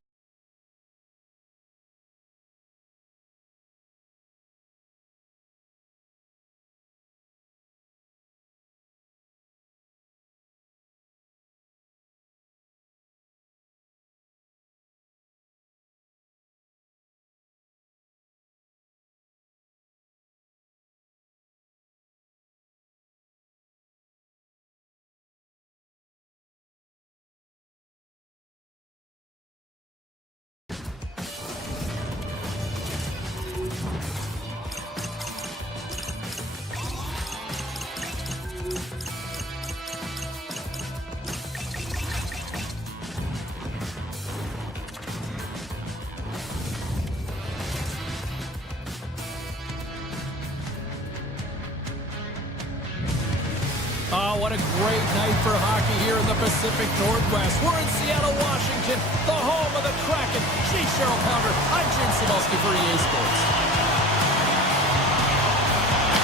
Oh, what a great night for hockey here in the Pacific Northwest. We're in Seattle, Washington, the home of the Kraken. She's Cheryl Pounder. I'm Jim Cebulski for EA Sports.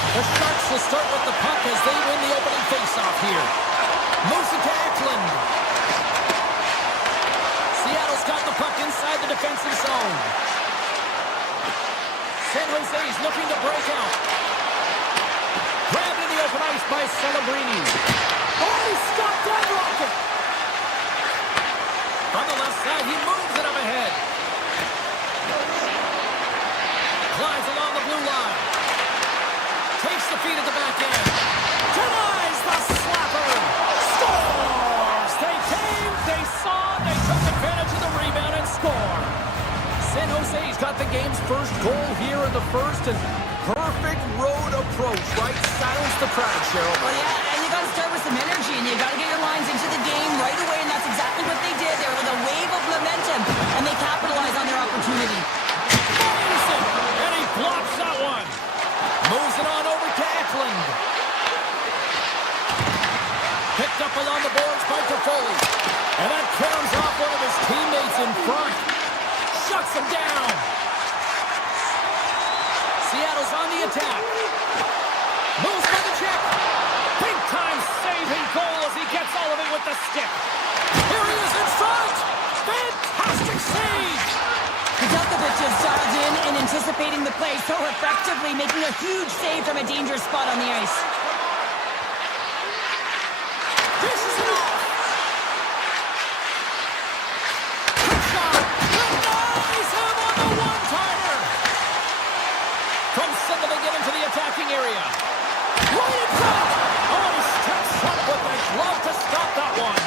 The Sharks will start with the puck as they win the opening faceoff here. Moves it to Eklund. Seattle's got the puck inside the defensive zone. San Jose's looking to break out. Grabbed in the open ice by Celebrini. Oh, he stopped that rocket! From the left side, he moves it up ahead. Glides along the blue line. Takes the feed at the back end. Denies the slapper. Scores! They came, they saw, they took advantage of the rebound and score. San Jose's got the game's first goal here in the first, and perfect road approach, right? Silence the crowd, Cheryl. Well, yeah, and you got to start with some energy, and you got to get your lines into the game right away, and that's exactly what they did. They were with a wave of momentum, and they capitalized on their opportunity. Anderson, and he blocks that one. Moves it on over to Eklund. Picked up along the boards by Toffoli. And that carries off one of his teammates in front. Shuts him down. Seattle's on the attack. Moves by the check. Big time saving goal as he gets all of it with the stick. Here he is in front. Fantastic save. Nedeljkovic is dialed in and anticipating the play so effectively, making a huge save from a dangerous spot on the ice. Dishes it off. Quick shot. Denies him on the one-timer. From center they get into the attacking area. Right in front. Oh, he steps up with the glove to stop that one.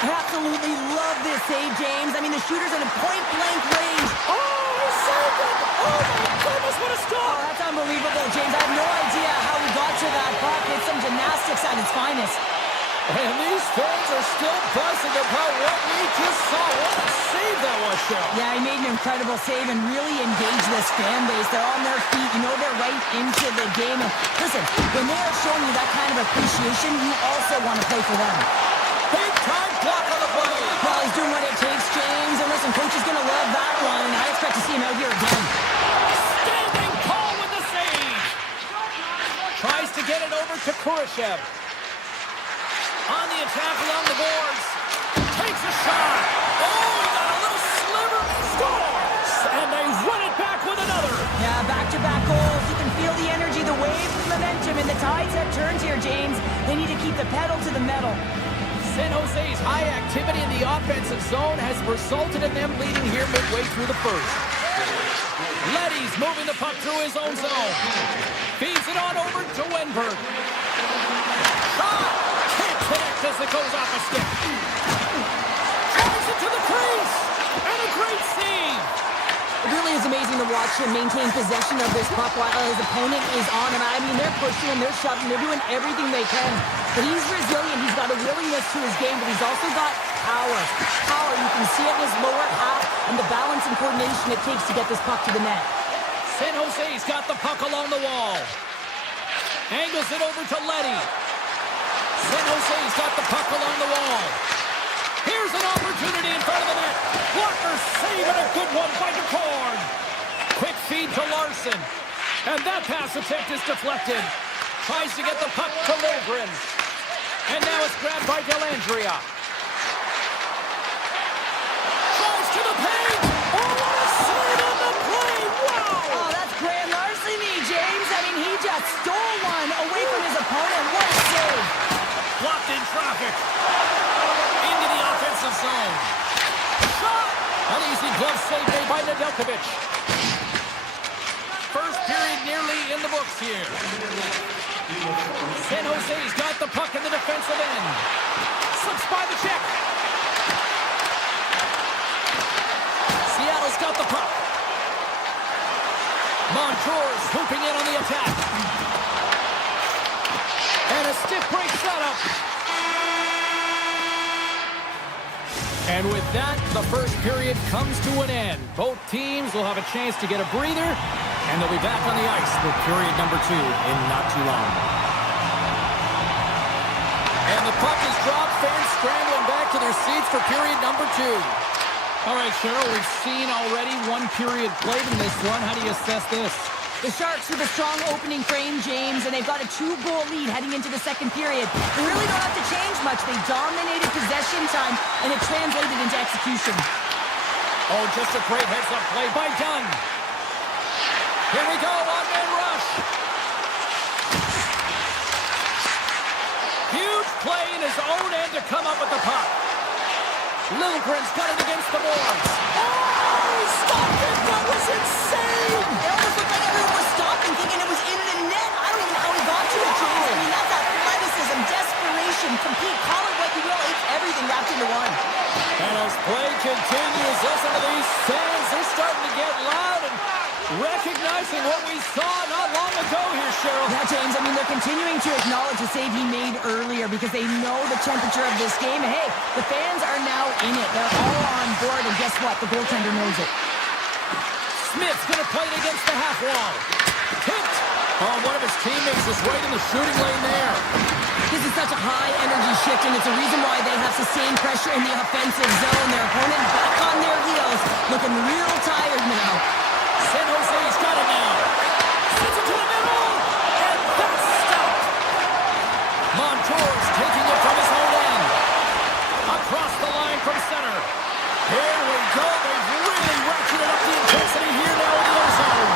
I absolutely love this save, James. I mean, the shooter's in a point-blank range. Oh, he saved it. Oh, my goodness, what a Oh, stop. that's unbelievable, James. I have no idea how he got to that puck. It's some gymnastics at its finest. And these fans are still buzzing about what we just saw. What a save that was, Cheryl. Yeah, he made an incredible save and really engaged this fan base. They're on their feet. You know they're right into the game. And listen, when they're showing you that kind of appreciation, you also want to play for them. Big time block on the play. Well, he's doing what it takes, James. And listen, coach is going to love that one. I expect to see him out here again. Standing tall with the save. Tries to get it over to Kurashev. On the attack along the boards. Takes a shot. Oh, he got a little sliver. Scores. And they run it back with another. Yeah, back-to-back goals. You can feel the energy, the wave of momentum, and the tides have turned here, James. They need to keep the pedal to the metal. San Jose's high activity in the offensive zone has resulted in them leading here midway through the first. Leddy's moving the puck through his own zone. Feeds it on over to Wenberg. Shot! Can't connect as it goes off a stick. Drives it to the crease! And a great save! It really is amazing to watch him maintain possession of this puck while his opponent is on him. I mean, they're pushing him, they're shoving, they're doing everything they can. But he's resilient, he's got a willingness to his game, but he's also got power. Power, you can see it in his lower half and the balance and coordination it takes to get this puck to the net. San Jose's got the puck along the wall. Angles it over to Leddy. San Jose's got the puck along the wall. Here's an opportunity in front of the net. Walker saving a good one by DeCorn. Quick feed to Larson. And that pass attempt is deflected. Tries to get the puck to Logren. And now it's grabbed by Dellandrea. by Nedeljkovic. First period nearly in the books here. San Jose's got the puck in the defensive end. Slips by the check. Seattle's got the puck. Montour's hooping in on the attack. And a stick break setup. And with that, the first period comes to an end. Both teams will have a chance to get a breather, and they'll be back on the ice for period number 2 in not too long. And the puck is dropped. Fans scrambling back to their seats for period number 2. All right, Cheryl, we've seen already one period played in this one. How do you assess this? The Sharks with a strong opening frame, James, and they've got a 2-goal lead heading into the second period. They really don't have to change much. They dominated possession time, and it translated into execution. Oh, just a great heads-up play by Dunn. Here we go, one-man rush. Huge play in his own end to come up with the puck. Liljegren's got it against the boards. Oh, he stopped it! That was insane! It almost looked like everyone was stopping, thinking it was in the net. I don't even know how he got to it, James. I mean, that's athleticism, desperation, compete, call it what you will. It's everything wrapped into one. And as play continues, listen to these fans. They're starting to get loud and recognizing what we saw not long ago here, Cheryl. Yeah, James, I mean, they're continuing to acknowledge the save he made earlier because they know the temperature of this game. And hey, the fans are now in it. They're all on board, and guess what? The goaltender knows it. Smith's going to play it against the half wall. Tipped. Oh, one of his teammates is right in the shooting lane there. This is such a high-energy shift, and it's a reason why they have sustained pressure in the offensive zone. Their opponent back on their heels, looking real tired now. San Jose's got it now. Sends it to the middle, and that's stopped. Montour's taking it from his own end. Across the line from center. Here we go. They've really ratcheted up the intensity here now in the ozone.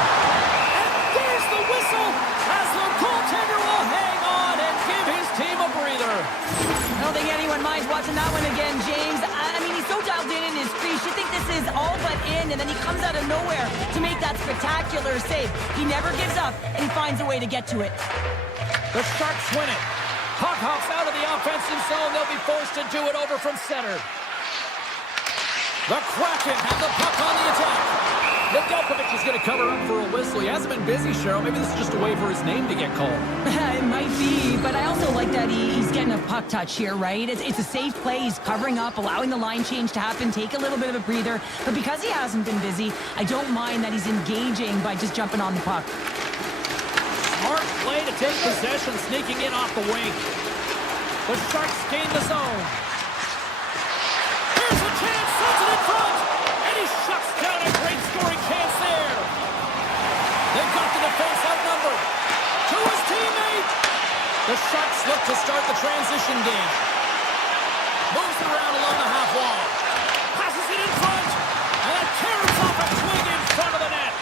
And there's the whistle as the goaltender will hang on and give his team a breather. I don't think anyone minds watching that one again, James. I mean, he's so dialed in his crease. You think this is all but in, and then he comes out of nowhere to make that spectacular save. He never gives up, and he finds a way to get to it. The Sharks win it. Puck hops out of the offensive zone. They'll be forced to do it over from center. The Kraken have the puck on the attack. Nedeljkovic is going to cover up for a whistle. He hasn't been busy, Cheryl. Maybe this is just a way for his name to get called. It might be, but I also like that he's getting a puck touch here, right? It's a safe play. He's covering up, allowing the line change to happen, take a little bit of a breather. But because he hasn't been busy, I don't mind that he's engaging by just jumping on the puck. Smart play to take possession, sneaking in off the wing. The Sharks gain the zone. Here's a chance, sends it in front, and he shuts down a great scoring chance there. They've got the defense outnumbered. To his teammate. The Sharks look to start the transition game. Moves around along the half wall. Passes it in front, and carries off a swing in front of the net.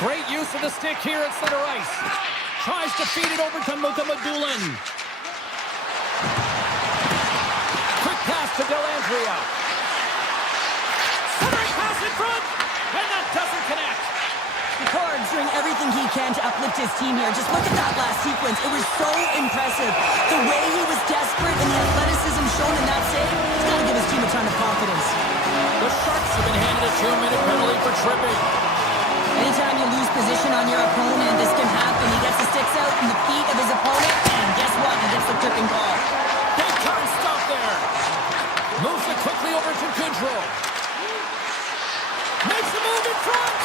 Great use of the stick here at center ice. Tries to feed it over to Mukamadulin. Quick pass to Dellandrea. Centering pass in front, and that doesn't connect. Picard's doing everything he can to uplift his team here. Just look at that last sequence. It was so impressive. The way he was desperate and the athleticism shown in that save, he's got to give his team a ton of confidence. The Sharks have been handed a 2-minute penalty for tripping. Anytime you lose position on your opponent, this can happen. He gets the sticks out in the feet of his opponent, and guess what? He gets the tripping call. Big time stop there. Moves it quickly over to Goodrow. Makes the move in front.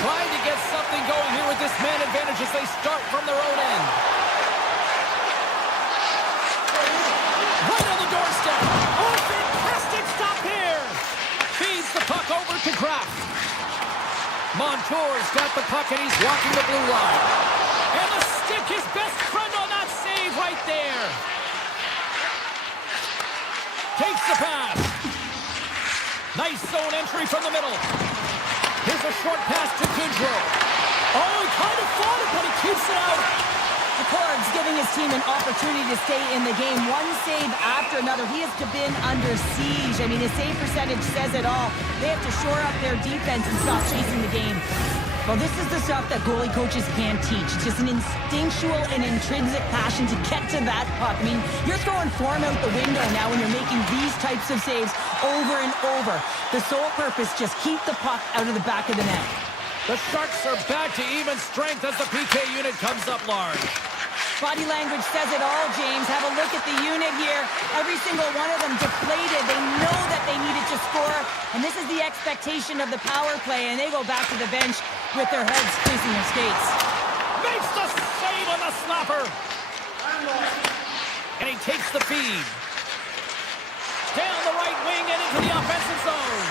Trying to get something going here with this man advantage as they start from their own end. Right on the doorstep. Oh, fantastic stop here. Feeds the puck over to Kraft. Montour's got the puck and he's walking the blue line. And the stick, his best friend on that save right there. Takes the pass. Nice zone entry from the middle. Here's a short pass to Goodrow. Oh, he kind of fought it, but he keeps it out. McCord's giving his team an opportunity to stay in the game. One save after another. He has been under siege. I mean, his save percentage says it all. They have to shore up their defense and stop chasing the game. Well, this is the stuff that goalie coaches can't teach. It's just an instinctual and intrinsic passion to get to that puck. I mean, you're throwing form out the window now when you're making these types of saves over and over. The sole purpose, just keep the puck out of the back of the net. The Sharks are back to even strength as the PK unit comes up large. Body language says it all, James. Have a look at the unit here. Every single one of them deflated. They know that they needed to score, and this is the expectation of the power play, and they go back to the bench with their heads creasing their skates. Makes the save on the slapper. And he takes the feed. Down the right wing and into the offensive zone.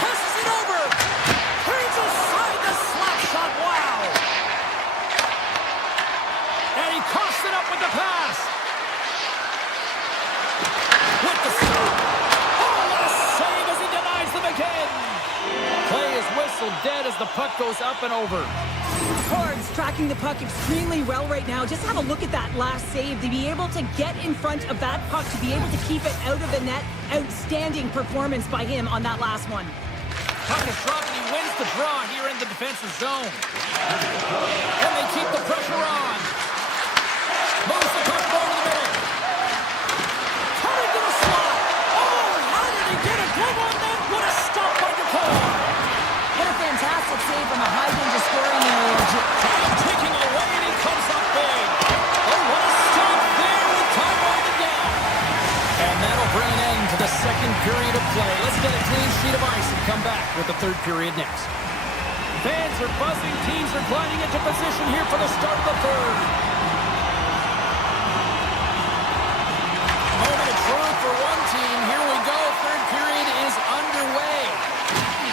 Passes it over. Turns aside the slap shot. Wow. And he coughs it up with the pass. With the stop. Oh, what a save as he denies them again. Play is whistled dead as the puck goes up and over. Hordes tracking the puck extremely well right now. Just have a look at that last save. To be able to get in front of that puck, to be able to keep it out of the net. Outstanding performance by him on that last one. Puck is dropped and he wins the draw here in the defensive zone. And they keep the pressure on. Moves the puck over the middle. Coming to the slot. Oh, how did he get a glove on that? What a stop by Nicole. What a fantastic save from a high-danger scoring area. Taking away and he comes up big. Oh, what a stop there with time winding down. And that'll bring an end to the second period of play. Let's get a clean sheet of ice and come back with the third period next. Fans are buzzing. Teams are gliding into position here for the start of the third. Moment of truth for one team. Here we go. Third period is underway.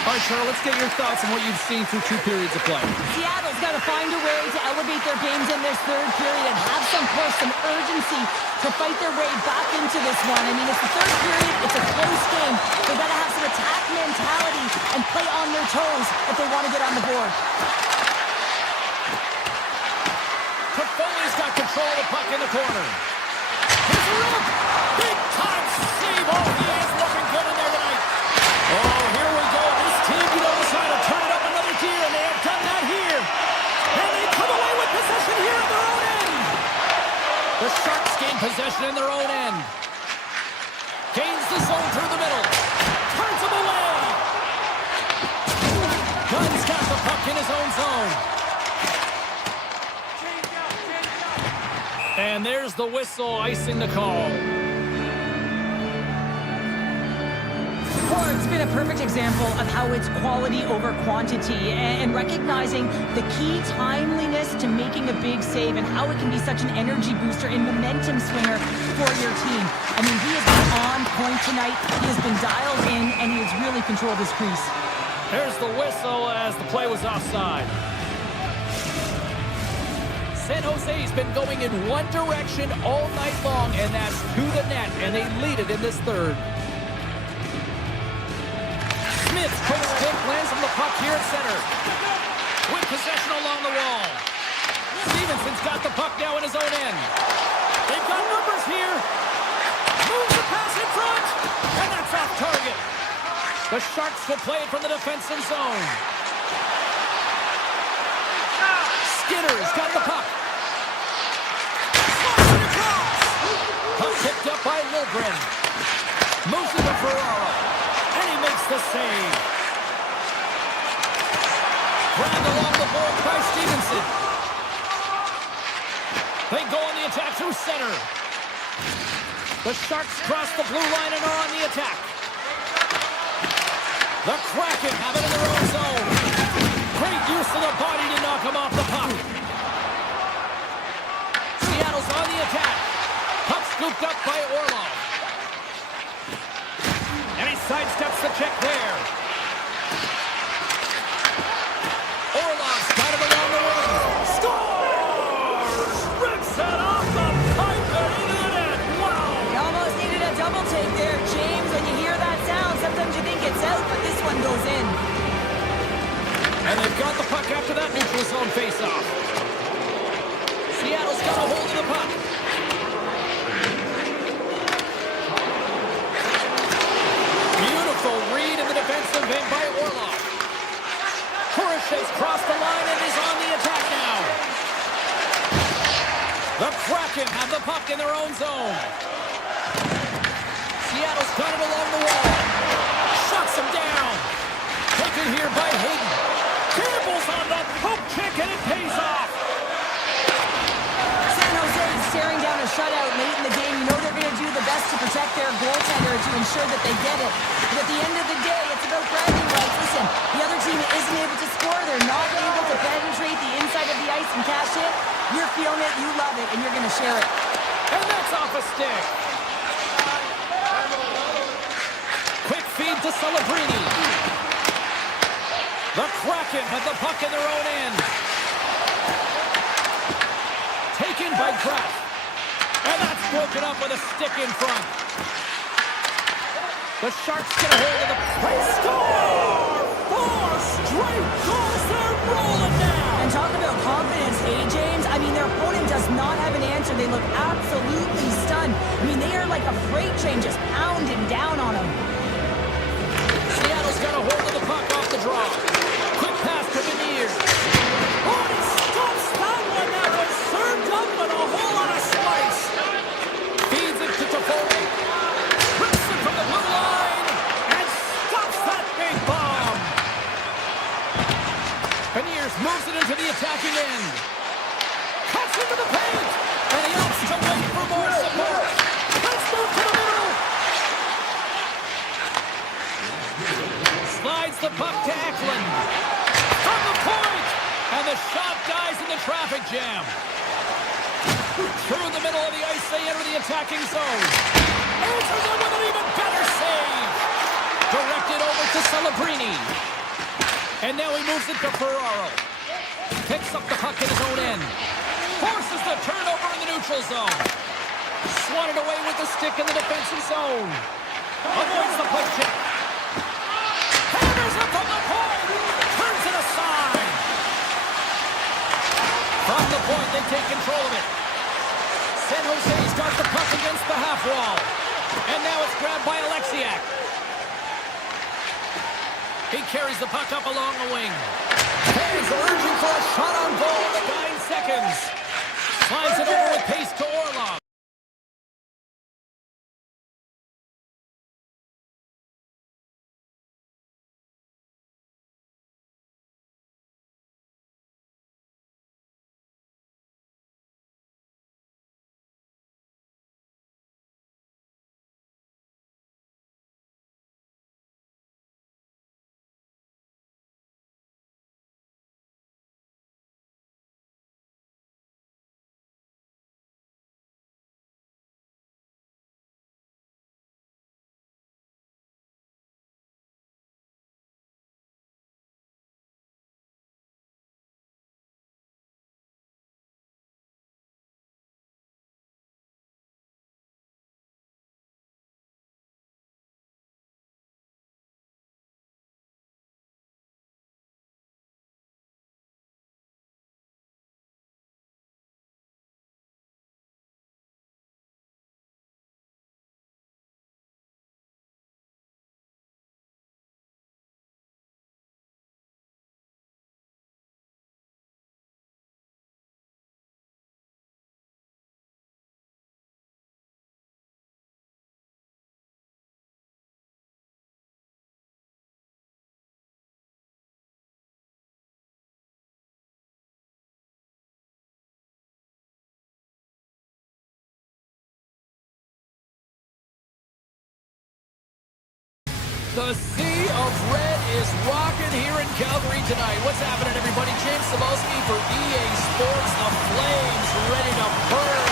All right, Charles, let's get your thoughts on what you've seen through two periods of play. Seattle's got to find a way to elevate their games in this third period and have some push, some urgency to fight their way back into this one. I mean, it's the third period. It's a close game. They've got to have some attack mentality and play on their toes if they want to get on the board. Toffoli's got control of the puck in the corner. Here's a rip. Big time save. Oh, he is looking good in there tonight. Oh, here we go. This team knows how to turn it up another gear, and they have done that here. And they come away with possession here at their own end. The Sharks gain possession in their own end. Gains the zone through the middle. Turns him away. Gunn's got the puck in his own zone. And there's the whistle icing the call. It's been a perfect example of how it's quality over quantity and recognizing the key timeliness to making a big save and how it can be such an energy booster and momentum swinger for your team. I mean, he has been on point tonight. He has been dialed in, and he has really controlled his crease. There's the whistle as the play was offside. San Jose's been going in one direction all night long, and that's to the net, and they lead it in this third. Smith's quick stick lands on the puck here at center. With possession along the wall. Stevenson's got the puck now in his own end. They've got numbers here. Moves the pass in front, and that's off target. The Sharks will play it from the defensive zone. Skinner's got the puck. Slides it across. Puck picked up by Lilgren. Moves it to Ferraro. And he makes the save. Grabbed along the board by Stevenson. They go on the attack through center. The Sharks cross the blue line and are on the attack. The Kraken have it in their own zone. Great use of the body to knock him off the puck. Seattle's on the attack. Puck scooped up by Orlov. And he sidesteps the check there. Orlov's got it along the wing. Scores! Rips it off the pipe and into the net. Wow! He almost needed a double take there, James. When you hear that sound, sometimes you think it's out, but this one goes in. And they've got the puck after that neutral zone faceoff. hold of the puck. Beautiful read in the defensive end by Orlov. Kurashev's crossed the line and is on the attack now. The Kraken have the puck in their own zone. Seattle's got it along the wall. Shuts him down. Taken here by Hayden. Campbell's on the poke check and it pays off. San Jose is staring down a shutout late in the game. You know they're going to do the best to protect their goaltender to ensure that they get it. But at the end of the day, it's about bragging rights. Listen, the other team isn't able to score. They're not able to penetrate the inside of the ice and cash it. You're feeling it, you love it, and you're going to share it. And that's off a stick. Quick feed to Celebrini. The Kraken have the puck in their own end. Taken by Kraft. And that's broken up with a stick in front. The Sharks get a hold of the... They score! 4 straight goals. They're rolling now. And talk about confidence, hey, James? I mean, their opponent does not have an answer. They look absolutely stunned. I mean, they are like a freight train just pounding down on them. Seattle's got a hold of the puck off the draw. Quick pass to Veneer. Oh, he stops that one. That was served up with a whole lot of slice. Feeds it to Toffoli. Rips it from the blue line and stops that big bomb. Veneers moves it into the attacking end. Cuts into the paint. And he opts to wait for more support. Let's move to the middle. Slides the puck to Eklund. From the point. And the shot dies in the traffic jam. Through the middle of the ice, they enter the attacking zone. Answers it with an even better save. Directed over to Celebrini. And now he moves it to Ferraro. Picks up the puck in his own end. Forces the turnover in the neutral zone. Swatted away with the stick in the defensive zone. Avoids the puck check. Hammers it from the point. Turns it aside. From the point, they take control of it. San Jose's got the puck against the half wall. And now it's grabbed by Alexiak. He carries the puck up along the wing. Fans are urging for a shot on goal in the 9 seconds. Slides it over with pace to Orlov. The sea of red is rocking here in Calgary tonight. What's happening, everybody? James Cebulski for EA Sports. The Flames ready to burn.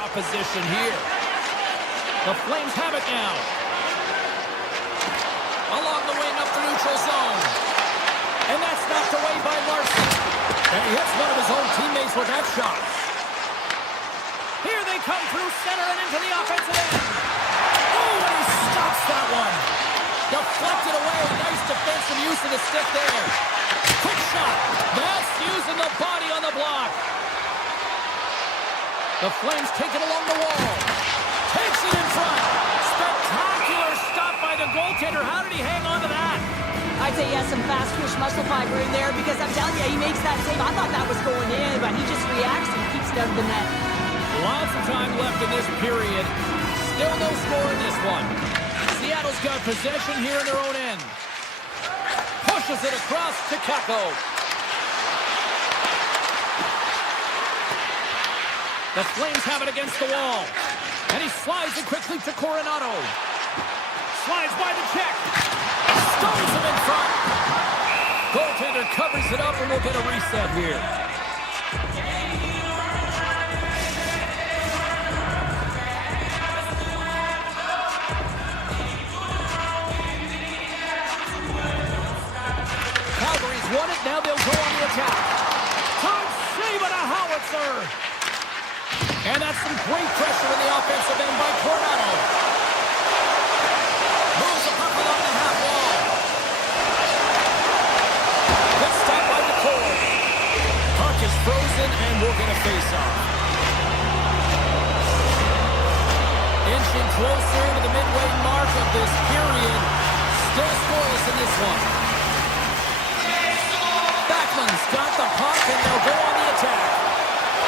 Opposition here. The Flames have it now. neutral zone. And that's knocked away by Larson. And he hits one of his own teammates with that shot. Here they come through center and into the offensive end. Oh, and he stops that one. Deflected away. Nice defensive use of the stick there. Quick shot. That's using the body on the block. The Flames take it along the wall. Takes it in front. Spectacular stop by the goaltender. How did he hang on to that? I'd say he has some fast twitch muscle fiber in there because I'm telling you, he makes that save. I thought that was going in, but he just reacts and keeps it out of the net. Lots of time left in this period. Still no score in this one. Seattle's got possession here in their own end. Pushes it across to Kako. The Flames have it against the wall. And he slides it quickly to Coronado. Slides by the check. Stones him in front. Goaltender covers it up and we'll get a reset here. Calgary's won it. Now they'll go on the attack. Tom save and a howitzer. And that's some great pressure in the offensive end by Coronado. Moves the puck along the half wall. Good stop by the core. Puck is frozen and we'll get a face-off. Inching closer to the midway mark of this period. Still scoreless in this one. Backman's got the puck and they'll go on the attack.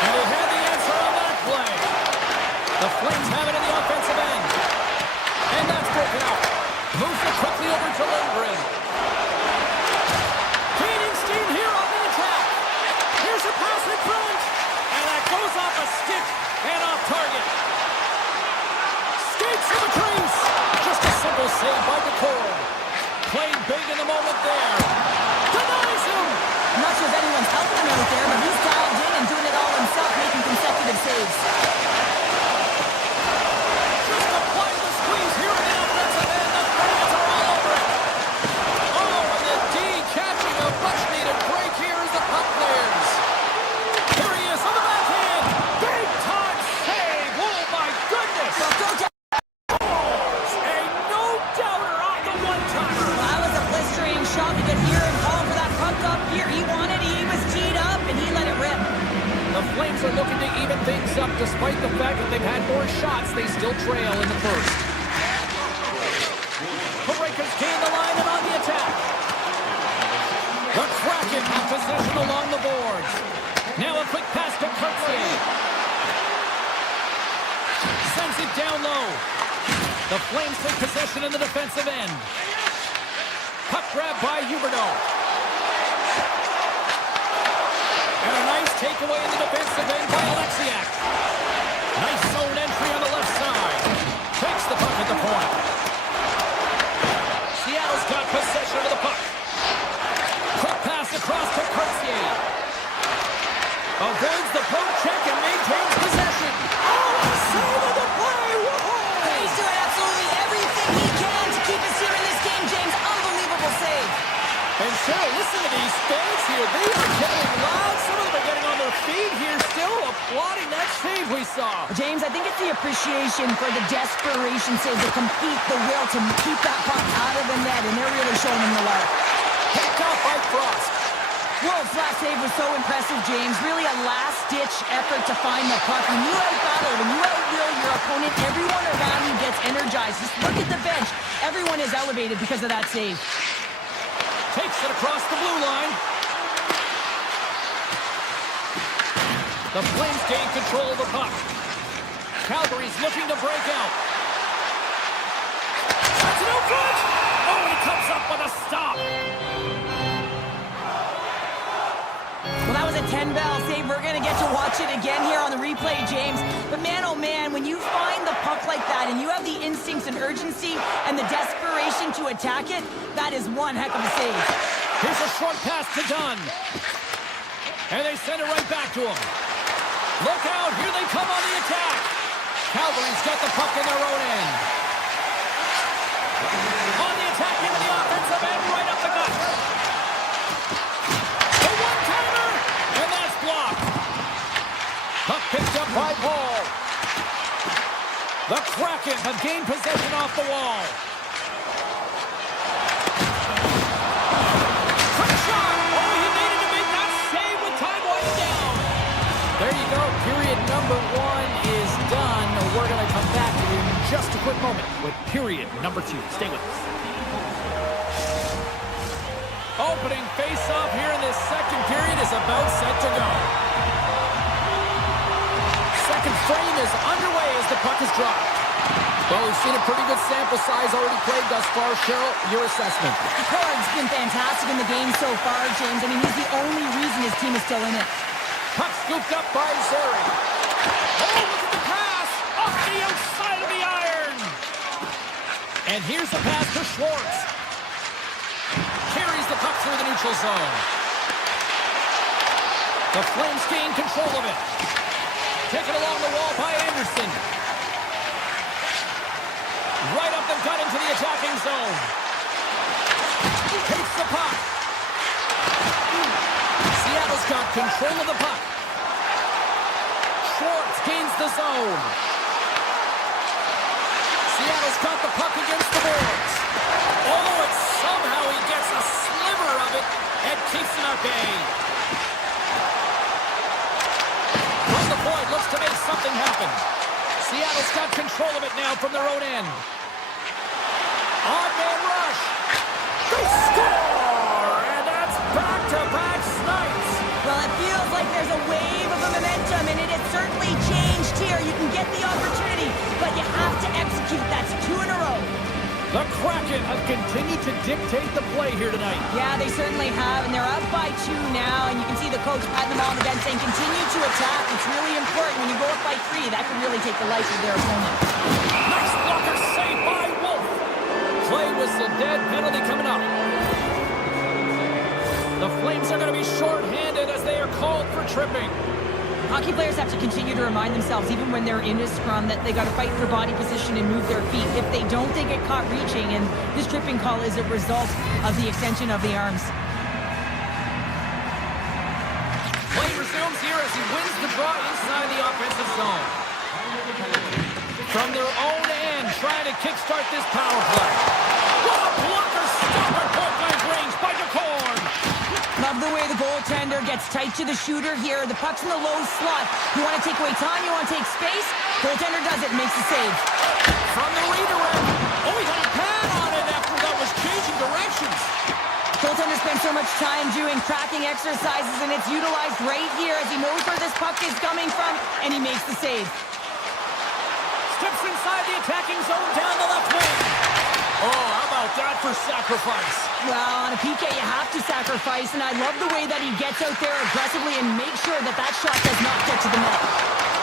And they had the answer on that play. The Flames have it in the offensive end. And that's broken out. Moves it quickly over to Lindgren. Steam here on the attack. Here's a pass in front. And that goes off a stick and off target. Skates to the crease. Just a simple save by McCord. Playing big in the moment there. Denies him. I'm not sure if anyone's helping him out there, but he's dialed in and doing it all himself, making consecutive saves. Just applying the squeeze here in the offensive end. The fans are all over it. Oh, and the D catching a much-needed break here as the puck clears. Here he is on the backhand. Big-time save. Oh, my goodness. A no-doubter off the one-timer. Well, that was a blistering shot. We could hear him calling for that puck up here. He wanted it. He was teed up, and he let it rip. The Flames are looking to even things up. Despite the fact that they've had more shots, they still trail in the first. Breakers gain the line and on the attack. The Kraken in position along the boards. Now a quick pass to Kurtzier. Sends it down low. The Flames take possession in the defensive end. Puck grab by Huberdeau. And a nice takeaway in the defensive end by Alexiak. Nice zone entry on the left side. Takes the puck at the point. Seattle's got possession of the puck. Quick pass across to Kurtzier. Avoids the poke check and maintains possession. Oh, save of the play! Whoa! He's doing absolutely everything he can to keep us here in this game, James. Unbelievable save. And Cheryl, listen to these fans here. They are getting loud. Some of them are getting on their feet here, still applauding that save we saw. James, I think it's the appreciation for the desperation save, the complete, the will to keep that puck out of the net, and they're really showing him the love. Picked off by Frost. Wolf's last save was so impressive, James. Really a last-ditch effort to find the puck. When you out-battle, when you out-will your opponent, everyone around you gets energized. Just look at the bench. Everyone is elevated because of that save. Takes it across the blue line. The Flames gain control of the puck. Calgary's looking to break out. That's no good! Oh, and he comes up with a stop. Well, that was a 10-bell save. We're going to get to watch it again here on the replay, James. But man, oh man, when you find the puck like that and you have the instincts and urgency and the desperation to attack it, that is one heck of a save. Here's a short pass to Dunn. And they send it right back to him. Look out, here they come on the attack. Calgary's got the puck in their own end. On the attack into the offensive end, right up the gut. The Kraken have gained possession off the wall. Quick shot! Oh, he needed to make that save with time winding down. There you go. Period number 1 is done. We're going to come back in just a quick moment with period number 2. Stay with us. Opening face-off here in this second period is about set to go. Second frame is underway as the puck is dropped. Well, we've seen a pretty good sample size already played thus far. Cheryl, your assessment. Picard's been fantastic in the game so far, James. I mean, he's the only reason his team is still in it. Puck scooped up by Zeri. Oh, look at the pass! Off the outside of the iron! And here's the pass to Schwartz. Carries the puck through the neutral zone. The Flames gain control of it. Taken along the wall by Anderson. Right up the gut into the attacking zone. Takes the puck. Seattle's got control of the puck. Schwartz gains the zone. Seattle's got the puck against the boards. Oh, and somehow he gets a sliver of it and keeps him at bay. From the point, looks to make something happen. Seattle's got control of it now from their own end. On-man rush. They score! And that's back-to-back snipes. Well, it feels like there's a wave of momentum, and it has certainly changed here. You can get the opportunity, but you have to execute. That's 2 in a row. The Kraken have continued to dictate the play here tonight. Yeah, they certainly have, and they're up by 2 now, and you can see the coach patting them on the bench saying, continue to attack. It's really important. When you go up by 3, that can really take the life of their opponent. Nice blocker save by Wolf. Play whistle dead, penalty coming up. The Flames are going to be short-handed as they are called for tripping. Hockey players have to continue to remind themselves, even when they're in a scrum, that they got to fight for body position and move their feet. If they don't, they get caught reaching, and this tripping call is a result of the extension of the arms. Play resumes here as he wins the draw inside the offensive zone. From their own end, trying to kickstart this power play. What a blocker stop at point-blank range by DeCorn. Love the way the goaltender gets tight to the shooter here. The puck's in the low slot. You want to take away time, you want to take space. Goaltender does it and makes the save. From the redirect. Oh, he got a pad on it after that was changing directions. Goaltender spends so much time doing tracking exercises, and it's utilized right here as he knows where this puck is coming from, and he makes the save. Steps inside the attacking zone down the left wing. Oh, how about that for sacrifice? Well, on a PK, you have to sacrifice, and I love the way that he gets out there aggressively and makes sure that that shot does not get to the net.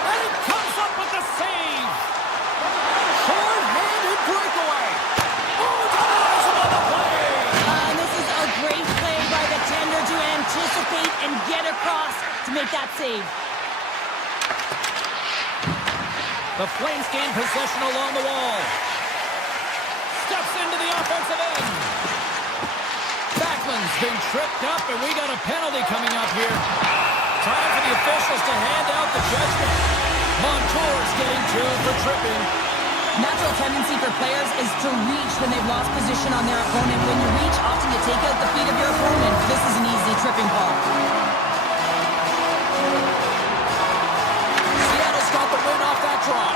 And he comes up with the save. Short-handed breakaway. Oh, denies him on the play. And this is a great play by the tender to anticipate and get across to make that save. The Flames gain possession along the wall. Steps into the offensive end. Backlund's been tripped up, and we got a penalty coming up here. Time for the officials to hand out the judgment. Montour's getting 2 for tripping. Natural tendency for players is to reach when they've lost position on their opponent. When you reach, often you take out the feet of your opponent. This is an easy tripping call. Seattle's got the win off that draw.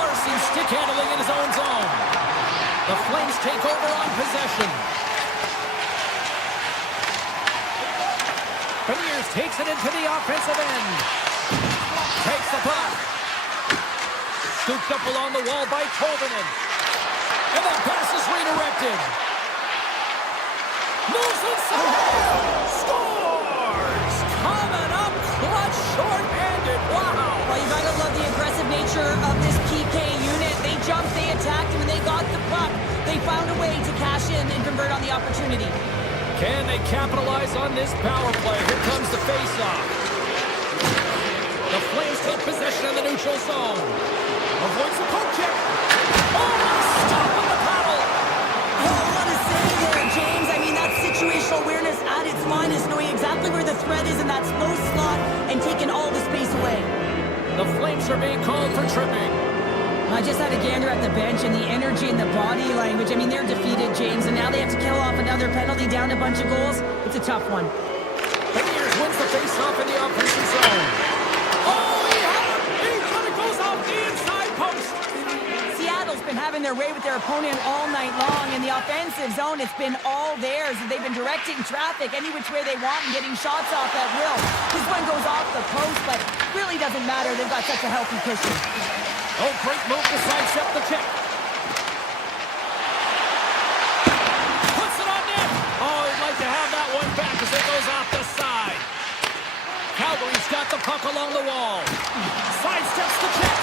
Larson stick handling in his own zone. The Flames take over on possession. Beniers takes it into the offensive end. Takes the puck. Scooped up along the wall by Tolvanen. And that pass is redirected. Moves inside. Scores! Coming up clutch, short-handed. Wow! Well, you gotta love the aggressive nature of this PK unit. They jumped, they attacked, and when they got the puck, they found a way to cash in and convert on the opportunity. Can they capitalize on this power play? Here comes the face-off. The Flames take possession of the neutral zone. Avoids the poke check. Oh, stop on the paddle. Oh, what a save there, James. I mean, that's situational awareness at its finest, knowing exactly where the threat is in that slow slot and taking all the space away. The Flames are being called for tripping. I just had a gander at the bench and the energy and the body language. I mean, they're defeated, James, and now they have to kill off another penalty, down a bunch of goals. It's a tough one. Bears wins the face-off in the offensive zone. Oh, he had him! He kind of goes off the inside post. Seattle's been having their way with their opponent all night long. In the offensive zone, it's been all theirs. They've been directing traffic any which way they want and getting shots off at will. This one goes off the post, but really doesn't matter. They've got such a healthy cushion. Oh, great move to sidestep the check. Puts it on net. Oh, he'd like to have that one back as it goes off the side. Calgary's got the puck along the wall. Sidesteps the check.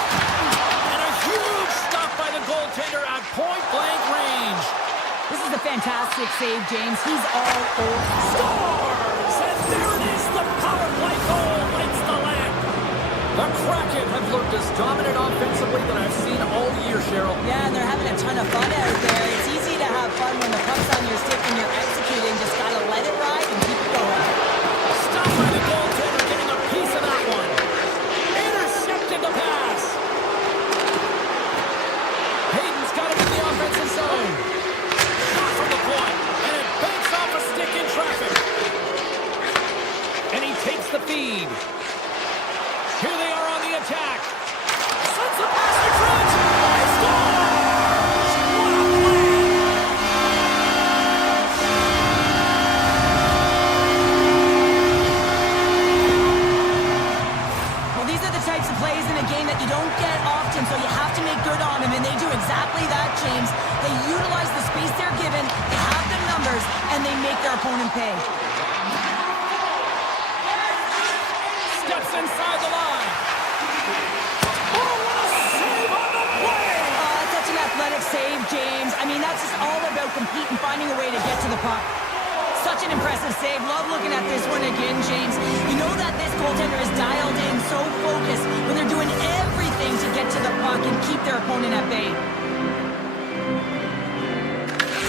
And a huge stop by the goaltender at point-blank range. This is a fantastic save, James. He's all over. Scores! And there it is. The power play goal lights the lamp. The Kraken have looked as dominant offensively than I've seen all year, Cheryl. Yeah, and they're having a ton of fun out there. It's easy to have fun when the puck's on your stick and you're executing. Just gotta let it ride and keep it going. Stop by the goaltender, getting a piece of that one. Intercepted the pass. Hayden's got him in the offensive zone. Shot from the point, and it banks off a stick in traffic. And he takes the feed. Here they are on the attack. Sends the pass in front. He scores! What a play! Well, these are the types of plays in a game that you don't get often, so you have to make good on them, and they do exactly that, James. They utilize the space they're given, they have the numbers, and they make their opponent pay. Steps inside the line. Oh, what a save on the play! Such an athletic save, James. I mean, that's just all about competing, finding a way to get to the puck. Such an impressive save. Love looking at this one again, James. You know that this goaltender is dialed in, so focused, when they're doing everything to get to the puck and keep their opponent at bay.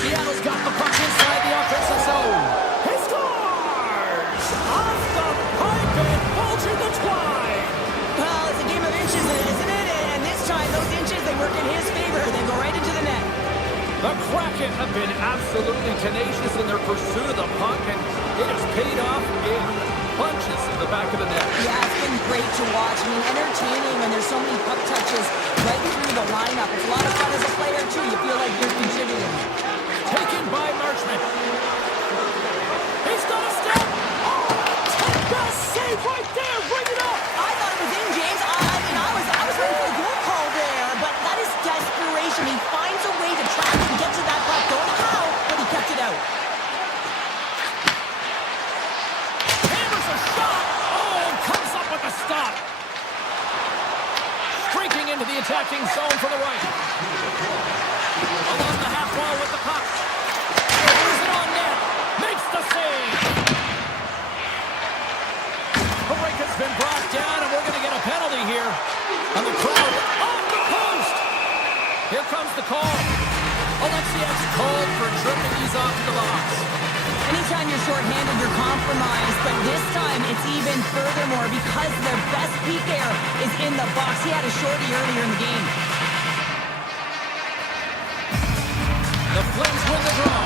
Seattle's got the puck inside the offensive zone. He scores! Off the pipe and bulging the twine. Well, it's a game of inches, isn't it? And this time, those inches, they work in his favor. They go right into the net. The Kraken have been absolutely tenacious in their pursuit of the puck, and it has paid off in bunches in the back of the net. Yeah, it's been great to watch. I mean, entertaining when there's so many puck touches right through the lineup. It's a lot of fun as a player, too. You feel like you're contributing. Taken by Marchment. He's got a step. Oh, take the save right there. Bring it up. I thought it was in, James. I was ready for the goal call there, but that is desperation. He finds a way to track and get to that puck. Don't know how, but he kept it out. Hammers a shot. Oh, comes up with a stop. Streaking into the attacking zone for the right. Along the half wall with the puck. Here's it on net. Makes the save. The break has been brought down, and we're going to get a penalty here. And the crowd on the post. Here comes the call. Alexiev's called for tripping these off the box. Anytime you're shorthanded, you're compromised, but this time it's even furthermore because their best PKer is in the box. He had a shorty earlier in the game. The Flames win the draw.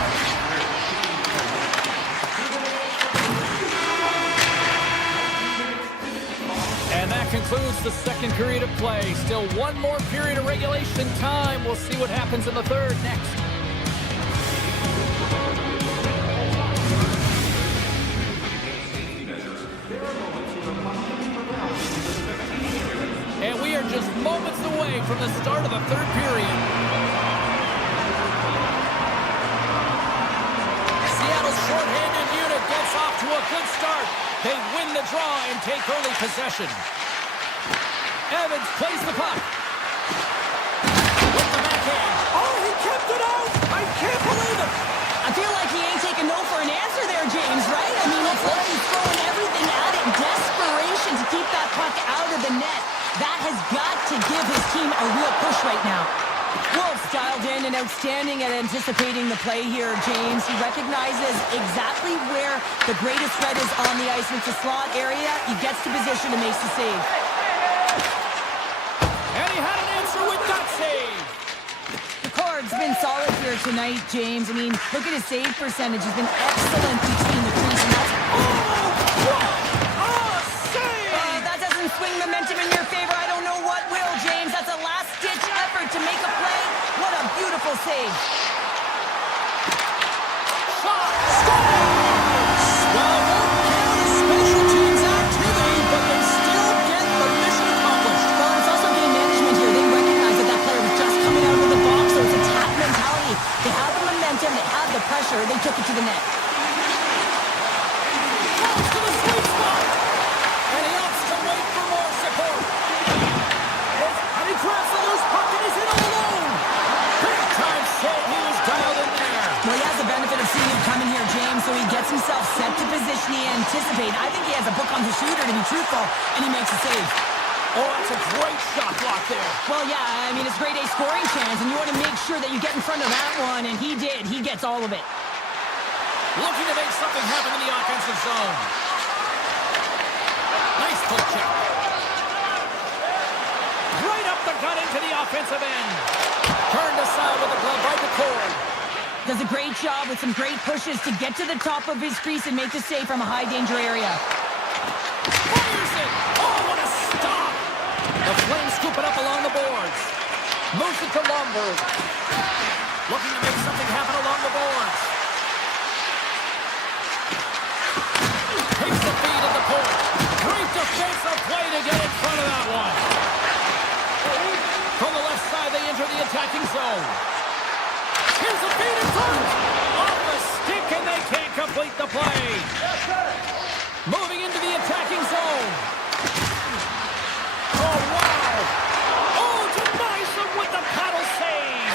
And that concludes the second period of play. Still one more period of regulation time. We'll see what happens in the third next. And we are just moments away from the start of the third period. Seattle's shorthanded unit gets off to a good start. They win the draw and take early possession. Evans plays the puck. With the backhand. Oh, he kept it out! I can't believe it! I feel like he ain't taking no for an answer there, James, right? I mean, it's like he's throwing everything at it. Desperation to keep that puck out of the net. That has got to give his team a real push right now. Wolf's dialed in and outstanding at anticipating the play here, James. He recognizes exactly where the greatest threat is on the ice. It's a slot area. He gets to position and makes the save. And he had an answer with that save. The card's been solid here tonight, James. I mean, look at his save percentage. He's been excellent between the crease, and that's... that doesn't swing momentum in your favor. I don't know what will, James. That's a last-ditch effort to make a play. What a beautiful save. Shot! Scores! Well, won't count as special teams activity, but they still get the mission accomplished. Well, it's also game management here. They recognize that that player was just coming out of the box, so it's attack mentality. They have the momentum, they have the pressure, they took it to the net. Comes to the sweet spot, and he opts to wait for more support. And he grabs the loose puck and he's in all alone. Big time save, he was dialed in there. Well, he has the benefit of seeing him coming here, James, so he gets himself set to position he anticipated. I think he has a book on the shooter, to be truthful, and he makes a save. Oh, that's a great shot block there. Well, yeah, I mean, it's grade A scoring chance, and you want to make sure that you get in front of that one, and he did. He gets all of it. Looking to make something happen in the offensive zone. Nice pull check. Right up the gut into the offensive end. Turned aside with the glove right to cord. Does a great job with some great pushes to get to the top of his crease and make the save from a high-danger area. Fires it. Oh, what a stop. The Flames scoop it up along the boards. Moves it to Lomberg. Looking to make something happen along the boards. Takes the feed at the point. Great defensive play to get in front of that one. From the left side, they enter the attacking zone. Here's the feed in front. Off the stick, and they can't complete the play. Moving into the attacking zone. Oh, wow. Oh, denies them with the paddle save.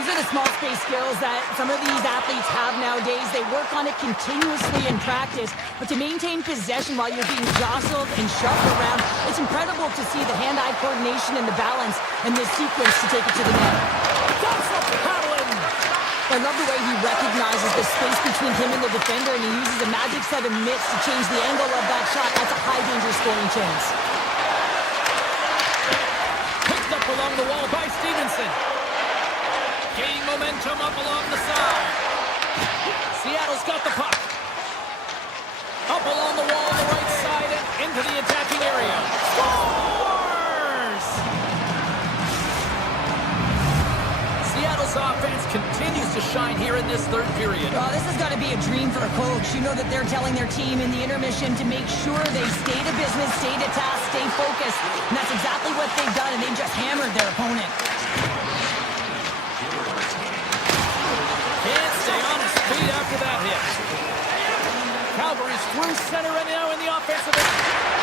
These are the small space skills that some of these athletes have nowadays. They work on it continuously in practice, but to maintain possession while you're being jostled and shoved around, it's incredible to see the hand-eye coordination and the balance in this sequence to take it to the net. That's a paddling. I love the way he recognizes the space between him and the defender, and he uses a magic 7 mitts to change the angle of that shot. That's a high-danger scoring chance. Picked up along the wall by Stevenson. Gaining momentum up along the side. Seattle's got the puck. Up along the wall on the right side and into the attacking area. Scores! Seattle's offense continues to shine here in this third period. Well, this has got to be a dream for a coach. You know that they're telling their team in the intermission to make sure they stay to business, stay to task, stay focused. And that's exactly what they've done, and they've just hammered their opponent. Can't stay on his feet after that hit. Calgary's through center and now in the offensive end.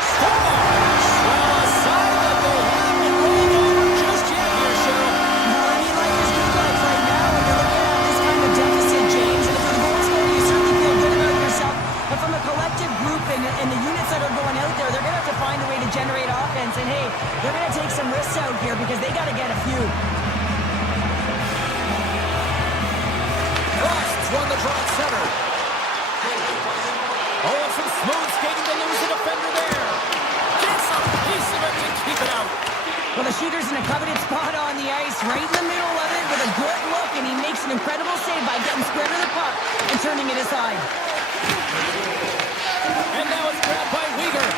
Scores! Well, a sign that they haven't rolled over just yet here, Cheryl. I mean, life is good life right now when you're looking at this kind of deficit, James. And if you're the goal scorer, you certainly feel good about yourself. But from a collective group and the units that are going out there, they're going to have to find a way to generate offense. And, hey, they're going to take some risks out here because they got to get a few. Frost's won the draw at center. Oh, and some smooth skating to lose the defender there. Gets a piece of it to keep it out. Well, the shooter's in a coveted spot on the ice, right in the middle of it with a good look, and he makes an incredible save by getting square to the puck and turning it aside. And now it's grabbed by Weegar.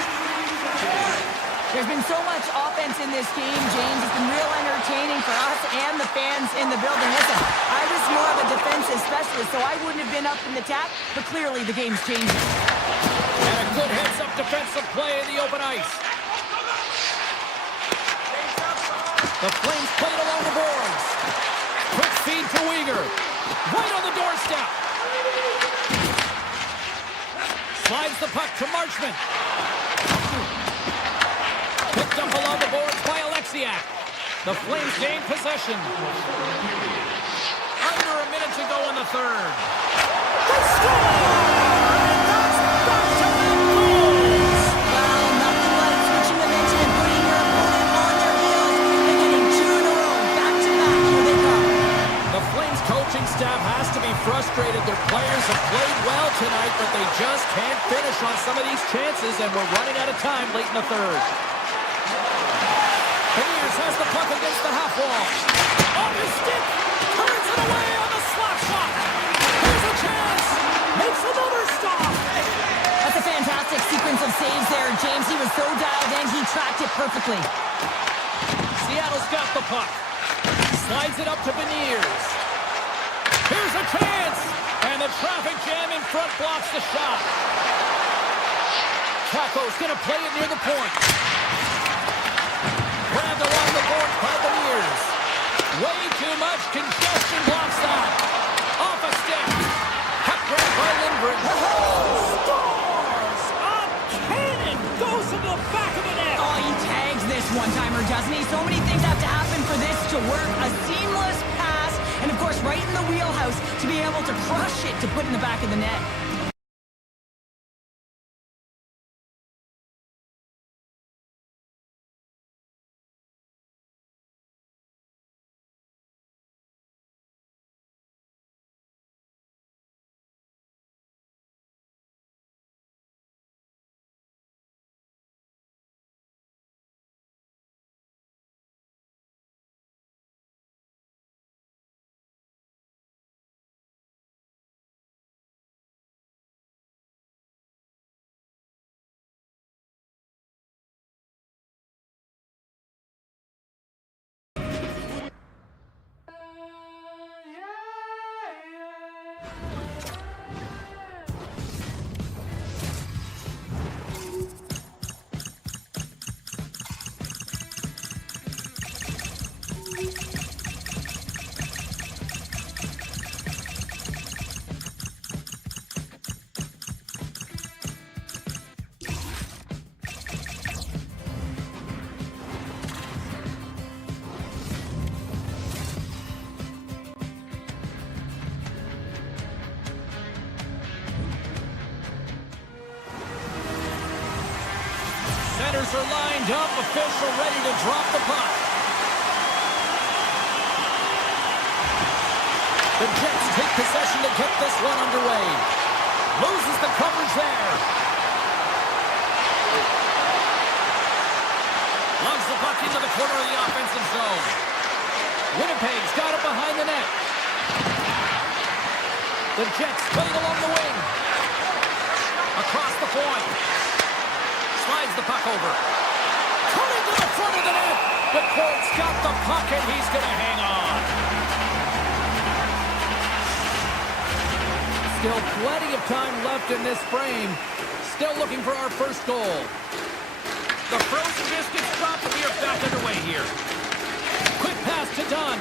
There's been so much offense in this game, James. It's been real entertaining for us and the fans in the building. Listen, I was more of a defensive specialist, so I wouldn't have been up in the attack, but clearly the game's changing. And a good heads-up defensive play in the open ice. The Flames play it along the boards. Quick feed to Weegar. Right on the doorstep. Slides the puck to Marchment. Picked up along the boards by Alexiak. The Flames gain possession. Under a minute to go in the third. They score! And that's back-to-back goals! Well, nothing like switching momentum and putting your opponent on their heels and getting 2 in a row. Back-to-back, here they come. The Flames coaching staff has to be frustrated. Their players have played well tonight, but they just can't finish on some of these chances, and we're running out of time late in the third. Beniers has the puck against the half wall. On his stick. Turns it away on the slap shot. Here's a chance. Makes another stop. That's a fantastic sequence of saves there, James. He was so dialed in, he tracked it perfectly. Seattle's got the puck. Slides it up to Beniers. Here's a chance. And the traffic jam in front blocks the shot. Chaco's going to play it near the point. Grabbed along the board by Beniers. Way too much congestion blocks that. Off a stick. Puck grab by Lindgren. Stars! A cannon goes to the back of the net. Oh, he tags this one-timer, doesn't he? So many things have to happen for this to work. A seamless pass, and of course, right in the wheelhouse to be able to crush it to put in the back of the net. Centers are lined up, official ready to drop the puck. The Jets take possession to get this one underway. Loses the coverage there. Lungs the puck into the corner of the offensive zone. Winnipeg's got it behind the net. The Jets playing along the wing. Across the point. Slides the puck over. Coming to the front of the net. The Colts got the puck and he's going to hang on. Still plenty of time left in this frame. Still looking for our first goal. The frozen biscuits drop and we are back underway here. Quick pass to Dunn.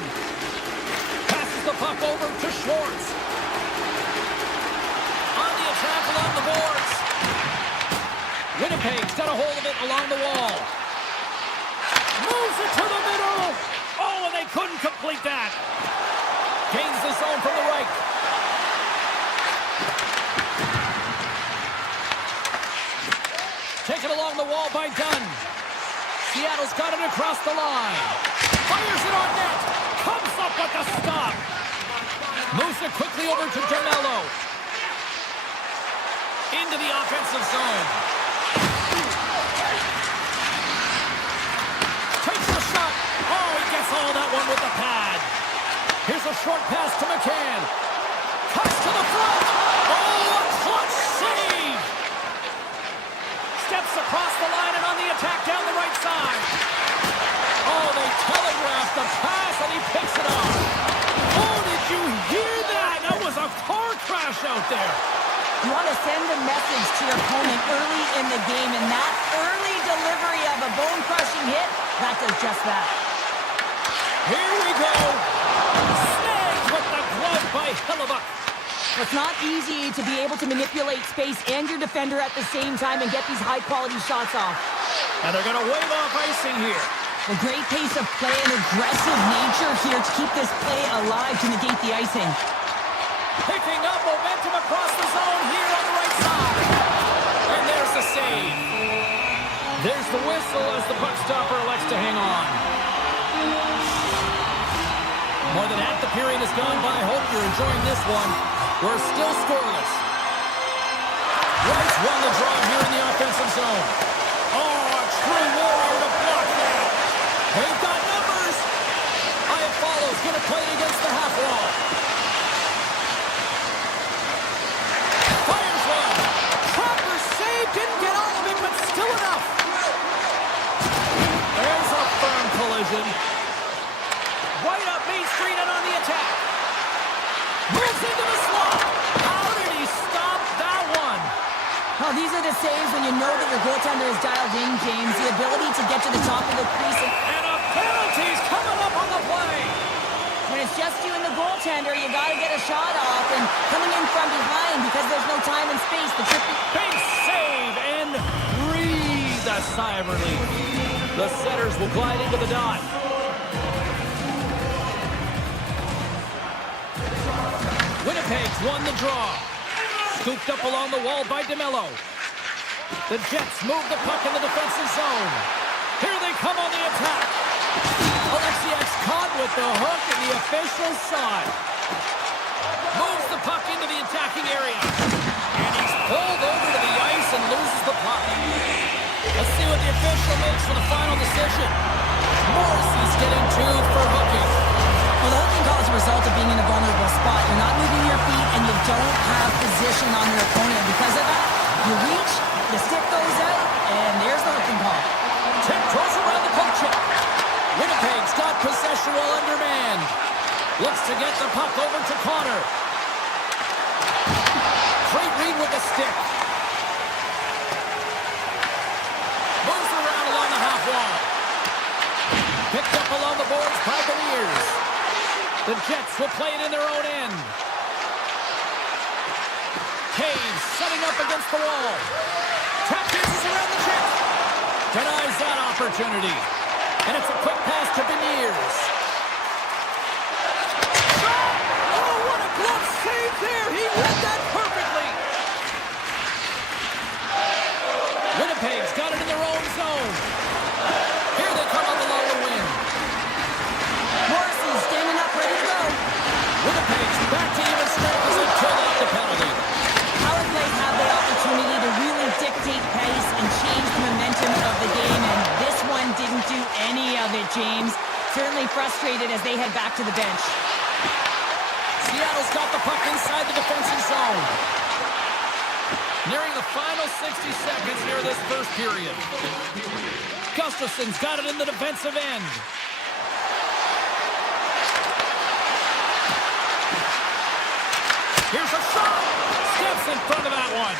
Passes the puck over to Schwartz. On the attack along the boards. Winnipeg's got a hold of it along the wall. Moves it to the middle. Oh, and they couldn't complete that. Gains the zone from the right. Taken along the wall by Dunn. Seattle's got it across the line. Fires it on net. Comes up with a stop. Moves it quickly over to Jamello. Into the offensive zone. Takes the shot. Oh, he gets all that one with the pad. Here's a short pass to McCann. Cuts to the front. Oh, a clutch save. Steps across the line and on the attack down the right side. Oh, they telegraphed the pass and he picks it up. Oh, did you hear that? That was a car crash out there. You want to send a message to your opponent early in the game, and that early delivery of a bone-crushing hit, that does just that. Here we go. Snagged with the glove by Hellebuyck. It's not easy to be able to manipulate space and your defender at the same time and get these high-quality shots off. And they're going to wave off icing here. A great pace of play and aggressive nature here to keep this play alive to negate the icing. Picking up momentum across the zone here on the right side. And there's the save. There's the whistle as the puck stopper elects to hang on. More than half the period has gone by. Hope you're enjoying this one. We're still scoreless. Rice won the draw here in the offensive zone. Oh, a true warrior to block that. They decision. Right up Main Street and on the attack. Moves into the slot. How did he stop that one? Oh, these are the saves when you know that your goaltender is dialed in, James. The ability to get to the top of the crease. And a penalty's coming up on the play. When it's just you and the goaltender, you got to get a shot off. And coming in from behind because there's no time and space. The big save and breathe a sigh of relief. The setters will glide into the dot. Winnipeg's won the draw. Scooped up along the wall by DeMello. The Jets move the puck in the defensive zone. Here they come on the attack. Alexiak's caught with the hook, and the official saw it. Moves the puck into the attacking area. And he's pulled over to the ice and loses the puck. Let's see what the official makes for the final decision. Morrissey's getting two for hooking. Well, the hooking call is a result of being in a vulnerable spot. You're not moving your feet, and you don't have position on your opponent. Because of that, you reach, the stick goes out, and there's the hooking call. Tiptoes around the poke check. Winnipeg's got possession while undermanned. Looks to get the puck over to Connor. Great read with the stick. Moves around along the half wall. Picked up along the boards by Beniers. The Jets will play it in their own end. Caves setting up against the wall. Tap dances around the check. Denies that opportunity. And it's a quick pass to Beniers. Oh, what a glove save there! He read that perfectly! Winnipeg's got it in their own zone. Here they come on the lower wing. Morrissey's standing up, ready to go. Winnipeg's back to even strength as they kill out the penalty. Power plays have the opportunity to really dictate pace and change the momentum of the game, and this one didn't do any of it, James. Certainly frustrated as they head back to the bench. Seattle's got the puck inside the defensive zone. Nearing the final 60 seconds here this first period. Gustafson's got it in the defensive end. Here's a shot. Steps in front of that one.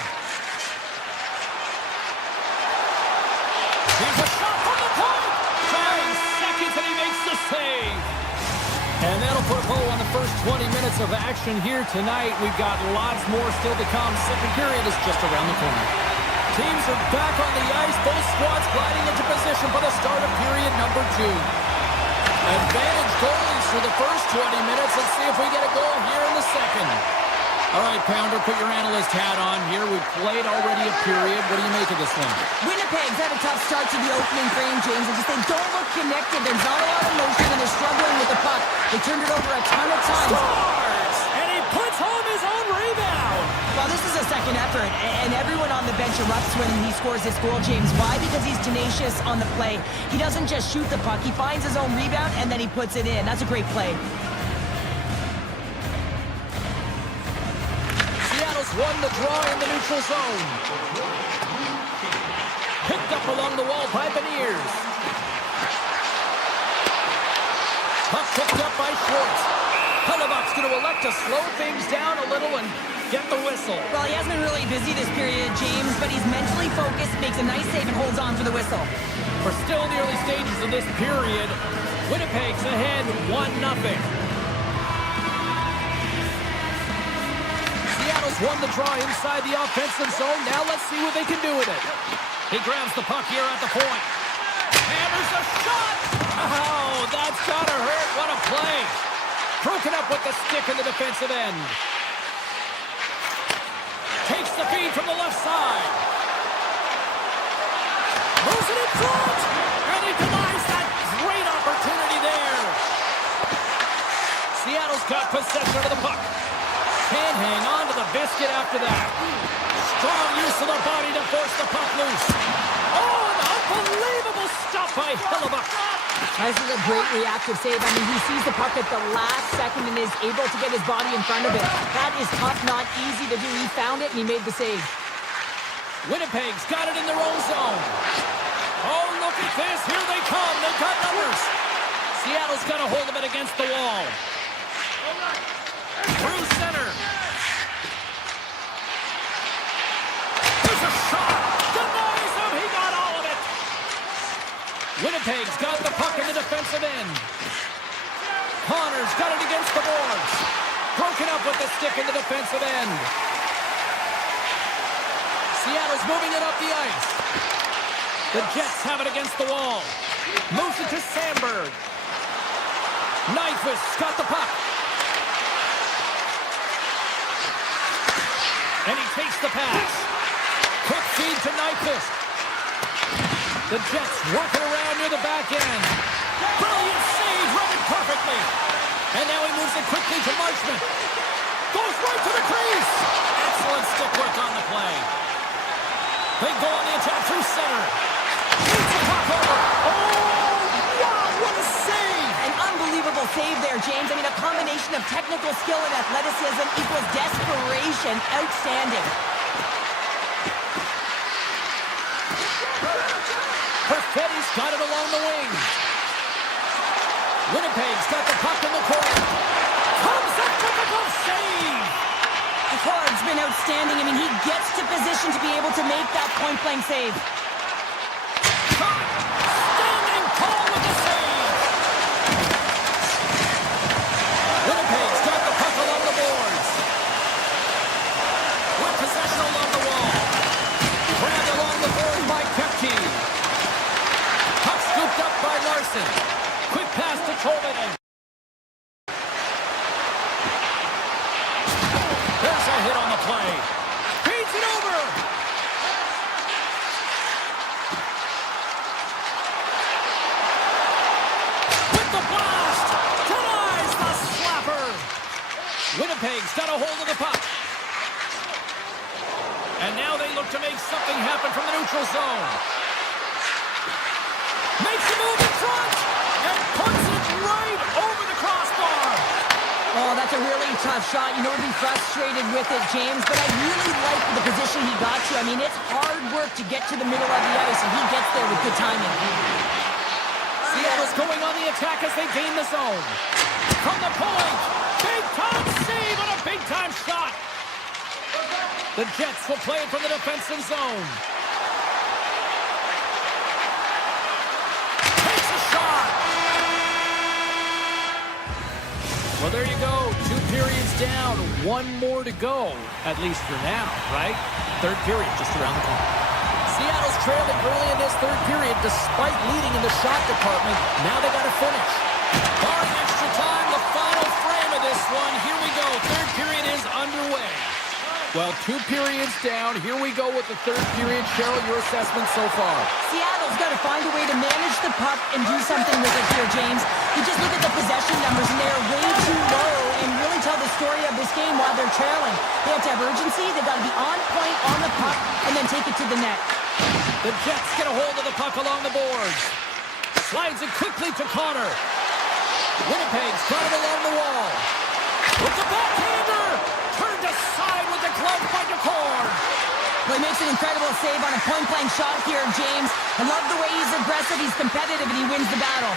Here's a shot from the point. 5 seconds and he makes the save. And that'll put a bow on the first 20 minutes of action here tonight. We've got lots more still to come. Second period is just around the corner. Teams are back on the ice. Both squads gliding into position for the start of period number 2. Advantage goalies for the first 20 minutes. Let's see if we get a goal here in the second. All right, Pounder, put your analyst hat on here. We've played already a period. What do you make of this one? Winnipeg's had a tough start to the opening frame, James. They don't look connected. There's not a lot of motion, and they're struggling with the puck. They turned it over a ton of times. Scores! And he puts home his own rebound. Well, this is a second effort, and everyone on the bench erupts when he scores this goal, James. Why? Because he's tenacious on the play. He doesn't just shoot the puck. He finds his own rebound, and then he puts it in. That's a great play. Won the draw in the neutral zone. Picked up along the wall by Beniers. Puck picked up by Schwartz. Hellebuck's going to elect to slow things down a little and get the whistle. Well, he hasn't been really busy this period, James, but he's mentally focused, makes a nice save, and holds on for the whistle. We're still in the early stages of this period. Winnipeg's ahead 1-0. Seattle's won the draw inside the offensive zone. Now let's see what they can do with it. He grabs the puck here at the point. Hammers a shot! Oh, that's gotta hurt. What a play. Broken up with the stick in the defensive end. Takes the feed from the left side. Moves it in front! And he denies that great opportunity there. Seattle's got possession of the puck. Can't hang on to the biscuit after that. Strong use of the body to force the puck loose. Oh, an unbelievable stop by Hellebuck. This is a great reactive save. I mean, he sees the puck at the last second and is able to get his body in front of it. That is tough, not easy to do. He found it and he made the save. Winnipeg's got it in their own zone. Oh, look at this. Here they come. They've got numbers. Seattle's got a hold of it against the wall. Through center. There's a shot. Denies him. He got all of it. Winnipeg's got the puck in the defensive end. Connor's got it against the boards. Broken up with the stick in the defensive end. Seattle's moving it up the ice. The Jets have it against the wall. Moves it to Sandberg. Nyquist's got the puck. And he takes the pass. Quick feed to Nyquist. The Jets working around near the back end. Brilliant save, read it perfectly. And now he moves it quickly to Marchment. Goes right to the crease. Excellent stick work on the play. They go on the attack through center. Beats the puck over. Oh, wow, what a save. An unbelievable save there, James. I mean, a combination of technical skill and athleticism equals desperation. Outstanding. Perfetti's got it along the wing. Winnipeg's got the puck in the corner. Comes a difficult save. Ford's been outstanding. I mean, he gets to position to be able to make that point-blank save. Standing tall with the save. Winnipeg's got the puck along the boards. With possession along the wall. Grabbed along the board by Kepke. Puck scooped up by Larson. Quick pass to Tolvanen. There's a hit on the play. Feeds it over. With the blast. Denies the slapper. Winnipeg's got a hold of the puck. And now they look to make something happen from the neutral zone. Makes a move in front. And puts it right over the crossbar. Oh, that's a really tough shot. You know, we'd be frustrated with it, James, but I really like the position he got to. I mean, it's hard work to get to the middle of the ice, and he gets there with good timing. Seattle's going on the attack as they gain the zone. From the point, big-time save on a big-time shot. The Jets will play it from the defensive zone. Takes a shot. Well, there you go. 2 periods down. 1 more to go, at least for now, right? Third period just around the corner. Seattle's trailing early in this third period despite leading in the shot department. Now they got to finish. Barring extra time, the final frame of this one. Here we go. Third period is underway. Well, 2 periods down. Here we go with the third period. Cheryl, your assessment so far? Seattle's got to find a way to manage the puck and do something with it here, James. You just look at the possession numbers, and they're way too low and really tell the story of this game while they're trailing. They have to have urgency. They've got to be on point on the puck and then take it to the net. The Jets get a hold of the puck along the boards. Slides it quickly to Connor. Winnipeg's got it along the wall. With the backhander. Turned aside with the glove by Decor. Well, he makes an incredible save on a point-blank shot here, James. I love the way he's aggressive, he's competitive, and he wins the battle.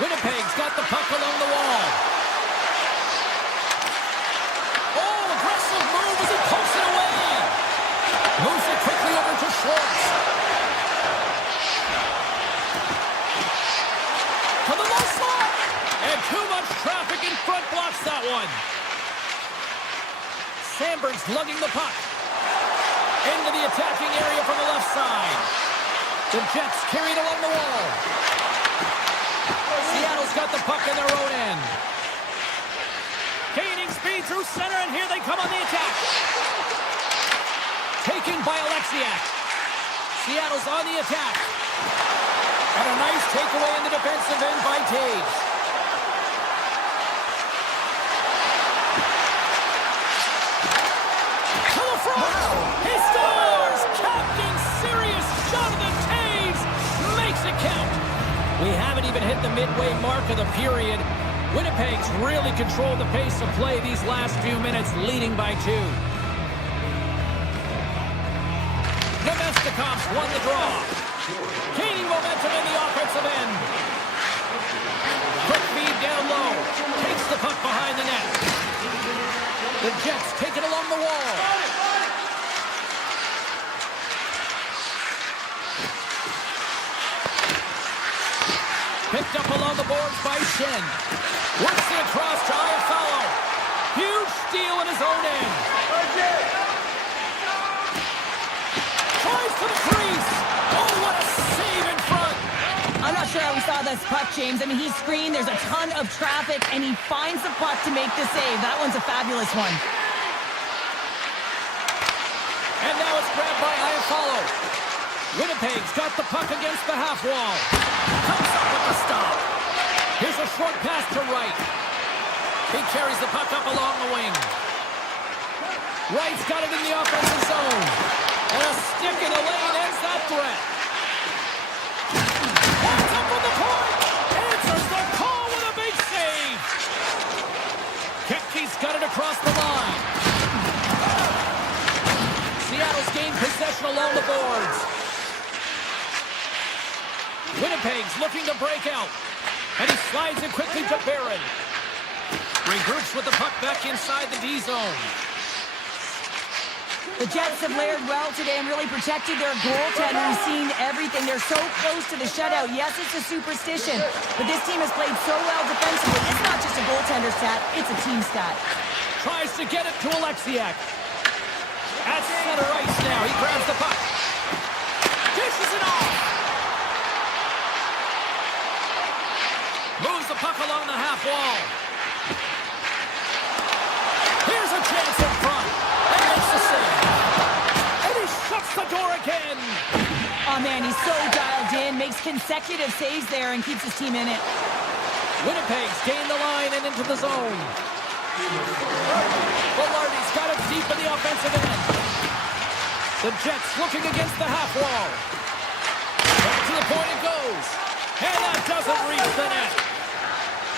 Winnipeg's got the puck along the wall. Oh, aggressive move as he pokes it away. Moves it quickly over to Schwartz. To the low slot. And too much traffic in front blocks that one. Sandberg's lugging the puck. Into the attacking area from the left side. The Jets carried along the wall. Seattle's got the puck in their own end. Gaining speed through center, and here they come on the attack. Taken by Alexiak. Seattle's on the attack. And a nice takeaway in the defensive end by Taves. To the front. He scores. Captain Sirius Jonathan Taves makes it count. We haven't even hit the midway mark of the period. Winnipeg's really controlled the pace of play these last few minutes, leading by 2. Nemestikov's won the draw. Gaining momentum in the offensive end. Jets take it along the wall. Picked up along the boards by Shen. Works it across to Iafallo. Huge steal in his own end. Tries to the crease. Oh, what a save in front. I'm not sure how we saw this puck, James. I mean, he screened, there's a ton of traffic, and he finds the puck to make the save. That one's a fabulous one. And now it's grabbed by Iafallo. Winnipeg's got the puck against the half wall. Comes up with the stop. Here's a short pass to Wright. He carries the puck up along the wing. Wright's got it in the offensive zone. And a stick in the lane ends that threat. What's up with the point? Answers the call with a big save. Kepke's got it across the line. Seattle's gained possession along the boards. Winnipeg's looking to break out. And he slides it quickly to Barron. Regroups with the puck back inside the D zone. The Jets have layered well today and really protected their goaltender. We've seen everything. They're so close to the shutout. Yes, it's a superstition, but this team has played so well defensively. It's not just a goaltender stat, it's a team stat. Tries to get it to Alexiak. At center ice now. He grabs the puck. Dishes it off. Moves the puck along the half wall. Here's a chance in front. And makes the save. And he shuts the door again. Oh, man, he's so dialed in. Makes consecutive saves there and keeps his team in it. Winnipeg's gained the line and into the zone. Velarde's got it deep in the offensive end. The Jets looking against the half wall. Back to the point it goes. And that doesn't reach the net.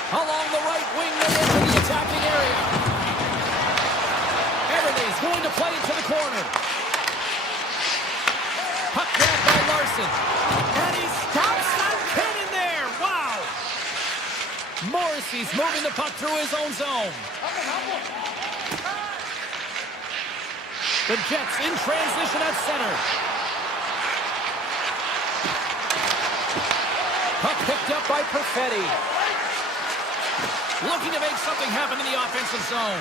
Along the right wing and into the attacking area. Everything's going to play into the corner. Puck grabbed by Larson. And he stops that pin in there. Wow. Morrissey's moving the puck through his own zone. The Jets in transition at center. Puck picked up by Perfetti. Looking to make something happen in the offensive zone.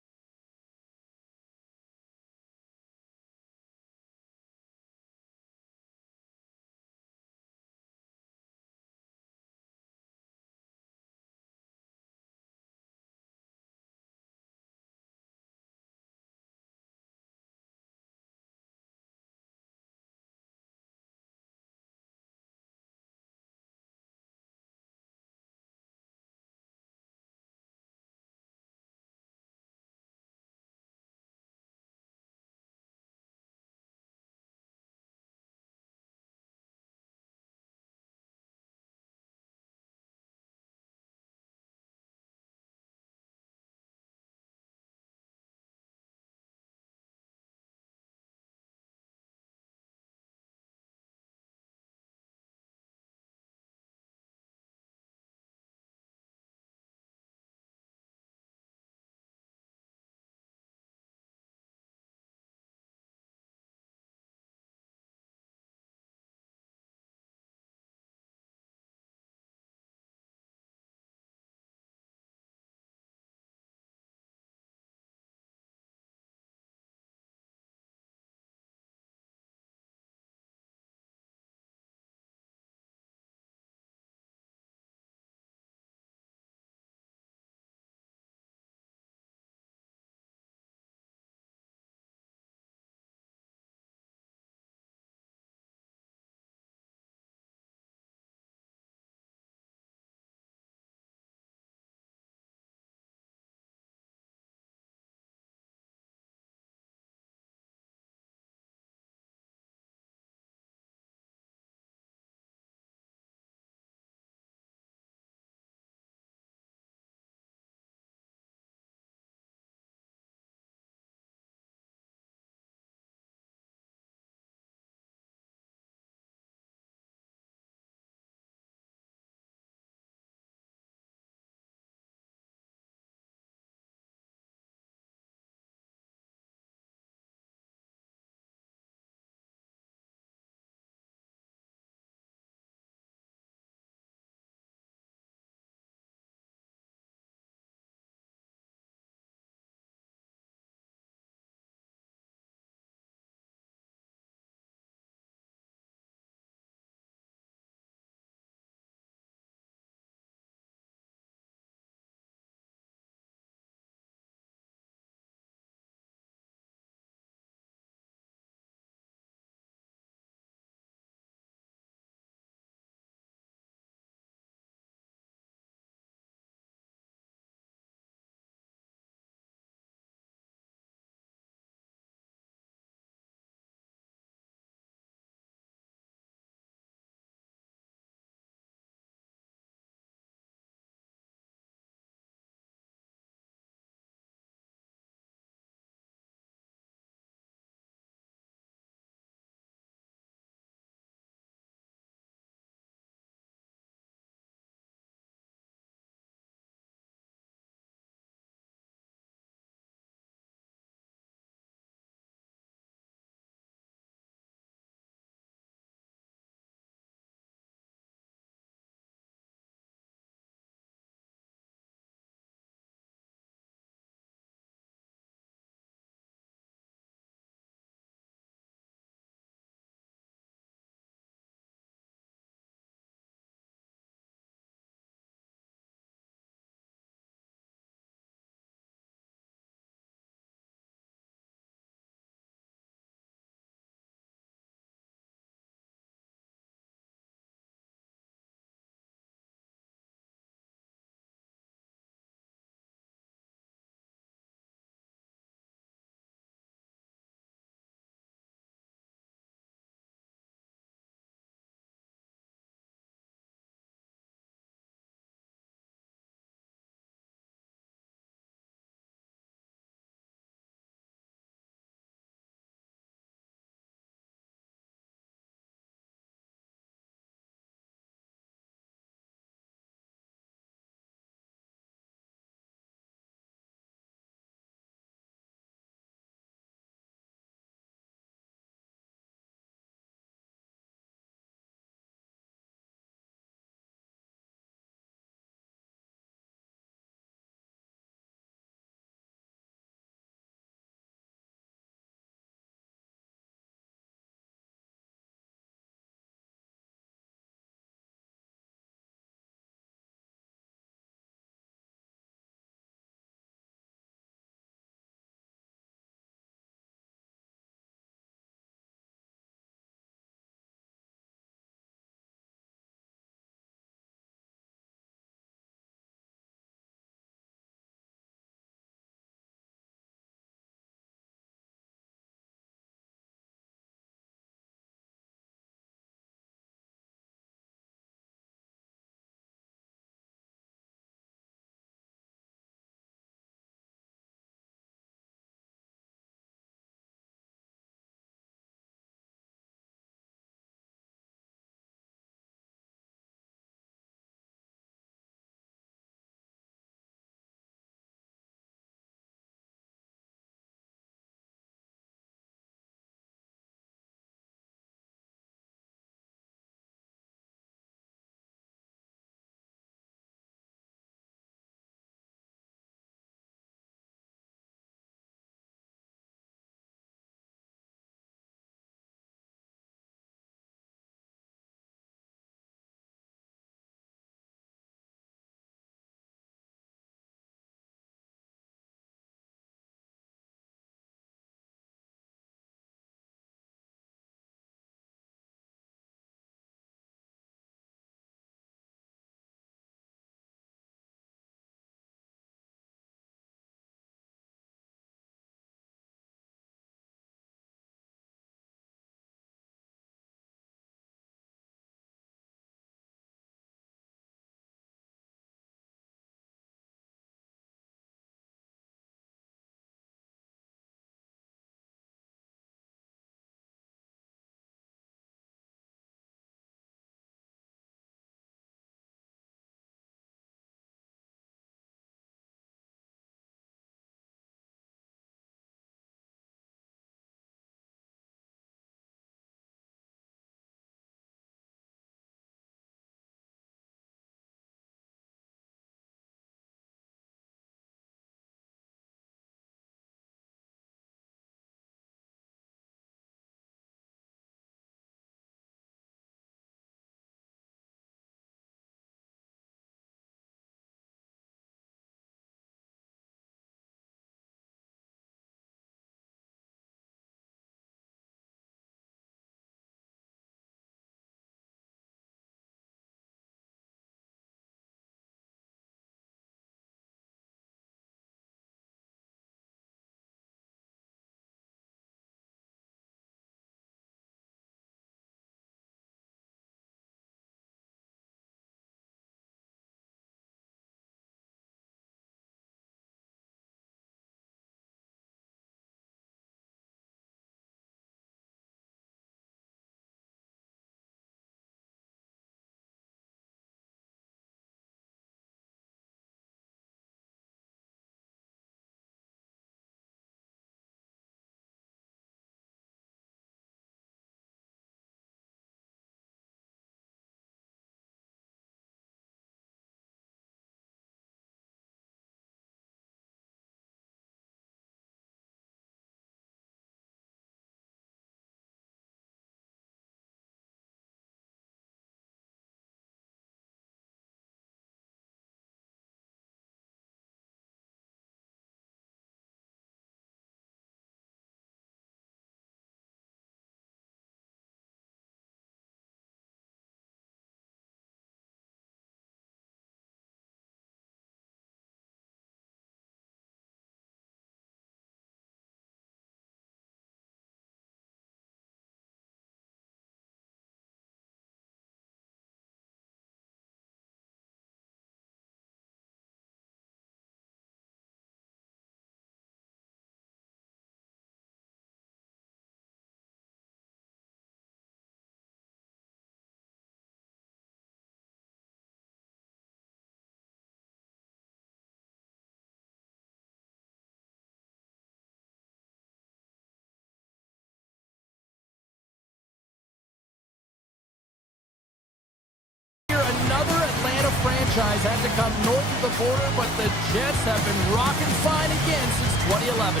franchise had to come north of the border, but the Jets have been rocking fine again since 2011.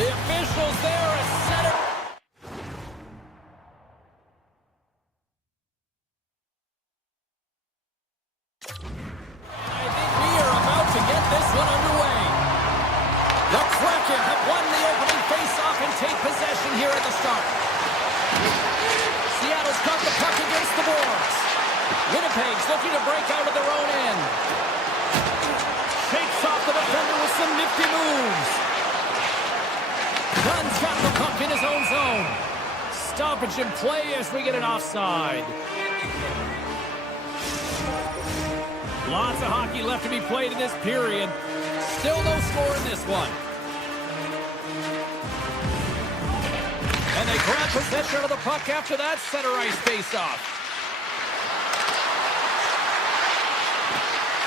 The officials there at center. I think we are about to get this one underway. The Kraken have won the opening face-off and take possession here at the start. Seattle's got the puck against the boards. Winnipeg's looking to break out of their own end. Shakes off the defender with some nifty moves. Dunn's got the puck in his own zone. Stoppage in play as we get an offside. Lots of hockey left to be played in this period. Still no score in this one. And they grab possession of the puck after that center ice face-off.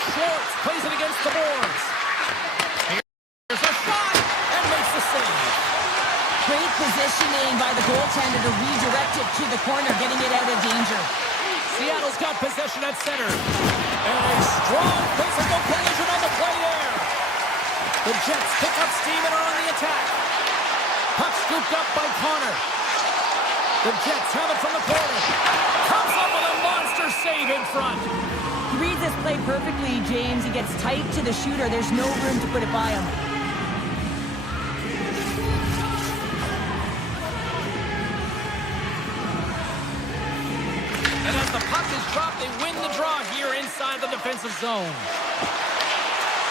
Schwartz plays it against the boards. Here's a shot and makes the save. Great positioning by the goaltender to redirect it to the corner, getting it out of danger. Seattle's got possession at center. And a strong physical collision on the play there. The Jets pick up steam and are on the attack. Puck scooped up by Connor. The Jets have it from the corner. Comes up with a monster save in front. He reads this play perfectly, James. He gets tight to the shooter. There's no room to put it by him. And as the puck is dropped, they win the draw here inside the defensive zone.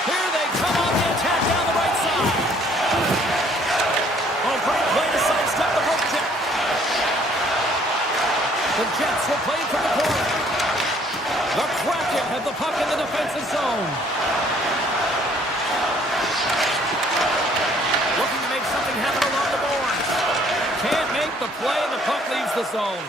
Here they come on the attack down the right side. Oh, great play to sidestep the poke check. The Jets will play from the corner. The Kraken have the puck in the defensive zone. Looking to make something happen along the boards. Can't make the play, and the puck leaves the zone.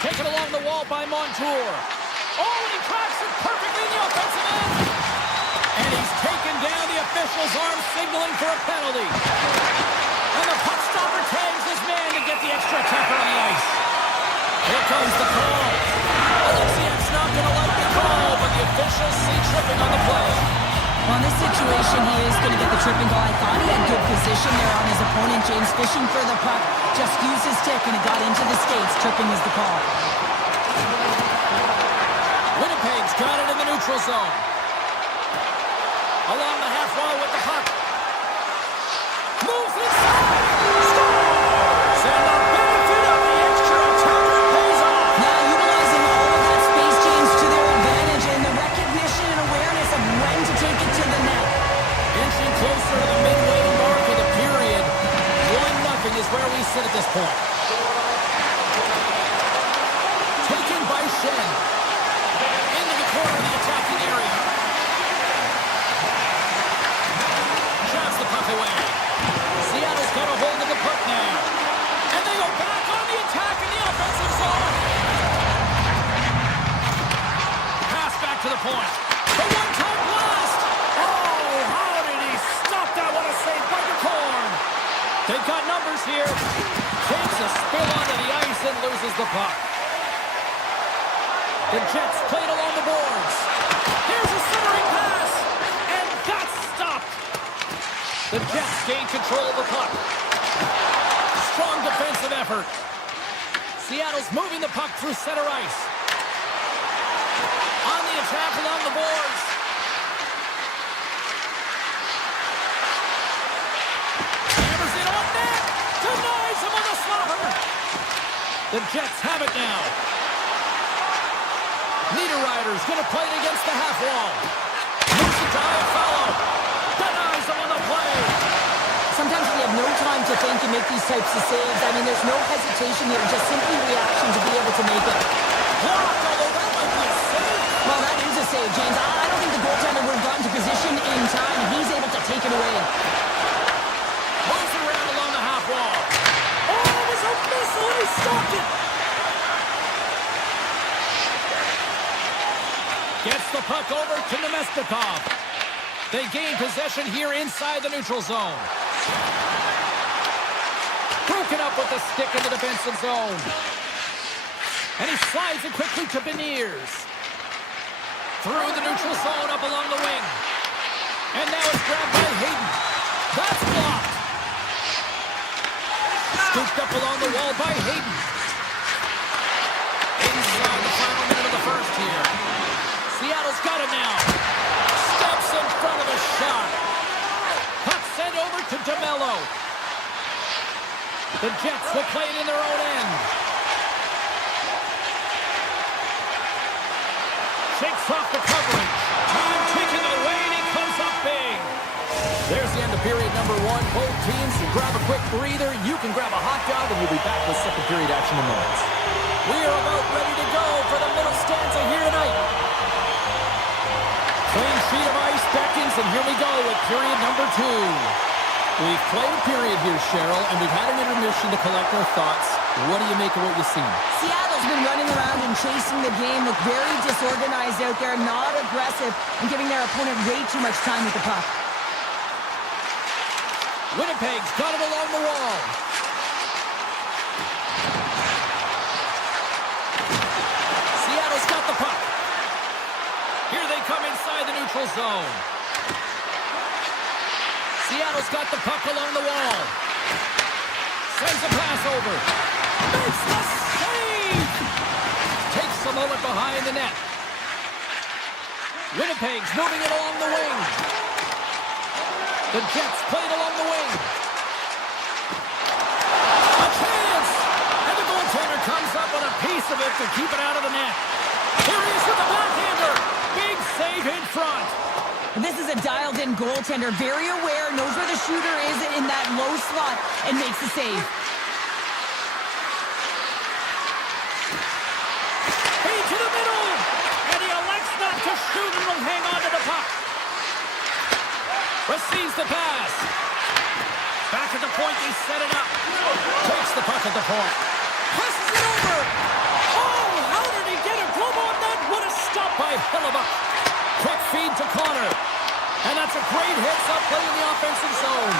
Taken along the wall by Montour. Oh, and he cracks it perfectly in the offensive end. And he's taken down. The official's arm signaling for a penalty. And the puck stopper tags this man to get the extra attacker on the ice. Here comes the call. Alexiak's not going to like the call, but the officials see tripping on the play. On this situation, he is going to get the tripping goal. I thought he had good position there on his opponent. James fishing for the puck. Just used his stick and it got into the skates. Tripping is the call. Winnipeg's got it in the neutral zone. Along the half wall with the puck. Moves inside. Scores! And the benefit of the extra attacker pays off. Now utilizing all of that space, James, to their advantage and the recognition and awareness of when to take it to the net. Inching closer to the midway mark of the period. 1-0 is where we sit at this point. Taken by Shen. Into the corner of the attacking area. Shots the puck away. Seattle's got a hold of the puck now. And they go back on the attack in the offensive zone. Pass back to the point. The one-time blast. Oh, how did he stop that? What a save by the corn. They've got numbers here. Takes a spill onto the ice and loses the puck. The Jets played along the boards. Here's a centering pass. And that's stopped. The Jets gain control of the puck. Strong defensive effort. Seattle's moving the puck through center ice. On the attack along the boards. Hammers it on net. Denies him on the slobber. The Jets have it now. Niederreiter's going to play it against the half wall. Moves it to Iafallo. Denies him on the play. Sometimes we have no time to think and make these types of saves. I mean, there's no hesitation here, just simply reaction to be able to make it. Blocked, although that might be a save. Well, that is a save, James. I don't think the goaltender would have gotten to position in time, and he's able to take it away. Moves it around along the half wall. Oh, it was a missile, and he stopped it. Gets the puck over to Nemestikov. They gain possession here inside the neutral zone. Broken up with the stick in the defensive zone. And he slides it quickly to Beniers. Through the neutral zone, up along the wing. And now it's grabbed by Hayden. That's blocked. Scooped up along the wall by Hayden. Inside the final minute of the first here. Seattle's got it now. Steps in front of a shot. Puck sent over to DeMello. The Jets will play it in their own end. Shakes off the coverage. Time ticking away, and he comes up big. There's the end of period number one. Both teams can grab a quick breather. You can grab a hot dog, and we'll be back with second period action in moments. We are about ready to go for the middle stanza here tonight. Clean sheet of ice beckons, and here we go with period number two. We've played a period here, Cheryl, and we've had an intermission to collect our thoughts. What do you make of what you've seen? Seattle's been running around and chasing the game, look very disorganized out there, not aggressive, and giving their opponent way too much time with the puck. Winnipeg's got it along the wall. Seattle's got the puck. Here they come inside the neutral zone. Seattle's got the puck along the wall. Sends a pass over. Makes the save! Takes a moment behind the net. Winnipeg's moving it along the wing. The Jets play it along the wing. A chance! And the goaltender comes up with a piece of it to keep it out of the net. Here he is with the backhander. Big save in front. This is a dialed-in goaltender, very aware, knows where the shooter is in that low slot, and makes the save. Feed to the middle, and he elects not to shoot and will hang on to the puck. Receives the pass. Back at the point, they set it up. Takes the puck at the point. Passes it over. Oh, how did he get a glove on that? What a stop by Hellebuyck. Quick feed to Connor. And that's a great heads-up play in the offensive zone.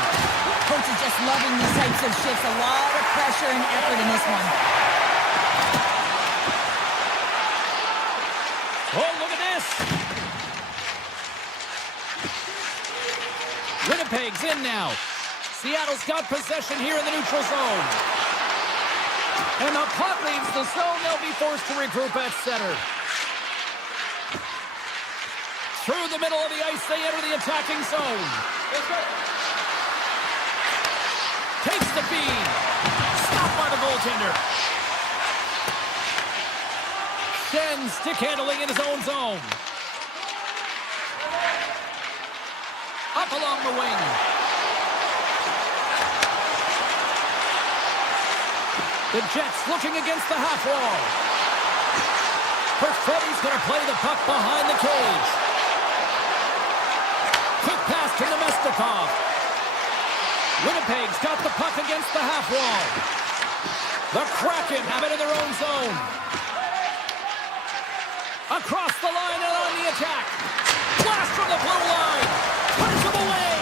Coach is just loving these types of shifts. A lot of pressure and effort in this one. Oh, look at this. Winnipeg's in now. Seattle's got possession here in the neutral zone. And the puck leaves the zone. They'll be forced to regroup at center. Through the middle of the ice, they enter the attacking zone. Takes the feed. Stopped by the goaltender. Shen stick handling in his own zone. Up along the wing. The Jets looking against the half wall. Perfetti's going to play the puck behind the cage. Quick pass to Nemestikov. Winnipeg's got the puck against the half wall. The Kraken have it in their own zone. Across the line and on the attack. Blast from the blue line. Turns him away.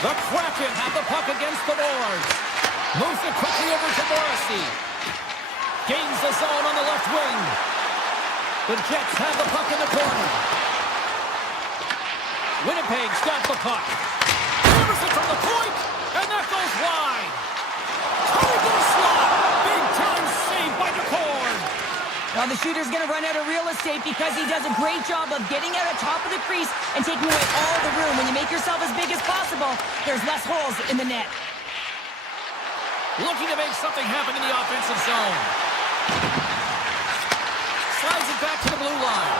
The Kraken have the puck against the boards. Moves it quickly over to Morrissey. Gains the zone on the left wing. The Jets have the puck in the corner. Winnipeg's got the puck. Delivers it from the point, and that goes wide. Tony to the slot. Big time save by DeCord. Now the shooter's going to run out of real estate because he does a great job of getting out of top of the crease and taking away all the room. When you make yourself as big as possible, there's less holes in the net. Looking to make something happen in the offensive zone. Slides it back to the blue line.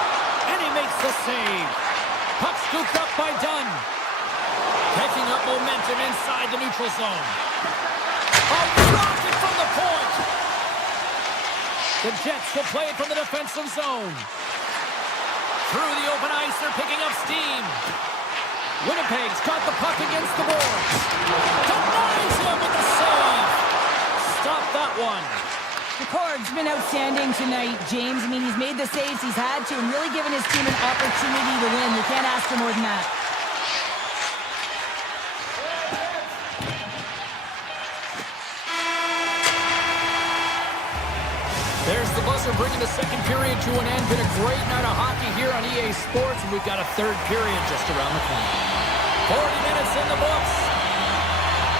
And he makes the save. Puck scooped up by Dunn. Taking up momentum inside the neutral zone. A rocket from the point. The Jets will play it from the defensive zone. Through the open ice, they're picking up steam. Winnipeg's got the puck against the boards. Denies him with the save. Stop that one. DeCord's been outstanding tonight, James. I mean, he's made the saves he's had to and really given his team an opportunity to win. You can't ask for more than that. Plus, we're bringing the second period to an end. Been a great night of hockey here on EA Sports, and we've got a third period just around the corner. 40 minutes in the books.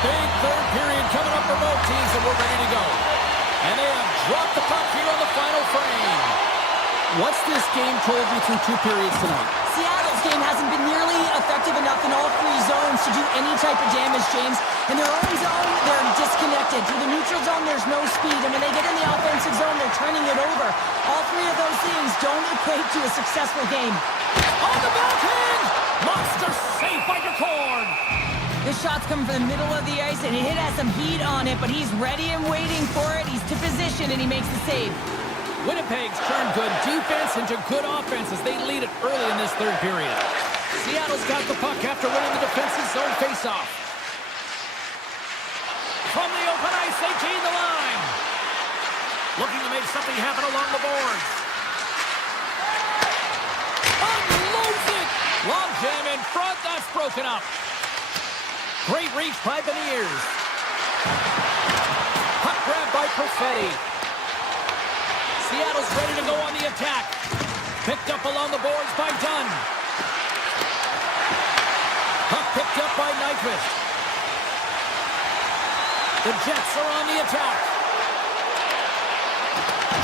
Big third period coming up for both teams, and we're ready to go. And they have dropped the puck here on the final frame. What's this game told you through two periods tonight? Seattle's game hasn't been nearly effective enough in all three zones to do any type of damage, James. In their own zone, they're disconnected. Through the neutral zone, there's no speed. And when they get in the offensive zone, they're turning it over. All three of those things don't equate to a successful game. On the backhand! Monster save by Kraken! This shot's coming from the middle of the ice, and it has some heat on it, but he's ready and waiting for it. He's to position, and he makes the save. Winnipeg's turned good defense into good offense as they lead it early in this third period. Seattle's got the puck after winning the defensive zone faceoff. From the open ice, they gain the line. Looking to make something happen along the boards. Unloads it! Long jam in front, that's broken up. Great reach by Beniers. Puck grab by Perfetti. Seattle's ready to go on the attack. Picked up along the boards by Dunn. Puck picked up by Nyquist. The Jets are on the attack.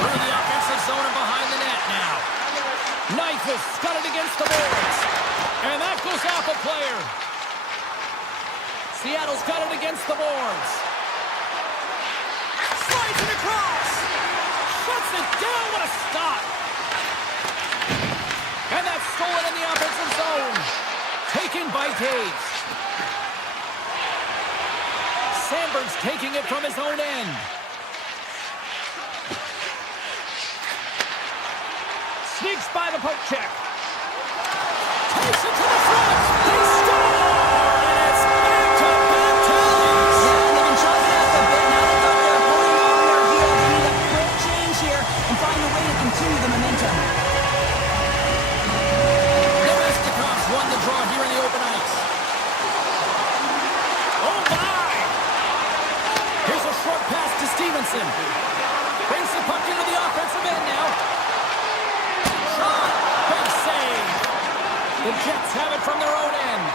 Through the offensive zone and behind the net now. Nyquist got it against the boards. And that goes off a player. Seattle's got it against the boards. Slides it across. Shuts it down. What a stop. And that's stolen in the offensive zone. Taken by Taves. Sandberg's taking it from his own end. Sneaks by the poke check. Takes it to the front. They score! And it's back-to-back ties. Yeah, they've been chopping up a bit. Now they've got their opponent on their heels. They need a quick change here and find a way to continue the momentum. Nemesnikov's won the draw here in the open ice. Oh, my! Here's a short pass to Stevenson. Brings the puck into the offensive end now. Shot! Big save! The Jets have it from their own end.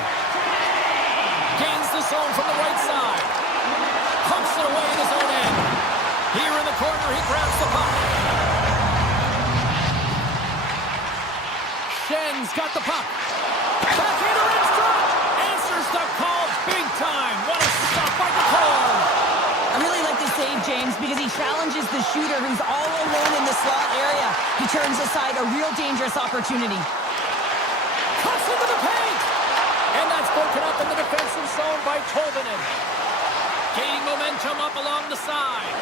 Gains the zone from the right side. Pumps it away in his own end. Here in the corner, he grabs the puck. Schen's got the puck. Backhander in front. Answers the call big time. What a stop by the call. I really like this save, James, because he challenges the shooter who's all alone in the slot area. He turns aside a real dangerous opportunity. Cuts into the paint. And that's broken up in the defensive zone by Tolvanen. Gaining momentum up along the side.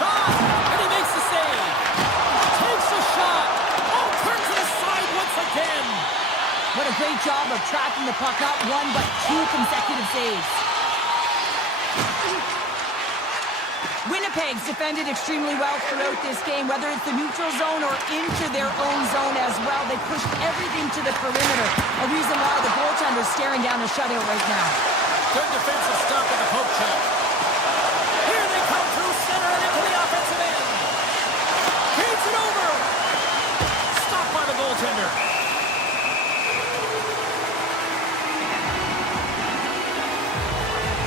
Shot! And he makes the save. Takes a shot. Oh, turns it aside once again. What a great job of tracking the puck, not one but two consecutive saves. Winnipeg's defended extremely well throughout this game, whether it's the neutral zone or into their own zone as well. They pushed everything to the perimeter, a reason why the goaltender's staring down a shutout right now. Good defensive stop with the poke check. Here they come through center and into the offensive end. Feeds it over. Stopped by the goaltender.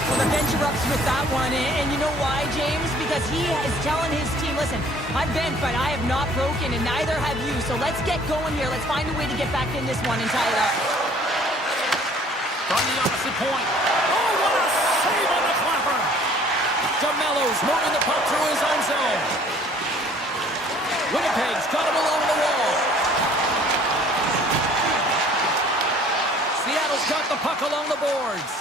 Well, the bench erupts with that one, and you know why, James? Because he is telling his team, listen, I'm bent, but I have not broken, and neither have you, so let's get going here. Let's find a way to get back in this one and tie it up. From the opposite point. Oh, what a save on the clapper. DeMello's moving the puck through his own zone. Winnipeg's got him along the wall. Seattle's got the puck along the boards.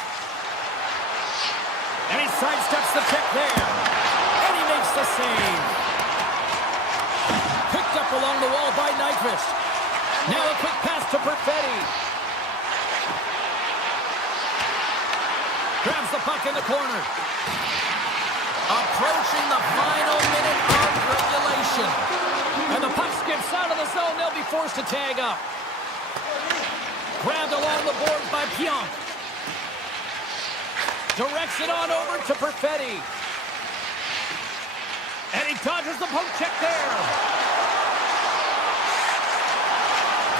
And he sidesteps the check there. And he makes the save. Picked up along the wall by Nyquist. Now a quick pass to Perfetti. Grabs the puck in the corner. Approaching the final minute of regulation. And the puck skips out of the zone. They'll be forced to tag up. Grabbed along the boards by Pionk. Directs it on over to Perfetti. And he dodges the poke check there.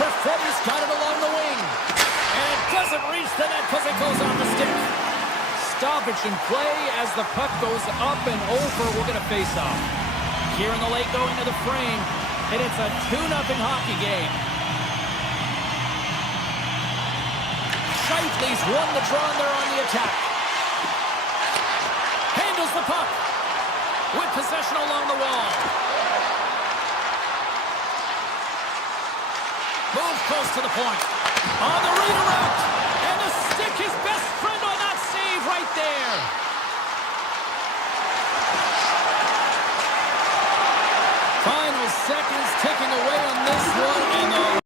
Perfetti's got it along the wing. And it doesn't reach the net because it goes off the stick. Stoppage in play as the puck goes up and over. We'll get a face-off. Here in the late going to the frame. And it's a 2-0 hockey game. Shifley's won the draw and they're on the attack. Handles the puck. With possession along the wall. Move close to the point. On the redirect. And the stick, his best friend on that save right there. Final seconds ticking away on this one. And the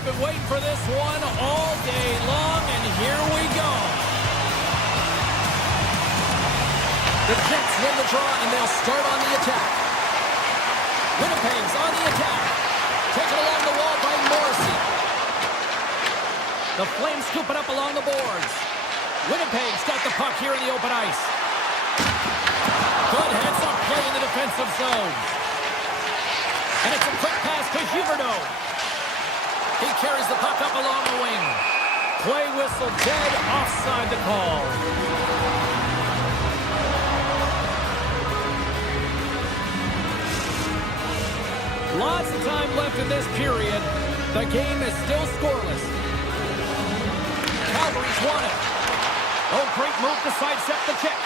we've been waiting for this one all day long, and here we go. The Jets win the draw, and they'll start on the attack. Winnipeg's on the attack. Taken along the wall by Morrissey. The Flames scoop it up along the boards. Winnipeg's got the puck here in the open ice. Good heads-up play in the defensive zone. And it's a quick pass to Huberdeau. He carries the puck up along the wing. Play whistle dead, offside the call. Lots of time left in this period. The game is still scoreless. Calgary's won it. Oh, great move to sidestep the check.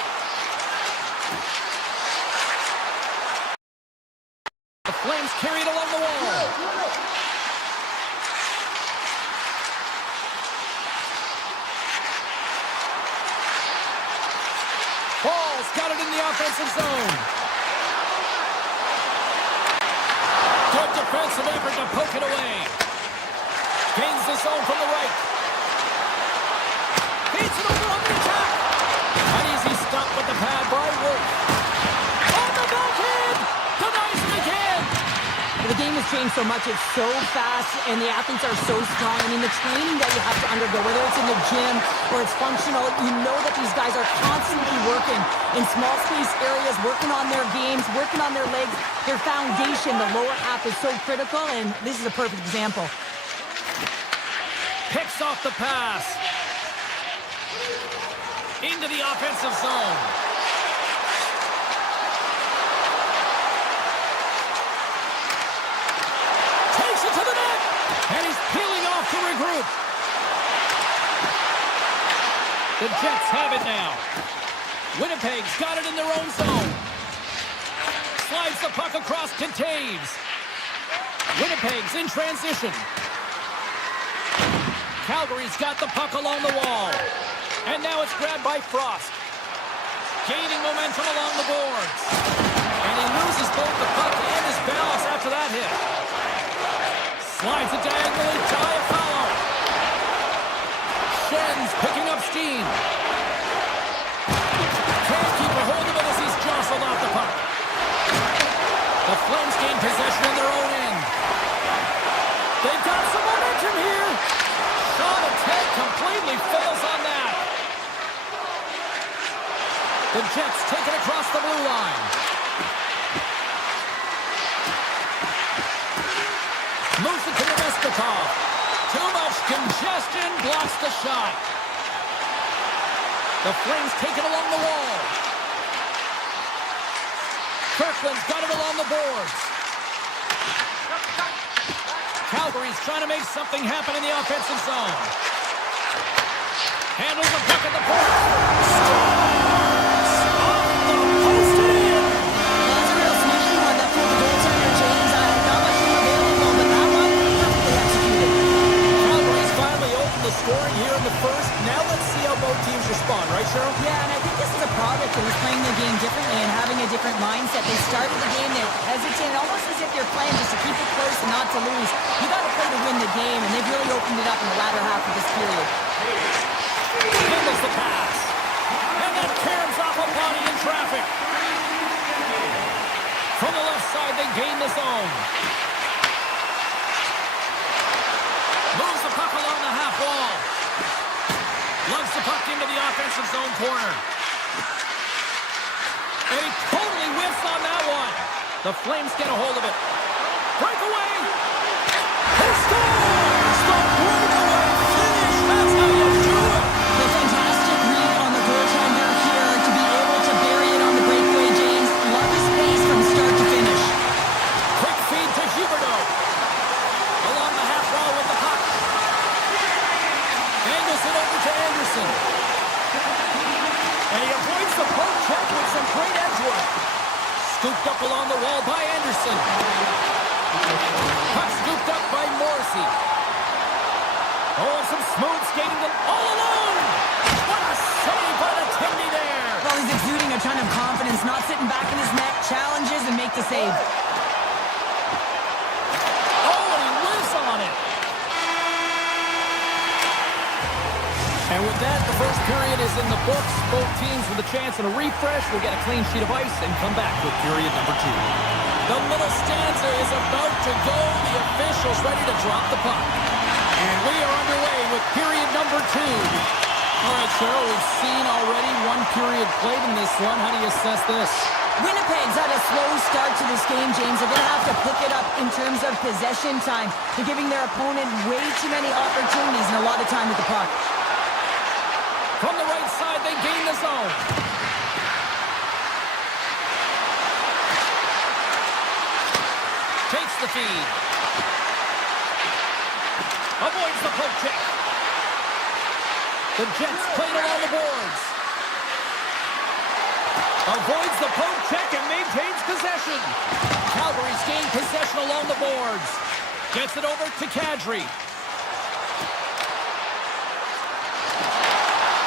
The Flames carry it along the wall. Ball's got it in the offensive zone. Good defensive effort to poke it away. Gains the zone from the right. Feeds it over on the attack. An easy stop with the pad by Wolf. On the backhand. Denies it again. The game has changed so much. It's so fast, and the athletes are so strong. I mean, the training that you have to undergo, whether it's in the gym or it's functional, you know that these guys are constantly working in small space areas, working on their games, working on their legs. Their foundation, the lower half, is so critical, and this is a perfect example. Picks off the pass. Into the offensive zone. Takes it to the net. And he's peeling off to regroup. The Jets have it now. Winnipeg's got it in their own zone. Slides the puck across to Taves. Winnipeg's in transition. Calgary's got the puck along the wall. And now it's grabbed by Frost. Gaining momentum along the boards. And he loses both the puck and his balance after that hit. Slides it diagonally to Iafallo. Schen's picking up steam. Can't keep a hold of it as he's jostled off the puck. The Flames gain possession in their own end. They've got some momentum here. Shot attack completely fails on that. The Jets take it across the blue line. Moves it to Nemestikov. Too much congestion, blocks the shot. The Flames take it along the wall. Kirkland's got it along the boards. Calgary's trying to make something happen in the offensive zone. Handles the puck at the point. Scores! Off the post and in. That's a real sneaky one. That pulled the goaltender, James. Not much room available, but that one perfectly executed. Calgary's finally opened the scoring here in the first. Now let's see how both teams respond, right, Cheryl? Yeah, and I think this is a product of who's playing the game differently and having a different mindset. They started the game, they're hesitant, almost as if they're playing just to keep it close and not to lose. You got to play to win the game, and they've really opened it up in the latter half of this period. Handles the pass. And then caroms off a body in traffic. From the left side, they gain the zone. Moves the puck along the half wall. Lugs the puck into the offensive zone corner. And he totally whiffs on that one. The Flames get a hold of it. Breakaway. He scores! The breakaway finish. That's how you do it. A fantastic read on the goaltender here to be able to bury it on the breakaway, James. Love his pace from start to finish. Quick feed to Huberdeau. Along the half wall with the puck. Angles it over to Anderson. And he avoids the poke check with some great edge work. Scooped up along the wall by Anderson. Puck scooped up by Morrissey. Oh, some smooth skating all alone. What a save by the Tindy there. Well, he's exuding a ton of confidence, not sitting back in his net, challenges and make the save. Oh, and he whiffs on it. And with that, the first period is in the books. Both teams with a chance and a refresh will get a clean sheet of ice and come back with period number 2. The middle stanza is about to go. The officials ready to drop the puck. And we are underway with period number 2. All right, Cheryl, we've seen already one period played in this one. How do you assess this? Winnipeg's had a slow start to this game, James. They're going to have to pick it up in terms of possession time. They're giving their opponent way too many opportunities and a lot of time with the puck. From the right side, they gain the zone. Takes the feed. Avoids the poke check. The Jets played along the boards. Avoids the poke check and maintains possession. Calgary's gained possession along the boards. Gets it over to Kadri.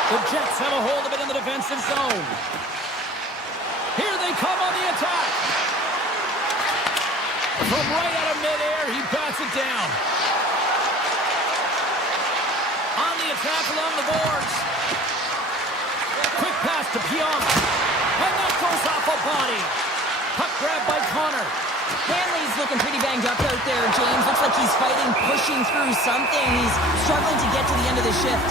The Jets have a hold of it in the defensive zone. Here they come on the attack. From right out of midair, he bats it down. On the attack along the boards. Quick pass to Piana. And that goes off a body. Puck grab by Connor. Hanley's looking pretty banged up out there, James. Looks like he's fighting, pushing through something. He's struggling to get to the end of the shift.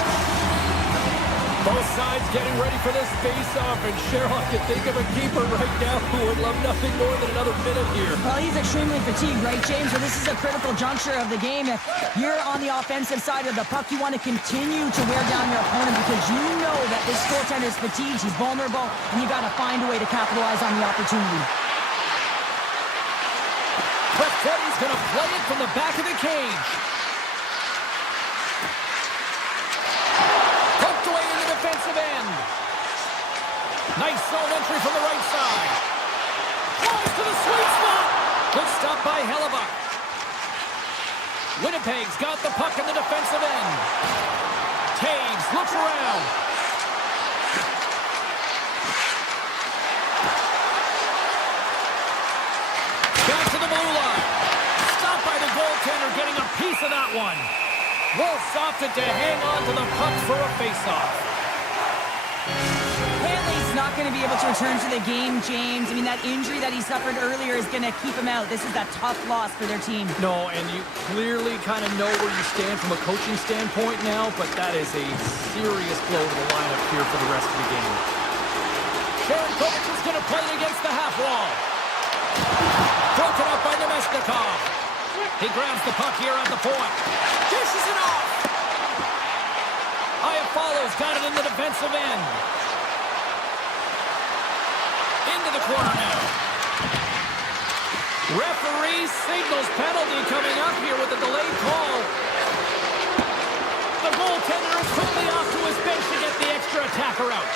Both sides getting ready for this face-off, and Cheryl, I can think of a keeper right now who would love nothing more than another minute here. Well, he's extremely fatigued, right, James? So this is a critical juncture of the game. If you're on the offensive side of the puck, you want to continue to wear down your opponent because you know that this goaltender is fatigued, he's vulnerable, and you got to find a way to capitalize on the opportunity. Freddy's going to play it from the back of the cage. Poked away in the defensive end. Nice zone entry from the right side. Flies to the sweet spot. Good stop by Hellebuck. Winnipeg's got the puck in the defensive end. Taves looks around. Back to the blue line. Stopped by the goaltender, getting a piece of that one. Wolf's opted to hang on to the puck for a face-off. Hanley's not going to be able to return to the game, James. I mean, that injury that he suffered earlier is going to keep him out. This is a tough loss for their team. No, and you clearly kind of know where you stand from a coaching standpoint now, but that is a serious blow to the lineup here for the rest of the game. Sharon Kovac is going to play it against the half wall. Broken up by Nemesnikov. He grabs the puck here at the point. Dishes it off. Iafallo's got it in the defensive end. Into the corner now. Referee signals penalty coming up here with a delayed call. The goaltender is quickly off to his bench to get the extra attacker out.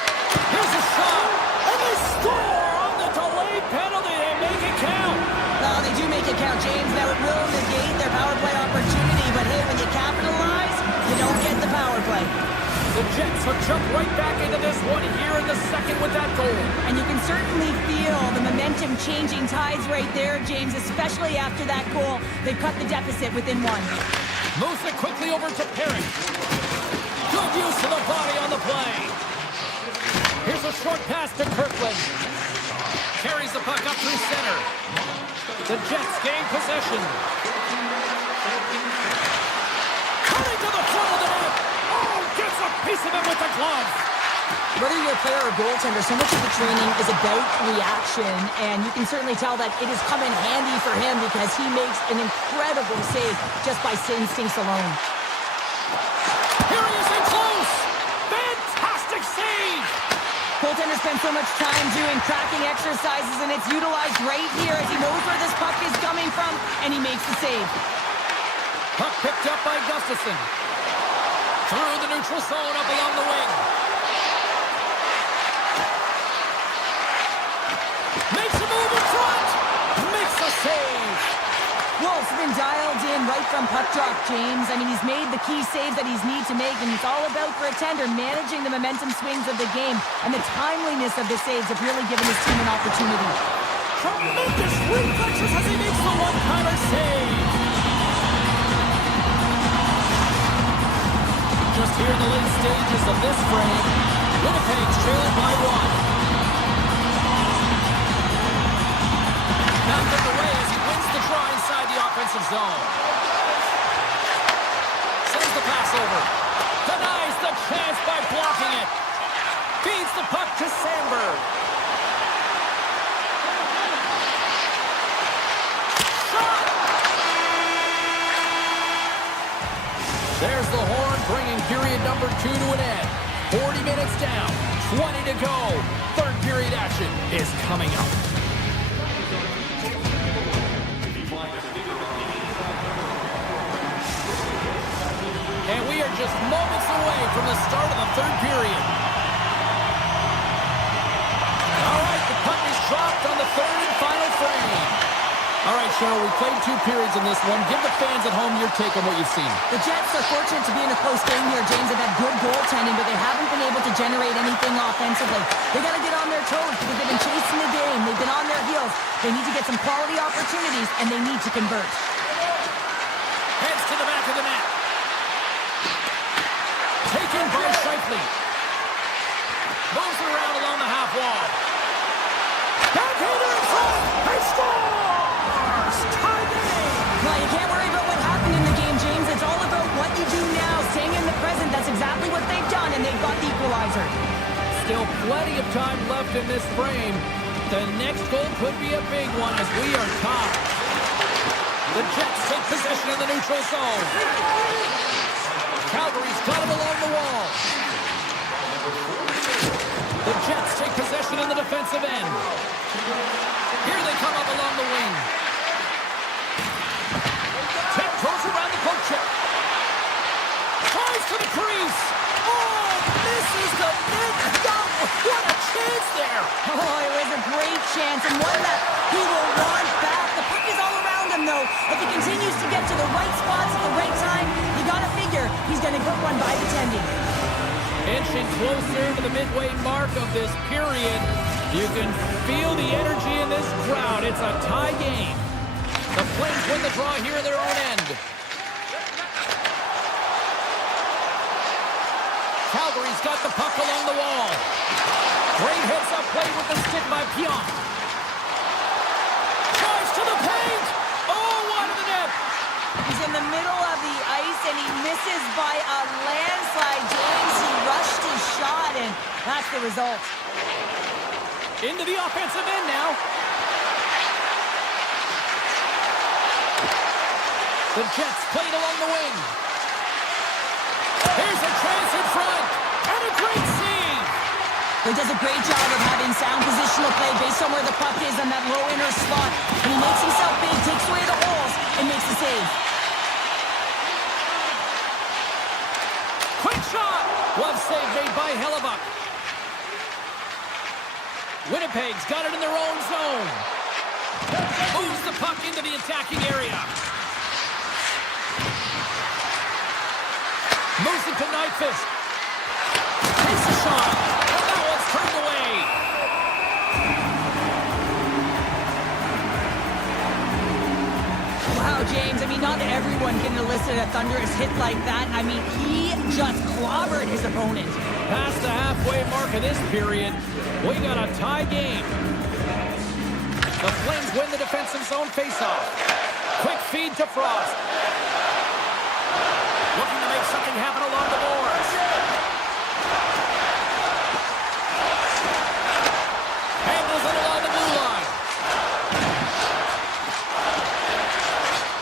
Here's a shot. And they score on the delayed penalty. They make it count. No, they do make it count, James. Now it will negate their power play opportunity, but hey, when you capitalize, you don't get the power play. The Jets have jumped right back into this one here in the second with that goal. And you can certainly feel the momentum changing tides right there, James, especially after that goal. They've cut the deficit within one. Moves it quickly over to Perry. Good use of the body on the play. Here's a short pass to Kirkland. Carries the puck up through center. The Jets gain possession. Cutting to the front of the net. Oh, gets a piece of it with the glove. Whether you're a player or goaltender, so much of the training is about reaction, and you can certainly tell that it has come in handy for him because he makes an incredible save just by instincts alone. Here he is in close. Fantastic save. Goaltenders spend so much time doing tracking exercises, and it's utilized right here as he knows where this puck is coming from, and he makes the save. Puck picked up by Gustafson. Through the neutral zone up along the wing. Makes a move in front. Makes a save. Wolf's been dialed in right from puck drop, James. I mean, he's made the key saves that he's need to make, and it's all about for a tender managing the momentum swings of the game, and the timeliness of the saves have really given his team an opportunity. Tremendous reflexes as he makes the one-timer save. just here in the late stages of this frame. Winnipeg's trailing by 1. Knocked away as he wins the draw inside the offensive zone. Sends the pass over. Denies the chance by blocking it. Feeds the puck to Sandberg. Shot! There's the horn, bringing period number 2 to an end. 40 minutes down, 20 to go. Third period action is coming up. And we are just moments away from the start of the third period. All right, the puck is dropped on the third and final frame. All right, Cheryl, we played 2 periods in this one. Give the fans at home your take on what you've seen. The Jets are fortunate to be in a close game here, James. They've had good goaltending, but they haven't been able to generate anything offensively. They got to get on their toes because they've been chasing the game. They've been on their heels. They need to get some quality opportunities, and they need to convert. Heads to the back of the net. Taken by Scheifele. Moves it around along the half wall. Backhander in front. He scores! Tie game! Well, you can't worry about what happened in the game, James. It's all about what you do now, staying in the present. That's exactly what they've done, and they've got the equalizer. Still plenty of time left in this frame. The next goal could be a big one as we are tied. The Jets take possession of the neutral zone. Calgary's got him along the wall. The Jets take possession in the defensive end. Here they come up along the wing. Tiptoes around the poke check. Tries to the crease. Oh, misses the net. What a chance there. Oh, it was a great chance, and one that he will want back. The puck is all around him, though. If he continues to get to the right spots at the right time, you got to figure he's going to get one by defending. Inching closer to the midway mark of this period. You can feel the energy in this crowd. It's a tie game. The Flames win the draw here in their own end. Calgary's got the puck along the wall. Great heads-up play with the stick by Pion. Tries to the paint. Oh, wide of the net. He's in the middle of the ice, and he misses by a landslide. James, he rushed his shot, and that's the result. Into the offensive end now. The Jets played along the wing. Here's a chance in front. And a great save. He does a great job of having sound positional play based on where the puck is on that low inner slot. And he makes himself big, takes away the holes, and makes the save. Quick shot. Glove save made by Hellebuck. Winnipeg's got it in their own zone. Moves the puck into the attacking area. Moves it to Nyquist. Takes a shot. And that one's turned away. Wow, James, I mean, not everyone can elicit a thunderous hit like that. I mean, he just clobbered his opponent. Past the halfway mark of this period, we got a tie game. The Flames win the defensive zone faceoff. Quick feed to Frost. Looking to make something happen along the boards. Handles it along the blue line.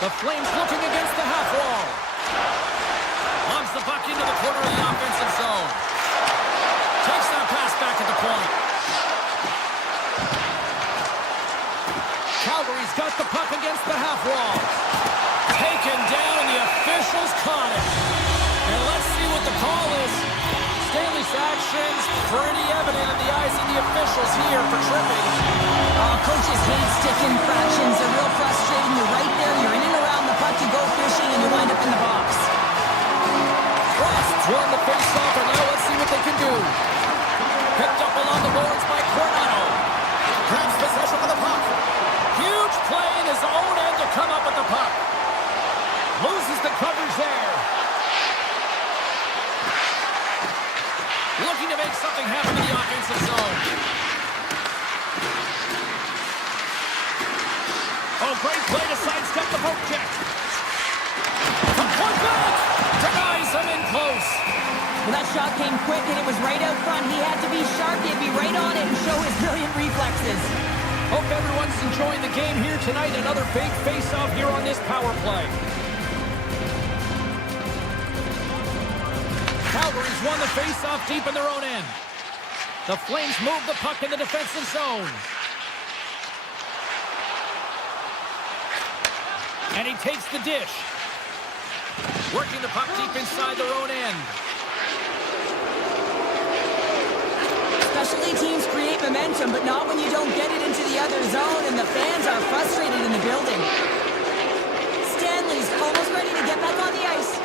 The Flames looking against the half wall. Lobs the puck into the corner of the offensive zone. Takes that pass back at the point. Calgary's got the puck against the half wall. Taken down, and the officials caught it. And let's see what the call is. Stanley's actions pretty evident in the eyes of the officials here for tripping. Coaches hate stick infractions. They're real frustrating. You're right there. You're in and around the puck. You go fishing, and you wind up in the box. Frost's won the face-off, and now let's see what they can do. Picked up along the boards by Coronado. Grabs possession of the puck. Huge play in his own end to come up with the puck. Loses the coverage there. That shot came quick, and it was right out front. He had to be sharp. He had to be right on it and show his brilliant reflexes. Hope everyone's enjoying the game here tonight. Another big face-off here on this power play. Calgary's won the face-off deep in their own end. The Flames move the puck in the defensive zone. And he takes the dish. Working the puck deep inside their own end. Specialty teams create momentum, but not when you don't get it into the other zone, and the fans are frustrated in the building. Stanley's almost ready to get back on the ice.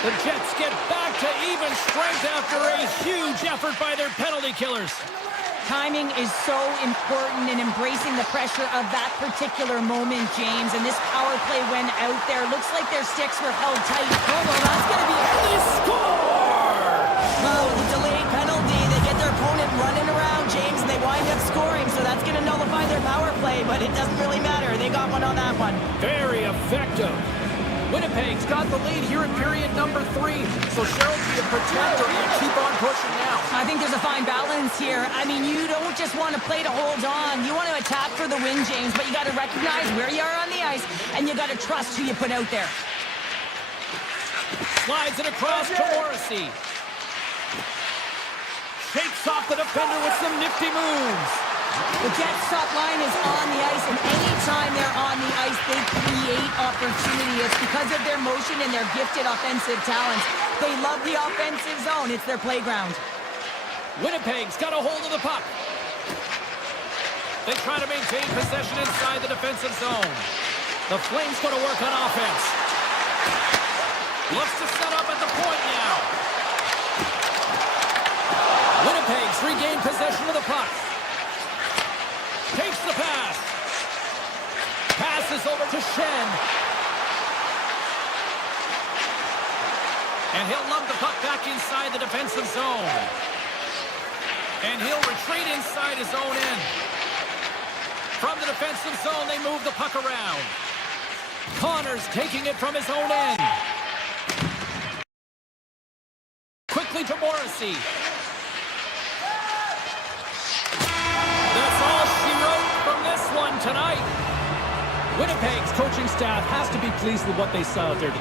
The Jets get back to even strength after a huge effort by their penalty killers. Timing is so important in embracing the pressure of that particular moment, James. And this power play went out there. Looks like their sticks were held tight. Oh, well, that's going to be it. They score! Well, with a delayed penalty, they get their opponent running around, James, and they wind up scoring. So that's going to nullify their power play, but it doesn't really matter. They got one on that one. Very effective. Winnipeg's got the lead here in period number 3. So, Cheryl, do you protect or do you keep on pushing now? I think there's a fine balance here. I mean, you don't just want to play to hold on. You want to attack for the win, James, but you got to recognize where you are on the ice, and you got to trust who you put out there. Slides it across to Morrissey. Shakes off the defender with some nifty moves. The Jets' top line is on the ice, and anytime they're on the ice, they create opportunity. It's because of their motion and their gifted offensive talents. They love the offensive zone. It's their playground. Winnipeg's got a hold of the puck. They try to maintain possession inside the defensive zone. The Flames going to work on offense. Looks to set up at the point now. Winnipeg's regained possession of the puck. Takes the pass. Passes over to Shen. And he'll lump the puck back inside the defensive zone. And he'll retreat inside his own end. From the defensive zone, they move the puck around. Connors taking it from his own end. Quickly to Morrissey. That's all she wrote from this one tonight. Winnipeg's coaching staff has to be pleased with what they saw out there tonight.